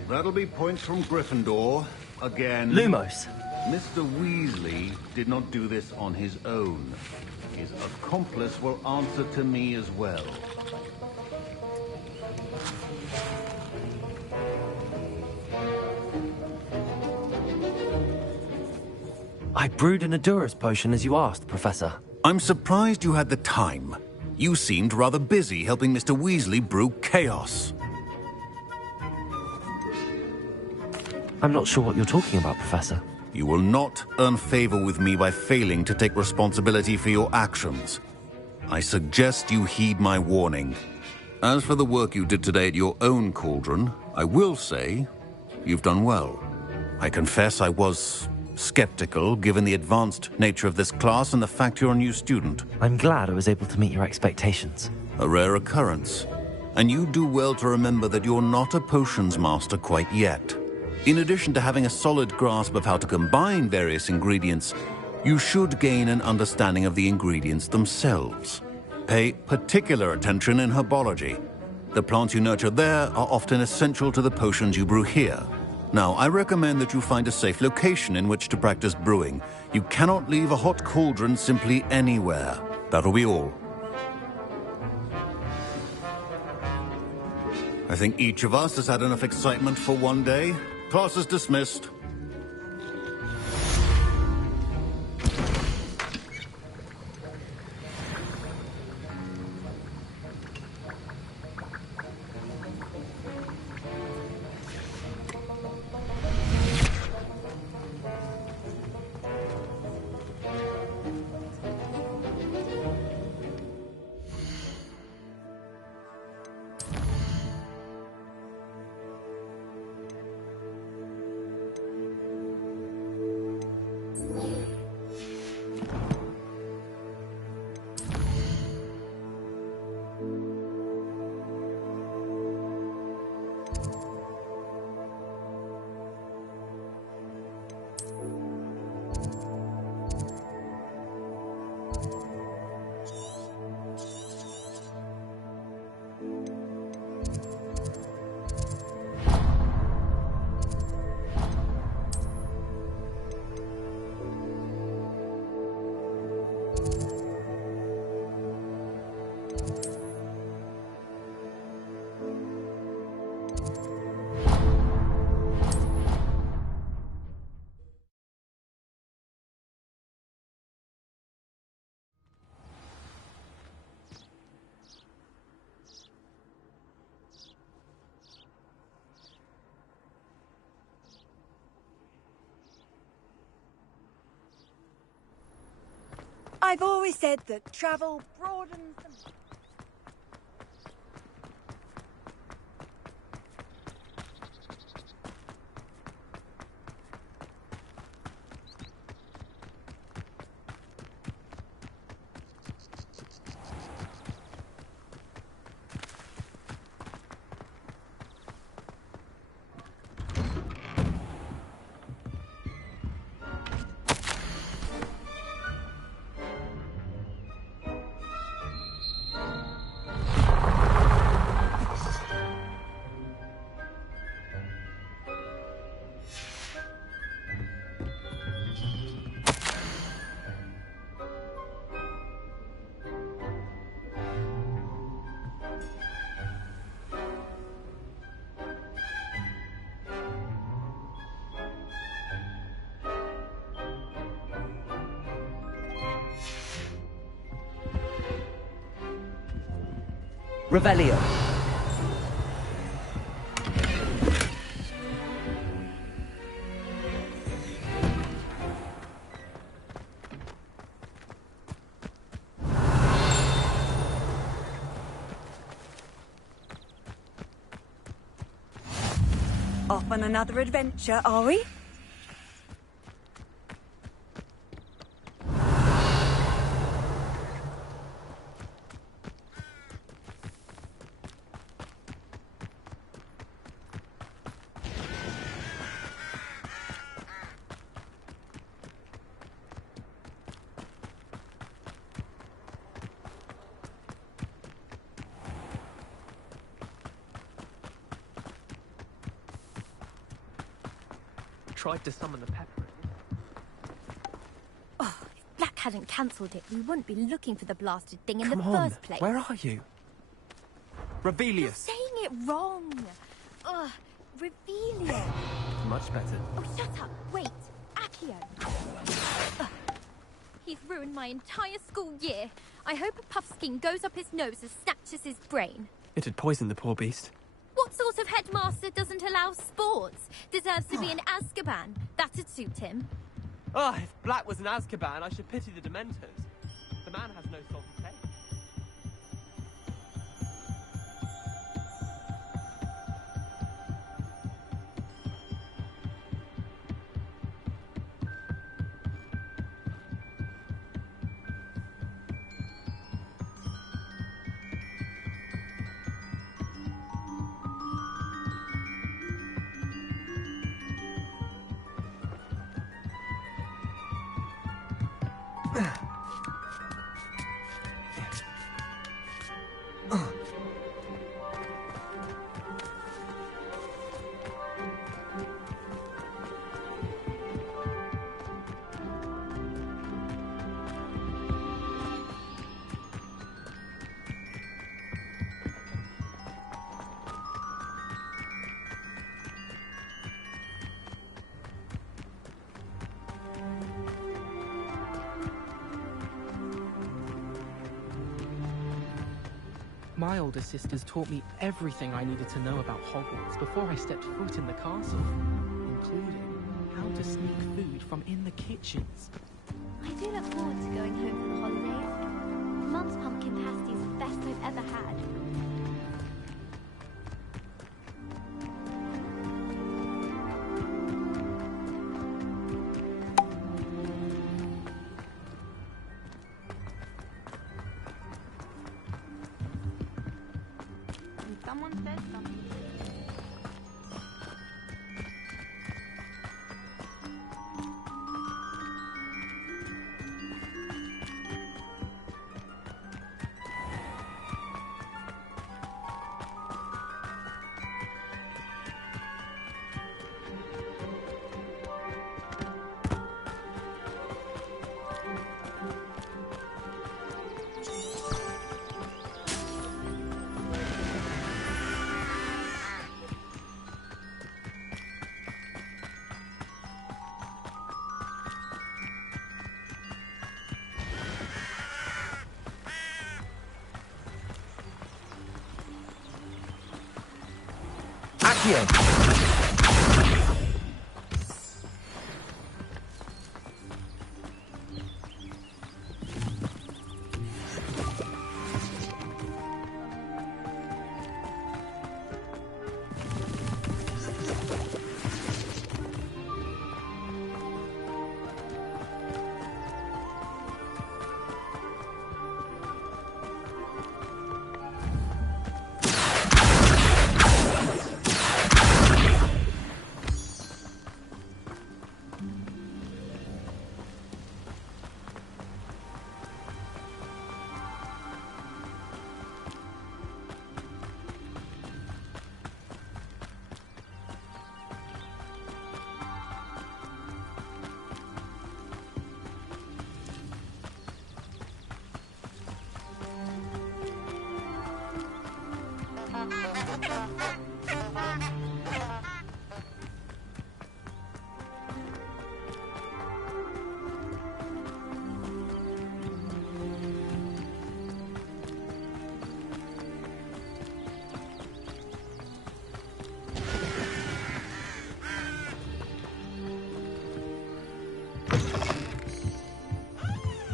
That'll be points from Gryffindor. Again. Lumos. Mr. Weasley did not do this on his own. His accomplice will answer to me as well. I brewed an Adurus potion as you asked, Professor. I'm surprised you had the time. You seemed rather busy helping Mr. Weasley brew chaos. I'm not sure what you're talking about, Professor. You will not earn favor with me by failing to take responsibility for your actions. I suggest you heed my warning. As for the work you did today at your own cauldron, I will say you've done well. I confess I was skeptical, given the advanced nature of this class and the fact you're a new student. I'm glad I was able to meet your expectations. A rare occurrence. And you do well to remember that you're not a potions master quite yet. In addition to having a solid grasp of how to combine various ingredients, you should gain an understanding of the ingredients themselves. Pay particular attention in herbology. The plants you nurture there are often essential to the potions you brew here. Now, I recommend that you find a safe location in which to practice brewing. You cannot leave a hot cauldron simply anywhere. That'll be all. I think each of us has had enough excitement for one day. Class is dismissed. I've always said that travel broadens the... Revelio. Off on another adventure, are we? Tried to summon the pepper. Oh, if Black hadn't cancelled it, we wouldn't be looking for the blasted thing in Come the on, first place. where are you? You're Revelius. saying it wrong. Ugh, Revelio. Much better. Oh, shut up. Wait. Accio. Ugh. He's ruined my entire school year. I hope a puffskein goes up his nose and snatches his brain. It had poisoned the poor beast. What sort of headmaster doesn't allow sports? Deserves to be in Azkaban. That'd suit him. Ah, if Black was in Azkaban, I should pity the Dementors. The man has no salty taste. my older sisters taught me everything I needed to know about Hogwarts before I stepped foot in the castle, including how to sneak food from in the kitchens. I do look forward to going home for the holidays. Mum's pumpkin pasty is the best I've ever had. Someone said something.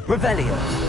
Revelio.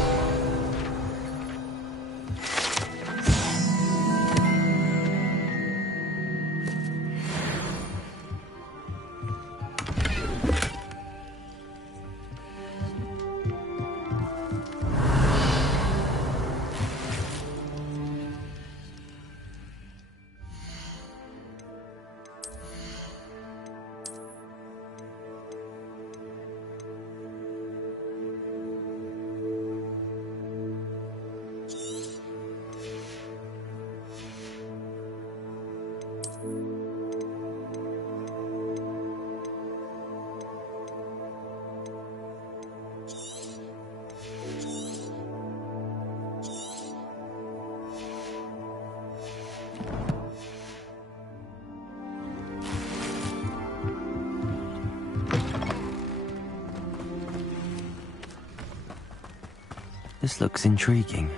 This looks intriguing.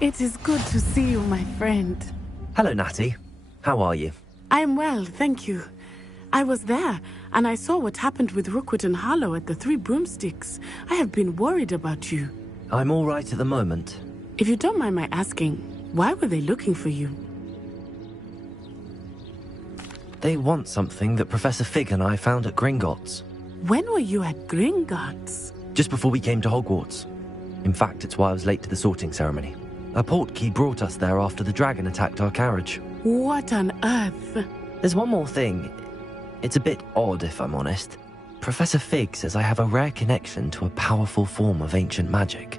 It is good to see you, my friend. Hello, Natty. How are you? I am well, thank you. I was there, and I saw what happened with Rookwood and Harlow at the Three Broomsticks. I have been worried about you. I'm all right at the moment. If you don't mind my asking, why were they looking for you? They want something that Professor Fig and I found at Gringotts. When were you at Gringotts? Just before we came to Hogwarts. In fact, it's why I was late to the sorting ceremony. A portkey brought us there after the dragon attacked our carriage. What on earth? There's one more thing. It's a bit odd, if I'm honest. Professor Fig says I have a rare connection to a powerful form of ancient magic.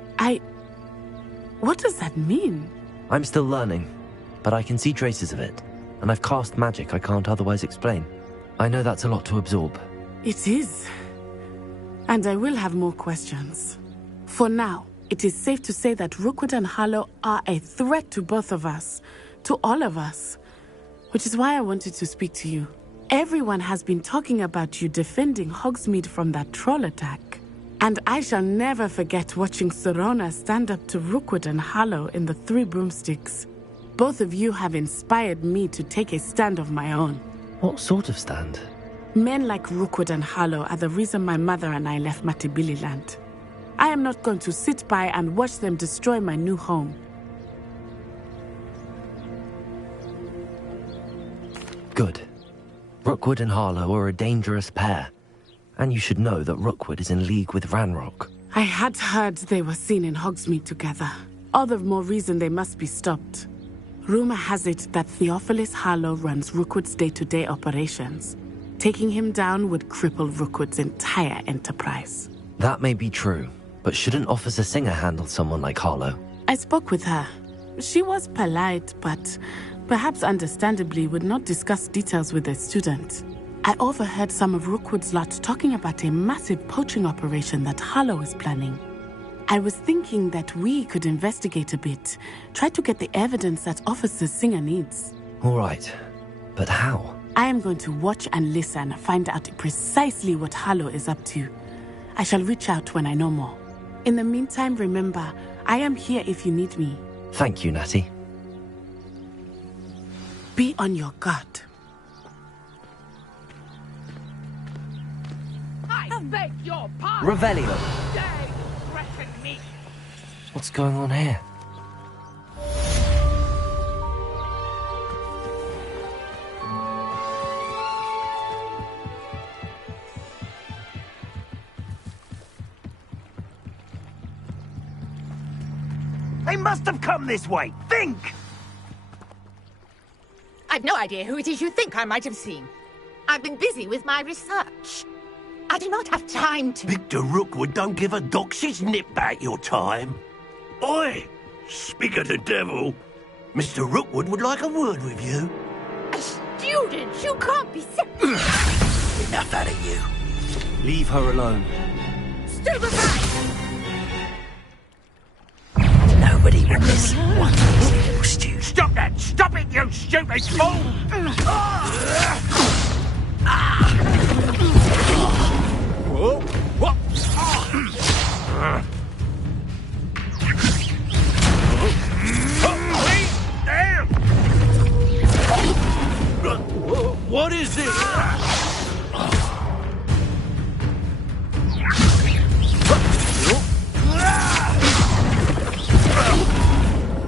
What does that mean? I'm still learning, but I can see traces of it, and I've cast magic I can't otherwise explain. I know that's a lot to absorb. It is. And I will have more questions. For now, it is safe to say that Rookwood and Harlow are a threat to both of us. to all of us. Which is why I wanted to speak to you. Everyone has been talking about you defending Hogsmeade from that troll attack. And I shall never forget watching Serona stand up to Rookwood and Harlow in the Three Broomsticks. Both of you have inspired me to take a stand of my own. What sort of stand? Men like Rookwood and Harlow are the reason my mother and I left Matibili-land. I am not going to sit by and watch them destroy my new home. Good. Rookwood and Harlow are a dangerous pair. And you should know that Rookwood is in league with Ranrock. I had heard they were seen in Hogsmeade together. All the more reason they must be stopped. Rumor has it that Theophilus Harlow runs Rookwood's day-to-day operations. Taking him down would cripple Rookwood's entire enterprise. That may be true, but shouldn't Officer Singer handle someone like Harlow? I spoke with her. She was polite, but perhaps understandably would not discuss details with a student. I overheard some of Rookwood's lot talking about a massive poaching operation that Harlow is planning. I was thinking that we could investigate a bit, try to get the evidence that Officer Singer needs. All right, but how? I am going to watch and listen, find out precisely what Harlow is up to. I shall reach out when I know more. In the meantime, remember, I am here if you need me. Thank you, Natty. Be on your guard. I beg your pardon. Revelio. What's going on here? They must have come this way. Think! I've no idea who it is you think I might have seen. I've been busy with my research. I do not have time to... Victor Rookwood don't give a doxy's nip back your time. Oi! Speak of the devil. Mr. Rookwood would like a word with you. A student? You can't be sick. Enough out of you. Leave her alone. Still behind! Nobody will miss one of these little stews. Stop that! Stop it, you stupid fool! Whoa! What? Damn! What is it?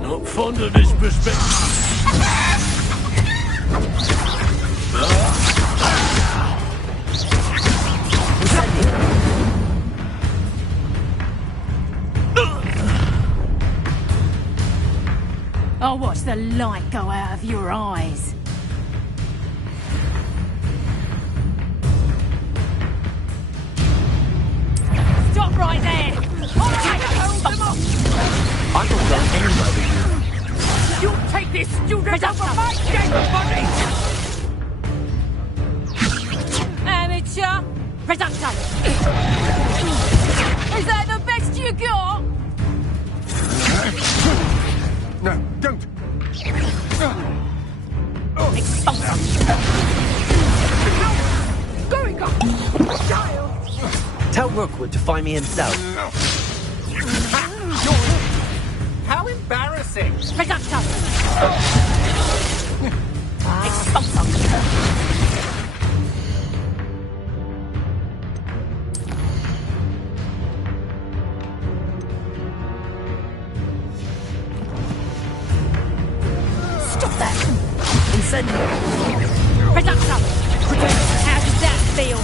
Not fond of this perspective. I'll watch the light go out of your eyes. Stop right there! All right, hold them off! I'm not going anywhere with you. You take this student over my dead body! Amateur! Reduction! Is that the best you got? No, don't! Going on! Child! Tell Rookwood to find me himself. How embarrassing! Reduction! Stop that! Incendio! Reduction! How does that feel?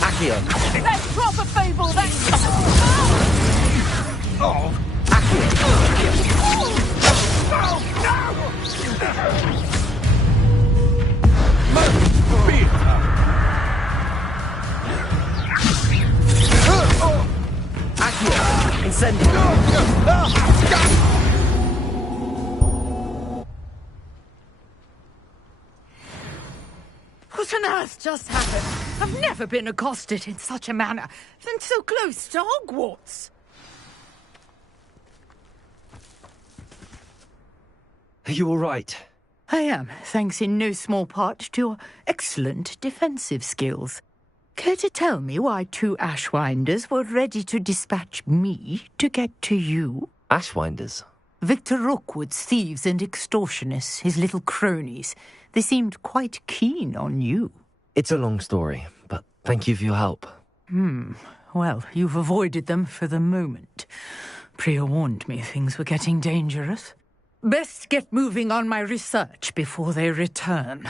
Accio! That's proper feeble, that's... Oh! Accio! Oh, no! Accio! Incendio! What on earth just happened? I've never been accosted in such a manner, and so close to Hogwarts. Are you all right? I am, thanks in no small part to your excellent defensive skills. Care to tell me why 2 Ashwinders were ready to dispatch me to get to you? Ashwinders? Victor Rookwood's thieves and extortionists, his little cronies. They seemed quite keen on you. It's a long story, but thank you for your help. Well, you've avoided them for the moment. Priya warned me things were getting dangerous. Best get moving on my research before they return.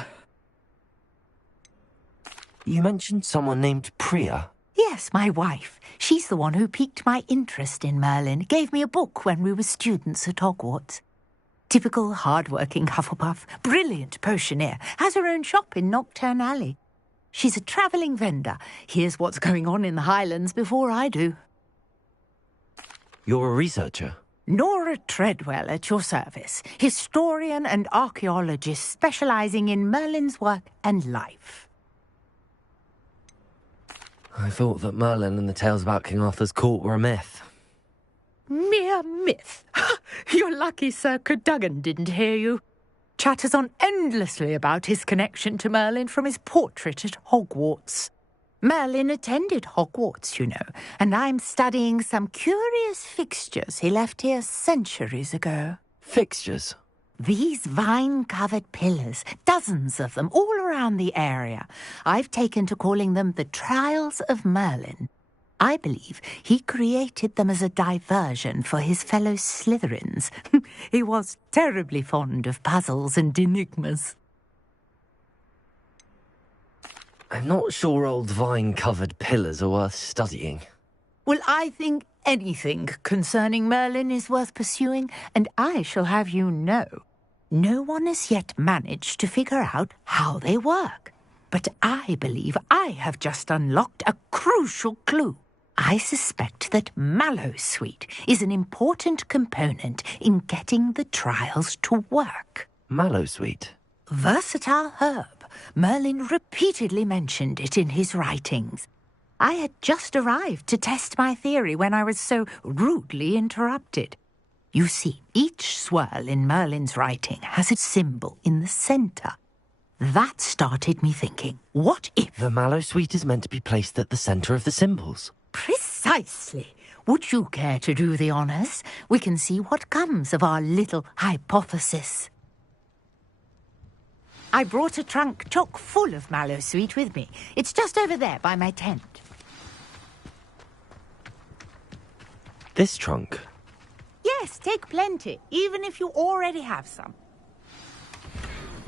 You mentioned someone named Priya. Yes, my wife. She's the one who piqued my interest in Merlin. Gave me a book when we were students at Hogwarts. Typical hard-working Hufflepuff, brilliant potioneer, has her own shop in Knockturn Alley. She's a travelling vendor. Hears what's going on in the Highlands before I do. You're a researcher? Nora Treadwell at your service, historian and archaeologist specialising in Merlin's work and life. I thought that Merlin and the tales about King Arthur's court were a myth. Mere myth? You're lucky Sir Cadogan didn't hear you. Chatters on endlessly about his connection to Merlin from his portrait at Hogwarts. Merlin attended Hogwarts, you know, and I'm studying some curious fixtures he left here centuries ago. Fixtures? These vine-covered pillars, dozens of them, all around the area. I've taken to calling them the Trials of Merlin. I believe he created them as a diversion for his fellow Slytherins. He was terribly fond of puzzles and enigmas. I'm not sure old vine-covered pillars are worth studying. Well, I think anything concerning Merlin is worth pursuing, and I shall have you know, no one has yet managed to figure out how they work. But I believe I have just unlocked a crucial clue. I suspect that Mallowsweet is an important component in getting the trials to work. Mallowsweet? Versatile herb. Merlin repeatedly mentioned it in his writings. I had just arrived to test my theory when I was so rudely interrupted. You see, each swirl in Merlin's writing has a symbol in the centre. That started me thinking, what if... The Mallowsweet is meant to be placed at the centre of the symbols. Precisely. Would you care to do the honours? We can see what comes of our little hypothesis. I brought a trunk chock full of Mallowsweet with me. It's just over there by my tent. This trunk? Yes, take plenty, even if you already have some.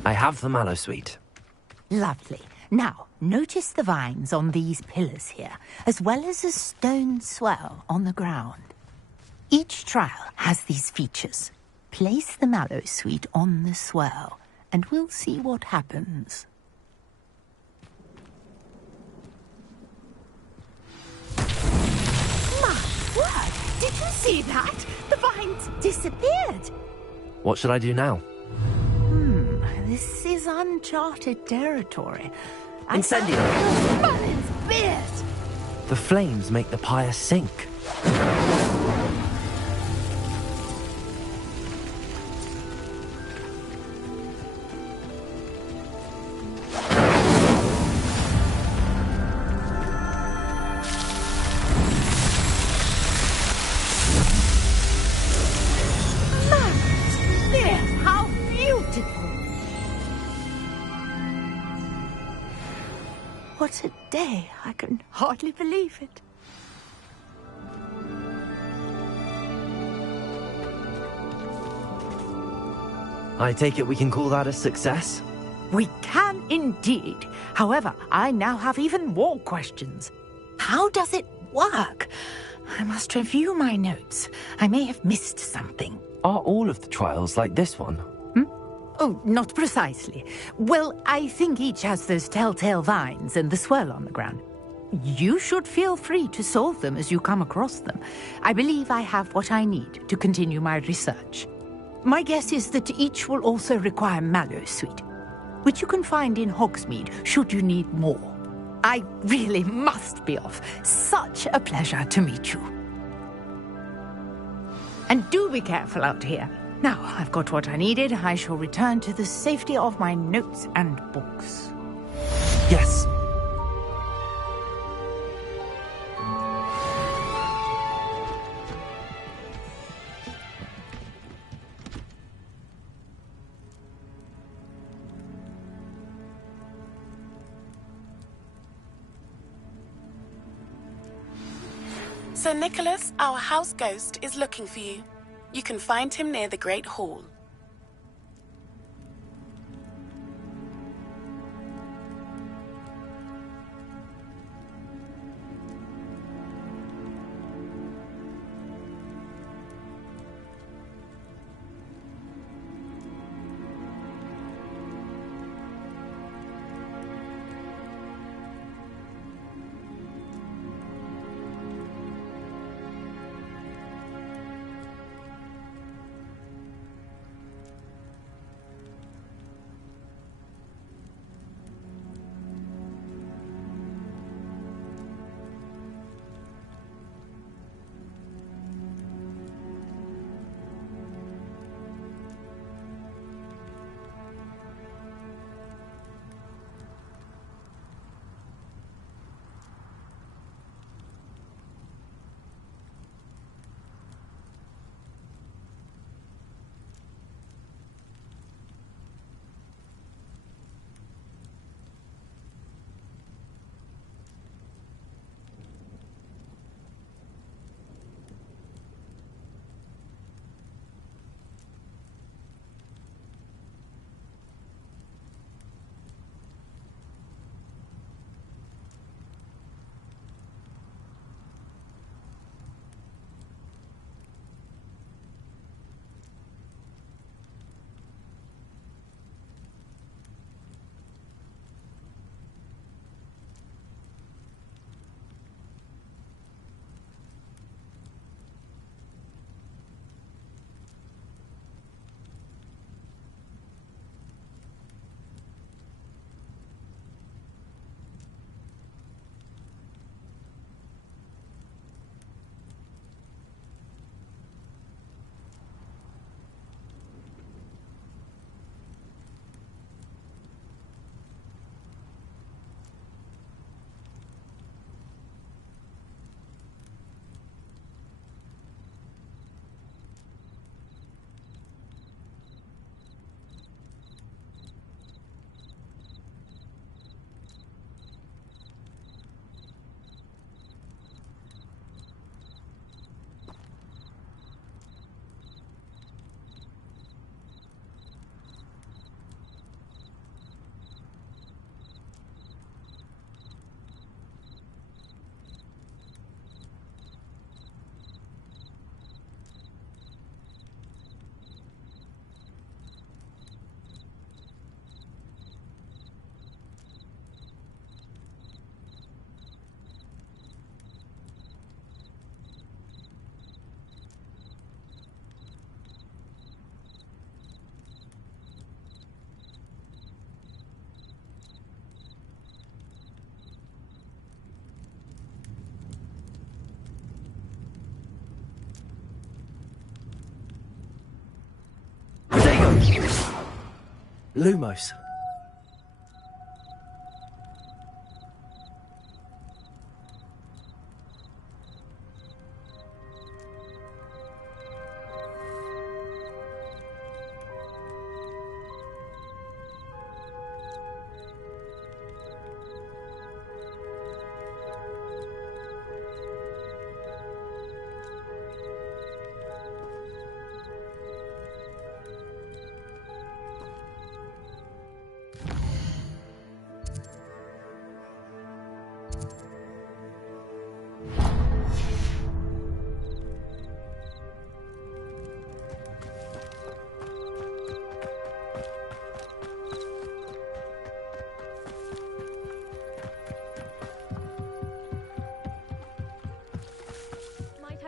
I have the Mallowsweet. Lovely. Now, notice the vines on these pillars here, as well as a stone swell on the ground. Each trial has these features. Place the Mallowsweet on the swell, and we'll see what happens. My word! Did you see that? The vines disappeared! What should I do now? This is uncharted territory. Incendio! Merlin's beard! The flames make the pyre sink. What a day. I can hardly believe it. I take it we can call that a success? We can indeed. However, I now have even more questions. How does it work? I must review my notes. I may have missed something. Are all of the trials like this one? Oh, not precisely. Well, I think each has those telltale vines and the swirl on the ground. You should feel free to solve them as you come across them. I believe I have what I need to continue my research. My guess is that each will also require Mallowsweet, which you can find in Hogsmeade should you need more. I really must be off. Such a pleasure to meet you. And do be careful out here. Now I've got what I needed. I shall return to the safety of my notes and books. Yes. Sir Nicholas, our house ghost, is looking for you. You can find him near the Great Hall. Lumos.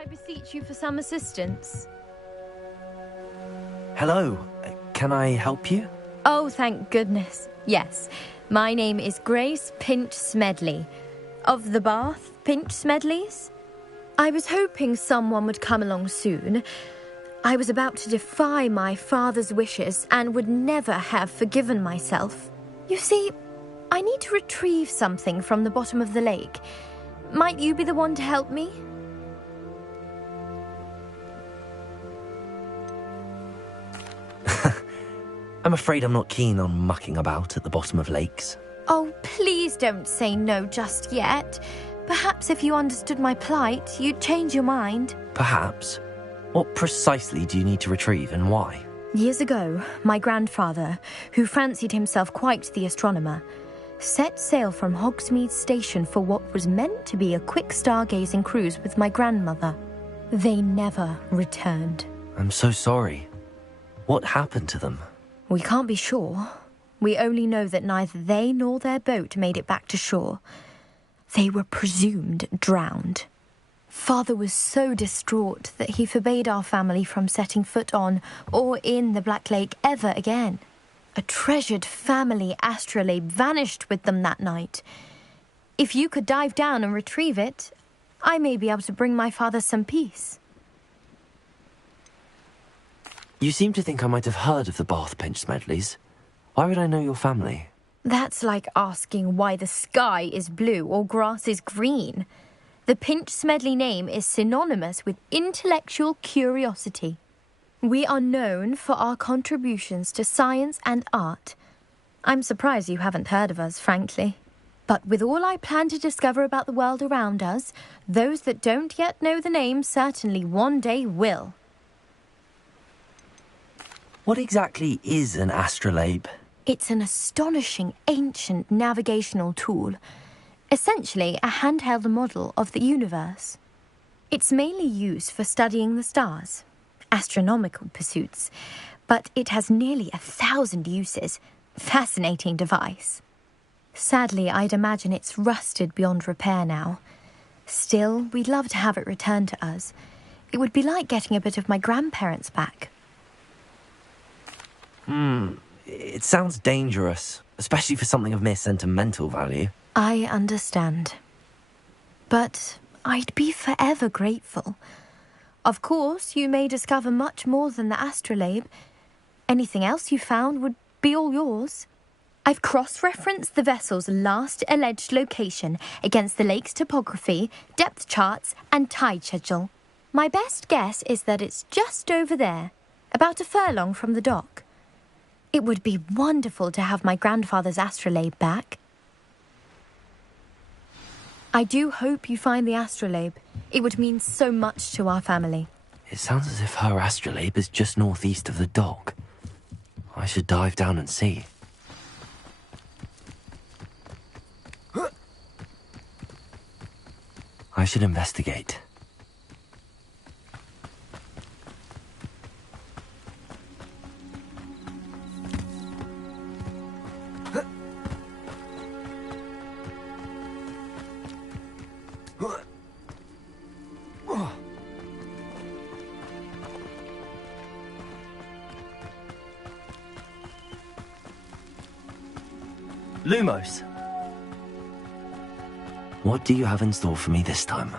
Beseech you for some assistance. Hello. Can I help you? Oh, thank goodness. Yes. My name is Grace Pinch Smedley. Of the Bath Pinch Smedleys. I was hoping someone would come along soon. I was about to defy my father's wishes and would never have forgiven myself. You see, I need to retrieve something from the bottom of the lake. Might you be the one to help me? I'm afraid I'm not keen on mucking about at the bottom of lakes. Oh, please don't say no just yet. Perhaps if you understood my plight, you'd change your mind. Perhaps. What precisely do you need to retrieve and why? Years ago, my grandfather, who fancied himself quite the astronomer, set sail from Hogsmeade Station for what was meant to be a quick stargazing cruise with my grandmother. They never returned. I'm so sorry. What happened to them? We can't be sure. We only know that neither they nor their boat made it back to shore. They were presumed drowned. Father was so distraught that he forbade our family from setting foot on or in the Black Lake ever again. A treasured family astrolabe vanished with them that night. If you could dive down and retrieve it, I may be able to bring my father some peace. You seem to think I might have heard of the Bath Pinch Smedleys. Why would I know your family? That's like asking why the sky is blue or grass is green. The Pinch Smedley name is synonymous with intellectual curiosity. We are known for our contributions to science and art. I'm surprised you haven't heard of us, frankly. But with all I plan to discover about the world around us, those that don't yet know the name certainly one day will. What exactly is an astrolabe? It's an astonishing ancient navigational tool. Essentially, a handheld model of the universe. It's mainly used for studying the stars, astronomical pursuits, but it has nearly 1,000 uses. Fascinating device. Sadly, I'd imagine it's rusted beyond repair now. Still, we'd love to have it returned to us. It would be like getting a bit of my grandparents back. It sounds dangerous, especially for something of mere sentimental value. I understand. But I'd be forever grateful. Of course, you may discover much more than the astrolabe. Anything else you found would be all yours. I've cross-referenced the vessel's last alleged location against the lake's topography, depth charts, and tide schedule. My best guess is that it's just over there, about a furlong from the dock. It would be wonderful to have my grandfather's astrolabe back. I do hope you find the astrolabe. It would mean so much to our family. It sounds as if her astrolabe is just northeast of the dock. I should dive down and see. I should investigate. Lumos! What do you have in store for me this time?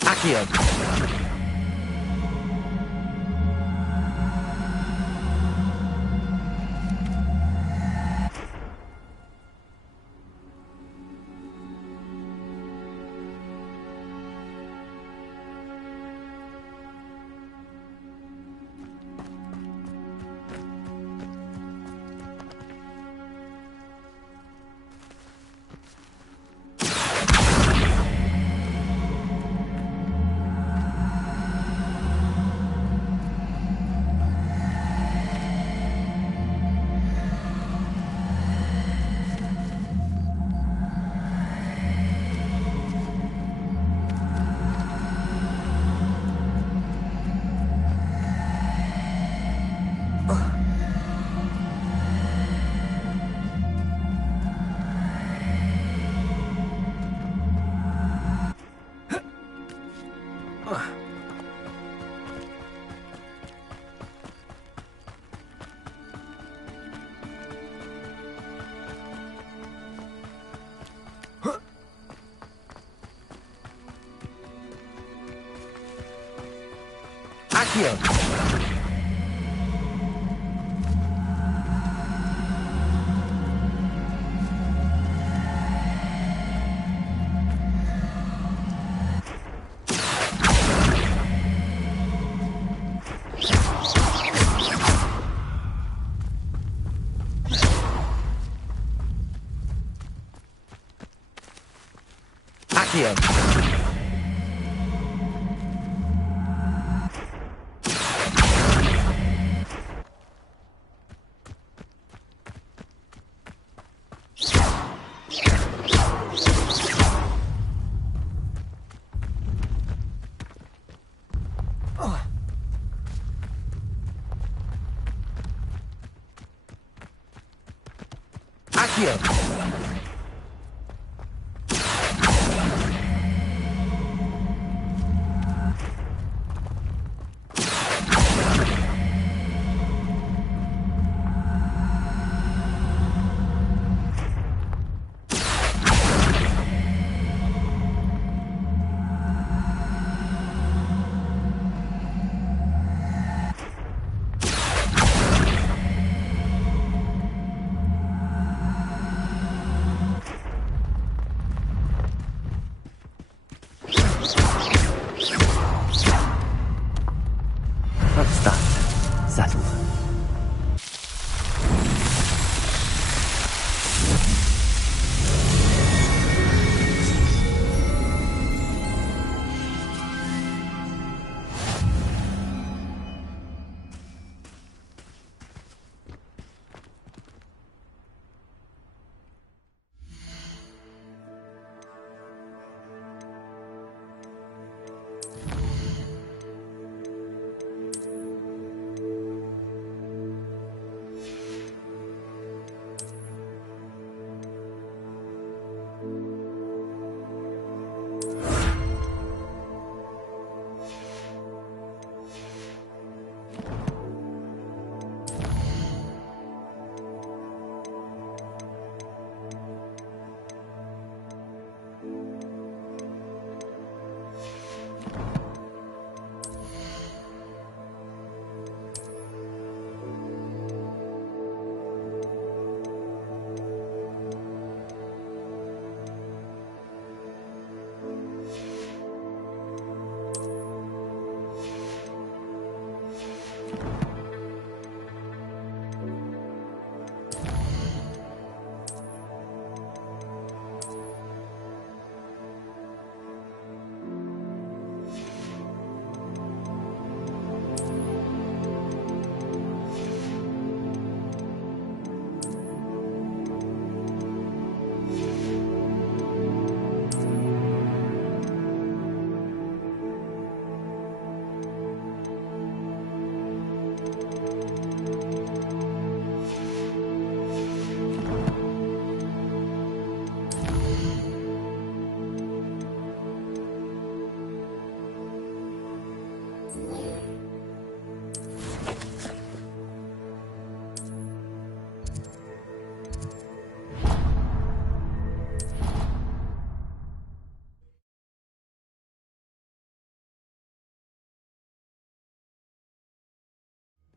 Accio! Accio! Accio! Accio! That's that. Settled.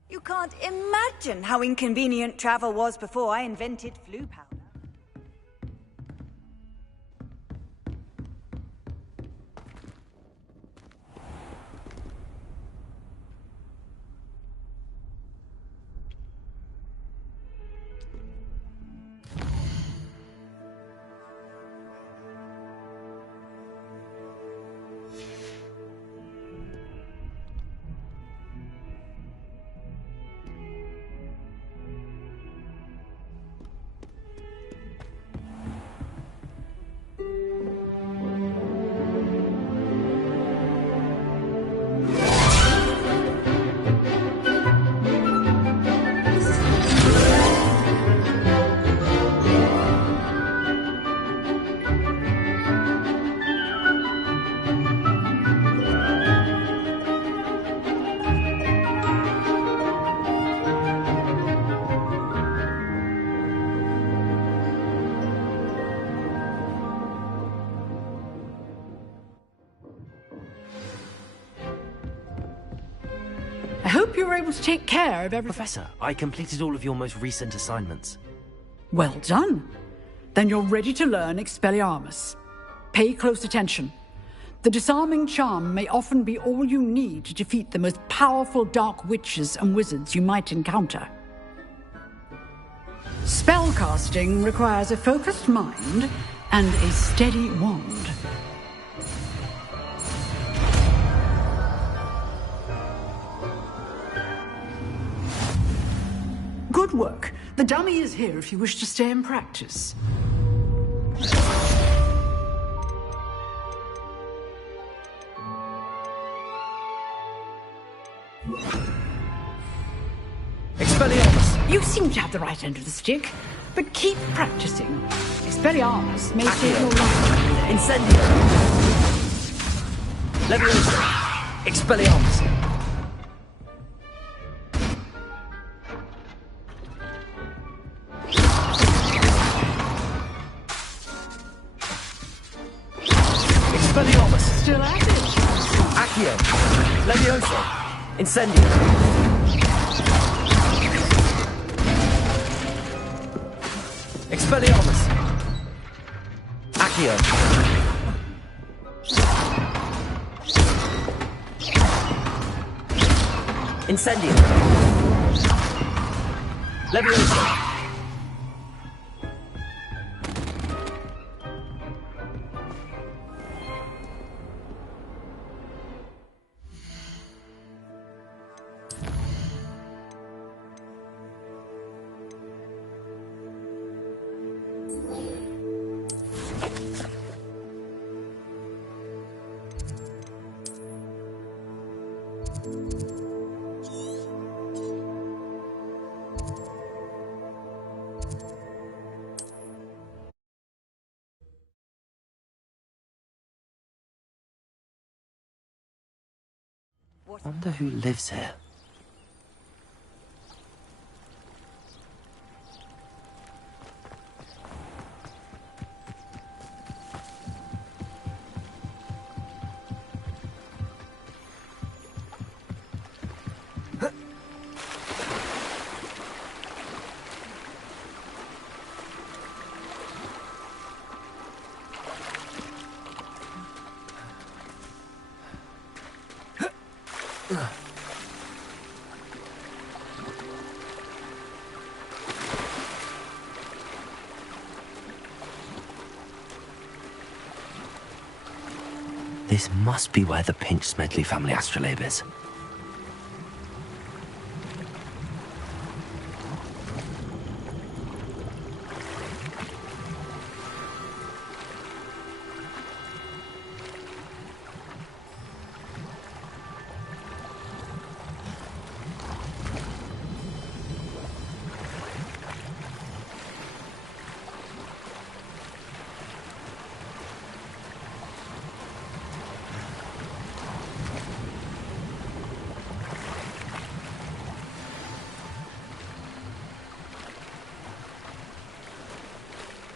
You can't imagine how inconvenient travel was before I invented flu powder. you were able to take care of everything. Professor, I completed all of your most recent assignments. Well done. Then you're ready to learn Expelliarmus. Pay close attention. The disarming charm may often be all you need to defeat the most powerful dark witches and wizards you might encounter. Spellcasting requires a focused mind and a steady wand. Good work. The dummy is here if you wish to stay and practice. Expelliarmus! You seem to have the right end of the stick, but keep practicing. Expelliarmus may save your life. Incendio! Leviosa! Expelliarmus! Expelliarmus! Still at it? Accio! Leviosa! Incendio! Expelliarmus! Accio! Incendio! Leviosa! Wonder who lives here. This must be where the Pinch Smedley family astrolabe is.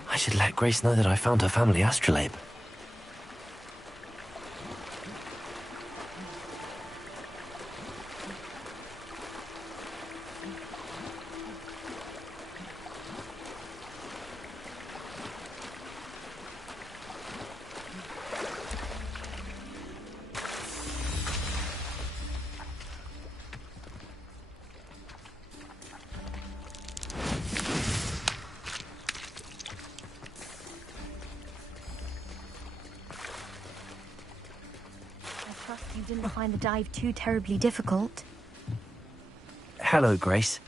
I should let Grace know that I found her family astrolabe. You didn't find the dive too terribly difficult. Hello, Grace.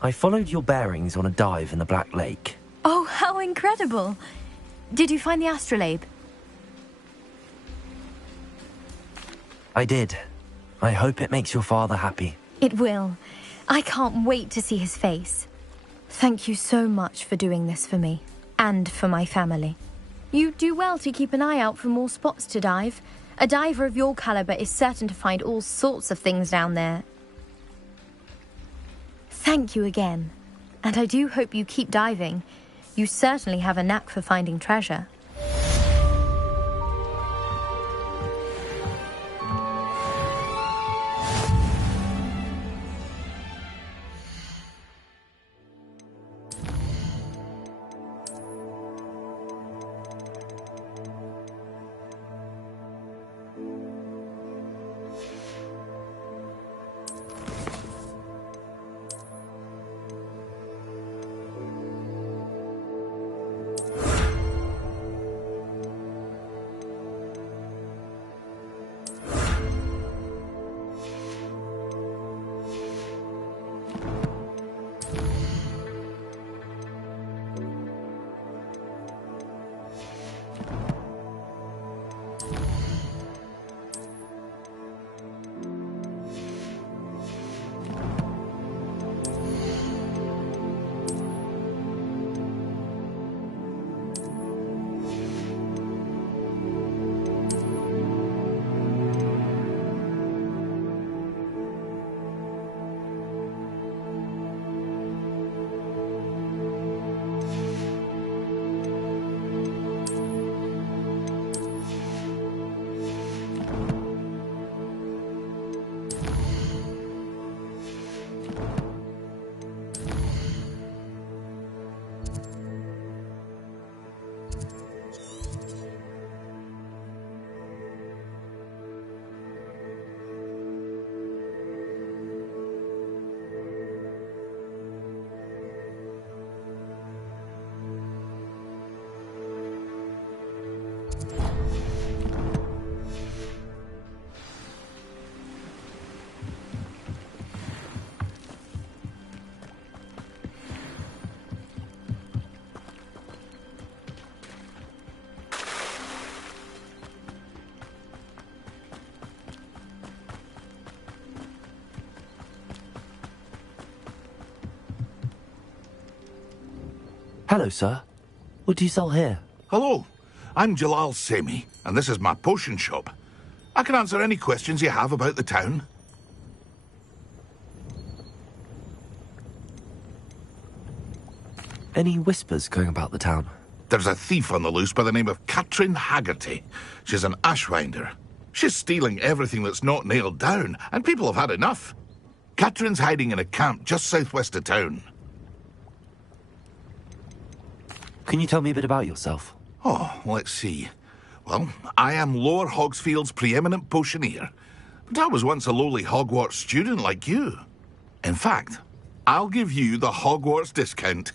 I followed your bearings on a dive in the Black Lake. Oh, how incredible! Did you find the astrolabe? I did. I hope it makes your father happy. It will. I can't wait to see his face. Thank you so much for doing this for me, and for my family. You do well to keep an eye out for more spots to dive. A diver of your caliber is certain to find all sorts of things down there. Thank you again. And I do hope you keep diving. You certainly have a knack for finding treasure. Hello, sir. What do you sell here? Hello, I'm Jalal Semi, and this is my potion shop. I can answer any questions you have about the town. Any whispers going about the town? There's a thief on the loose by the name of Katrin Haggerty. She's an ashwinder. She's stealing everything that's not nailed down, and people have had enough. Katrin's hiding in a camp just southwest of town. Can you tell me a bit about yourself? Oh, let's see. Well, I am Lower Hogsfield's preeminent potioneer, but I was once a lowly Hogwarts student like you. In fact, I'll give you the Hogwarts discount.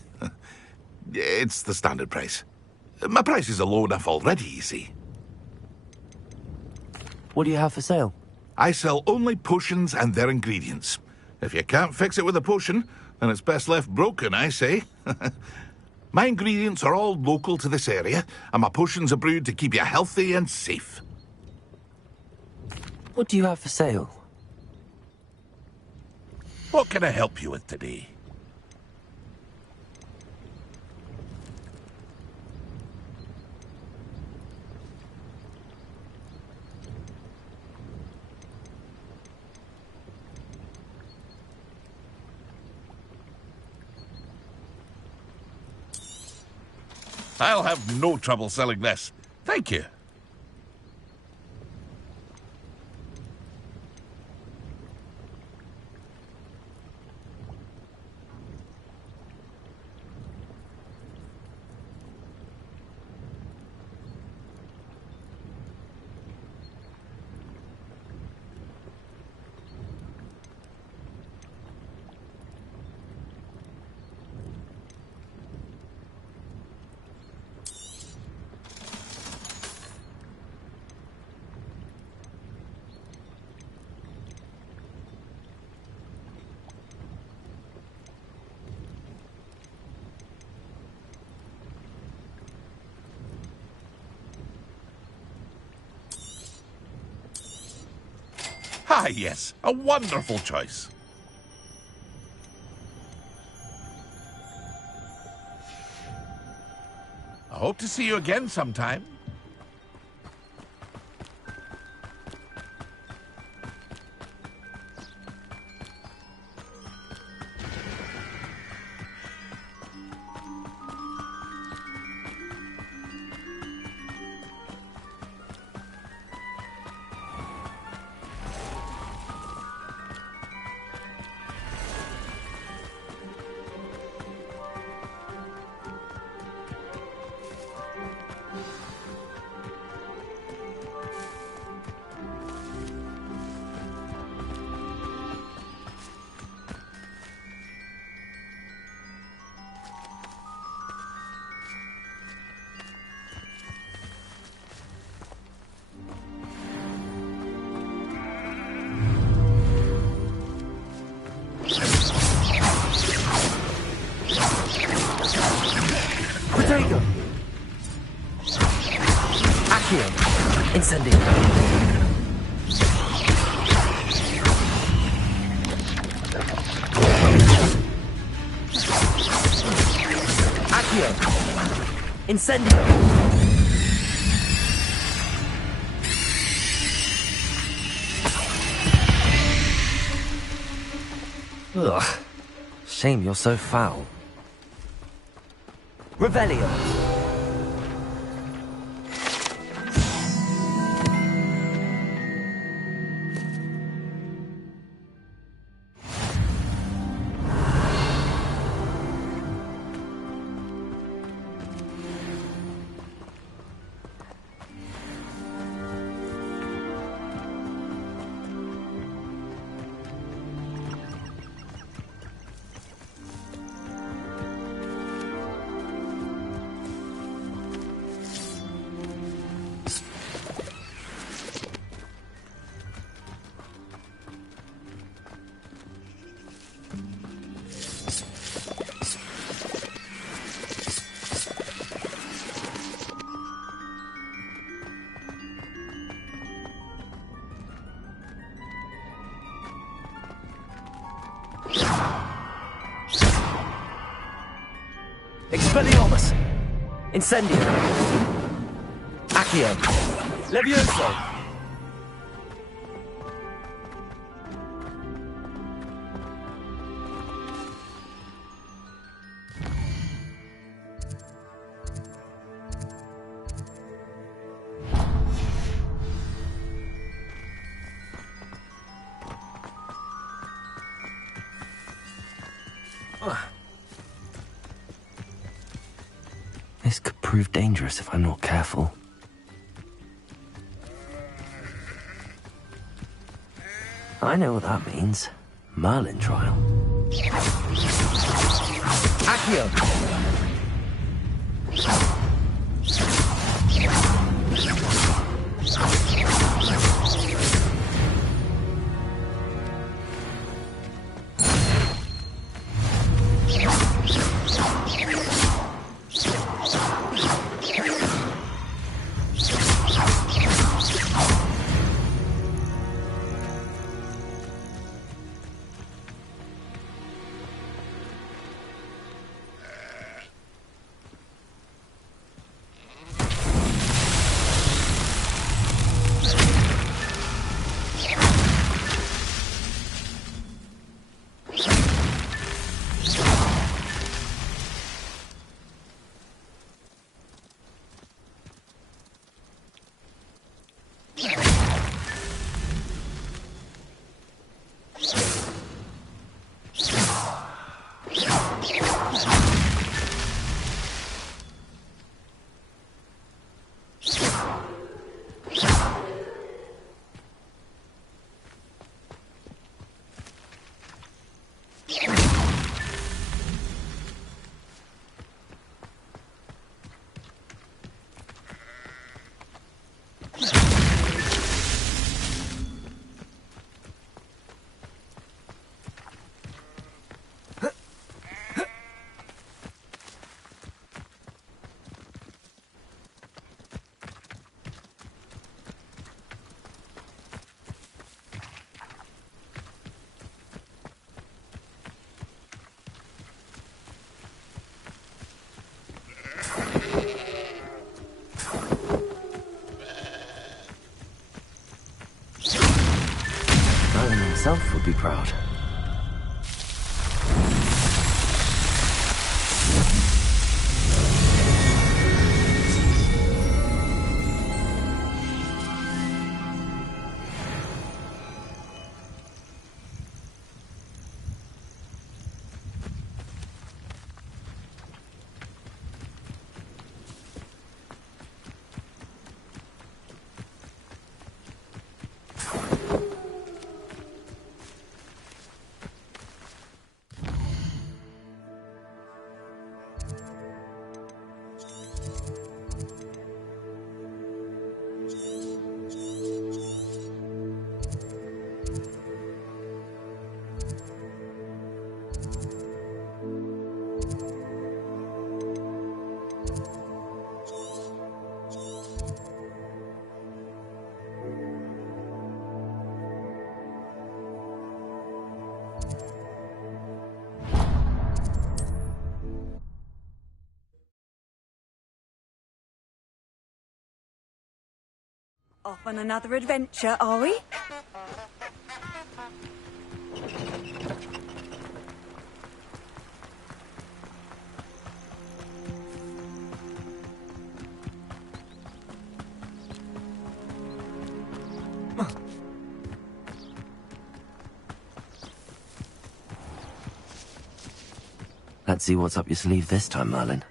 It's the standard price. My prices are low enough already, you see. What do you have for sale? I sell only potions and their ingredients. If you can't fix it with a potion, then it's best left broken, I say. My ingredients are all local to this area, and my potions are brewed to keep you healthy and safe. What do you have for sale? What can I help you with today? I'll have no trouble selling this. Thank you. Ah, yes, a wonderful choice. I hope to see you again sometime. Incendio. Accio. Incendio. Ugh. Shame you're so foul. Revelio. Expelliarmus! Incendio! Accio! Levioso! This could prove dangerous if I'm not careful. I know what that means. Merlin trial. Accio! Himself would be proud. Off on another adventure, are we? Let's see what's up your sleeve this time, Merlin.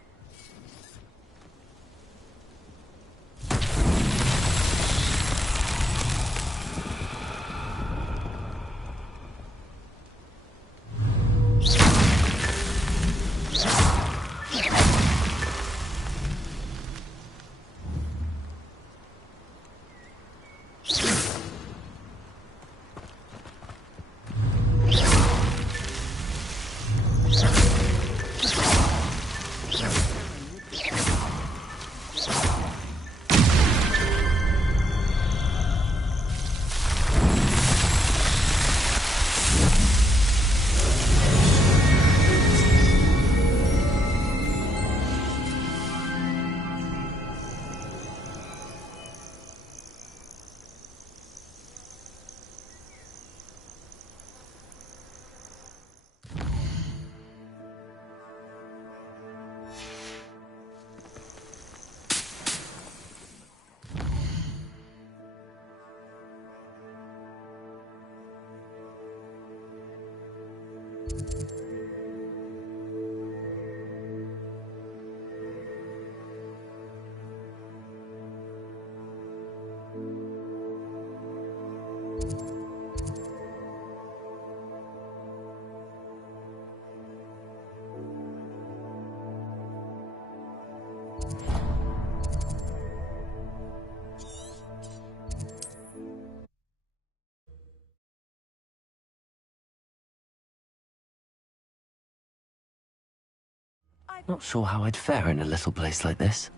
Not sure how I'd fare in a little place like this.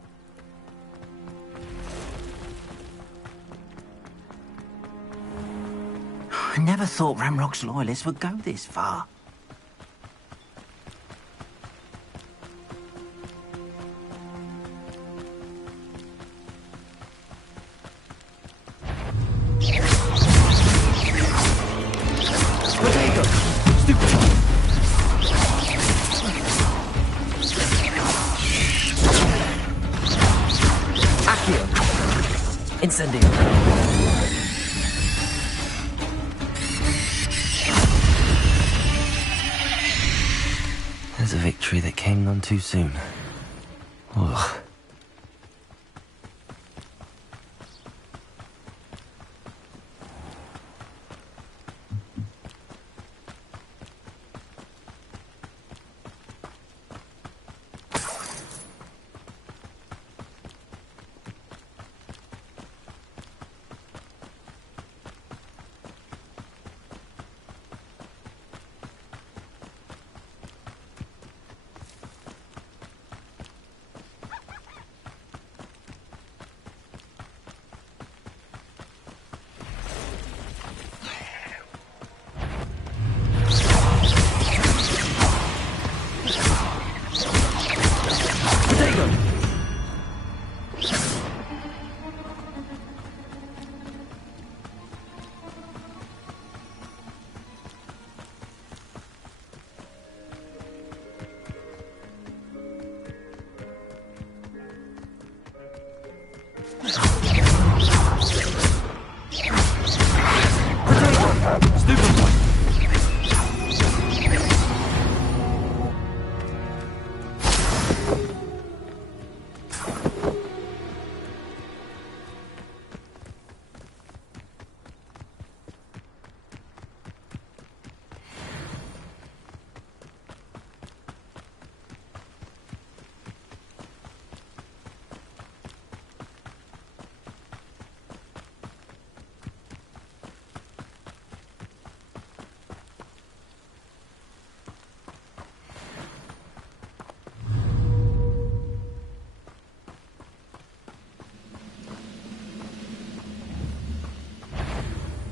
I never thought Ramrock's loyalists would go this far. Incendio. There's a victory that came none too soon. Ugh.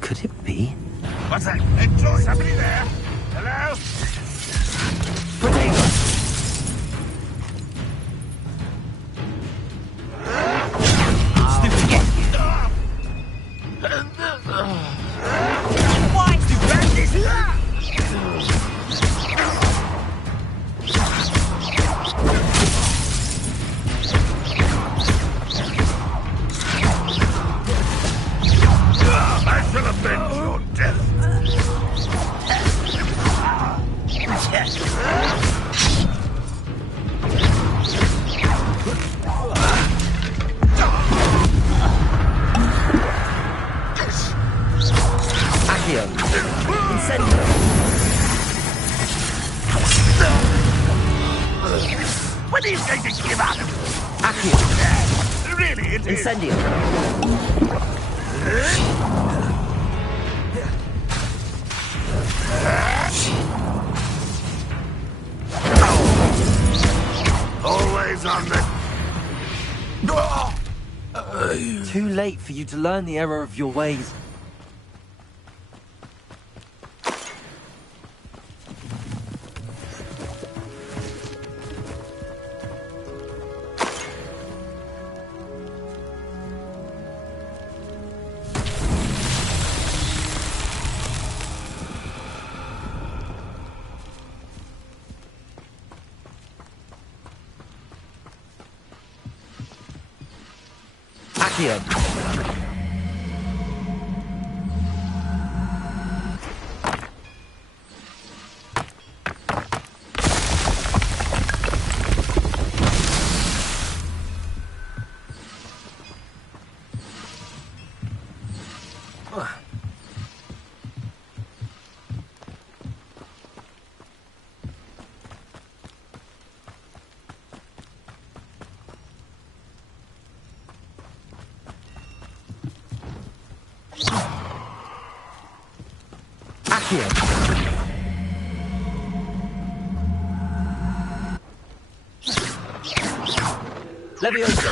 Could it be? What's that? Enjoy. Somebody there? Hello? Potato! Why? Stupendous! I shall avenge your death. Accio. Incendio. When are you going to give up? Accio. Really, it is. Incendio. Always on the... Too late for you to learn the error of your ways. Accio. Accio. Levioso.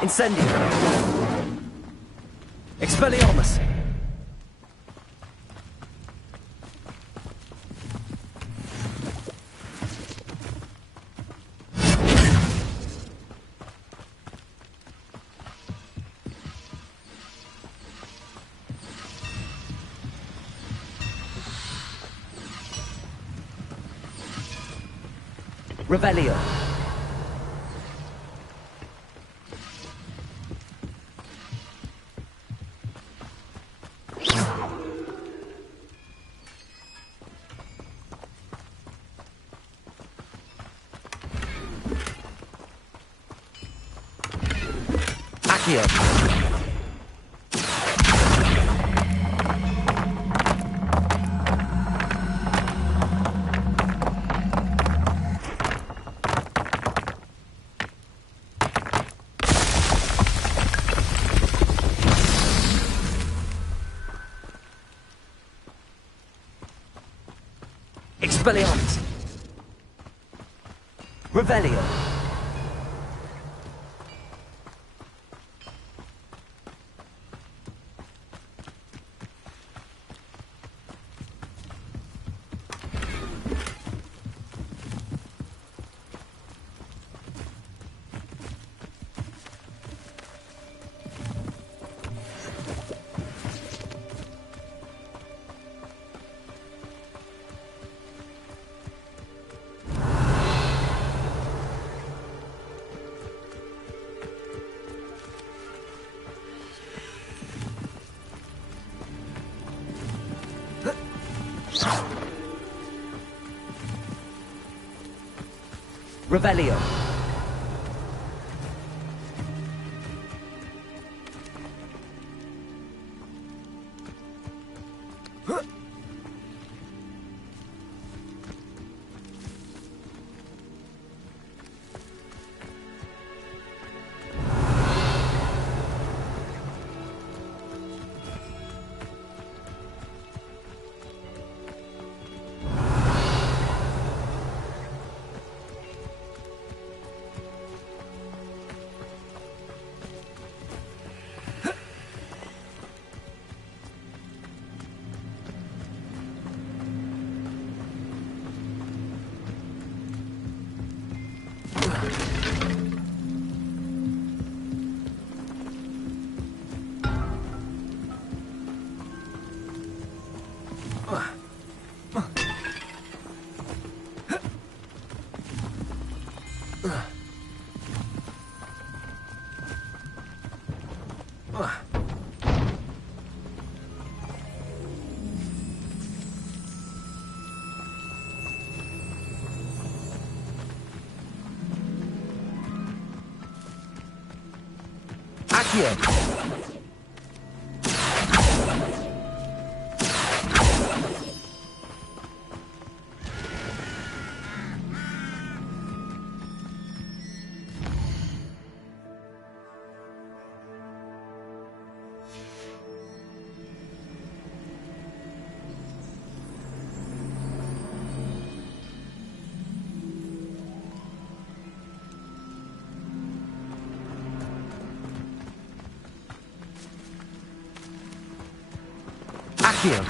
Incendio. Expelliarmus. Revelio. Accio. Expelliarmus. Revelio. Revelio. Accio. Accio.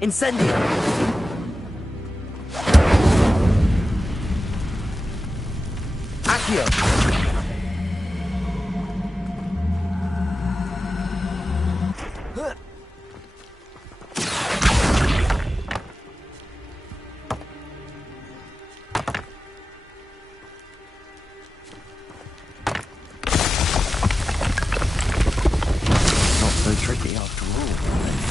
Incendio. Accio. Tricky after all.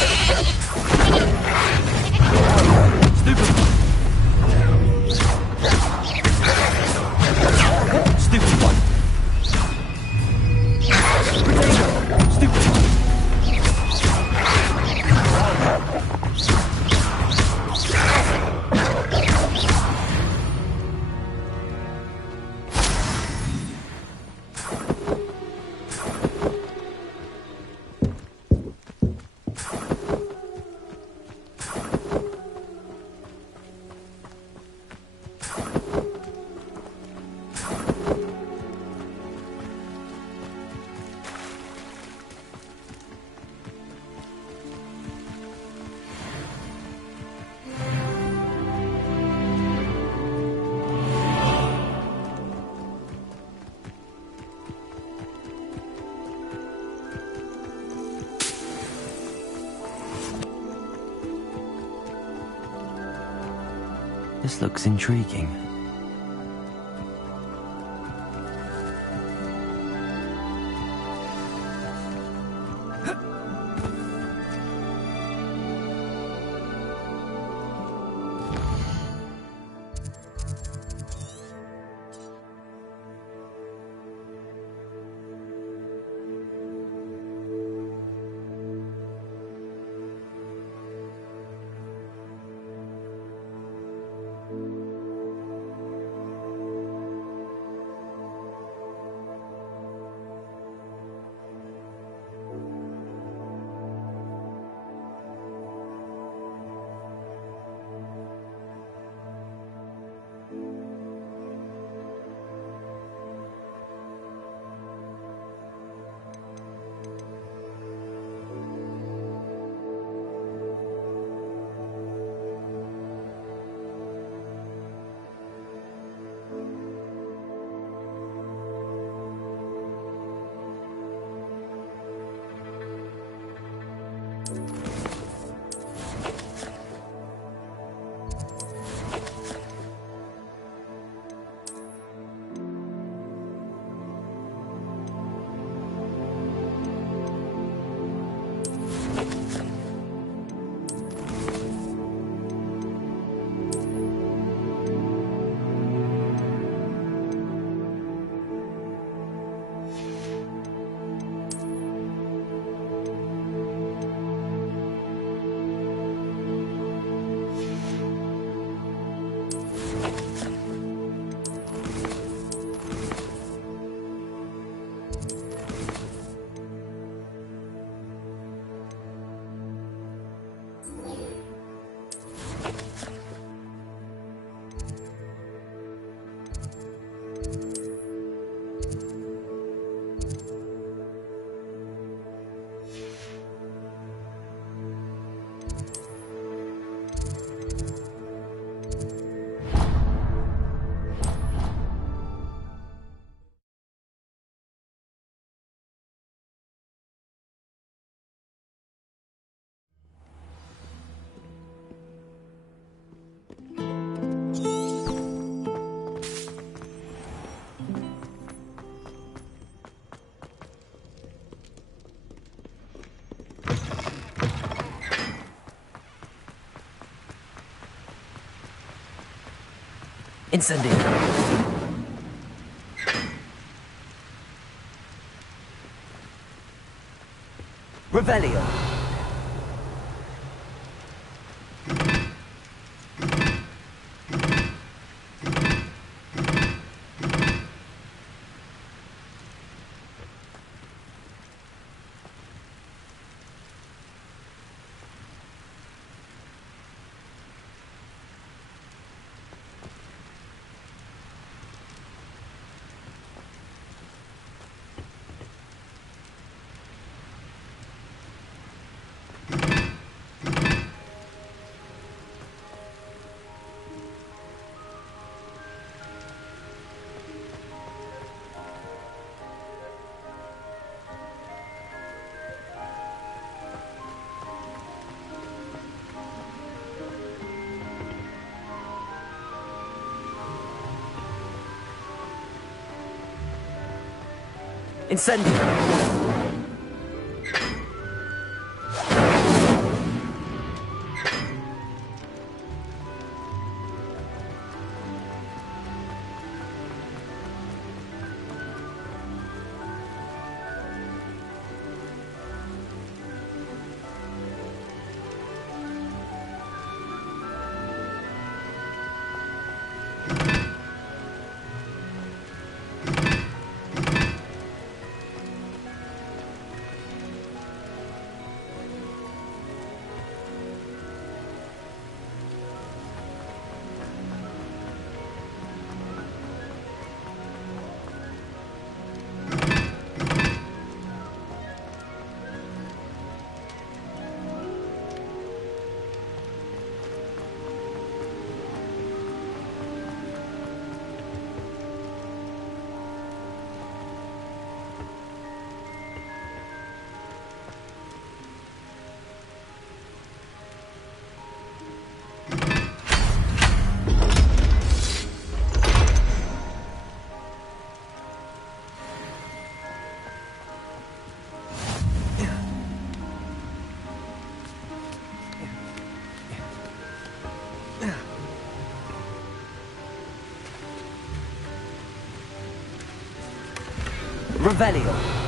Stupid one. Stupid one. This looks intriguing. Incendio. Revelio. Incendio. Revelio.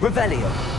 Revelio.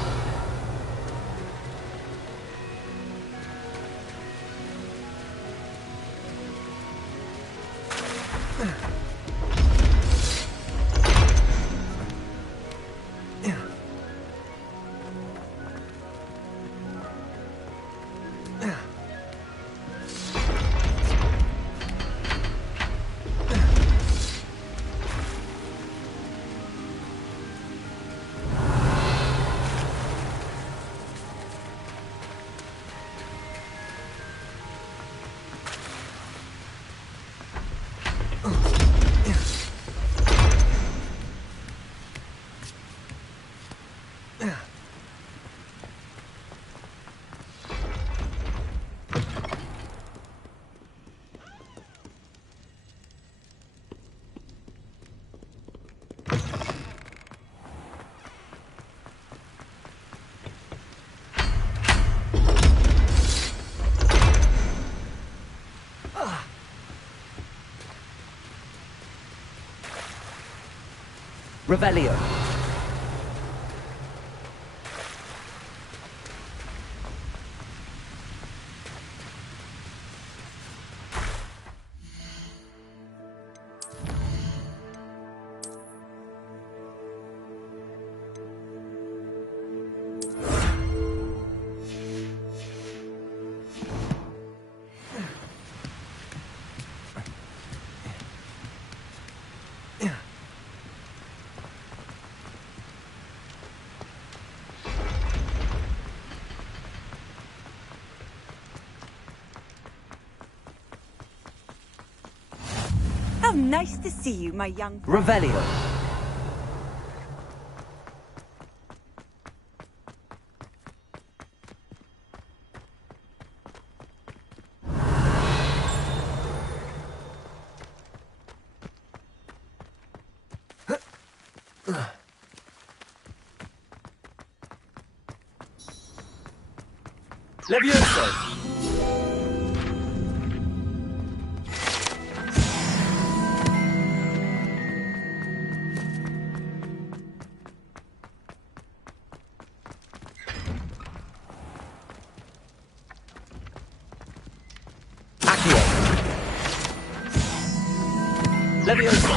Revelio. How nice to see you, my young... Revelio. Levioso. Levioso.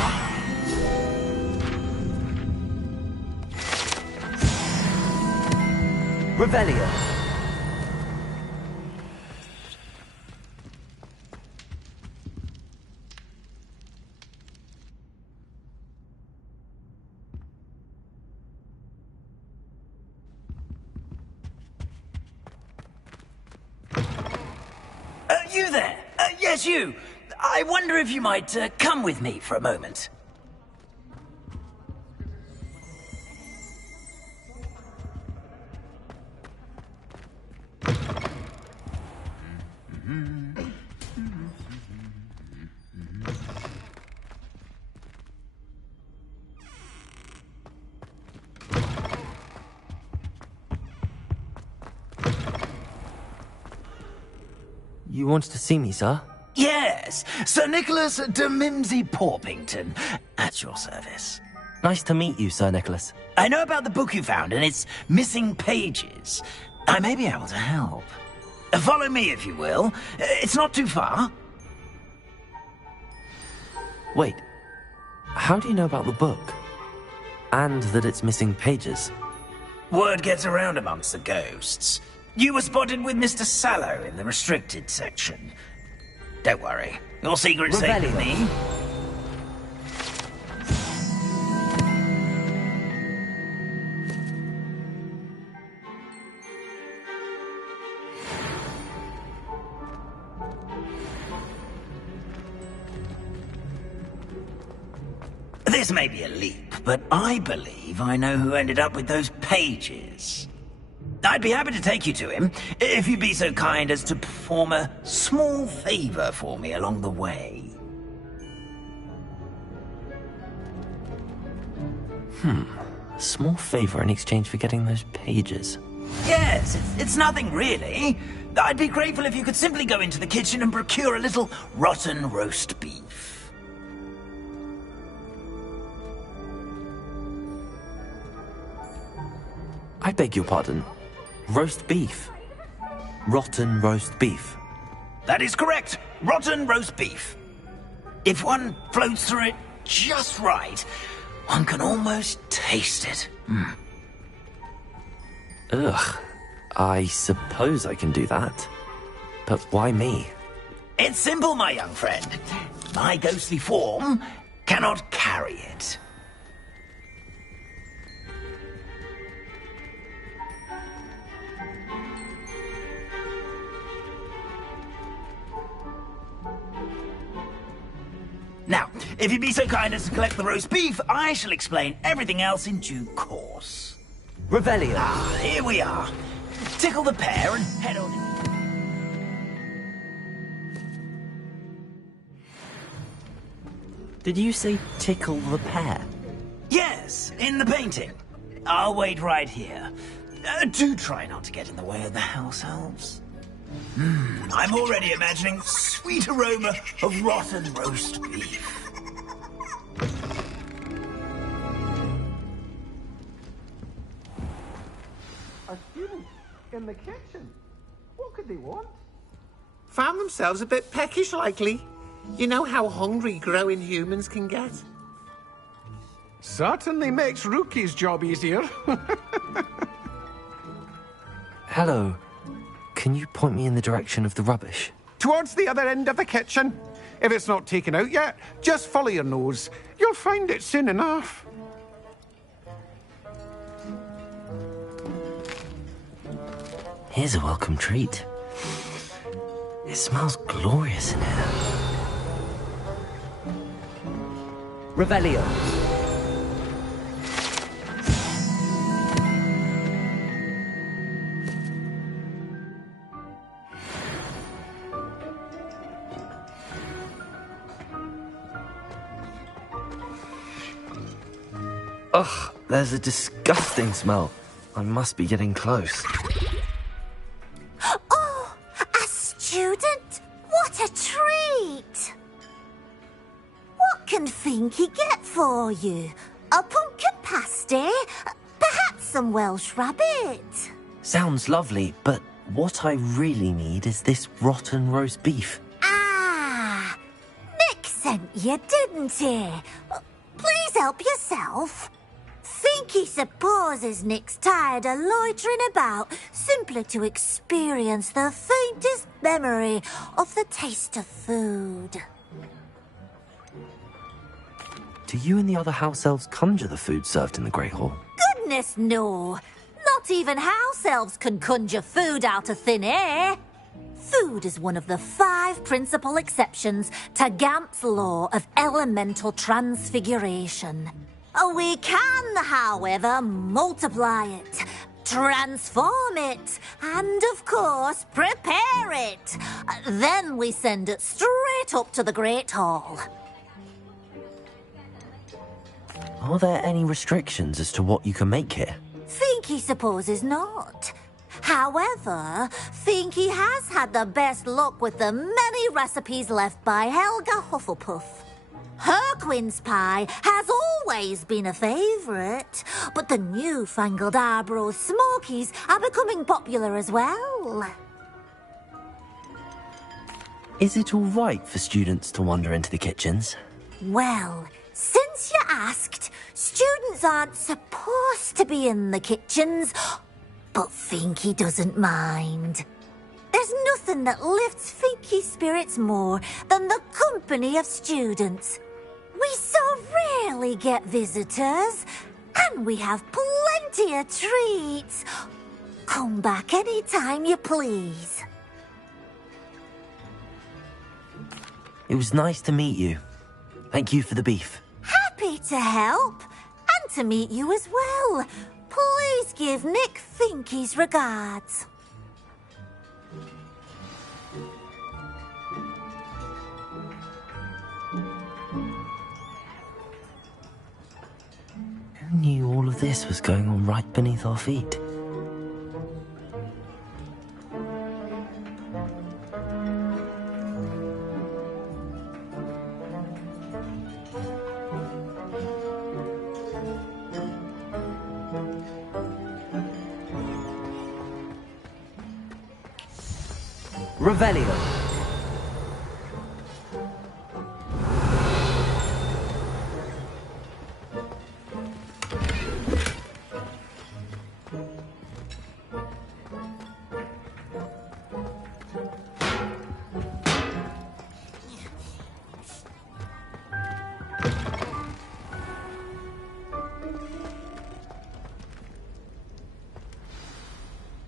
Revelio. You there? Yes, you. I wonder if you might come with me for a moment. You wanted to see me, sir? Yes, Sir Nicholas de Mimsy Porpington, at your service. Nice to meet you, Sir Nicholas. I know about the book you found and its missing pages. I may be able to help. Follow me, if you will. It's not too far. Wait, how do you know about the book? And that it's missing pages? Word gets around amongst the ghosts. You were spotted with Mr. Sallow in the restricted section. Don't worry, your secret's safe with me. This may be a leap, but I believe I know who ended up with those pages. I'd be happy to take you to him, if you'd be so kind as to perform a small favor for me along the way. A small favor in exchange for getting those pages. Yes, it's nothing really. I'd be grateful if you could simply go into the kitchen and procure a little rotten roast beef. I beg your pardon. Roast beef. Rotten roast beef. That is correct. Rotten roast beef. If one floats through it just right, one can almost taste it. Ugh. I suppose I can do that. But why me? It's simple, my young friend. My ghostly form cannot carry it. Now, if you'd be so kind as to collect the roast beef, I shall explain everything else in due course. Revelio. Ah, here we are. Tickle the pear and head on in. Did you say tickle the pear? Yes, in the painting. I'll wait right here. Do try not to get in the way of the house elves. I'm already imagining sweet aroma of rotten roast beef. A student in the kitchen? What could they want? Found themselves a bit peckish, likely. You know how hungry growing humans can get. Certainly makes Rookie's job easier. Hello. Can you point me in the direction of the rubbish? Towards the other end of the kitchen. If it's not taken out yet, just follow your nose. You'll find it soon enough. Here's a welcome treat. It smells glorious in here. Revelio. Ugh, there's a disgusting smell. I must be getting close. Oh, a student? What a treat! What can Finky get for you? A pumpkin pasty? Perhaps some Welsh rabbit? Sounds lovely, but what I really need is this rotten roast beef. Ah, Nick sent you, didn't he? Please help yourself. Finky supposes Nick's tired of loitering about simply to experience the faintest memory of the taste of food. Do you and the other house elves conjure the food served in the Great Hall? Goodness, no. Not even house elves can conjure food out of thin air. Food is one of the 5 principal exceptions to Gamp's law of elemental transfiguration. We can, however, multiply it, transform it, and, of course, prepare it. Then we send it straight up to the Great Hall. Are there any restrictions as to what you can make here? Finky supposes not. However, Finky has had the best luck with the many recipes left by Helga Hufflepuff. Her quince pie has always been a favourite, but the newfangled Arbroath Smokies are becoming popular as well. Is it all right for students to wander into the kitchens? Well, since you asked, students aren't supposed to be in the kitchens, but Finky doesn't mind. There's nothing that lifts Finky's spirits more than the company of students. We so rarely get visitors, and we have plenty of treats. Come back any time you please. It was nice to meet you. Thank you for the beef. Happy to help, and to meet you as well. Please give Nick Finky's regards. Who knew all of this was going on right beneath our feet? Revelio.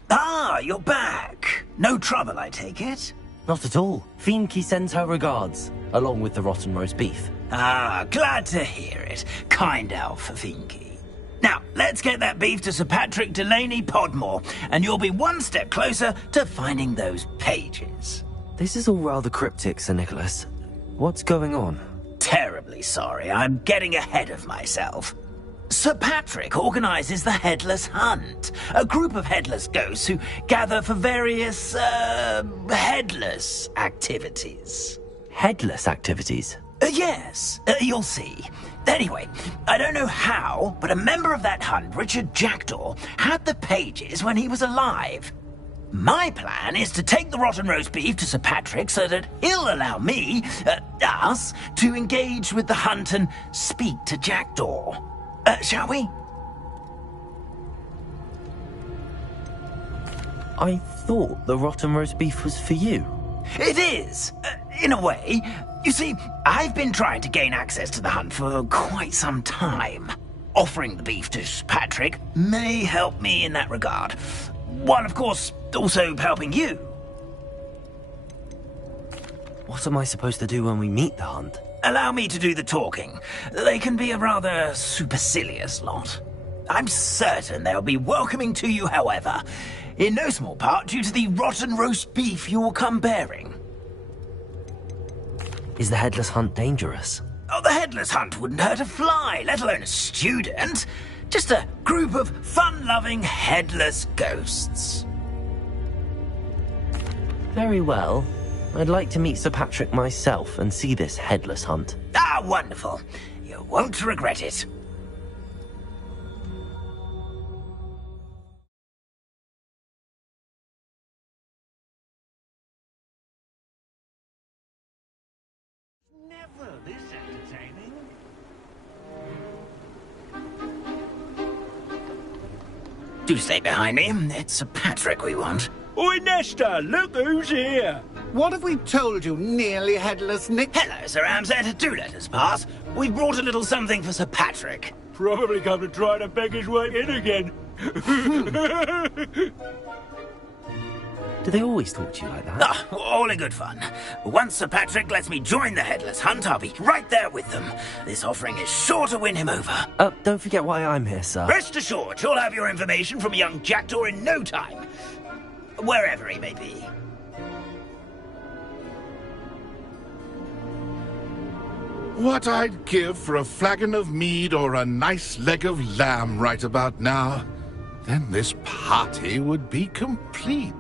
Ah, you're back. No trouble, I take it? Not at all. Finky sends her regards, along with the rotten roast beef. Ah, glad to hear it. Kind elf, Finky. Now, let's get that beef to Sir Patrick Delaney Podmore, and you'll be one step closer to finding those pages. This is all rather cryptic, Sir Nicholas. What's going on? Terribly sorry, I'm getting ahead of myself. Sir Patrick organises the Headless Hunt, a group of headless ghosts who gather for various, headless activities. Headless activities? Yes, you'll see. Anyway, I don't know how, but a member of that hunt, Richard Jackdaw, had the pages when he was alive. My plan is to take the rotten roast beef to Sir Patrick so that he'll allow me, us, to engage with the hunt and speak to Jackdaw. Shall we? I thought the rotten roast beef was for you. It is, in a way. You see, I've been trying to gain access to the hunt for quite some time. Offering the beef to Patrick may help me in that regard. While, of course, also helping you. What am I supposed to do when we meet the hunt? Allow me to do the talking. They can be a rather supercilious lot. I'm certain they'll be welcoming to you, however, in no small part due to the rotten roast beef you will come bearing. Is the Headless Hunt dangerous? Oh, the Headless Hunt wouldn't hurt a fly, let alone a student. Just a group of fun-loving headless ghosts. Very well. I'd like to meet Sir Patrick myself and see this Headless Hunt. Ah, wonderful. You won't regret it. Never this entertaining. Do stay behind me. It's Sir Patrick we want. Oi, Nesta, look who's here. What have we told you, nearly headless Nick? Hello, Sir Amset. Do let us pass. We've brought a little something for Sir Patrick. Probably come to try to beg his way in again. Do they always talk to you like that? Ah, all in good fun. Once Sir Patrick lets me join the Headless Hunt, I'll be right there with them. This offering is sure to win him over. Don't forget why I'm here, sir. Rest assured, you'll have your information from young Jackdaw in no time. Wherever he may be. What I'd give for a flagon of mead or a nice leg of lamb right about now. Then this party would be complete.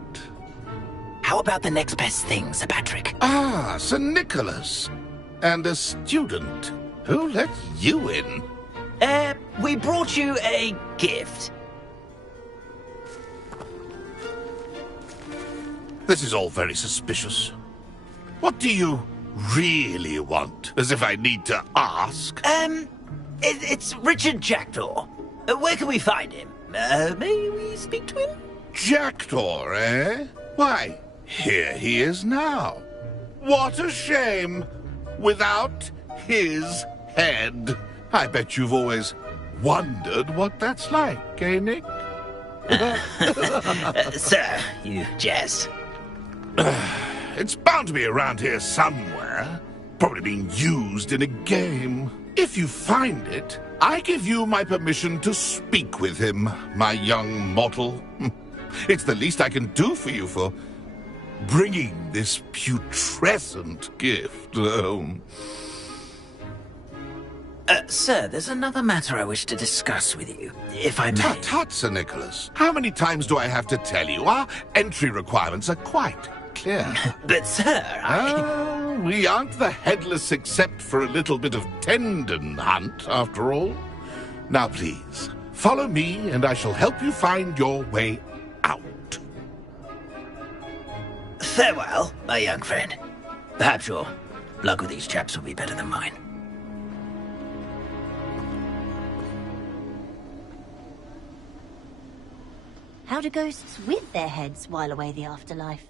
How about the next best thing, Sir Patrick? Ah, Sir Nicholas. And a student. Who let you in? We brought you a gift. This is all very suspicious. What do you really want? As if I need to ask. It's Richard Jackdaw. Where can we find him? May we speak to him? Jackdaw, eh? Why, here he is now. What a shame. Without his head. I bet you've always wondered what that's like, eh, Nick? Sir, you jest. It's bound to be around here somewhere. Probably being used in a game. If you find it, I give you my permission to speak with him, my young mortal. It's the least I can do for you for bringing this putrescent gift home. Sir, there's another matter I wish to discuss with you, if I may. Tut, Sir Nicholas. How many times do I have to tell you? Our entry requirements are quite clear. But, sir, we aren't the headless except for a little bit of tendon hunt, after all. Now, please, follow me, and I shall help you find your way out. Farewell, my young friend. Perhaps your luck with these chaps will be better than mine. How do ghosts with their heads while away the afterlife?